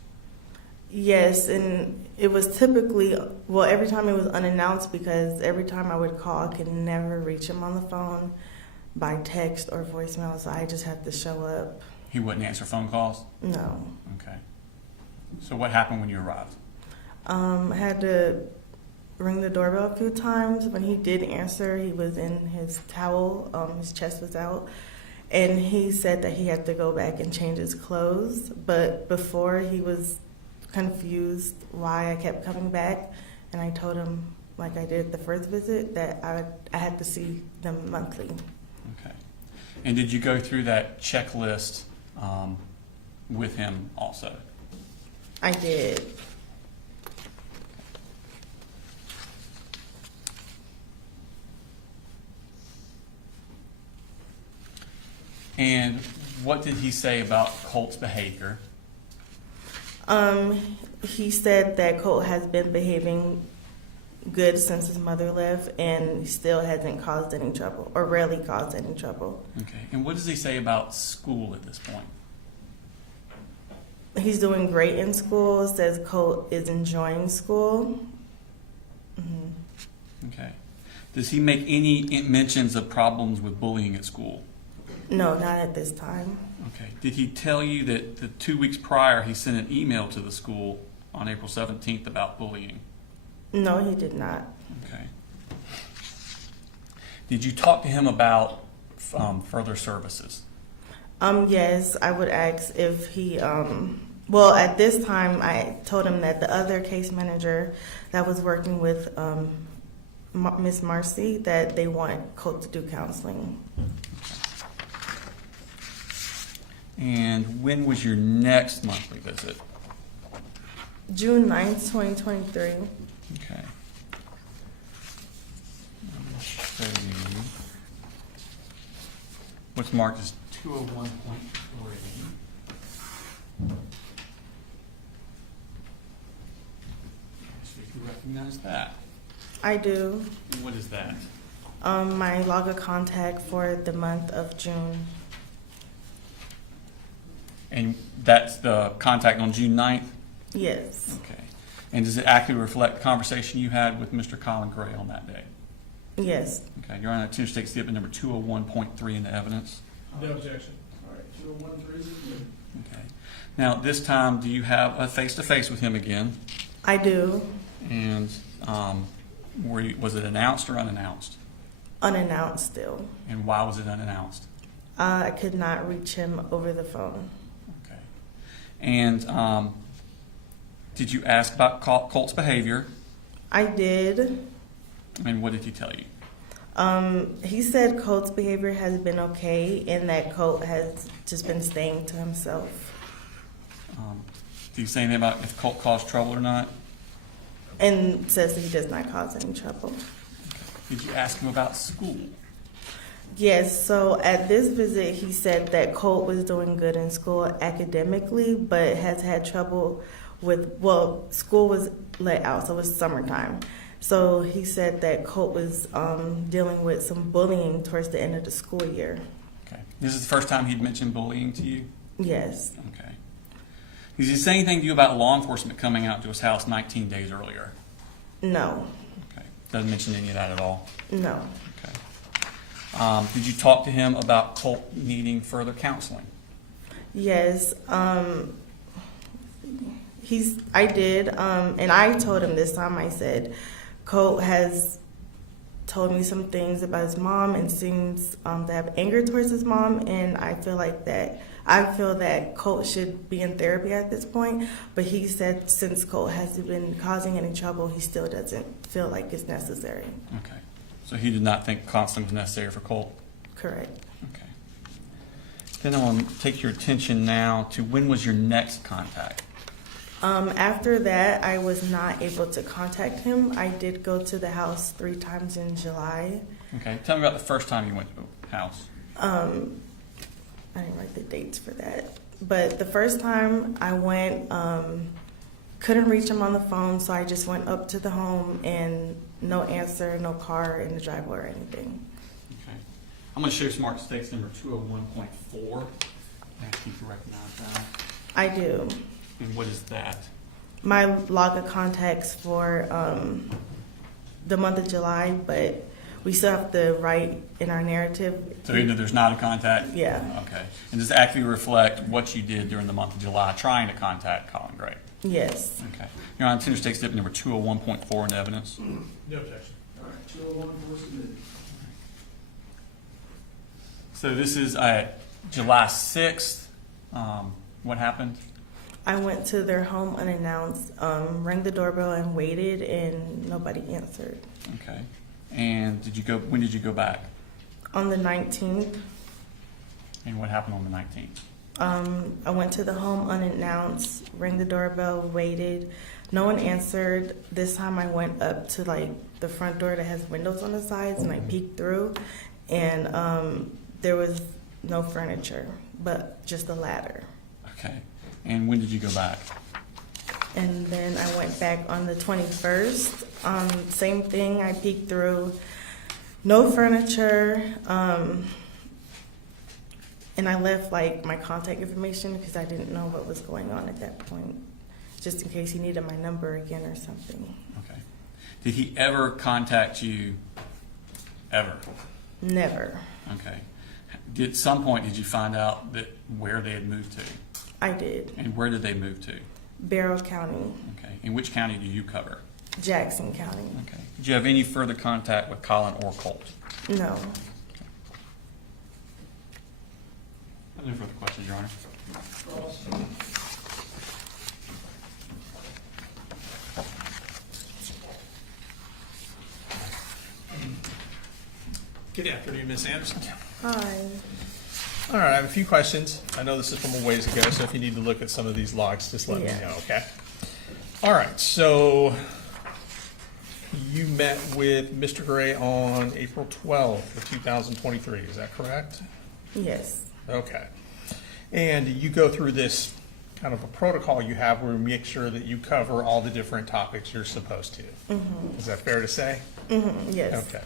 Yes, and it was typically, every time it was unannounced because every time I would call, I could never reach him on the phone by text or voicemail, so I just had to show up. He wouldn't answer phone calls? No. Okay. So what happened when you arrived? I had to ring the doorbell a few times. When he did answer, he was in his towel, his chest was out, and he said that he had to go back and change his clothes. But before, he was confused why I kept coming back, and I told him, like I did the first visit, that I had to see them monthly. Okay. And did you go through that checklist with him also? I did. And what did he say about Colt's behavior? He said that Colt has been behaving good since his mother left, and he still hasn't caused any trouble, or rarely caused any trouble. Okay. And what does he say about school at this point? He's doing great in school, says Colt is enjoying school. Mm-hmm. Okay. Does he make any mentions of problems with bullying at school? No, not at this time. Okay. Did he tell you that the 2 weeks prior he sent an email to the school on April 17th about bullying? No, he did not. Okay. Did you talk to him about further services? Yes, I would ask if he, well, at this time, I told him that the other case manager that was working with Miss Marcy, that they want Colt to do counseling. And when was your next monthly visit? June 9th, 2023. Okay. I'll show you. What's marked as 201.3. See if you recognize that. I do. And what is that? My log of contact for the month of June. And that's the contact on June 9th? Yes. Okay. And does it accurately reflect the conversation you had with Mr. Colin Gray on that day? Yes. Okay. You're on a Tennessee State Exhibit number 201.3 in the evidence. No objection. All right, 201.3 is good. Okay. Now, this time, do you have a face-to-face with him again? I do. And was it announced or unannounced? Unannounced still. And why was it unannounced? I could not reach him over the phone. Okay. And did you ask about Colt's behavior? I did. And what did he tell you? He said Colt's behavior has been okay and that Colt has just been staying to himself. Did he say anything about if Colt caused trouble or not? And says he does not cause any trouble. Did you ask him about school? Yes, so at this visit he said that Colt was doing good in school academically, but has had trouble with, well, school was let out, so it was summertime. So he said that Colt was dealing with some bullying towards the end of the school year. Okay. This is the first time he'd mentioned bullying to you? Yes. Okay. Did he say anything to you about law enforcement coming out to his house 19 days earlier? No. Okay. Doesn't mention any of that at all? No. Okay. Did you talk to him about Colt needing further counseling? Yes. I did, and I told him this time, I said, Colt has told me some things about his mom and seems to have anger towards his mom, and I feel that Colt should be in therapy at this point, but he said since Colt hasn't been causing any trouble, he still doesn't feel like it's necessary. Okay. So he did not think counseling was necessary for Colt? Correct. Okay. Then I want to take your attention now to when was your next contact? After that, I was not able to contact him. I did go to the house 3 times in July. Okay. Tell me about the first time you went to the house. I didn't write the dates for that. But the first time I went, couldn't reach him on the phone, so I just went up to the home and no answer, no car in the driveway or anything. Okay. I'm going to show you Smart Stakes number 201.4. Ask you to recognize that. I do. And what is that? My log of contacts for the month of July, but we still have to write in our narrative. So either there's not a contact? Yeah. Okay. And does it actually reflect what you did during the month of July trying to contact Colin Gray? Yes. Okay. Your Honor, Tender State's Exhibit number 201.4 in evidence. No objection. All right, 201 for submitted. So this is July 6th. What happened? I went to their home unannounced, rang the doorbell and waited, and nobody answered. Okay. And when did you go back? On the 19th, And what happened on the 19th? I went to the home unannounced, rang the doorbell, waited. No one answered. This time I went up to like the front door that has windows on the sides, and I peeked through, and there was no furniture, but just a ladder. Okay. And when did you go back? And then I went back on the 21st. Same thing, I peeked through. No furniture. And I left like my contact information because I didn't know what was going on at that point, just in case he needed my number again or something. Okay. Did he ever contact you? Ever? Never. Okay. At some point, did you find out that where they had moved to? I did. And where did they move to? Barrow County. Okay. And which county do you cover? Jackson County. Okay. Did you have any further contact with Colin or Colt? No. No further questions, Your Honor. Good afternoon, Ms. Anderson. Hi. All right, I have a few questions. I know this is from a ways ago, so if you need to look at some of these logs, just let me know, okay? All right, so you met with Mr. Gray on April 12th of 2023, is that correct? Yes. Okay. And you go through this kind of a protocol you have where we make sure that you cover all the different topics you're supposed to. Mm-hmm. Is that fair to say? Mm-hmm. Yes. Okay.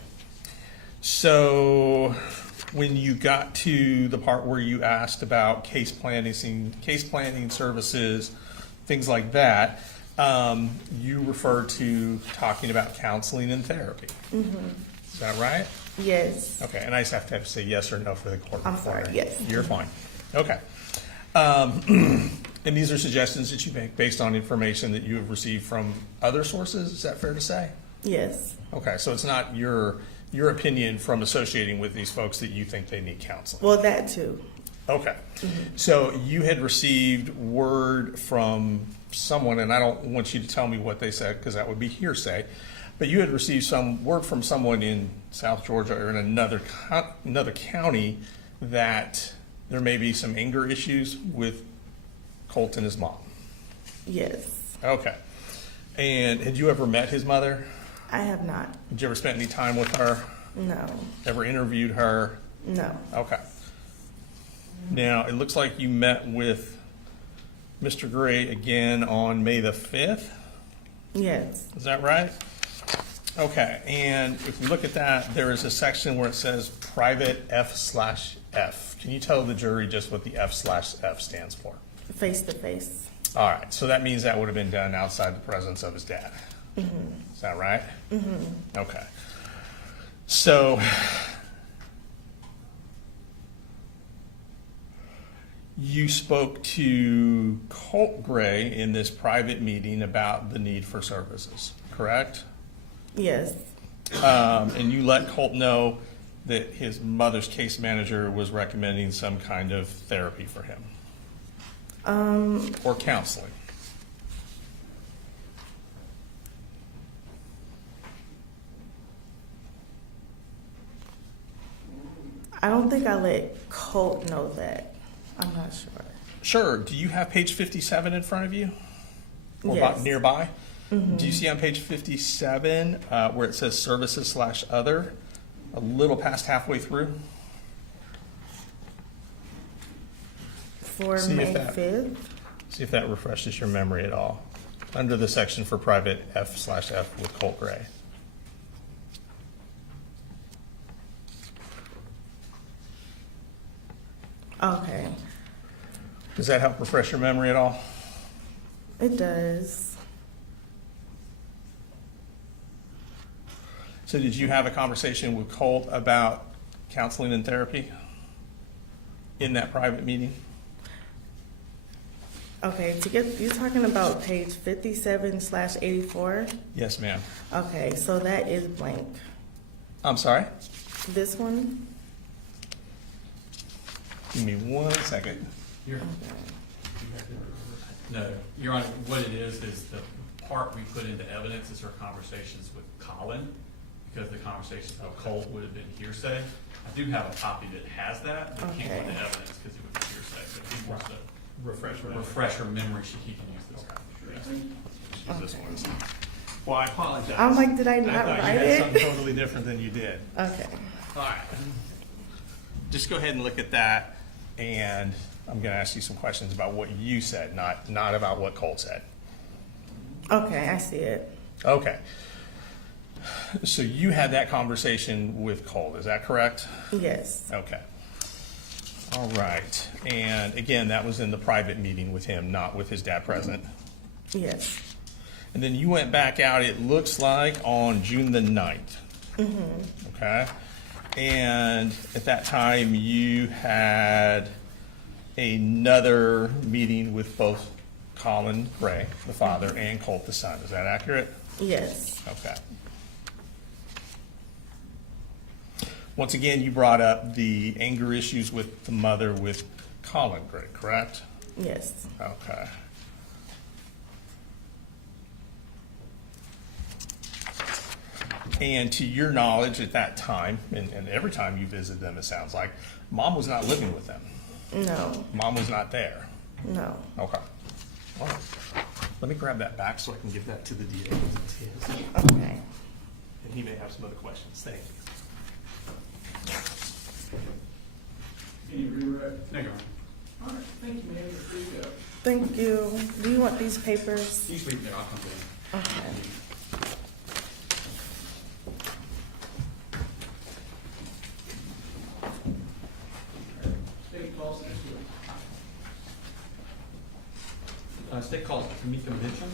So when you got to the part where you asked about case planning services, things like that, you referred to talking about counseling and therapy. Mm-hmm. Is that right? Yes. Okay, and I just have to say yes or no for the court. I'm sorry, yes. You're fine. Okay. And these are suggestions that you make based on information that you have received from other sources, is that fair to say? Yes. Okay, so it's not your opinion from associating with these folks that you think they need counseling? Well, that too. Okay. Mm-hmm. So you had received word from someone, and I don't want you to tell me what they said because that would be hearsay, but you had received some word from someone in South Georgia or in another county that there may be some anger issues with Colt and his mom. Yes. Okay. And had you ever met his mother? I have not. Did you ever spend any time with her? No. Ever interviewed her? No. Okay. Now, it looks like you met with Mr. Gray again on May the 5th? Yes. Is that right? Okay, and if we look at that, there is a section where it says private F/F. Can you tell the jury just what the F/F stands for? Face to face. All right, so that means that would have been done outside the presence of his dad. Mm-hmm. Is that right? Mm-hmm. Okay. So you spoke to Colt Gray in this private meeting about the need for services, correct? Yes. And you let Colt know that his mother's case manager was recommending some kind of therapy for him. Or counseling. I don't think I let Colt know that. I'm not sure. Sure. Do you have page 57 in front of you? Or Yes. nearby? Mm-hmm. Do you see on page 57 where it says services/other, a little past halfway through? For See if May that- 5th? See if that refreshes your memory at all. Under the section for private F/F with Colt Gray. Okay. Does that help refresh your memory at all? It does. So did you have a conversation with Colt about counseling and therapy in that private meeting? Okay, to get, you're talking about page 57/84? Yes, ma'am. Okay, so that is blank. I'm sorry? This one? Give me 1 second. No, Your Honor, what it is the part we put into evidence is her conversations with Colin, because the conversations with Colt would have been hearsay. I do have a copy that has that, but can't put the evidence because it would be hearsay. But if he wants to refresh her memory, he can use this copy. Use this one. Well, I apologize. I'm like, did I not thought write you had it? something totally different than you did. Okay. All right. Just go ahead and look at that, and I'm going to ask you some questions about what you said, not about what Colt said. Okay, I see it. Okay. So you had that conversation with Colt, is that correct? Yes. Okay. All right. And again, that was in the private meeting with him, not with his dad present. Yes. And then you went back out, it looks like, on June the 9th. Mm-hmm. Okay. And at that time, you had another meeting with both Colin Gray, the father, and Colt, the son. Is that accurate? Yes. Okay. Once again, you brought up the anger issues with the mother with Colin Gray, correct? Yes. Okay. And to your knowledge at that time, and every time you visit them, it sounds like, Mom was not living with them. No. Mom was not there. No. Okay. All right. Let me grab that back so I can give that to the DA. It's his. Okay. And he may have some other questions. Thank you. Can you redirect? Thank you, Your Honor. All right, thank you, ma'am. There you go. Thank you. Do you want these papers? You sleep there, I'll come to you. Okay. State calls next week. State calls to meet convention.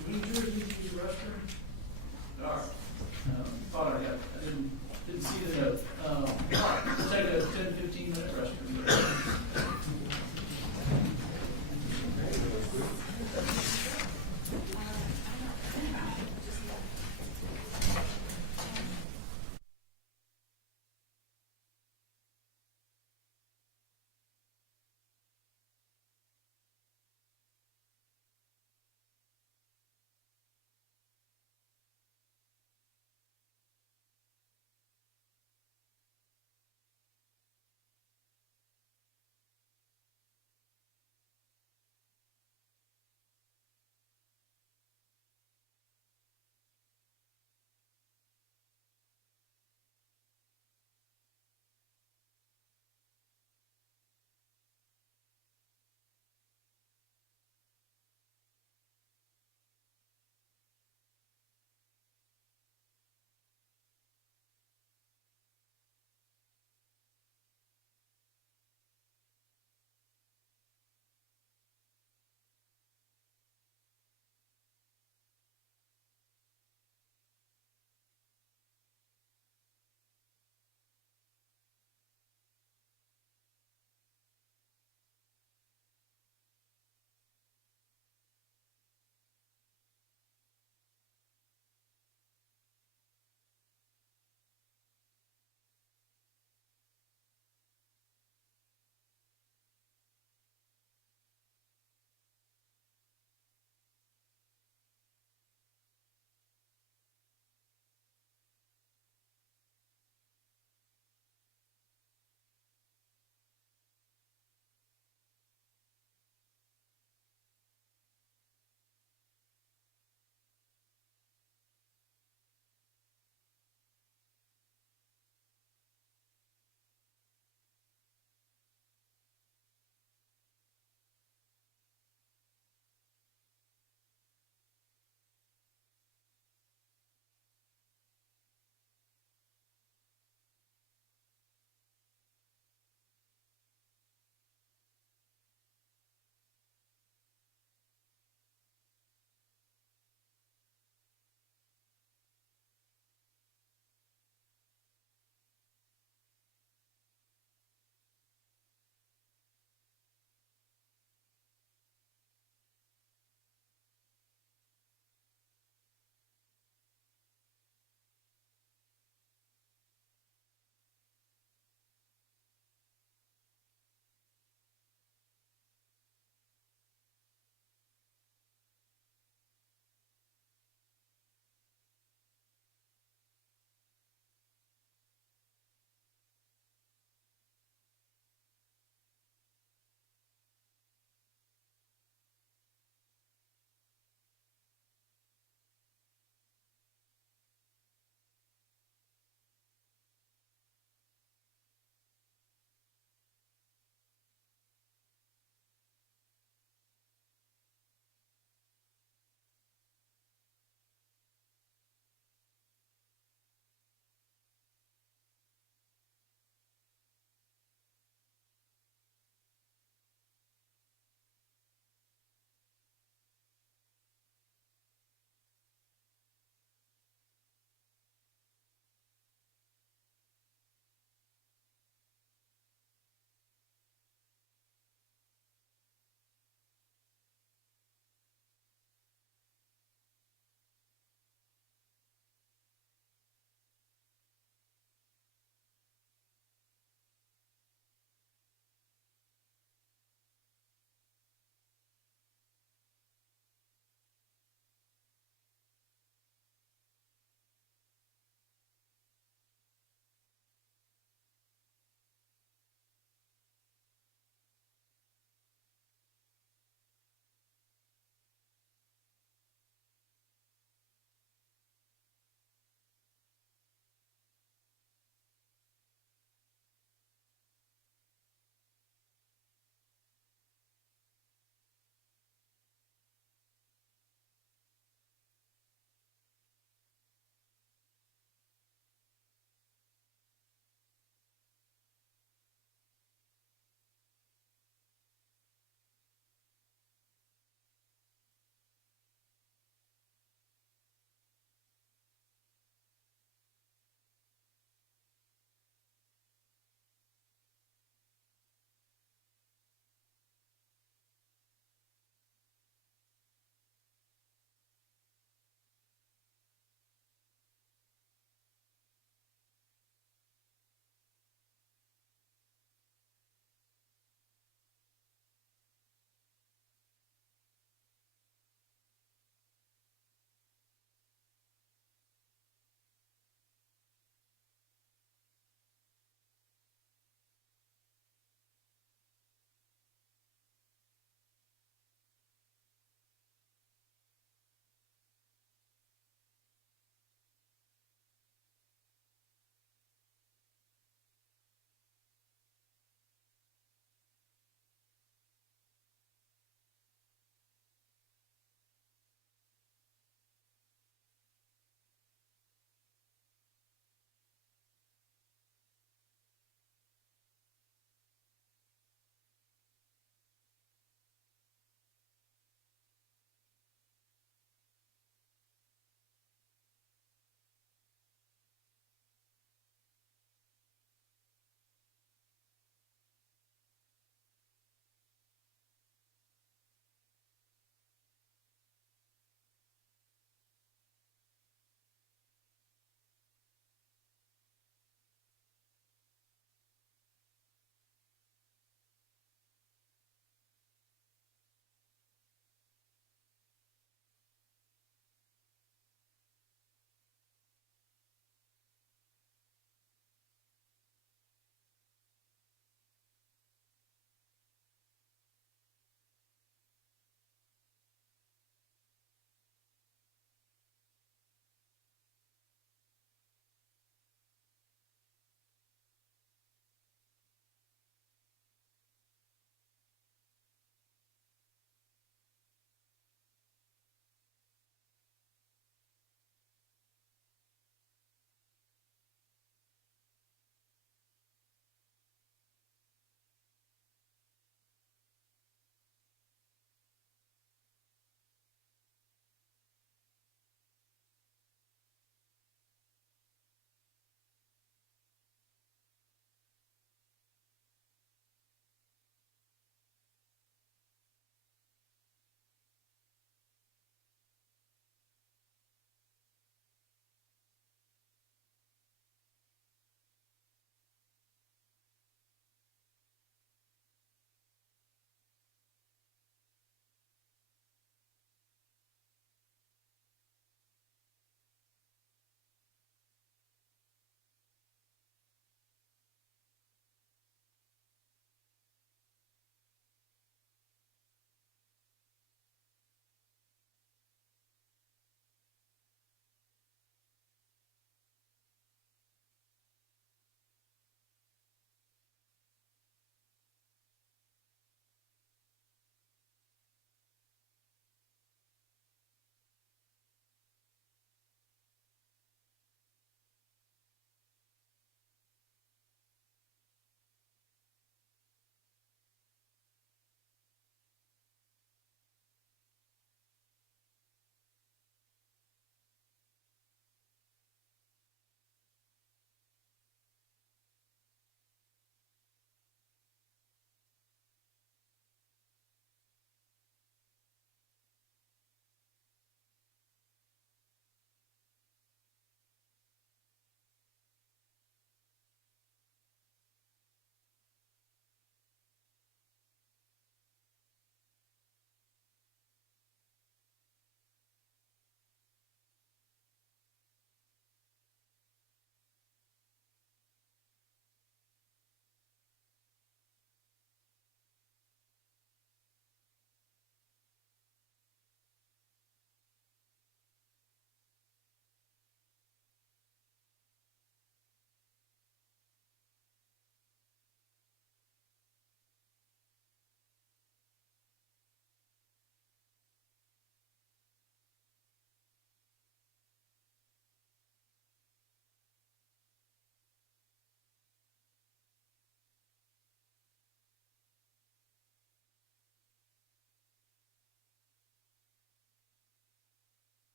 Do we usually use the restroom? All right. Thought I didn't see the note. All right, we'll take a 10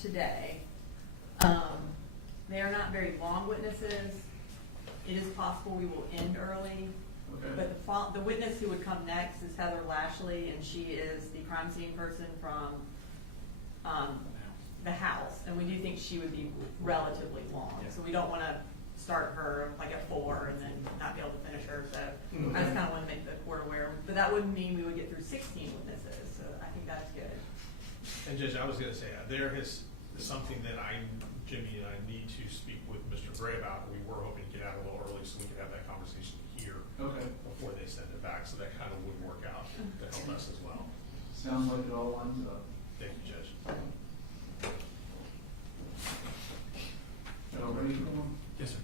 today. They are not very long witnesses. It is possible we will end early. Okay. But the witness who would come next is Heather Lashley, and she is the crime scene person from the house. And we do think she would be relatively long. So we don't want to start her like at 4 and then not be able to finish her. So I just kind of want to make the court aware. But that wouldn't mean we would get through 16 witnesses. So I think that's good. And Judge, I was going to say, there is something that Jimmy and I need to speak with Mr. Gray about. We were hoping to get out a little early so we could have that conversation here before they send it back. So that kind of would work out to help us as well. Sounds like it all lines up. Thank you, Judge. Y'all ready for one? Yes, sir.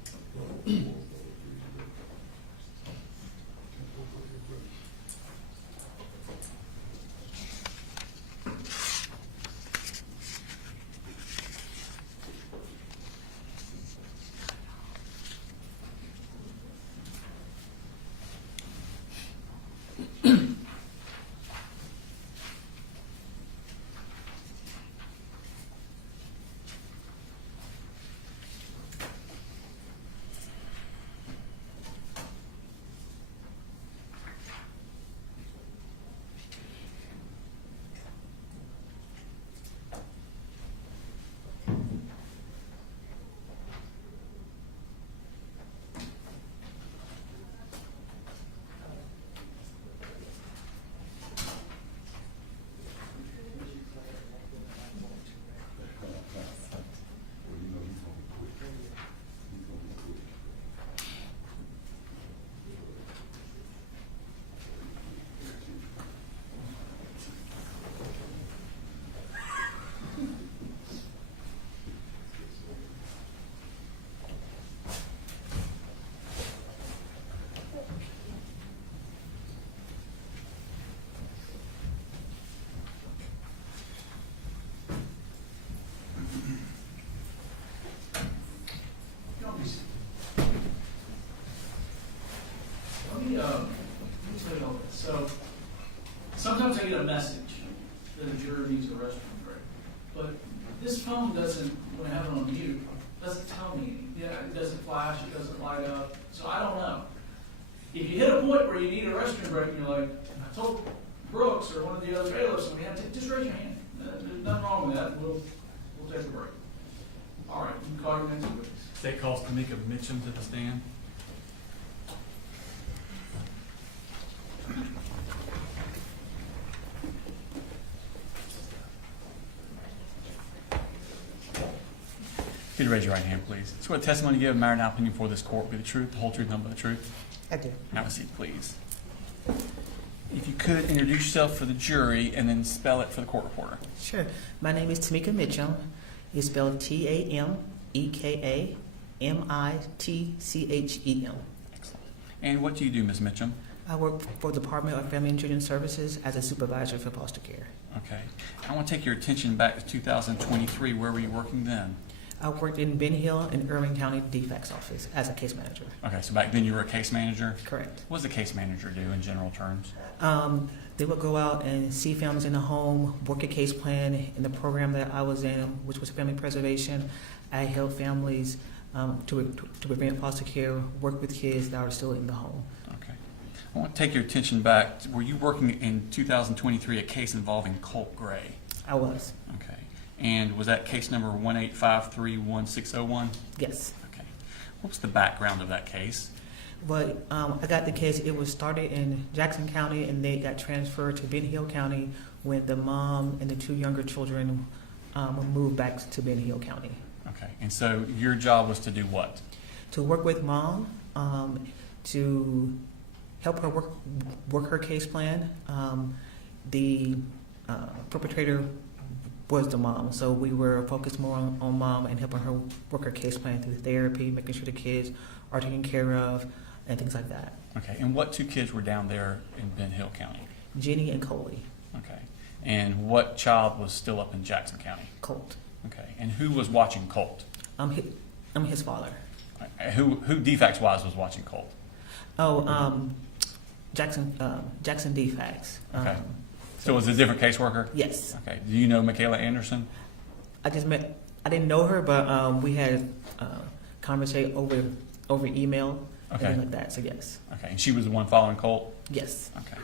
So sometimes I get a message that a juror needs a restroom break, but this phone doesn't, when I have it on mute, doesn't tell me. Yeah, it doesn't flash, it doesn't light up, so I don't know. If you hit a point where you need a restroom break and you're like, I told Brooks or one of the other bailiffs, and we have to just raise your hand. There's nothing wrong with that. We'll take a break. All right, you can call your next witness. State calls Tamika Mitchum to the stand. Could you raise your right hand, please? Swear the testimony you give, matter now opinion before this court, be the truth, the whole truth, nothing but the truth. I do. Have a seat, please. If you could introduce yourself for the jury and then spell it for the court reporter. Sure. My name is Tamika Mitchum. It's spelled Tamekechaem. Excellent. And what do you do, Ms. Mitchum? I work for the Department of Family and Children Services as a supervisor for foster care. Okay. I want to take your attention back to 2023. Where were you working then? I worked in Ben Hill and Irving County DFACS office as a case manager. Okay, so back then you were a case manager? Correct. What does a case manager do in general terms? They would go out and see families in the home, work a case plan. In the program that I was in, which was family preservation, I helped families to prevent foster care, work with kids that are still in the home. Okay. I want to take your attention back. Were you working in 2023 a case involving Colt Gray? I was. Okay. And was that case number 185316001? Yes. Okay. What was the background of that case? But I got the case. It was started in Jackson County, and they got transferred to Ben Hill County when the mom and the two younger children moved back to Ben Hill County. Okay. And so your job was to do what? To work with mom, to help her work her case plan. The perpetrator was the mom, so we were focused more on mom and helping her work her case plan through therapy, making sure the kids are taken care of, and things like that. Okay. And what two kids were down there in Ben Hill County? Jenny and Coley. Okay. And what child was still up in Jackson County? Colt. Okay. And who was watching Colt? I'm his father. Who DFACS-wise was watching Colt? Jackson DFACS. Okay. So it was a different caseworker? Yes. Okay. Do you know Michaela Anderson? I didn't know her, but we had conversation over email and Okay. things like that. So yes, Okay, and she was the one following Colt? yes, Okay.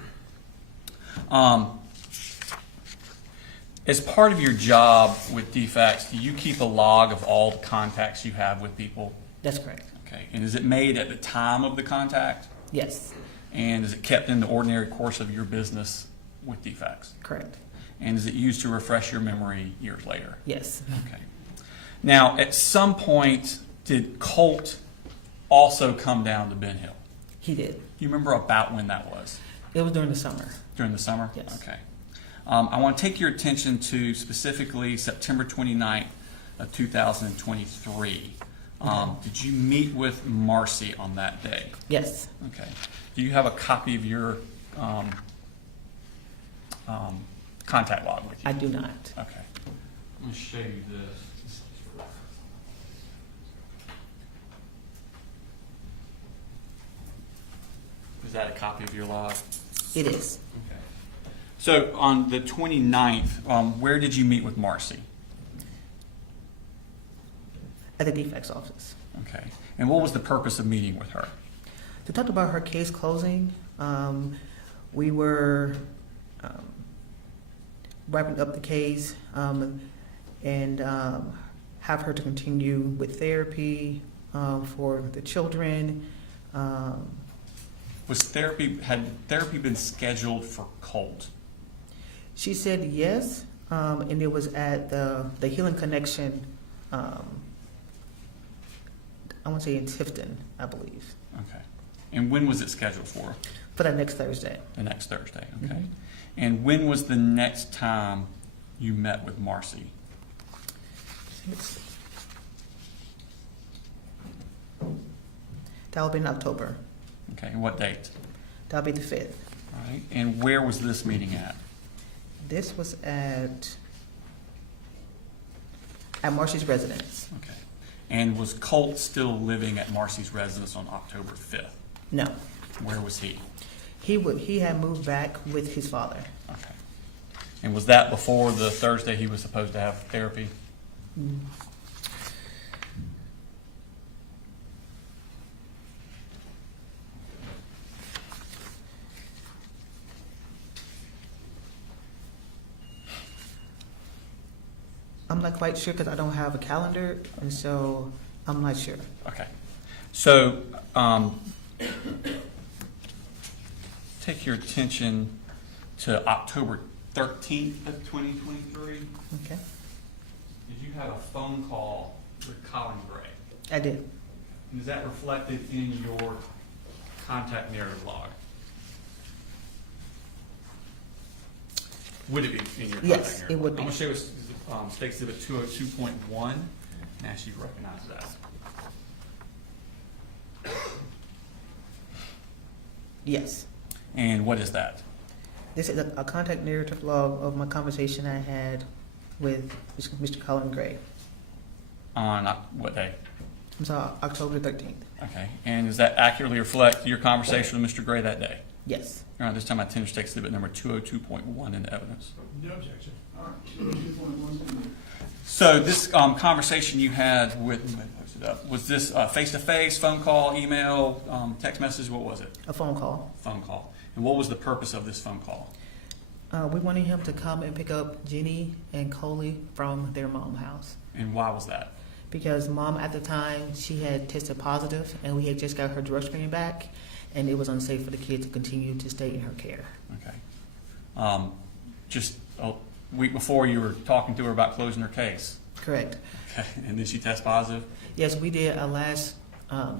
As part of your job with DFACS, do you keep a log of all the contacts you have with people? that's correct. Okay, and is it made at the time of the contact? Yes, And is it kept in the ordinary course of your business with DFACS? correct. And is it used to refresh your memory years later? Yes, Okay. Now, at some point, did Colt also come down to Ben Hill? he did. Do you remember about when that was? It was during the summer. During the summer? Yes. Okay. I want to take your attention to specifically September 29th of 2023. Did you meet with Marcy on that day? Yes, Okay. Do you have a copy of your contact log with you? I do not. Okay. I'm going to show you this. Is that a copy of your log? It is Okay. So on the 29th, where did you meet with Marcy? at the defects office. Okay. And what was the purpose of meeting with her? To talk about her case closing, we were wrapping up the case and have her to continue with therapy for the children. Had therapy been scheduled for Colt? She said yes, and it was at the Healing Connection. I want to say in Tifton, I believe. Okay. And when was it scheduled for? For that next Thursday. The next Thursday, okay. Mhm. And when was the next time you met with Marcy? That'll be in October. Okay, and what date? That'll be the 5th. All right. And where was this meeting at? This was at Marcy's residence. Okay. And was Colt still living at Marcy's residence on October 5th? No. Where was he? He had moved back with his father. Okay. And was that before the Thursday he was supposed to have therapy? I'm not quite sure because I don't have a calendar, and so I'm not sure. Okay. So, take your attention to October 13th of 2023. Okay. Did you have a phone call with Colin Gray? I did. And is that reflected in your contact narrative log? Would it be in your contact Yes, narrative? it would be. I'm going to show you State Exhibit 202.1 and ask you to recognize that. Yes. And what is that? This is a contact narrative log of my conversation I had with Mr. Colin Gray. On what day? I'm sorry, October 13th. Okay. And does that accurately reflect your conversation with Mr. Gray that day? Yes. All right, this time I tender State Exhibit number 202.1 into evidence. No objection. All right. 2.1. So this conversation you had with, was this face-to-face, phone call, email, text message? What was it? A phone call. Phone call. And what was the purpose of this phone call? We wanted him to come and pick up Jenny and Coley from their mom's house. And why was that? Because mom at the time, she had tested positive and we had just got her drug screening back and it was unsafe for the kid to continue to stay in her care. Okay. Just a week before you were talking to her about closing her case. Correct. Okay. And then she test positive? Yes, we did a last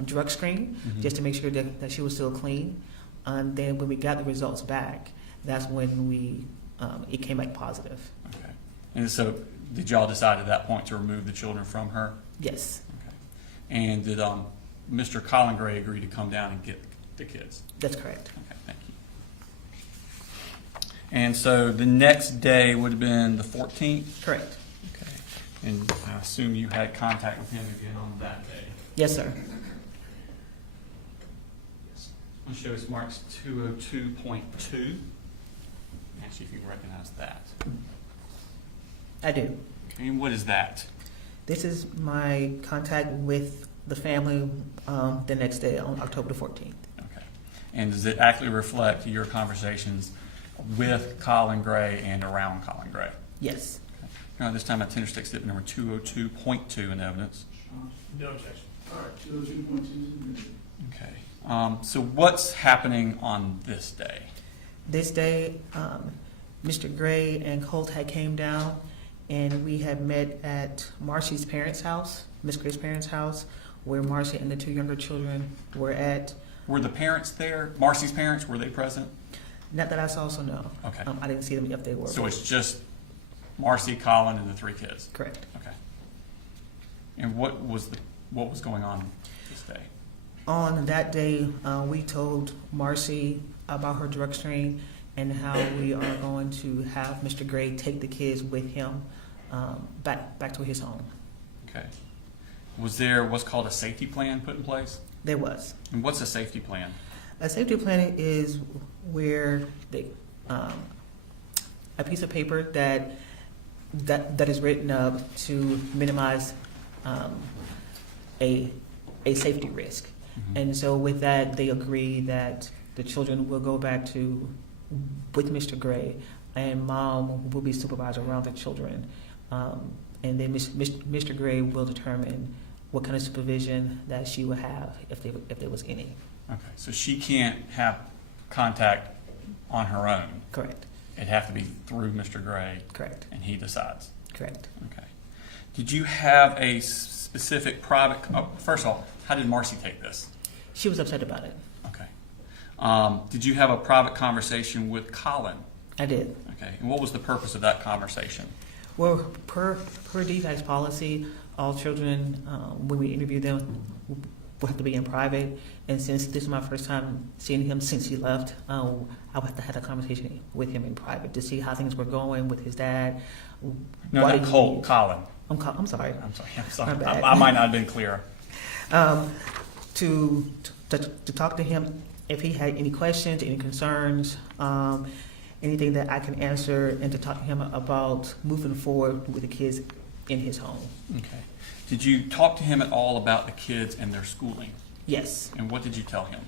drug screen just to make sure that she was still clean. And then when we got the results back, that's when it came back positive. Okay. And so did y'all decide at that point to remove the children from her? Yes. Okay. And did Mr. Colin Gray agree to come down and get the kids? That's correct. Okay, thank you. And so the next day would have been the 14th? Correct. Okay. And I assume you had contact with him again on that day? Yes, sir. I'll show us marks 202.2. Actually, if you can recognize that. I do. And what is that? This is my contact with the family the next day on October the 14th. Okay. And does it actually reflect your conversations with Colin Gray and around Colin Gray? Yes. Okay. Now, this time I tender stick exhibit number 202.2 in evidence. No objection. All right, 202.2 is admitted. Okay. So what's happening on this day? This day, Mr. Gray and Colt had came down, and we had met at Marcy's parents' house, Miss Gray's parents' house, where Marcy and the two younger children were at. Were the parents there? Marcy's parents, were they present? Not that I saw, so no. Okay. I didn't see them if they were. So it's just Marcy, Colin, and the three kids? Correct. Okay. And what was going on this day? On that day, we told Marcy about her drug screen and how we are going to have Mr. Gray take the kids with him back to his home. Okay. Was there what's called a safety plan put in place? There was. And what's a safety plan? A safety plan is where a piece of paper that is written up to minimize a safety risk. Mm-hmm. And so with that, they agree that the children will go back with Mr. Gray, and mom will be supervisor around the children. And then Mr. Gray will determine what kind of supervision that she will have if there was any. Okay, so she can't have contact on her own. Correct. It'd have to be through Mr. Gray. Correct. And he decides. Correct. Okay. Did you have a specific private? First of all, how did Marcy take this? She was upset about it. Okay. Did you have a private conversation with Colin? I did. Okay. And what was the purpose of that conversation? Well, per DFAC's policy, all children, when we interview them, will have to be in private. And since this is my first time seeing him since he left, I would have to have a conversation with him in private to see how things were going with his dad. No, not Colt, Colin. I'm sorry. I'm sorry. My bad. I might not have been clear. To talk to him if he had any questions, any concerns, anything that I can answer, and to talk to him about moving forward with the kids in his home. Okay. Did you talk to him at all about the kids and their schooling? Yes. And what did you tell him?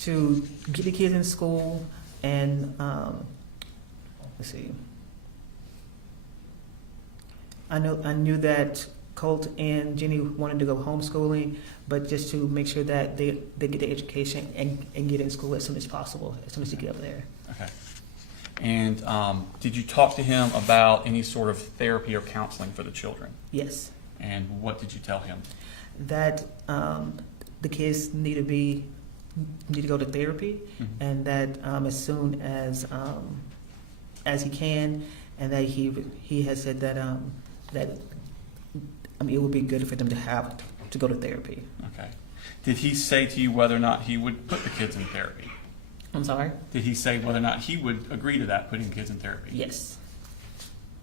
To get the kids in school and, let's see. I knew that Colt and Jenny wanted to go homeschooling, but just to make sure that they get the education and get in school as soon as possible, as soon as they get up there. Okay. And did you talk to him about any sort of therapy or counseling for the children? Yes. And what did you tell him? That the kids need to go to therapy, Mm-hmm. and that as soon as he can, and that he has said that it would be good for them to go to therapy. Okay. Did he say to you whether or not he would put the kids in therapy? I'm sorry? Did he say whether or not he would agree to that, putting kids in therapy? Yes.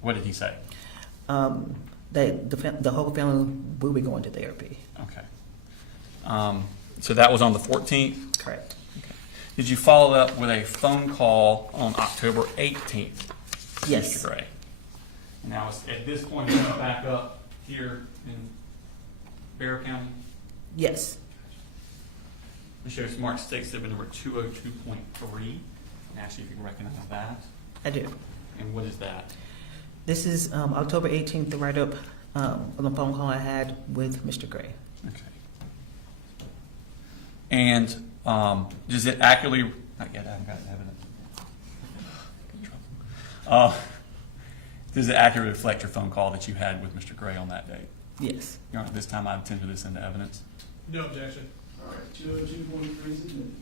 What did he say? That the whole family will be going to therapy. Okay. So that was on the 14th? Correct. Okay. Did you follow up with a phone call on October 18th? Yes. Mr. Gray. Now, at this point, you're back up here in Bear County? Yes. The Sheriff's Mark State Exhibit number 202.3. Ask you if you can recognize that. I do. And what is that? This is October 18th, the write-up on the phone call I had with Mr. Gray. Okay. And does it accurately? Not yet. I haven't got evidence. Does it accurately reflect your phone call that you had with Mr. Gray on that date? Yes. Your Honor, this time I tender this into evidence. No objection. All right, 202.3 is admitted.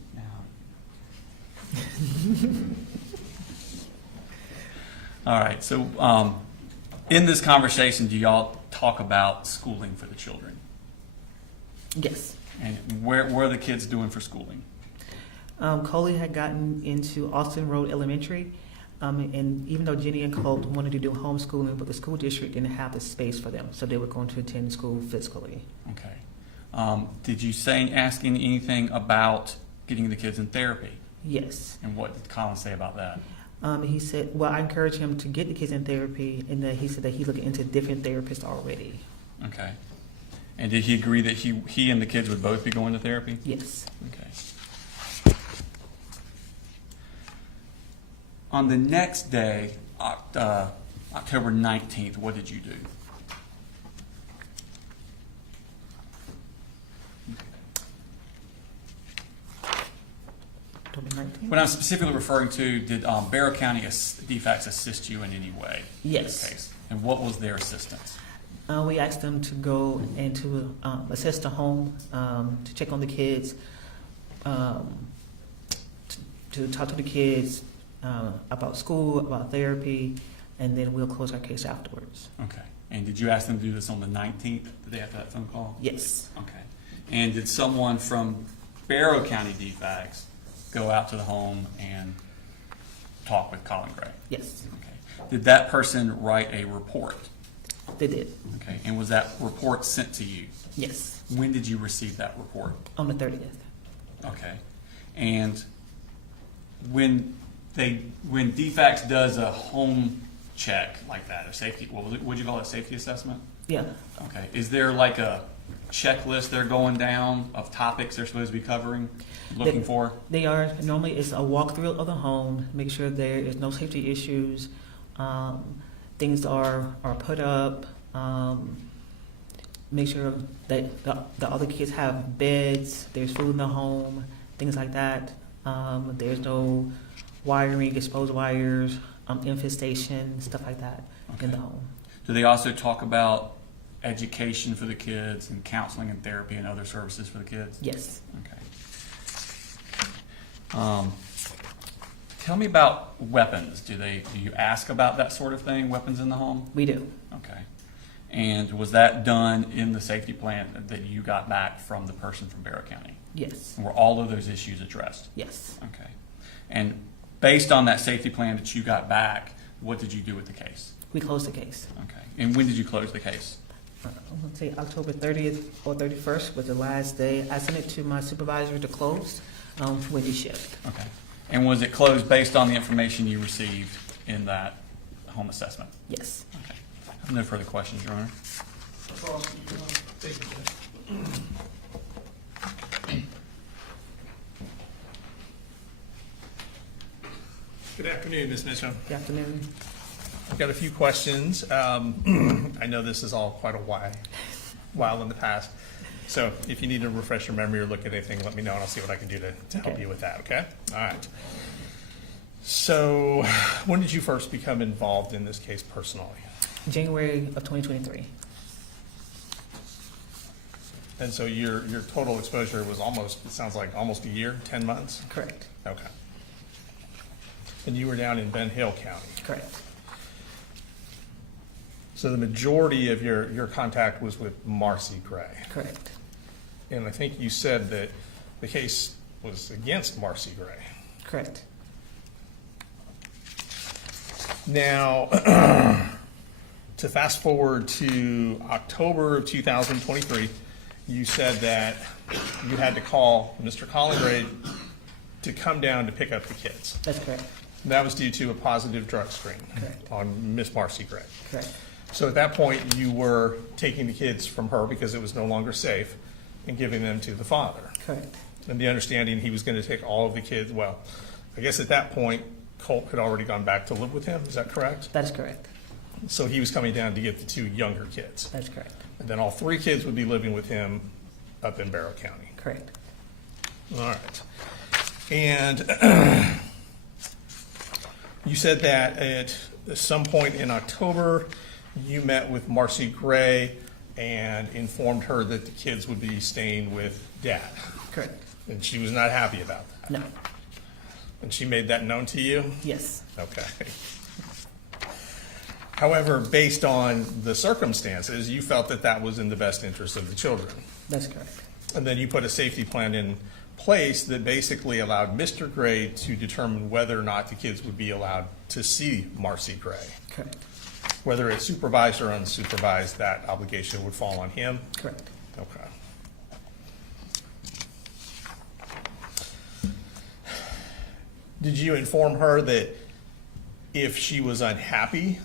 All right. So, in this conversation, do y'all talk about schooling for the children? Yes. And where are the kids doing for schooling? Coley had gotten into Austin Road Elementary, and even though Jenny and Colt wanted to do homeschooling, but the school district didn't have the space for them, so they were going to attend school physically. Okay. Did you ask anything about getting the kids in therapy? Yes. And what did Colin say about that? He said, well, I encourage him to get the kids in therapy, and that he said that he's looking into different therapists already. Okay. And did he agree that he and the kids would both be going to therapy? Yes. Okay. On the next day, October 19th, what did you do? October 19th? What I'm specifically referring to, did Barrow County DFACS assist you in any way? Yes. In the case? And what was their assistance? We asked them to go and to assess the home, to check on the kids, to talk to the kids about school, about therapy, and then we'll close our case afterwards. Okay. And did you ask them to do this on the 19th, the day after that phone call? Yes. Okay. And did someone from Barrow County DFACS go out to the home and talk with Colin Gray? Yes. Okay. Did that person write a report? They did. Okay. And was that report sent to you? Yes. When did you receive that report? On the 30th. Okay. And when DFACS does a home check like that, a safety, what would you call it, safety assessment? Yeah. Okay. Is there like a checklist they're going down of topics they're supposed to be covering, looking for? They are. Normally it's a walkthrough of the home, make sure there is no safety issues, things are put up, make sure that the other kids have beds, there's food in the home, things like that. There's no wiring, exposed wires, infestation, stuff like that in the home. Do they also talk about education for the kids and counseling and therapy and other services for the kids? Yes. Okay. Tell me about weapons. Do you ask about that sort of thing, weapons in the home? We do. Okay. And was that done in the safety plan that you got back from the person from Barrow County? Yes. And were all of those issues addressed? Yes. Okay. And based on that safety plan that you got back, what did you do with the case? We closed the case. Okay. And when did you close the case? I'm going to say October 30th or 31st was the last day. I sent it to my supervisor to close when he shipped. Okay. And was it closed based on the information you received in that home assessment? Yes. Okay. I have no further questions, Your Honor. Good afternoon, Ms. Mitchum. Good afternoon. I've got a few questions. I know this is all quite a while in the past. So if you need to refresh your memory or look at anything, let me know and I'll see what I can do to help you with that, okay? All right. So when did you first become involved in this case personally? January of 2023. And so your total exposure was almost, it sounds like almost a year, 10 months? Correct. Okay. And you were down in Ben Hill County? Correct. So the majority of your contact was with Marcy Gray? Correct. And I think you said that the case was against Marcy Gray? Correct. Now, to fast forward to October of 2023, you said that you had to call Mr. Colin Gray to come down to pick up the kids. That's correct. And that was due to a positive drug screen Correct. on Miss Marcy Gray. Correct. So at that point, you were taking the kids from her because it was no longer safe and giving them to the father. Correct. And the understanding he was going to take all of the kids, well, I guess at that point, Colt had already gone back to live with him, is that correct? That's correct. So he was coming down to get the two younger kids. That's correct. And then all three kids would be living with him up in Barrow County. Correct. All right. And you said that at some point in October, you met with Marcy Gray and informed her that the kids would be staying with Dad. Correct. And she was not happy about that. No. And she made that known to you? Yes. Okay. However, based on the circumstances, you felt that that was in the best interest of the children. That's correct. And then you put a safety plan in place that basically allowed Mr. Gray to determine whether or not the kids would be allowed to see Marcy Gray. Correct. Whether it's supervised or unsupervised, that obligation would fall on him? Correct. Okay. Did you inform her that if she was unhappy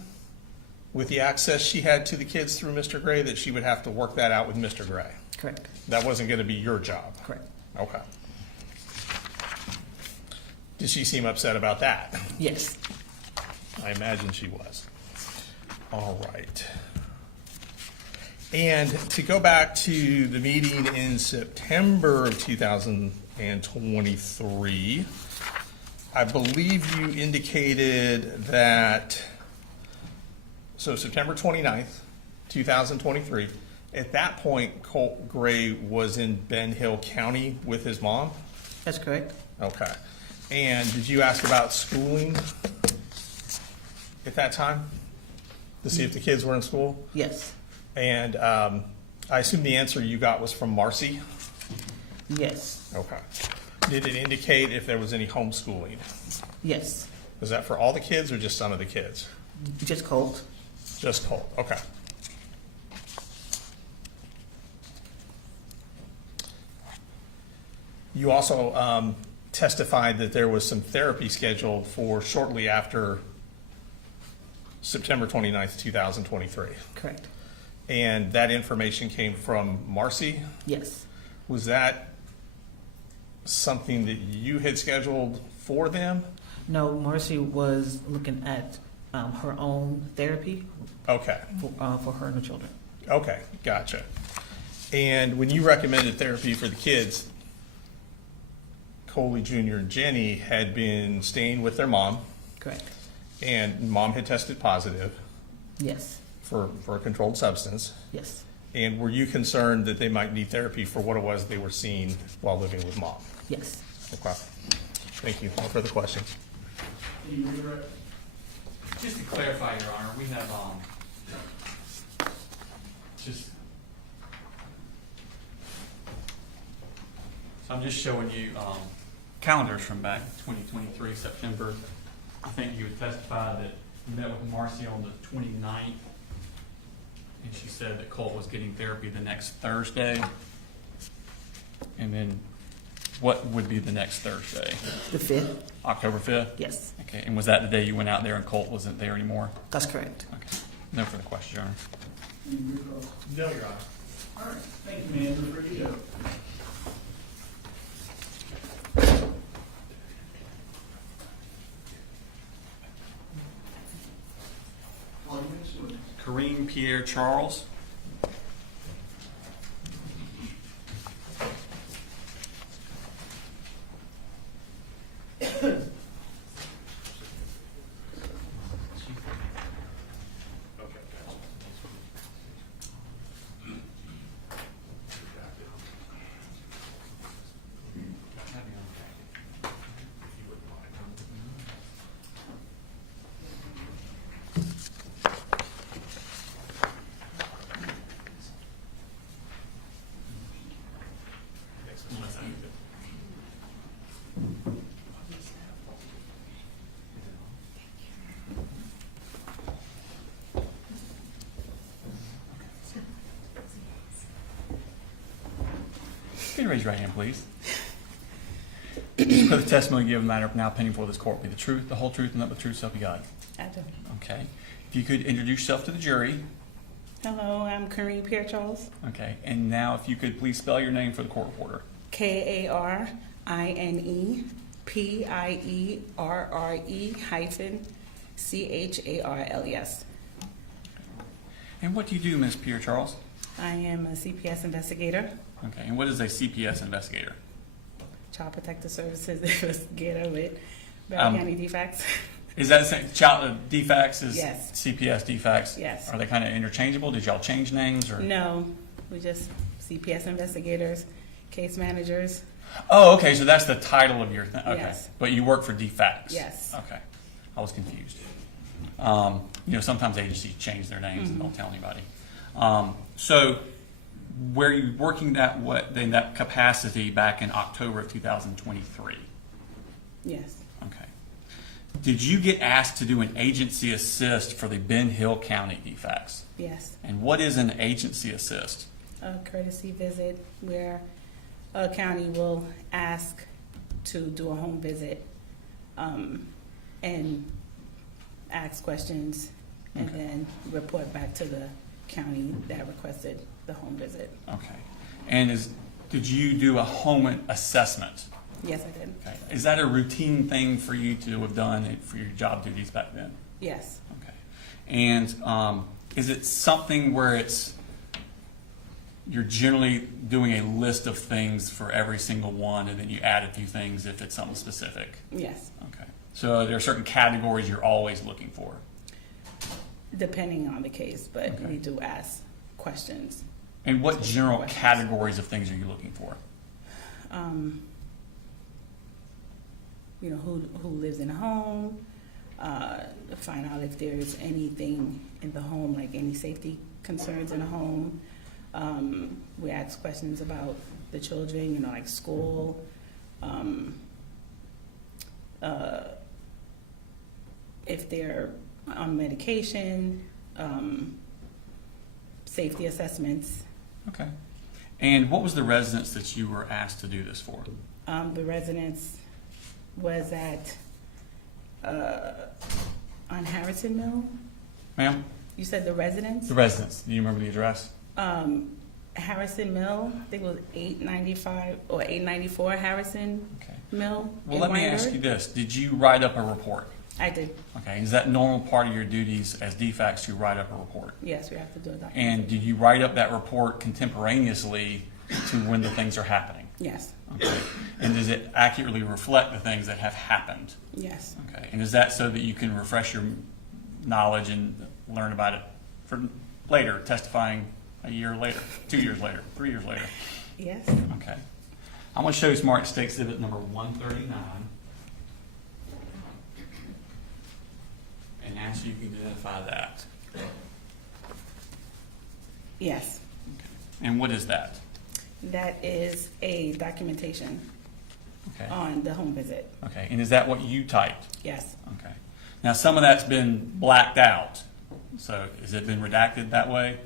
with the access she had to the kids through Mr. Gray, that she would have to work that out with Mr. Gray. Correct. That wasn't going to be your job. Correct. Okay. Did she seem upset about that? Yes. I imagine she was. All right. And to go back to the meeting in September of 2023, I believe you indicated that, so September 29th, 2023, at that point, Colt Gray was in Ben Hill County with his mom? That's correct. Okay. And did you ask about schooling at that time? To see if the kids were in school? Yes. And I assume the answer you got was from Marcy? Yes. Okay. Did it indicate if there was any homeschooling? Yes. Was that for all the kids or just some of the kids? Just Colt. Just Colt, okay. You also testified that there was some therapy scheduled for shortly after September 29th, 2023. Correct. And that information came from Marcy? Yes. Was that something that you had scheduled for them? No, Marcy was looking at her own therapy. Okay. For her and her children. Okay, gotcha. And when you recommended therapy for the kids, Coley Jr. and Jenny had been staying with their mom. Correct. And mom had tested positive. Yes. For a controlled substance. Yes. And were you concerned that they might need therapy for what it was they were seeing while living with mom? Yes. Okay. Thank you. No further questions. Just to clarify, Your Honor, we have just. So I'm just showing you calendars from back 2023 September. I think you would testify that you met with Marcy on the 29th, and she said that Colt was getting therapy the next Thursday. And then what would be the next Thursday? The 5th. October 5th? Yes. Okay, and was that the day you went out there and Colt wasn't there anymore? That's correct. Okay. No further questions, Your Honor. No, Your Honor. All right, thank you, ma'am. You're free to go. Kareem Pierre Charles. Can you raise your right hand, please? For the testimony you give in the matter of now pending before this court be the truth, the whole truth, and nothing but the truth, so help you God. I do. Okay. If you could introduce yourself to the jury. Hello, I'm Kareem Pierre Charles. Okay. And now if you could please spell your name for the court reporter. KARINEPIERRE-CHARLES. And what do you do, Ms. Pierre Charles? I am a CPS investigator, Okay. And what is a CPS investigator? Child Protective Services investigator with Broward County defects. Is that the same? Child defects is Yes. CPS defects? Yes. Are they kind of interchangeable? Did y'all change names or? No, we just CPS investigators, case managers. Oh, okay. So that's the title of your thing. Okay. Yes. But you work for defects? Yes. Okay. I was confused. Sometimes agencies change their names and don't tell anybody. So were you working in that capacity back in October of 2023? Yes. Okay. Did you get asked to do an agency assist for the Ben Hill County defects? Yes. And what is an agency assist? A courtesy visit where a county will ask to do a home visit and ask questions, and Okay. then report back to the county that requested the home visit. Okay. And did you do a home assessment? Yes, I did. Okay. Is that a routine thing for you to have done for your job duties back then? Yes. Okay. And is it something where you're generally doing a list of things for every single one, and then you add a few things if it's something specific? Yes. Okay. So there are certain categories you're always looking for? Depending on the case, but Okay. we do ask questions. And what general categories of things are you looking for? You know, who lives in a home, find out if there's anything in the home, like any safety concerns in a home. We ask questions about the children, you know, like school, if they're on medication, safety assessments. Okay. And what was the residence that you were asked to do this for? The residence was at on Harrison Mill. Ma'am? You said the residence? The residence. Do you remember the address? Harrison Mill, I think it was 895 or 894 Harrison Mill. Well, in let me Wyandotte. ask you this. Did you write up a report? I did. Okay. Is that normal part of your duties as DFACs to write up a report? Yes, we have to do a document. And did you write up that report contemporaneously to when the things are happening? Yes. Okay. And does it accurately reflect the things that have happened? Yes. Okay. And is that so that you can refresh your knowledge and learn about it for later, testifying a year later, 2 years later, 3 years later? Yes. Okay. I'm going to show you Smart State Exhibit number 139. And ask you if you can identify that. Yes. And what is that? That is a documentation Okay. on the home visit. Okay. And is that what you typed? Yes. Okay. Now, some of that's been blacked out. So has it been redacted that way?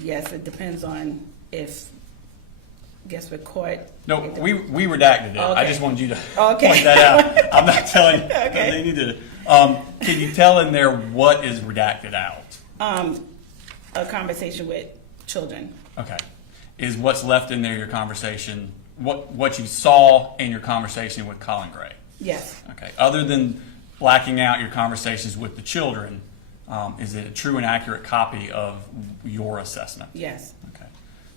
Yes, it depends on if, guess what court. No, we redacted it. I Okay. just wanted you to Okay. point that out. I'm not telling you. Okay. They need to. Can you tell in there what is redacted out? A conversation with children. Okay. Is what's left in there your conversation, what you saw in your conversation with Colin Gray? Yes. Okay. Other than blacking out your conversations with the children, is it a true and accurate copy of your assessment? Yes. Okay.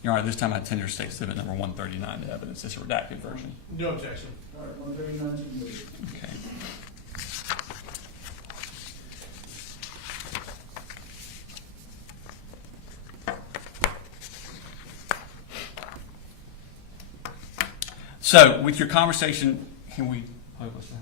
Your Honor, this time I tender State Exhibit number 139 to evidence. It's a redacted version. No objection. All right, 139. Okay. So, with your conversation, can we publish that?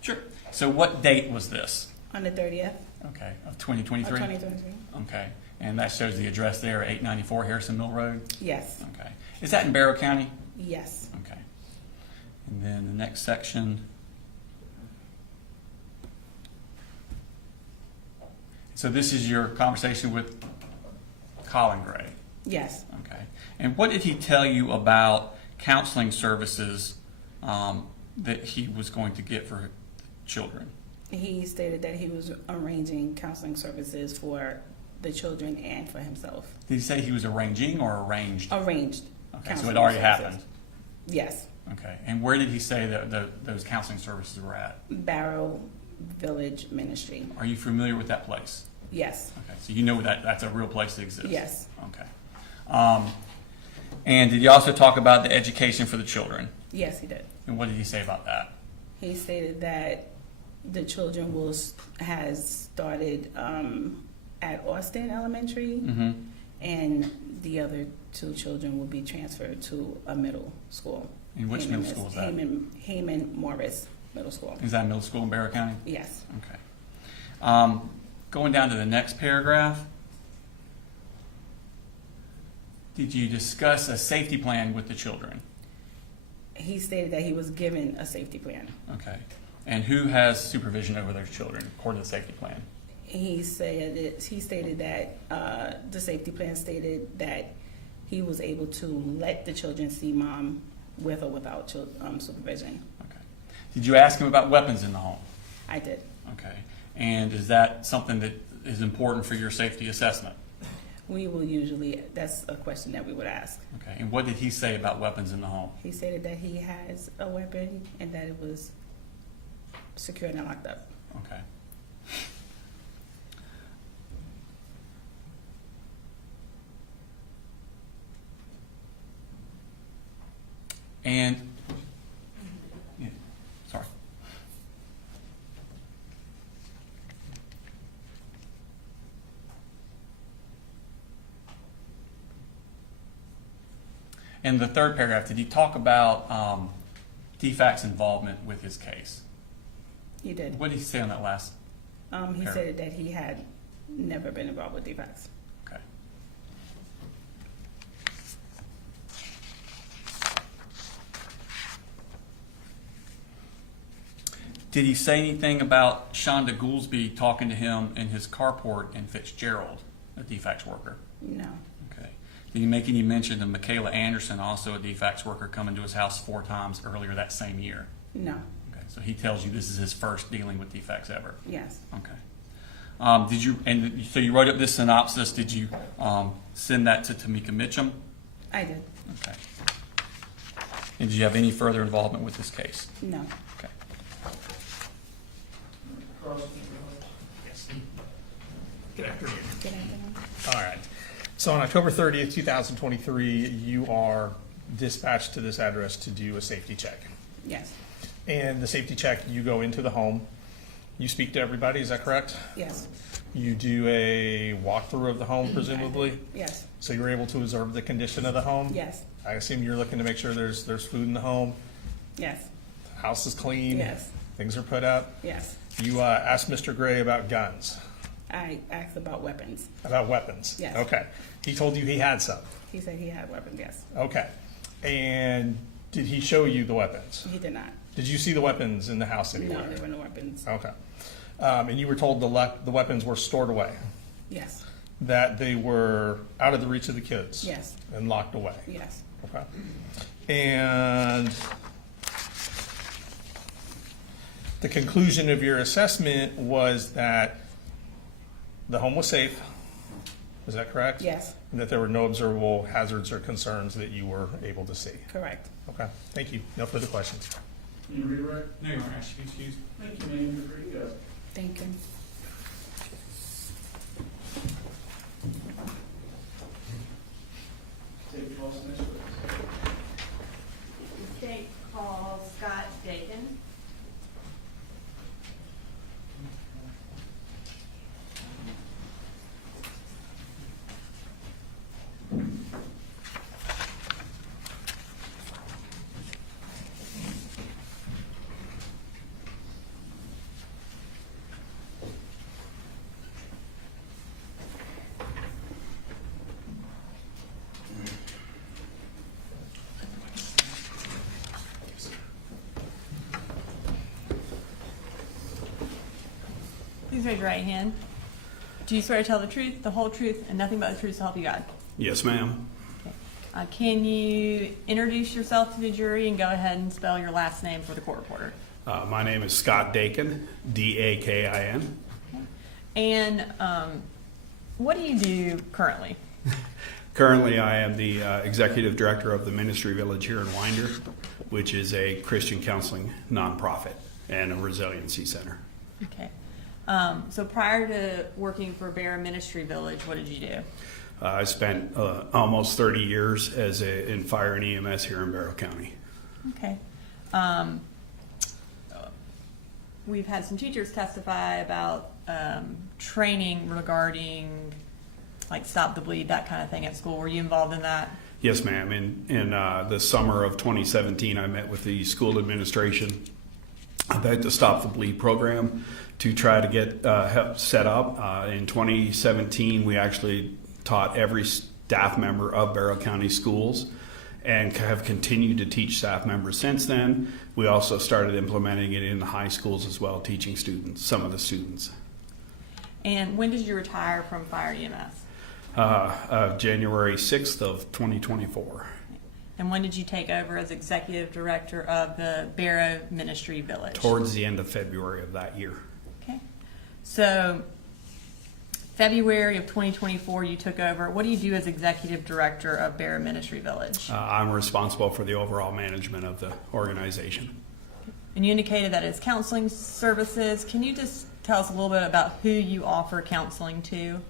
Sure. So, what date was this? On the 30th Okay, of 2023? of 2023. Okay, and that shows the address there, 894 Harrison Mill Road? Yes. Okay. Is that in Barrow County? Yes. Okay. And then the next section. So this is your conversation with Colin Gray? Yes. Okay. And what did he tell you about counseling services that he was going to get for children? He stated that he was arranging counseling services for the children and for himself. Did he say he was arranging or arranged? Arranged. Okay, so counseling it already services. happened? Yes. Okay. And where did he say that those counseling services were at? Barrow Village Ministry. Are you familiar with that place? Yes. Okay, so you know that that's a real place that exists? Yes. Okay. And did you also talk about the education for the children? Yes, he did. And what did he say about that? He stated that the children has started at Austin Elementary, Mm-hmm. and the other two children will be transferred to a middle school. And which middle school is that? Heyman Morris Middle School. Is that middle school in Barrow County? Yes. Okay. Going down to the next paragraph, did you discuss a safety plan with the children? He stated that he was given a safety plan. Okay. And who has supervision over those children according to the safety plan? He stated that the safety plan stated that he was able to let the children see mom with or without supervision. Okay. Did you ask him about weapons in the home? I did. Okay. And is that something that is important for your safety assessment? We will usually, that's a question that we would ask. Okay. And what did he say about weapons in the home? He stated that he has a weapon and that it was secured and locked up. Okay. And, yeah, sorry. In the third paragraph, did he talk about DFAC's involvement with his case? He did. What did he say on that last? He paragraph? said that he had never been involved with defects. Okay. Did he say anything about Shonda Goolsby talking to him in his carport in Fitzgerald, a DFAC's worker? No. Okay. Did he make any mention of Michaela Anderson, also a DFAC's worker, coming to his house 4 times earlier that same year? No. Okay. So he tells you this is his first dealing with DFAC's ever? Yes. Okay. Did you, and so you wrote up this synopsis, did you send that to Tamika Mitchum? I did. Okay. And did you have any further involvement with this case? No. Okay. Good afternoon. Good afternoon. All right. So on October 30th, 2023, you are dispatched to this address to do a safety check. Yes. And the safety check, you go into the home, you speak to everybody, is that correct? Yes. You do a walkthrough of the home, presumably? Yes. So you were able to observe the condition of the home? Yes. I assume you're looking to make sure there's food in the home, Yes. the house is clean? Yes. Things are put up? Yes. You asked Mr. Gray about guns, I asked about weapons. about weapons? Yes. Okay. He told you he had some? He said he had weapons, yes. Okay. And did he show you the weapons? He did not. Did you see the weapons in the house anywhere? No, there were no weapons. Okay. And you were told the weapons were stored away? Yes. That they were out of the reach of the kids? Yes. And locked away? Yes. Okay. And the conclusion of your assessment was that the home was safe, is that correct? Yes. And that there were no observable hazards or concerns that you were able to see? Correct. Okay, thank you. No further questions. Can you redirect? No, Your Honor, excuse. Thank you, ma'am. You're free to go. Thank you. Take calls next week. The state calls Scott Dakin. Please raise your right hand. Do you swear to tell the truth, the whole truth, and nothing but the truth to help you God? Yes, ma'am. Can you introduce yourself to the jury and go ahead and spell your last name for the court reporter? My name is Scott Dakin, D-A-K-I-N. And what do you do currently? Currently, I am the executive director of the Ministry Village here in Winder, which is a Christian counseling nonprofit and a resiliency center. Okay. So prior to working for Bear Ministry Village, what did you do? I spent almost 30 years in fire and EMS here in Barrow County. Okay. We've had some teachers testify about training regarding like Stop the Bleed, that kind of thing at school. Were you involved in that? Yes, ma'am. In the summer of 2017, I met with the school administration about the Stop the Bleed program to try to get help set up. In 2017, we actually taught every staff member of Barrow County schools and have continued to teach staff members since then. We also started implementing it in the high schools as well, teaching students, some of the students. And when did you retire from fire EMS? January 6th of 2024. And when did you take over as executive director of the Barrow Ministry Village? Towards the end of February of that year. Okay. So February of 2024, you took over. What do you do as executive director of Barrow Ministry Village? I'm responsible for the overall management of the organization. And you indicated that it's counseling services. Can you just tell us a little bit about who you offer counseling to?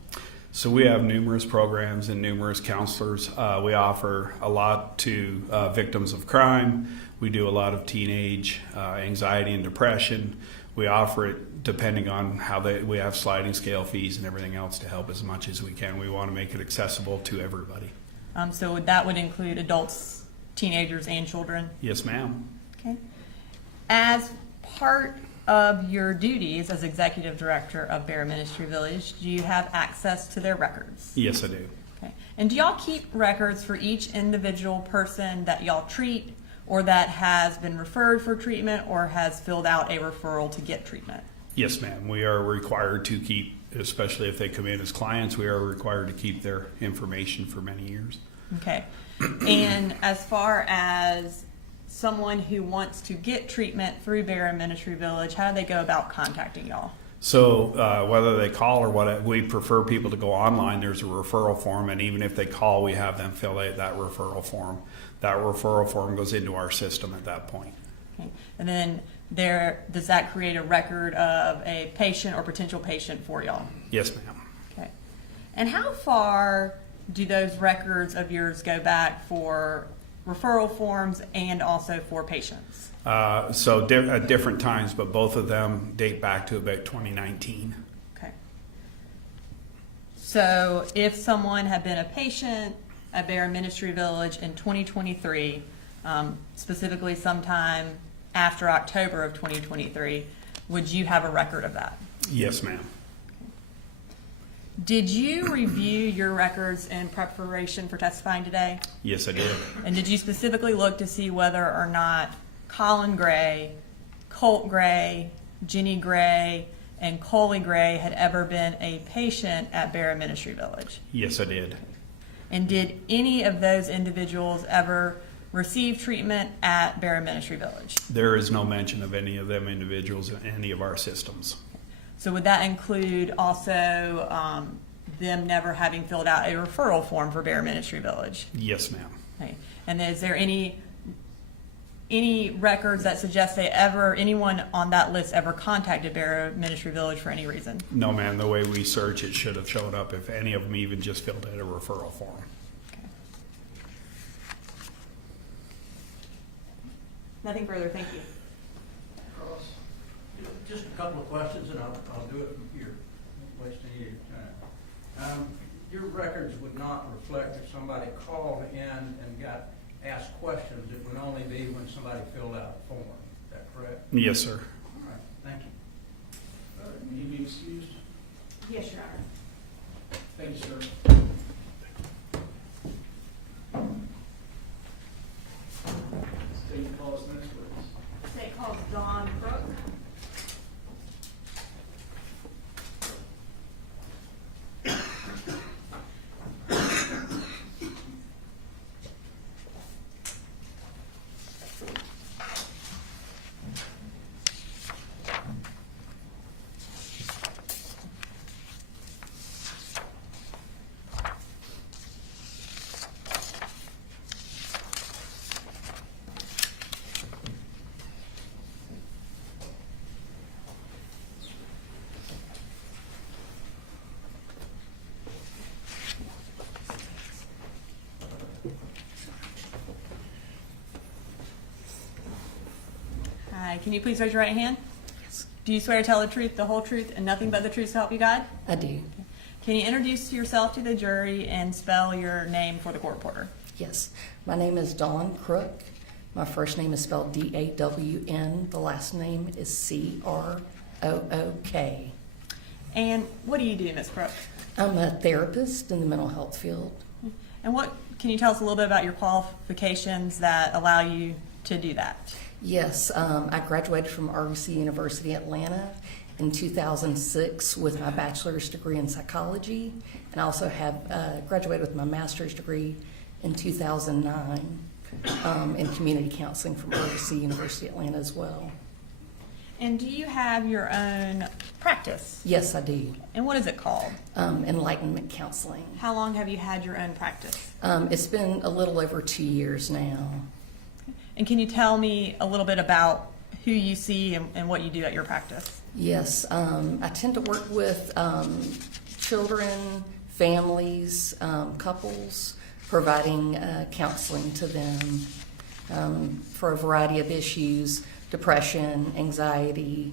So we have numerous programs and numerous counselors. We offer a lot to victims of crime. We do a lot of teenage anxiety and depression. We offer it depending on how we have sliding scale fees and everything else to help as much as we can. We want to make it accessible to everybody. So that would include adults, teenagers, and children? Yes, ma'am. Okay. As part of your duties as executive director of Barrow Ministry Village, do you have access to their records? Yes, I do. Okay. And do y'all keep records for each individual person that y'all treat, or that has been referred for treatment, or has filled out a referral to get treatment? Yes, ma'am. We are required to keep, especially if they come in as clients, we are required to keep their information for many years. Okay. And as far as someone who wants to get treatment through Barrow Ministry Village, how do they go about contacting y'all? So whether they call or what, we prefer people to go online. There's a referral form, and even if they call, we have them fill out that referral form. That referral form goes into our system at that point. Okay. And then does that create a record of a patient or potential patient for y'all? Yes, ma'am. Okay. And how far do those records of yours go back for referral forms and also for patients? At different times, but both of them date back to about 2019. Okay. So if someone had been a patient at Barrow Ministry Village in 2023, specifically sometime after October of 2023, would you have a record of that? Yes, ma'am. Did you review your records in preparation for testifying today? Yes, I did. And did you specifically look to see whether or not Colin Gray, Colt Gray, Jenny Gray, and Colin Gray had ever been a patient at Barrow Ministry Village? Yes, I did. And did any of those individuals ever receive treatment at Barrow Ministry Village? There is no mention of any of them individuals in any of our systems. So would that include also them never having filled out a referral form for Barrow Ministry Village? Yes, ma'am. Okay. And is there any records that suggest anyone on that list ever contacted Barrow Ministry Village for any reason? No, ma'am. The way we search, it should have showed up if any of them even just filled out a referral form. Okay. Nothing further. Thank you. Carlos, just a couple of questions, and I'll do it from here. Won't waste any of your time. Your records would not reflect if somebody called in and got asked questions. It would only be when somebody filled out a form. Is that correct? Yes, sir. All right. Thank you. May he be excused? Yes, Your Honor. Thank you, sir. State calls next, please. State calls Don Crook. Hi, can you please raise your right hand? Yes. Do you swear to tell the truth, the whole truth, and nothing but the truth to help you God? I do. Can you introduce yourself to the jury and spell your name for the court reporter? Yes. My name is Dawn Crook. My first name is spelled D-A-W-N. The last name is C-R-O-O-K. And what do you do, Ms. Crook? I'm a therapist in the mental health field. And can you tell us a little bit about your qualifications that allow you to do that? Yes, I graduated from RUC University Atlanta in 2006 with my bachelor's degree in psychology, and I also have graduated with my master's degree in 2009 in community counseling from RC University Atlanta as well. And do you have your own practice? Yes, I do. And what is it called? Enlightenment Counseling. How long have you had your own practice? It's been a little over 2 years now. And can you tell me a little bit about who you see and what you do at your practice? Yes, I tend to work with children, families, couples, providing counseling to them for a variety of issues: depression, anxiety,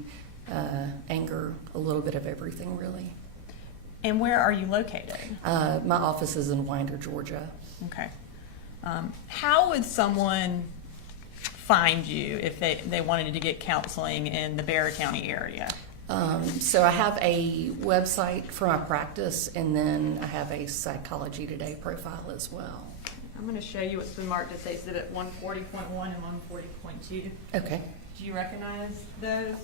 anger, a little bit of everything, really. And where are you located? My office is in Winder, Georgia. Okay. How would someone find you if they wanted to get counseling in the Bexar County area? So I have a website for my practice, and then I have a Psychology Today profile as well. I'm going to show you what's been marked as Exhibit 140.1 and 140.2. Okay. Do you recognize those?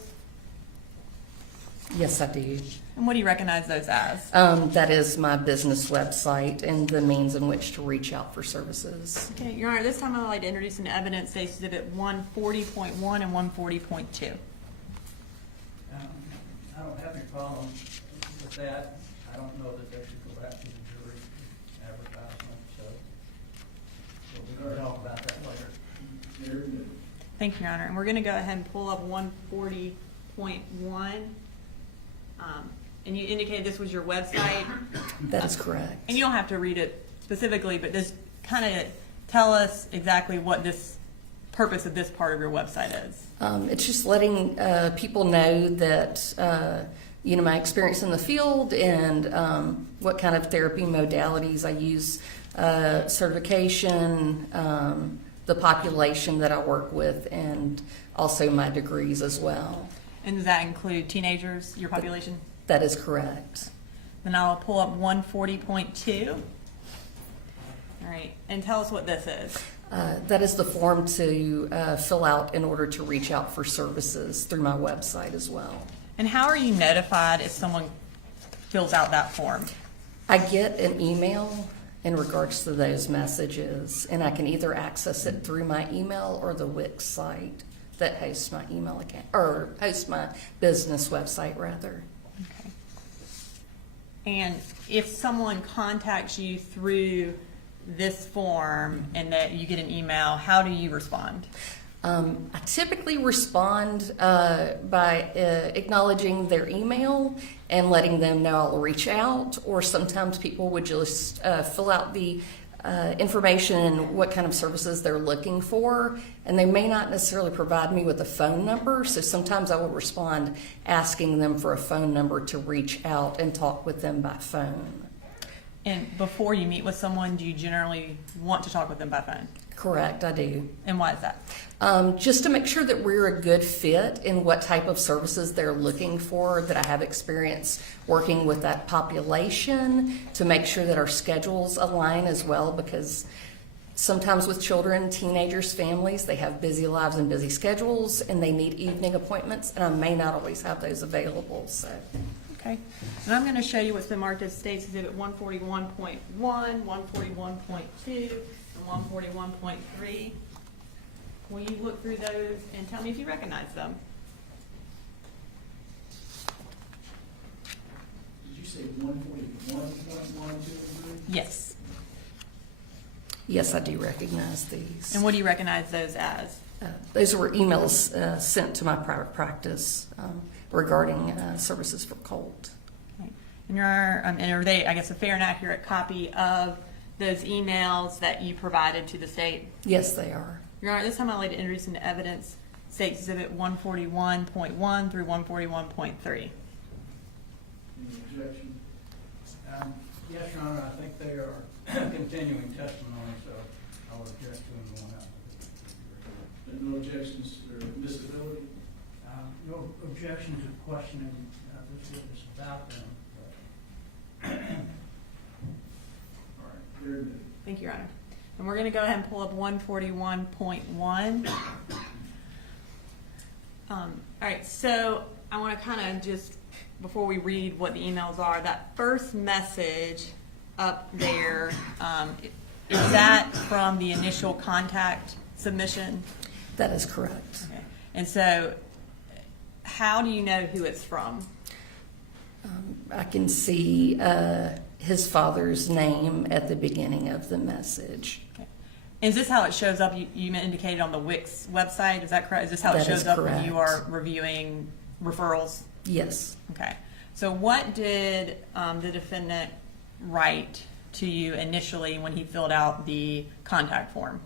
Yes, I do. And what do you recognize those as? That is my business website and the means in which to reach out for services. Okay, Your Honor, this time I'd like to introduce into evidence Exhibit 140.1 and 140.2. I don't have any problem with that. I don't know that they should go back to the jury advertisement, so we'll talk about that later. Thank you, Your Honor. And we're going to go ahead and pull up 140.1. And you indicated this was your website? That is correct. And you don't have to read it specifically, but just kind of tell us exactly what this purpose of this part of your website is. It's just letting people know that, my experience in the field and what kind of therapy modalities I use, certification, the population that I work with, and also my degrees as well. And does that include teenagers, your population? That is correct. Then I'll pull up 140.2. All right, and tell us what this is. That is the form to fill out in order to reach out for services through my website as well. And how are you notified if someone fills out that form? I get an email in regards to those messages, and I can either access it through my email or the Wix site that hosts my email account, or hosts my business website, rather. Okay. And if someone contacts you through this form and that you get an email, how do you respond? I typically respond by acknowledging their email and letting them know I'll reach out, or sometimes people would just fill out the information and what kind of services they're looking for, and they may not necessarily provide me with a phone number, so sometimes I will respond asking them for a phone number to reach out and talk with them by phone. And before you meet with someone, do you generally want to talk with them by phone? Correct, I do. And why is that? Just to make sure that we're a good fit in what type of services they're looking for, that I have experience working with that population, to make sure that our schedules align as well, because sometimes with children, teenagers, families, they have busy lives and busy schedules, and they need evening appointments, and I may not always have those available. So. Okay. And I'm going to show you what's been marked as States Exhibit 141.1, 141.2, and 141.3. Will you look through those and tell me if you recognize them? Did you say 141.1, 2, and 3? Yes. Yes, I do recognize these. And what do you recognize those as? Those were emails sent to my private practice regarding services for Colt. Okay. And are they, I guess, a fair and accurate copy of those emails that you provided to the state? Yes, they are. Your Honor, this time I'd like to introduce into evidence State Exhibit 141.1 through 141.3. Any objection? Yes, Your Honor, I think they are continuing testimony, so I'll object to them going out. But no objections or admissibility? No objection to questioning this witness about them. All right, very good. Thank you, Your Honor. And we're going to go ahead and pull up 141.1. All right, so I want to kind of just, before we read what the emails are, that first message up there Is that from the initial contact submission? That is correct. Okay. And so how do you know who it's from? I can see his father's name at the beginning of the message. Okay. Is this how it shows up? You indicated on the Wix website. Is that correct? Is this how it That shows is up when correct. you are reviewing referrals? Yes. Okay. So what did the defendant write to you initially when he filled out the contact form?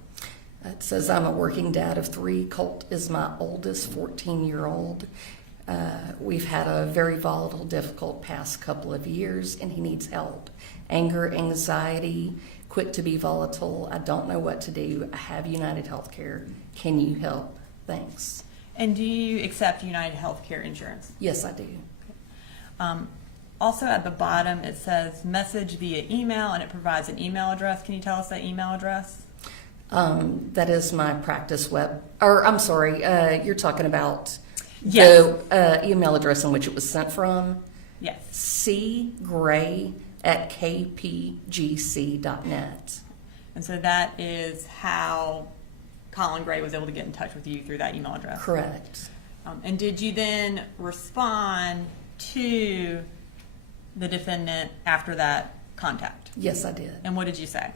It says, I'm a working dad of 3. Colt is my oldest 14-year-old. We've had a very volatile, difficult past couple of years, and he needs help. Anger, anxiety, quick to be volatile. I don't know what to do. I have United Healthcare. Can you help? Thanks. And do you accept United Healthcare insurance? Yes, I do. Also at the bottom, it says message via email, and it provides an email address. Can you tell us that email address? That is my practice web, or I'm sorry, you're talking about Yes. the email address in which it was sent from? Yes. cgray@kpgc.net. And so that is how Colin Gray was able to get in touch with you through that email address? Correct. And did you then respond to the defendant after that contact? Yes, I did. And what did you say?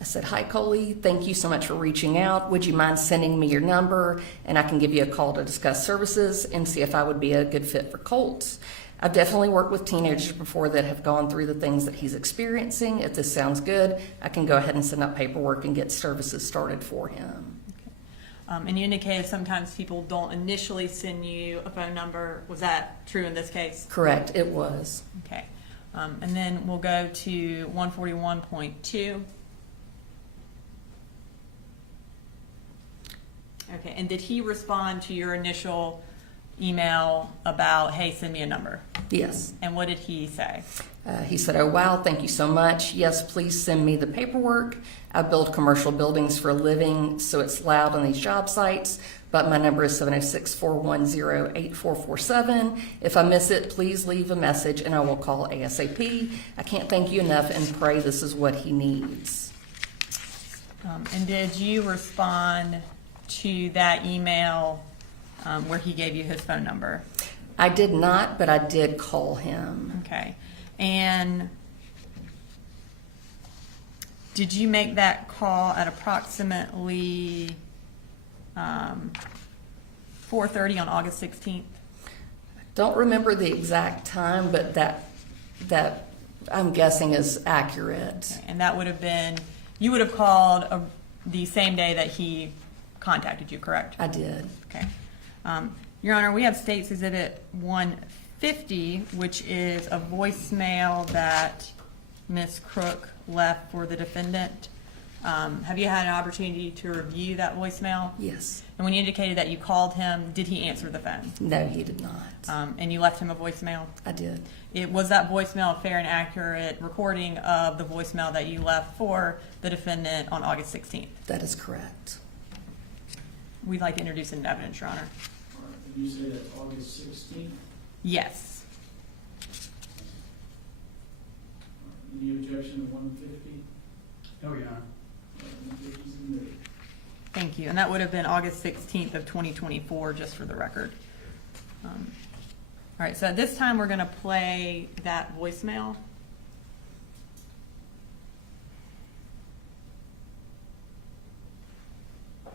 I said, hi, Coley, thank you so much for reaching out. Would you mind sending me your number and I can give you a call to discuss services and see if I would be a good fit for Colt? I've definitely worked with teenagers before that have gone through the things that he's experiencing. If this sounds good, I can go ahead and send out paperwork and get services started for him. And you indicated sometimes people don't initially send you a phone number. Was that true in this case? Correct, it was. Okay. And then we'll go to 141.2. Okay, and did he respond to your initial email about, hey, send me a number? Yes. And what did he say? He said, oh, wow, thank you so much. Yes, please send me the paperwork. I build commercial buildings for a living, so it's loud on these job sites, but my number is 706-410-8447. If I miss it, please leave a message and I will call ASAP. I can't thank you enough and pray this is what he needs. And did you respond to that email where he gave you his phone number? I did not, but I did call him. Okay. And did you make that call at approximately 4:30 on August 16th? Don't remember the exact time, but that I'm guessing is accurate. Okay. And that would have been, you would have called the same day that he contacted you, correct? I did. Okay. Your Honor, we have State's Exhibit 150, which is a voicemail that Ms. Crook left for the defendant. Have you had an opportunity to review that voicemail? Yes. And when you indicated that you called him, did he answer the phone? No, he did not. And you left him a voicemail? I did. Was that voicemail a fair and accurate recording of the voicemail that you left for the defendant on August 16th? That is correct. We'd like to introduce it into evidence, Your Honor. All right, and you say that's August 16th? Yes. Any objection to 150? No, Your Honor. 150 is admitted. Thank you. And that would have been August 16th of 2024, just for the record. All right, so at this time, we're going to play that voicemail.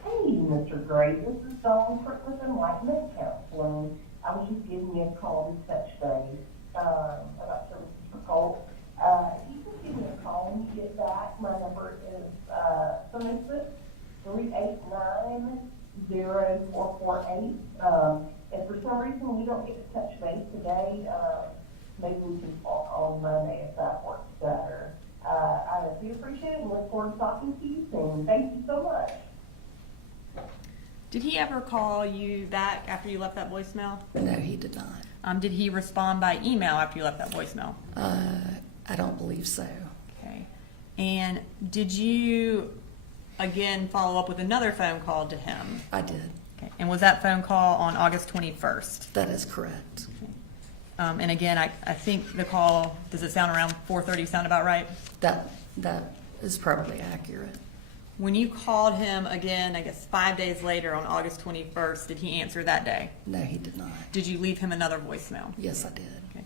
Hey, Mr. Gray, this is Dawn with Enlightenment Counseling. I was just giving you a call to touch base about services for Colt. You can give me a call when you get back. My number is 389-0448. If for some reason we don't get to touch base today, maybe we can talk on Monday if that works better. I do appreciate it and look forward to talking to you soon. Thank you so much. Did he ever call you back after you left that voicemail? No, he did not. Did he respond by email after you left that voicemail? I don't believe so. Okay. And did you, again, follow up with another phone call to him? I did. Okay. And was that phone call on August 21st? That is correct. Okay. And again, I think the call, does it sound around 4:30 sound about right? That is probably accurate. When you called him again, I guess 5 days later on August 21st, did he answer that day? No, he did not. Did you leave him another voicemail? Yes, I did. Okay.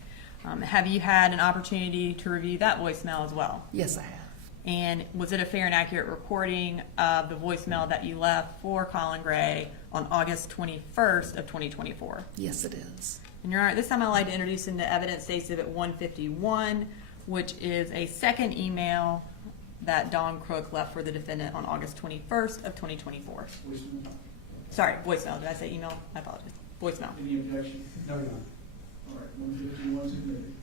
Have you had an opportunity to review that voicemail as well? Yes, I have. And was it a fair and accurate recording of the voicemail that you left for Colin Gray on August 21st of 2024? Yes, it is. And Your Honor, this time I'd like to introduce into evidence Exhibit 151, which is a second email that Don Crook left for the defendant on August 21st of 2024. Voicemail. Sorry, voicemail. Did I say email? I apologize. Voicemail. Any objection? No, Your Honor. All right, 151 submitted.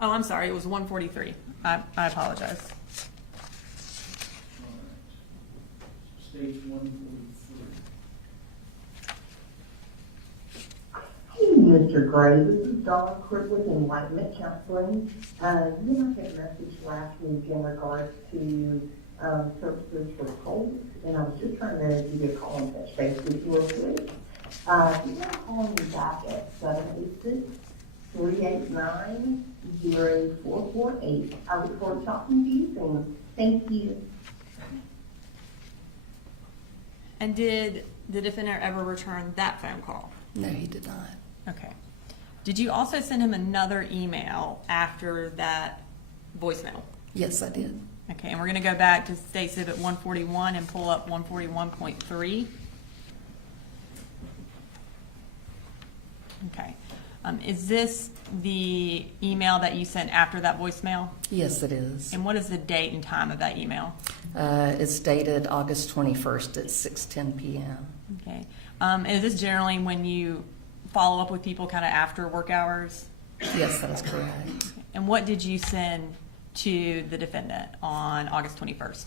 Oh, I'm sorry. It was 143. I apologize. All right. Stage 143. Hey, Mr. Gray, this is Dawn Crook with Enrollment Counseling. You and I had a message last week in regards to services for Colt, and I was just trying to give you a call and touch base with you real quick. You want to call me back at 786-389-0448. I look forward to talking to you soon. Thank you. And did the defendant ever return that phone call? No, he did not. Okay. Did you also send him another email after that voicemail? Yes, I did. Okay, and we're going to go back to State Exhibit 141 and pull up 141.3. Okay. Is this the email that you sent after that voicemail? Yes, it is. And what is the date and time of that email? It's dated August 21st at 6:10 p.m. Okay. Is this generally when you follow up with people kind of after work hours? Yes, that is correct. And what did you send to the defendant on August 21st?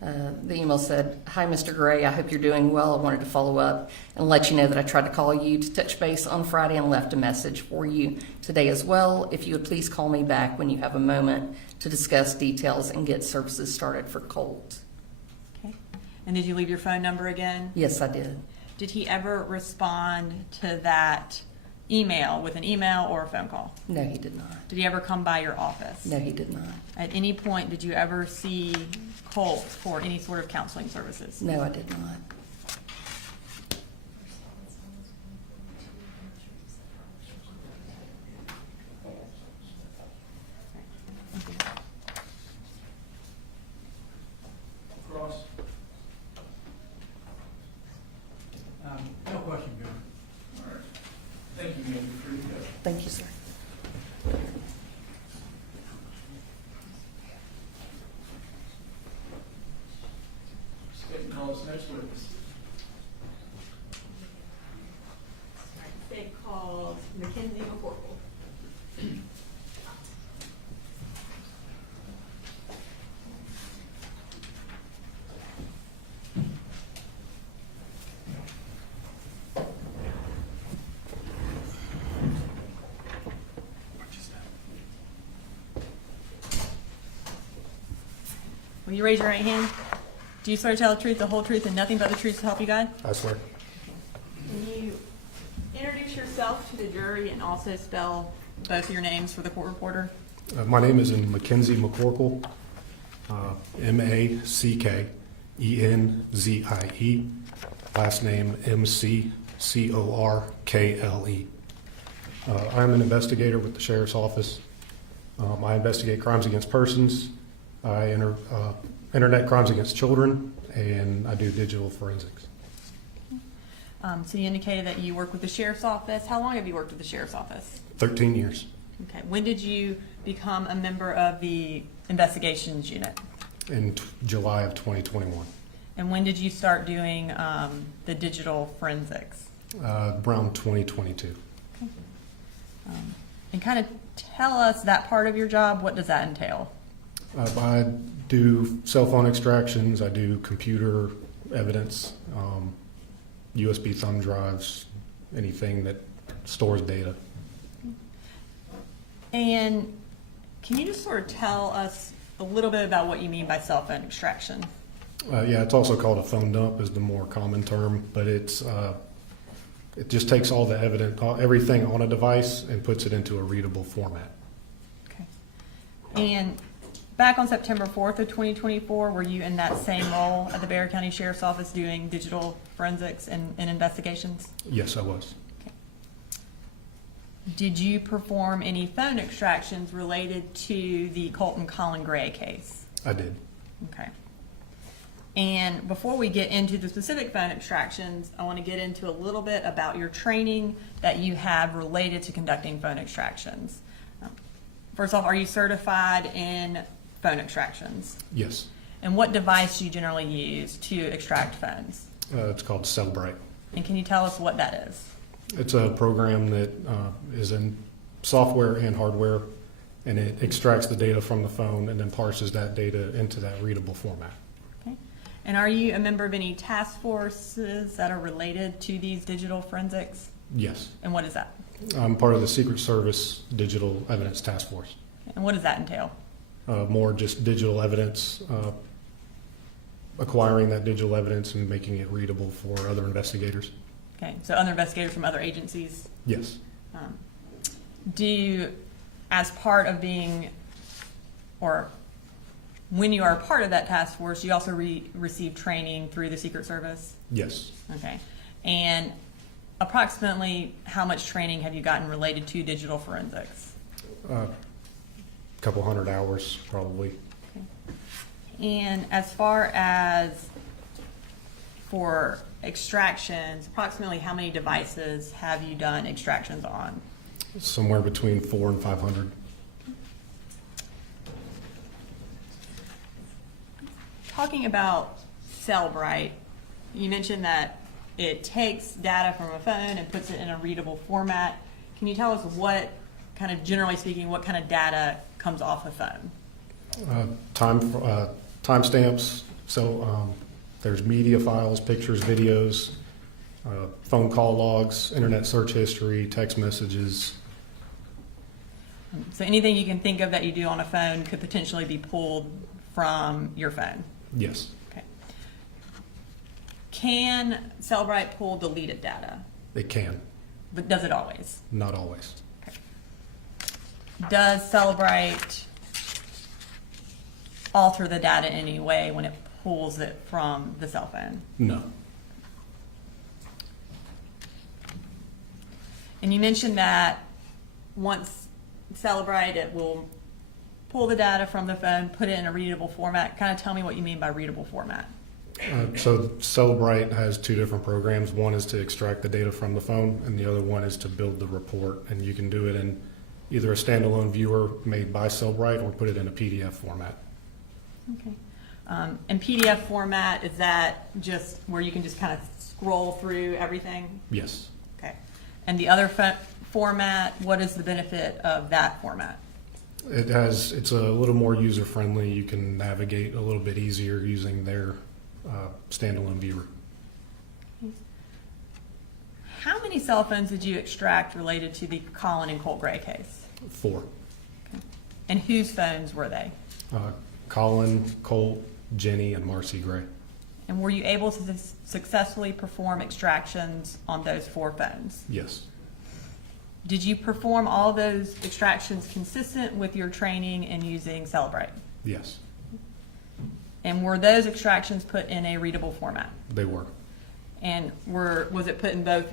The email said, "Hi, Mr. Gray. I hope you're doing well. I wanted to follow up and let you know that I tried to call you to touch base on Friday and left a message for you today as well. If you would please call me back when you have a moment to discuss details and get services started for Colt." Okay. And did you leave your phone number again? Yes, I did. Did he ever respond to that email with an email or a phone call? No, he did not. Did he ever come by your office? No, he did not. At any point, did you ever see Colt for any sort of counseling services? No, I did not. Cross. No question, Your Honor. All right. Thank you, ma'am. You're free to go. Thank you, sir. State call us next witness. State calls Mackenzie McCorkle. Will you raise your right hand? Do you swear to tell the truth, the whole truth, and nothing but the truth to help you God? I swear. Can you introduce yourself to the jury and also spell both your names for the court reporter? My name is Mackenzie McCorkle, M-A-C-K-E-N-Z-I-E. Last name M-C-C-O-R-K-L-E. I'm an investigator with the Sheriff's Office. I investigate crimes against persons. I internet crimes against children, and I do digital forensics. So you indicated that you work with the Sheriff's Office. How long have you worked with the Sheriff's Office? 13 years. Okay. When did you become a member of the investigations unit? In July of 2021. And when did you start doing the digital forensics? Around 2022. Okay. And kind of tell us that part of your job. What does that entail? I do cell phone extractions. I do computer evidence, USB thumb drives, anything that stores data. And can you just sort of tell us a little bit about what you mean by cell phone extraction? Yeah, it's also called a phone dump is the more common term, but it just takes all the evidence, everything on a device and puts it into a readable format. Okay. And back on September 4th of 2024, were you in that same role at the Bexar County Sheriff's Office doing digital forensics and investigations? Yes, I was. Did you perform any phone extractions related to the Colt and Colin Gray case? I did. Okay. And before we get into the specific phone extractions, I want to get into a little bit about your training that you have related to conducting phone extractions. First off, are you certified in phone extractions? Yes. And what device do you generally use to extract phones? It's called Cellbrite. And can you tell us what that is? It's a program that is in software and hardware, and it extracts the data from the phone and then parses that data into that readable format. Okay. And are you a member of any task forces that are related to these digital forensics? Yes. And what is that? I'm part of the Secret Service Digital Evidence Task Force. And what does that entail? More just digital evidence, acquiring that digital evidence and making it readable for other investigators. Okay, so other investigators from other agencies? Yes. Do you, as part of being, or when you are a part of that task force, you also receive training through the Secret Service? Yes. Okay. And approximately how much training have you gotten related to digital forensics? A couple hundred hours, probably. Okay. And as far as for extractions, approximately how many devices have you done extractions on? Somewhere between 400 and 500. Talking about Cellbrite, you mentioned that it takes data from a phone and puts it in a readable format. Can you tell us what kind of, generally speaking, what kind of data comes off a phone? Timestamps. So there's media files, pictures, videos, phone call logs, internet search history, text messages. So anything you can think of that you do on a phone could potentially be pulled from your phone? Yes. Okay. Can Cellbrite pull deleted data? It can. But does it always? Not always. Okay. Does Cellbrite alter the data in any way when it pulls it from the cell phone? No. And you mentioned that once Cellbrite, it will pull the data from the phone, put it in a readable format. Kind of tell me what you mean by readable format. So Cellbrite has two different programs. One is to extract the data from the phone, and the other one is to build the report. And you can do it in either a standalone viewer made by Cellbrite or put it in a PDF format. Okay. And PDF format, is that just where you can just kind of scroll through everything? Yes. Okay. And the other format, what is the benefit of that format? It's a little more user friendly. You can navigate a little bit easier using their standalone viewer. How many cell phones did you extract related to the Colin and Colt Gray case? 4. Okay. And whose phones were they? Colin, Colt, Jenny, and Marcy Gray. And were you able to successfully perform extractions on those 4 phones? Yes. Did you perform all those extractions consistent with your training and using Cellbrite? Yes. And were those extractions put in a readable format? They were. And was it put in both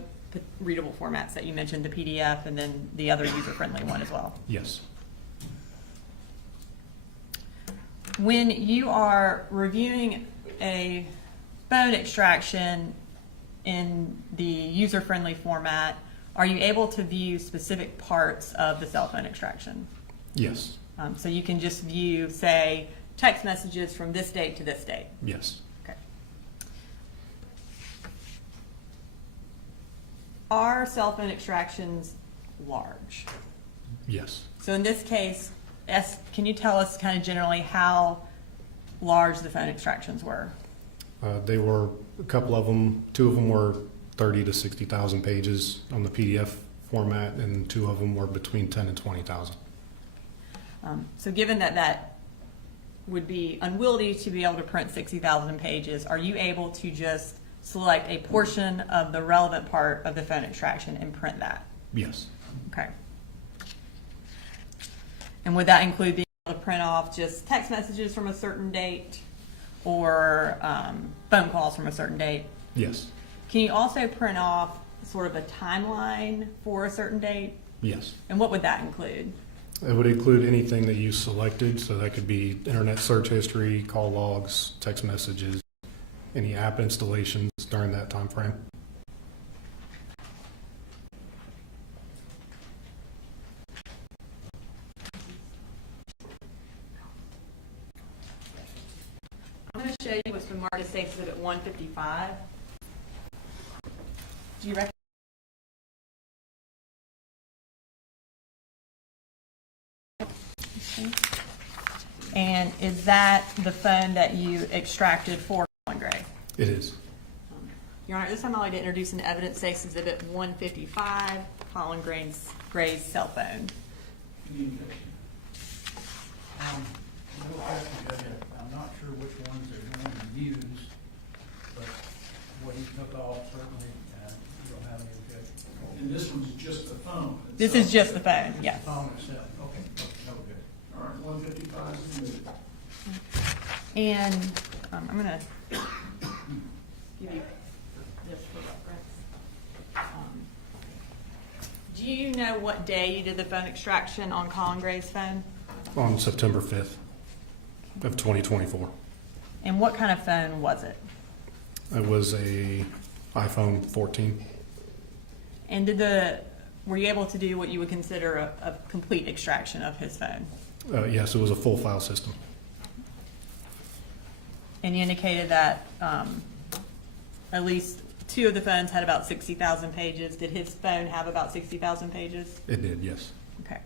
readable formats that you mentioned, the PDF and then the other user-friendly one as well? Yes. When you are reviewing a phone extraction in the user-friendly format, are you able to view specific parts of the cell phone extraction? Yes. So you can just view, say, text messages from this date to this date? Yes. Okay. Are cell phone extractions large? Yes. So in this case, can you tell us kind of generally how large the phone extractions were? They were, a couple of them, 2 of them were 30 to 60,000 pages on the PDF format, and 2 of them were between 10 and 20,000. So given that would be unwieldy to be able to print 60,000 pages, are you able to just select a portion of the relevant part of the phone extraction and print that? Yes. Okay. And would that include being able to print off just text messages from a certain date or phone calls from a certain date? Yes. Can you also print off sort of a timeline for a certain date? Yes. And what would that include? It would include anything that you selected, so that could be internet search history, call logs, text messages, any app installations during that time frame. I'm going to show you what's been marked as Safe Exhibit 155. Do you recognize? And is that the phone that you extracted for Colin Gray? It is. Your Honor, at this time I'd like to introduce an evidence Safe Exhibit 155, Colin Gray's cell phone. Real question, Judge, I'm not sure which ones they're going to use, but what he took off certainly, you don't have any objection. And this one's just the phone. This is just the phone, yes. The phone itself, okay, no good. All right, 155 is admitted. And I'm going to give you this for reference. Do you know what day you did the phone extraction on Colin Gray's phone? On September 5th of 2024. And what kind of phone was it? It was a iPhone 14. And were you able to do what you would consider a complete extraction of his phone? Yes, it was a full file system. And you indicated that at least two of the phones had about 60,000 pages. Did his phone have about 60,000 pages? It did, yes. Okay.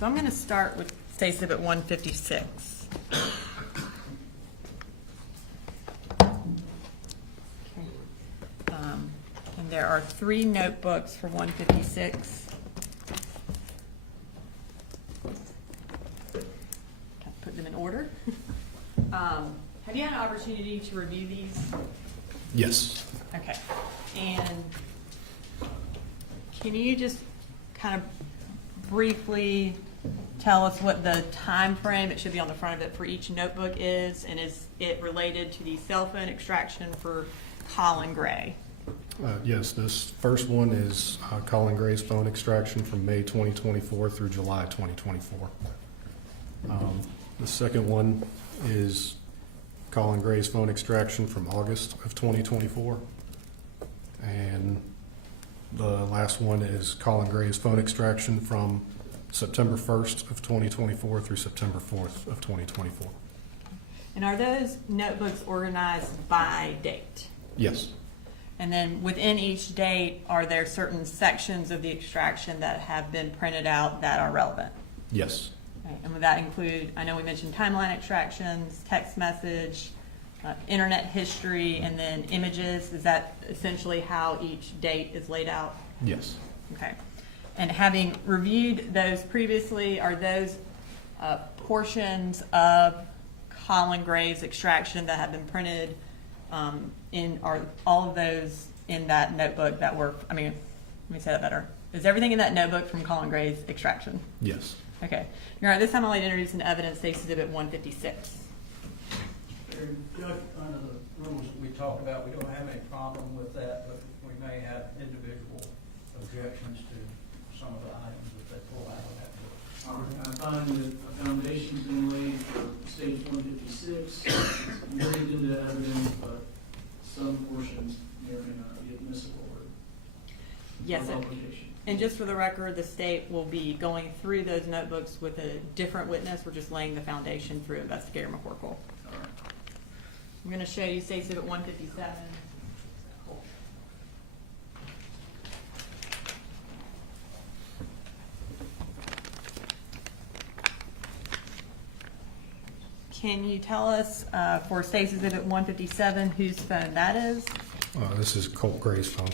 So I'm going to start with State Exhibit 156. And there are 3 notebooks for 156. Put them in order. Have you had an opportunity to review these? Yes. Okay. And can you just kind of briefly tell us what the time frame, it should be on the front of it, for each notebook is, and is it related to the cell phone extraction for Colin Gray? Yes, this first one is Colin Gray's phone extraction from May 2024 through July 2024. The second one is Colin Gray's phone extraction from August of 2024. And the last one is Colin Gray's phone extraction from September 1st of 2024 through September 4th of 2024. And are those notebooks organized by date? Yes. And then within each date, are there certain sections of the extraction that have been printed out that are relevant? Yes. Okay. And would that include, I know we mentioned timeline extractions, text message, internet history, and then images? Is that essentially how each date is laid out? Yes. Okay. And having reviewed those previously, are those portions of Colin Gray's extraction that have been printed are all of those in that notebook that were, let me say that better. Is everything in that notebook from Colin Gray's extraction? Yes. Okay. All right, this time I'd like to introduce into evidence State Exhibit 156. Judge, under the rules that we talked about, we don't have any problem with that, but we may have individual objections to some of the items that they pull out of that book. All right, I find that a foundation's been laid for stage 156, very into evidence, but some portions may or may not be admissible or Yes, for it- publication. and just for the record, the state will be going through those notebooks with a different witness. We're just laying the foundation through Investigator McCorkle. All right. I'm going to show you State Exhibit 157. Can you tell us for State Exhibit 157 whose phone that is? This is Colt Gray's phone.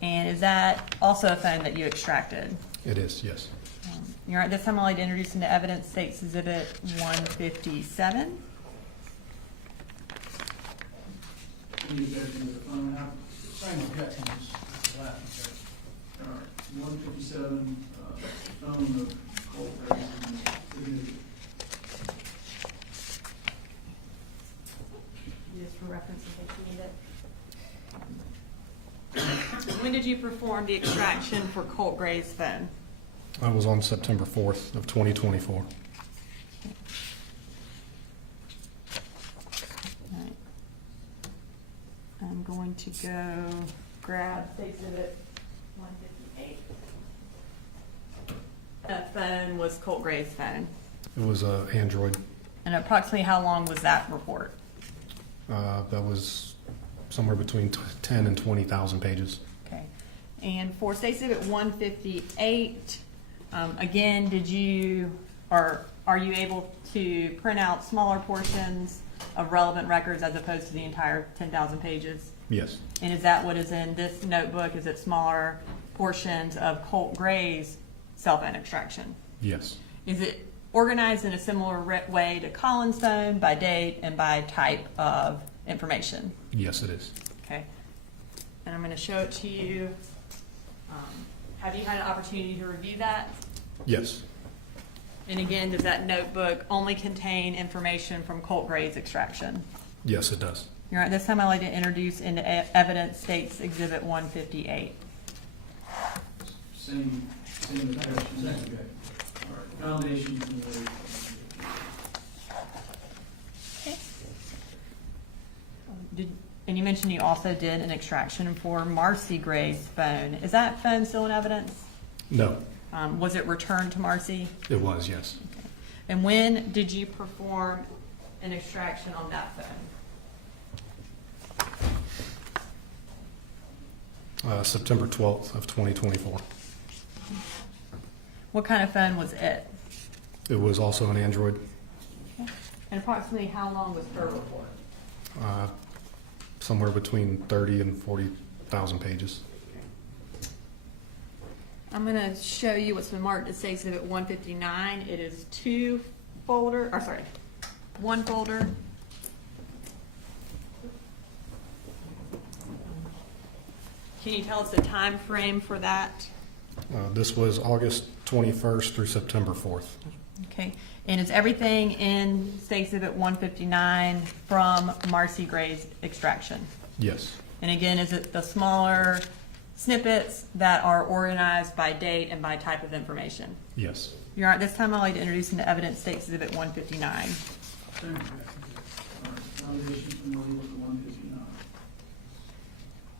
And is that also a phone that you extracted? It is, yes. You're right. This time I'd like to introduce into evidence State Exhibit 157. Any objection to the phone out? Same objections as the last one. All right, 157, phone of Colt Gray. Just for reference in case you need it. When did you perform the extraction for Colt Gray's phone? I was on September 4th of 2024. All right. I'm going to go grab State Exhibit 158. That phone was Colt Gray's phone. It was Android. And approximately how long was that report? That was somewhere between 10 and 20,000 pages. Okay. And for State Exhibit 158, again, did you, or are you able to print out smaller portions of relevant records as opposed to the entire 10,000 pages? Yes. And is that what is in this notebook? Is it smaller portions of Colt Gray's cell phone extraction? Yes. Is it organized in a similar way to Colin's phone by date and by type of information? Yes, it is. Okay. And I'm going to show it to you. Have you had an opportunity to review that? Yes. And again, does that notebook only contain information from Colt Gray's extraction? Yes, it does. All right, this time I'd like to introduce into evidence State's Exhibit 158. Same objection. All right, foundation's been laid. And you mentioned you also did an extraction for Marcy Gray's phone. Is that phone still in evidence? No. Was it returned to Marcy? It was, yes. Okay. And when did you perform an extraction on that phone? September 12th of 2024. What kind of phone was it? It was also an Android. And approximately how long was her report? Somewhere between 30 and 40,000 pages. I'm going to show you what's been marked as Exhibit 159. It is one folder. Can you tell us the time frame for that? This was August 21st through September 4th. Okay, and is everything in State Exhibit 159 from Marcy Gray's extraction? Yes. And again, is it the smaller snippets that are organized by date and by type of information? Yes. Your Honor, at this time I'd like to introduce into evidence State Exhibit 159. Nomination from Lee with the 159.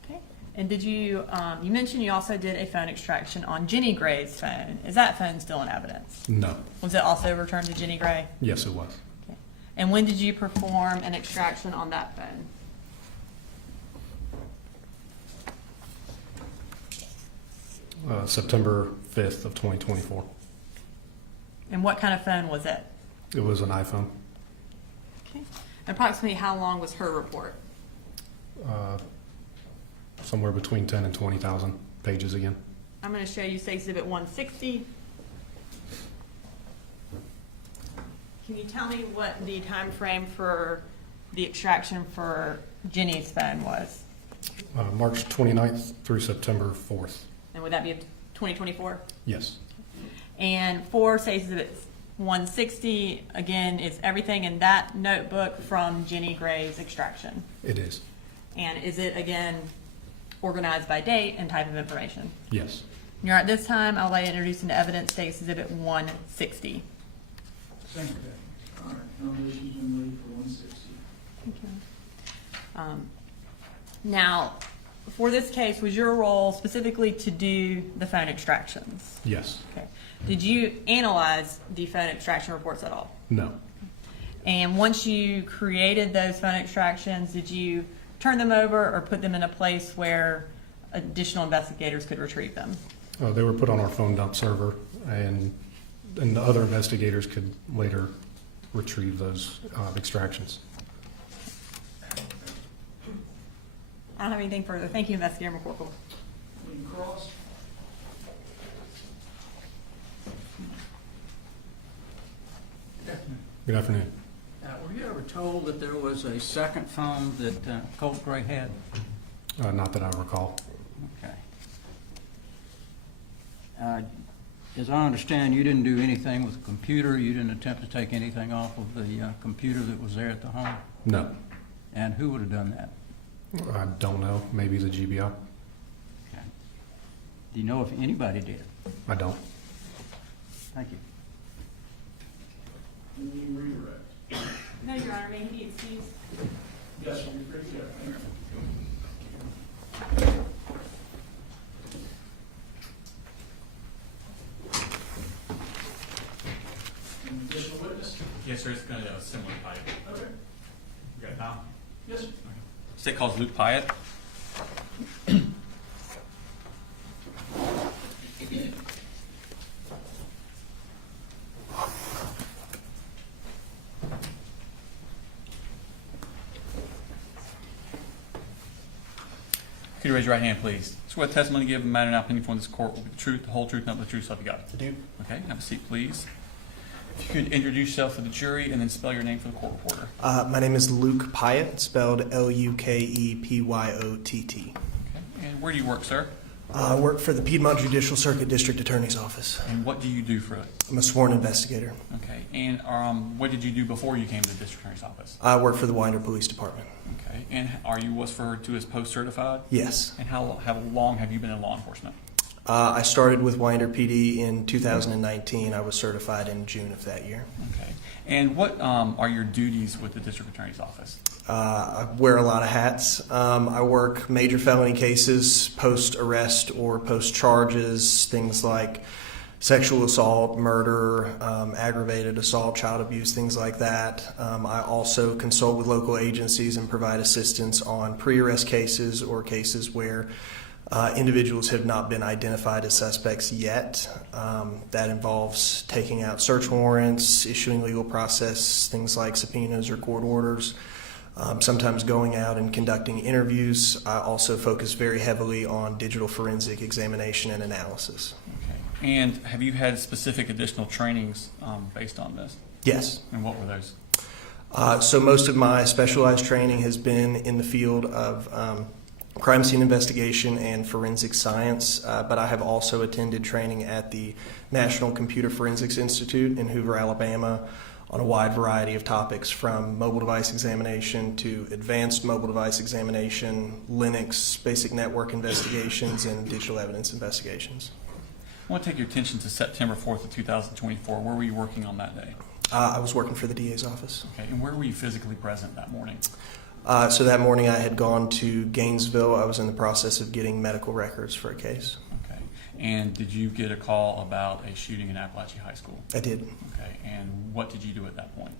Okay, and did you, you mentioned you also did a phone extraction on Jenny Gray's phone. Is that phone still in evidence? No. Was it also returned to Jenny Gray? Yes, it was. Okay. And when did you perform an extraction on that phone? September 5th of 2024. And what kind of phone was it? It was an iPhone. Okay. And approximately how long was her report? Somewhere between 10 and 20,000 pages again. I'm going to show you State Exhibit 160. Can you tell me what the time frame for the extraction for Jenny's phone was? March 29th through September 4th. And would that be 2024? Yes. And for State Exhibit 160, again, is everything in that notebook from Jenny Gray's extraction? It is. And is it, again, organized by date and type of information? Yes. You're at this time, I'll lay introduced into evidence State Exhibit 160. Second. All right, nomination's been made for 160. Now, for this case, was your role specifically to do the phone extractions? Yes. Okay. Did you analyze the phone extraction reports at all? No. And once you created those phone extractions, did you turn them over or put them in a place where additional investigators could retrieve them? They were put on our phone dump server, and the other investigators could later retrieve those extractions. I don't have anything further. Thank you, Investigator McCorkle. William Cross. Good afternoon. Were you ever told that there was a second phone that Colt Gray had? Not that I recall. Okay. As I understand, you didn't do anything with the computer. You didn't attempt to take anything off of the computer that was there at the home? No. And who would have done that? I don't know. Maybe the GBI. Okay. Do you know if anybody did? I don't. Thank you. And you redirect. No, Your Honor, may he be excused? Yes, you're free to go. Thank you. An additional witness? Yes, sir, it's going to a similar pipe. Okay. You got Tom? Yes, sir. State calls Luke Pyatt. Could you raise your right hand, please? Swear the testimony given in the matter now pending before this court will be the truth, the whole truth, nothing but the truth, so help you God. I do. Okay, have a seat, please. If you could introduce yourself to the jury and then spell your name for the court reporter. My name is Luke Pyatt, spelled Lukepyott. Okay, and where do you work, sir? I work for the Piedmont Judicial Circuit District Attorney's Office. And what do you do for it? I'm a sworn investigator. Okay, and what did you do before you came to the district attorney's office? I work for the Winder Police Department. Okay, and are you what's referred to as post-certified? Yes. And how long have you been in law enforcement? I started with Winder PD in 2019. I was certified in June of that year. Okay, and what are your duties with the district attorney's office? I wear a lot of hats. I work major felony cases, post-arrest or post-charges, things like sexual assault, murder, aggravated assault, child abuse, things like that. I also consult with local agencies and provide assistance on pre-arrest cases or cases where Individuals have not been identified as suspects yet. That involves taking out search warrants, issuing legal process, things like subpoenas or court orders, sometimes going out and conducting interviews. I also focus very heavily on digital forensic examination and analysis. Okay. And have you had specific additional trainings based on this? Yes. And what were those? So most of my specialized training has been in the field of crime scene investigation and forensic science, but I have also attended training at the National Computer Forensics Institute in Hoover, Alabama, on a wide variety of topics from mobile device examination to advanced mobile device examination, Linux, basic network investigations, and digital evidence investigations. I want to take your attention to September 4th of 2024. Where were you working on that day? I was working for the DA's office. Okay, and where were you physically present that morning? So that morning I had gone to Gainesville. I was in the process of getting medical records for a case. Okay, and did you get a call about a shooting in Apalachee High School? I did. Okay, and what did you do at that point?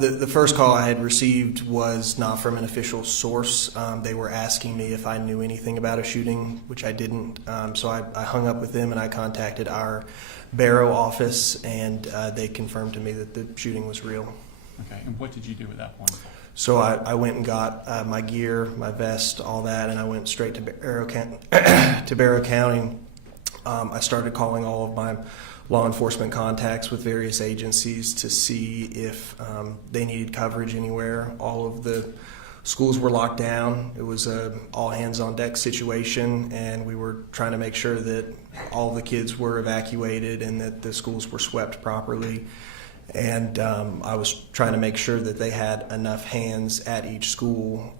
The first call I had received was not from an official source. They were asking me if I knew anything about a shooting, which I didn't. So I hung up with them and I contacted our Barrow office, and they confirmed to me that the shooting was real. Okay, and what did you do at that point? So I went and got my gear, my vest, all that, and I went straight to Barrow County. I started calling all of my law enforcement contacts with various agencies to see if they needed coverage anywhere. All of the schools were locked down. It was a all hands on deck situation, and we were trying to make sure that all the kids were evacuated and that the schools were swept properly. And I was trying to make sure that they had enough hands at each school.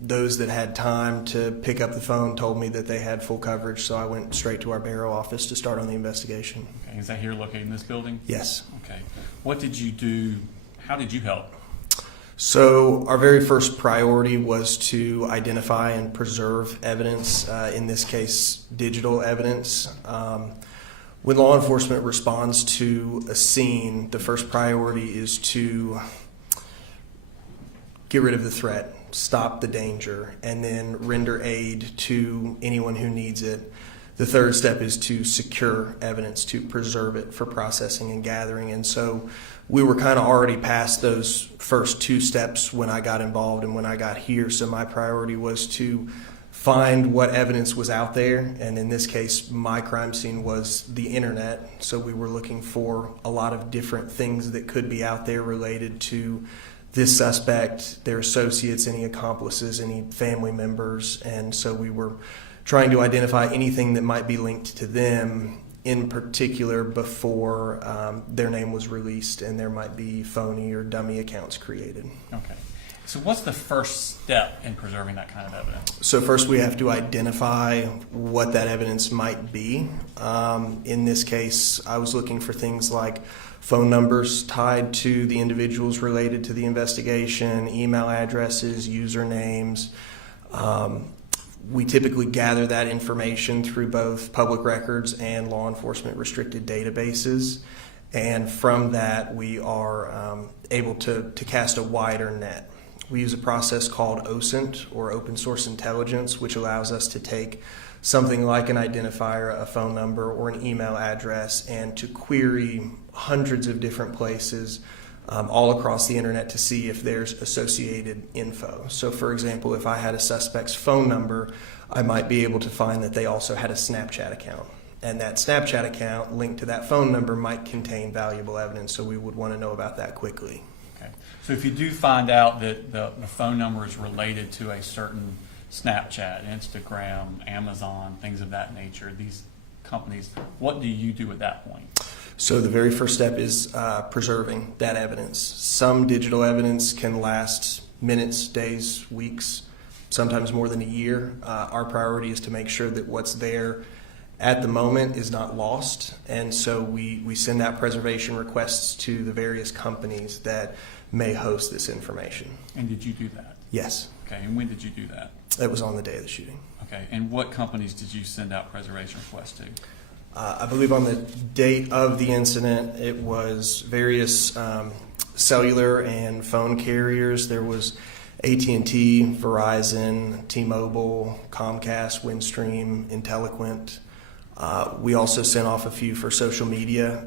Those that had time to pick up the phone told me that they had full coverage, so I went straight to our Barrow office to start on the investigation. Okay, is that here located in this building? Yes. Okay. What did you do? How did you help? So our very first priority was to identify and preserve evidence, in this case, digital evidence. When law enforcement responds to a scene, the first priority is to get rid of the threat, stop the danger, and then render aid to anyone who needs it. The third step is to secure evidence, to preserve it for processing and gathering. And so we were kind of already past those first two steps when I got involved and when I got here. So my priority was to find what evidence was out there, and in this case my crime scene was the internet, so we were looking for a lot of different things that could be out there related to this suspect, their associates, any accomplices, any family members, and so we were trying to identify anything that might be linked to them in particular before their name was released and there might be phony or dummy accounts created. Okay. So what's the first step in preserving that kind of evidence? So first we have to identify what that evidence might be. In this case, I was looking for things like phone numbers tied to the individuals related to the investigation, email addresses, usernames. We typically gather that information through both public records and law enforcement restricted databases. And from that, we are able to cast a wider net. We use a process called OSINT, or Open Source Intelligence, which allows us to take something like an identifier, a phone number, or an email address, and to query hundreds of different places all across the internet to see if there's associated info. So for example, if I had a suspect's phone number, I might be able to find that they also had a Snapchat account. And that Snapchat account linked to that phone number might contain valuable evidence, so we would want to know about that quickly. Okay. So if you do find out that the phone number is related to a certain Snapchat, Instagram, Amazon, things of that nature, these companies, what do you do at that point? So the very first step is preserving that evidence. Some digital evidence can last minutes, days, weeks, sometimes more than a year. Our priority is to make sure that what's there at the moment is not lost, and so we send out preservation requests to the various companies that may host this information. And did you do that? Yes. Okay, and when did you do that? It was on the day of the shooting. Okay, and what companies did you send out preservation requests to? I believe on the date of the incident, it was various cellular and phone carriers. There was AT&T, Verizon, T-Mobile, Comcast, Windstream, Intelliquent. We also sent off a few for social media.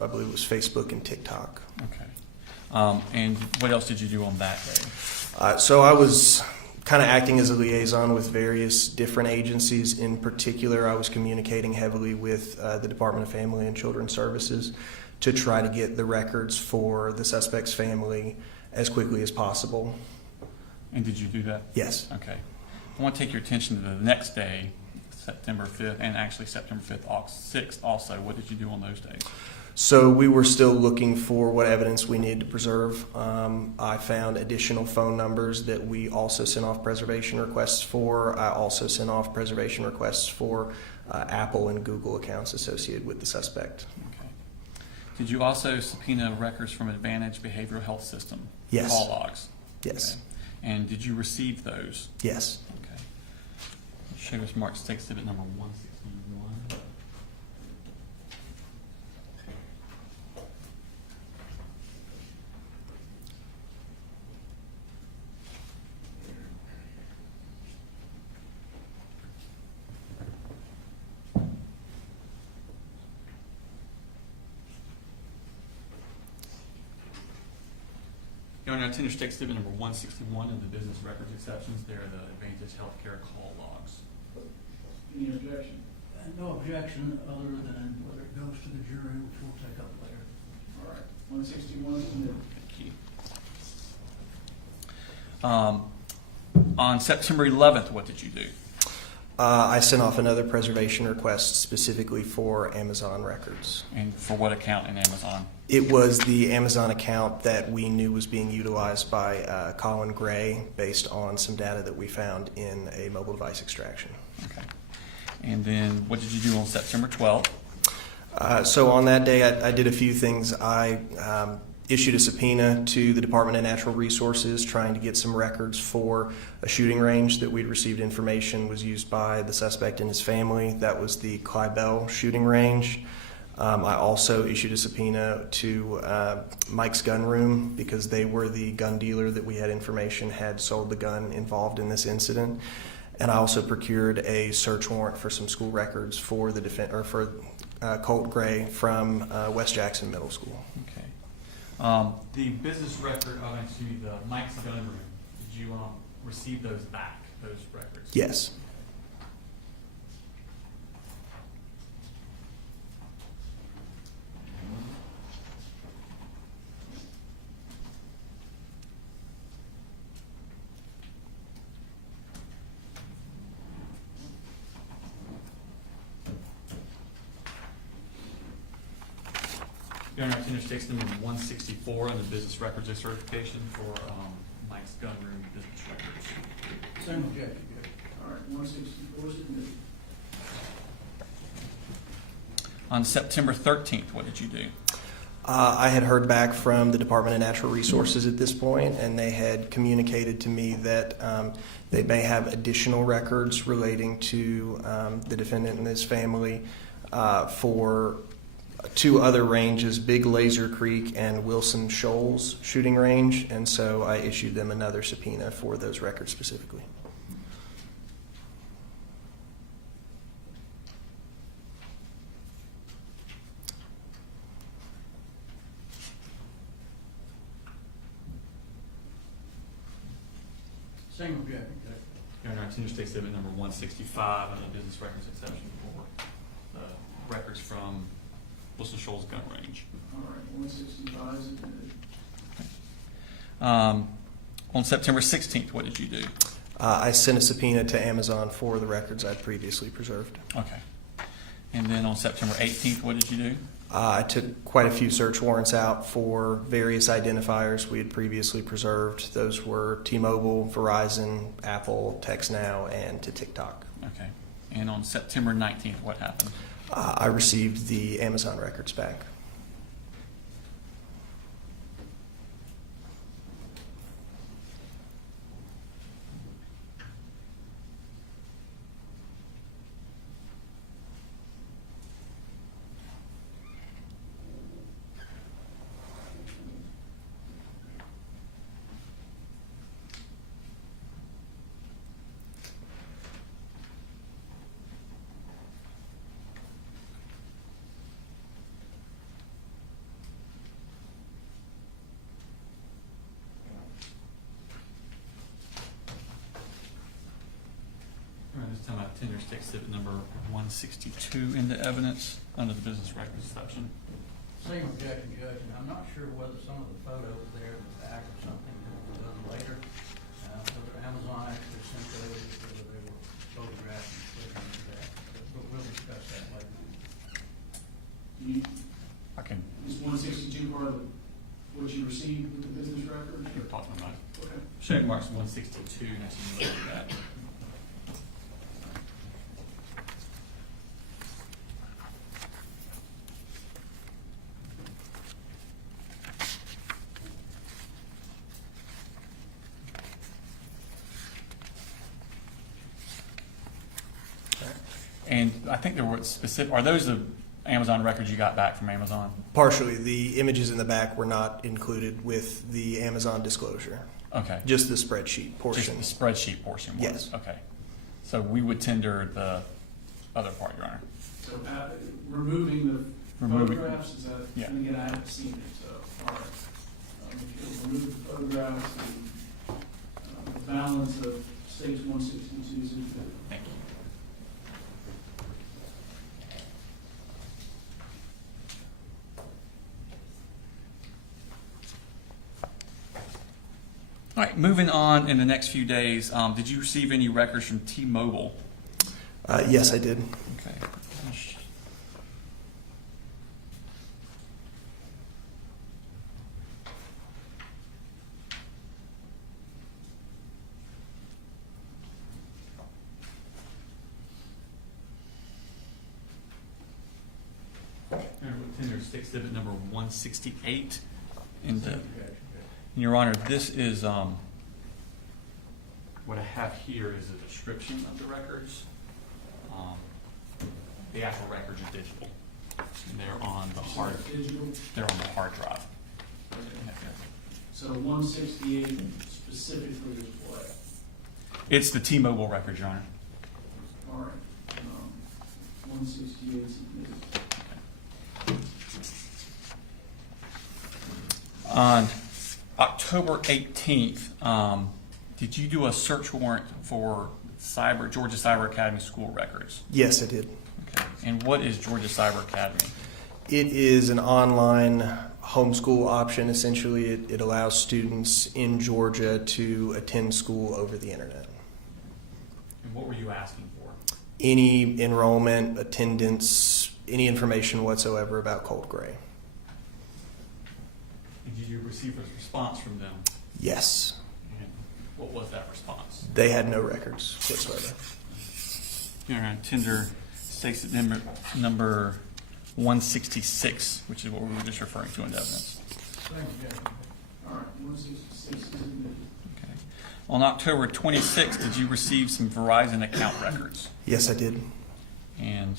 I believe it was Facebook and TikTok. Okay. And what else did you do on that day? So I was kind of acting as a liaison with various different agencies. In particular, I was communicating heavily with the Department of Family and Children's Services to try to get the records for the suspect's family as quickly as possible. And did you do that? Yes. Okay. I want to take your attention to the next day, September 5th, and actually September 5th, 6th also. What did you do on those days? So we were still looking for what evidence we needed to preserve. I found additional phone numbers that we also sent off preservation requests for. I also sent off preservation requests for Apple and Google accounts associated with the suspect. Okay. Did you also subpoena records from Advantage Behavioral Health System? Yes. Call logs? Yes. Okay. And did you receive those? Yes. Okay. Show us Mark State Exhibit number 161. Your Honor, Attendance State Exhibit number 161 in the business records exceptions. They're the Advantage Healthcare call logs. Any objection? No objection other than whether it goes to the jury, which we'll take up later. All right, 161 is submitted. Thank you. On September 11th, what did you do? I sent off another preservation request specifically for Amazon records. And for what account in Amazon? It was the Amazon account that we knew was being utilized by Colin Gray based on some data that we found in a mobile device extraction. Okay. And then what did you do on September 12th? So on that day, I did a few things. I issued a subpoena to the Department of Natural Resources trying to get some records for a shooting range that we'd received information was used by the suspect and his family. That was the Clybell shooting range. I also issued a subpoena to Mike's Gun Room because they were the gun dealer that we had information had sold the gun involved in this incident. And I also procured a search warrant for some school records for the Colt Gray from West Jackson Middle School. Okay. The business record, the Mike's Gun Room, did you receive those back, those records? Yes. Your Honor, Attendance State Exhibit number 164 on the business records certification for Mike's Gun Room business records. Same objection. All right, 164 is submitted. On September 13th, what did you do? I had heard back from the Department of Natural Resources at this point, and they had communicated to me that they may have additional records relating to the defendant and his family for two other ranges, Big Laser Creek and Wilson Shoals shooting range, and so I issued them another subpoena for those records specifically. Same objection. Your Honor, Attendance State Exhibit number 165 on the business records exception for the records from Wilson Shoals Gun Range. All right, 165 is submitted. On September 16th, what did you do? I sent a subpoena to Amazon for the records I'd previously preserved. Okay. And then on September 18th, what did you do? I took quite a few search warrants out for various identifiers we had previously preserved. Those were T-Mobile, Verizon, Apple, TextNow, and to TikTok. Okay. And on September 19th, what happened? I received the Amazon records back. Tender to take exhibit number 162 into evidence under the business records section. Same objection, Judge, and I'm not sure whether some of the photos there in the back or something was done later. Whether Amazon actually sent those, whether they were photographed and put into that. But we'll discuss that later. I can. Is 162 part of what you received with the business records? You're talking about. Okay. Check marks 162 next to you look at that. And I think there were specific, are those the Amazon records you got back from Amazon? Partially. The images in the back were not included with the Amazon disclosure. Okay. Just the spreadsheet portion. Just the spreadsheet portion was? Yes. Okay. So we would tender the other part, Your Honor. So removing the photographs, is that, Yeah. and again, I haven't seen it, so, all right. If you'll remove the photographs and the balance of stage 162 is in favor. Thank you. All right, moving on in the next few days, did you receive any records from T-Mobile? Yes, I did. Okay. Tender to exhibit number 168 into. Your Honor, this is, what I have here is a description of the records. The actual records are digital. And they're on the hard, Digital? they're on the hard drive. So 168 specifically is what? It's the T-Mobile records, Your Honor. All right. 168 is submitted. On October 18th, did you do a search warrant for Georgia Cyber Academy school records? Yes, I did. Okay. And what is Georgia Cyber Academy? It is an online homeschool option. Essentially, it allows students in Georgia to attend school over the internet. And what were you asking for? Any enrollment, attendance, any information whatsoever about Colt Gray. And did you receive a response from them? Yes. And what was that response? They had no records whatsoever. Your Honor, tender states number 166, which is what we were just referring to in the evidence. All right, 166 is submitted. Okay. On October 26th, did you receive some Verizon account records? Yes, I did. And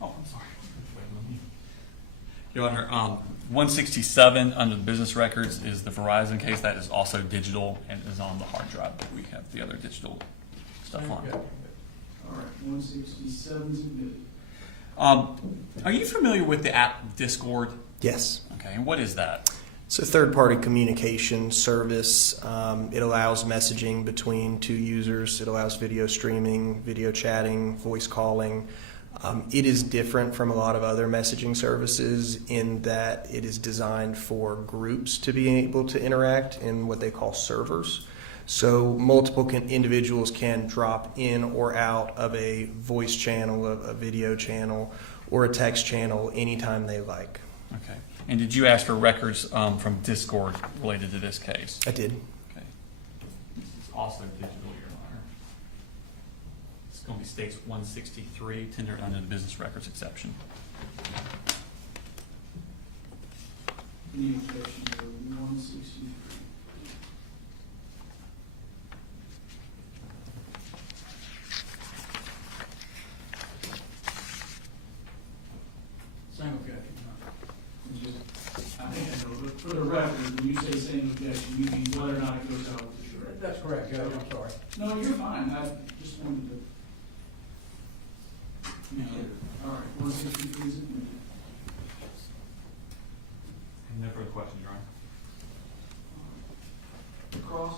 I'm sorry. Wait a minute. Your Honor, 167 under the business records is the Verizon case. That is also digital and is on the hard drive that we have the other digital stuff on. All right, 167 submitted. Are you familiar with the app Discord? Yes. Okay, and what is that? It's a third-party communication service. It allows messaging between two users. It allows video streaming, video chatting, voice calling. It is different from a lot of other messaging services in that it is designed for groups to be able to interact in what they call servers. So multiple individuals can drop in or out of a voice channel, a video channel, or a text channel anytime they like. Okay. And did you ask for records from Discord related to this case? I did. Okay. This is also digital, Your Honor. It's going to be states 163, tendered under the business records exception. Any objection to 163? Same objection. I think I know, but for the record, when you say same objection, you mean whether or not it goes out with the sheriff? That's correct, Judge, I'm sorry. No, you're fine, I just wanted to. No. All right, 163 is admitted. No further questions, Your Honor. Cross?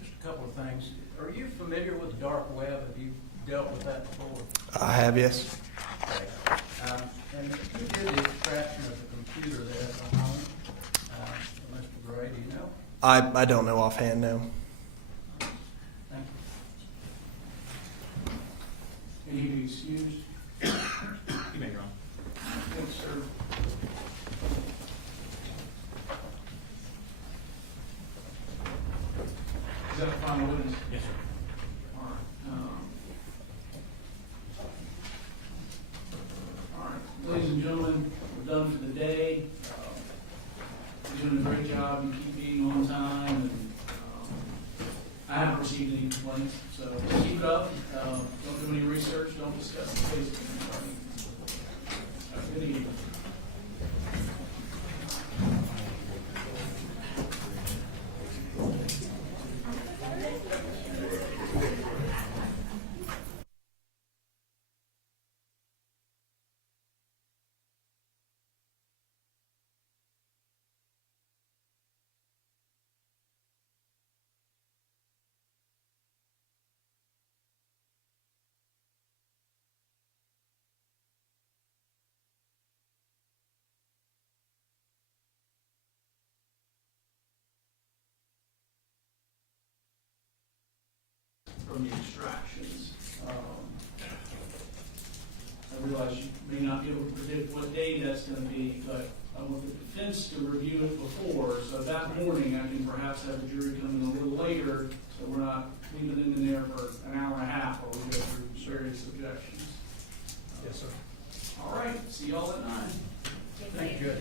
Just a couple of things. Are you familiar with the dark web? Have you dealt with that before? I have, yes. Okay. And who did the extraction of the computer there at the home? Mr. Gray, do you know? I don't know offhand, no. Thank Can you be excused? You may, Your Honor. Thanks, sir. Is that a final witness? Yes, sir. All right. All right, ladies and gentlemen, we're done for the day. You're doing a great job. You keep being on time, and I haven't received any complaints. So keep it up. Don't do any research. Don't discuss the case with anybody. Have a good evening. From the distractions. I realize you may not be able to predict what day that's going to be, but I want the defense to review it before, so that morning I can perhaps have the jury come in a little later, so we're not leaving them in there for an hour and a half while we go through various objections. Yes, sir. All right, see y'all at 9. Thank you, Judge.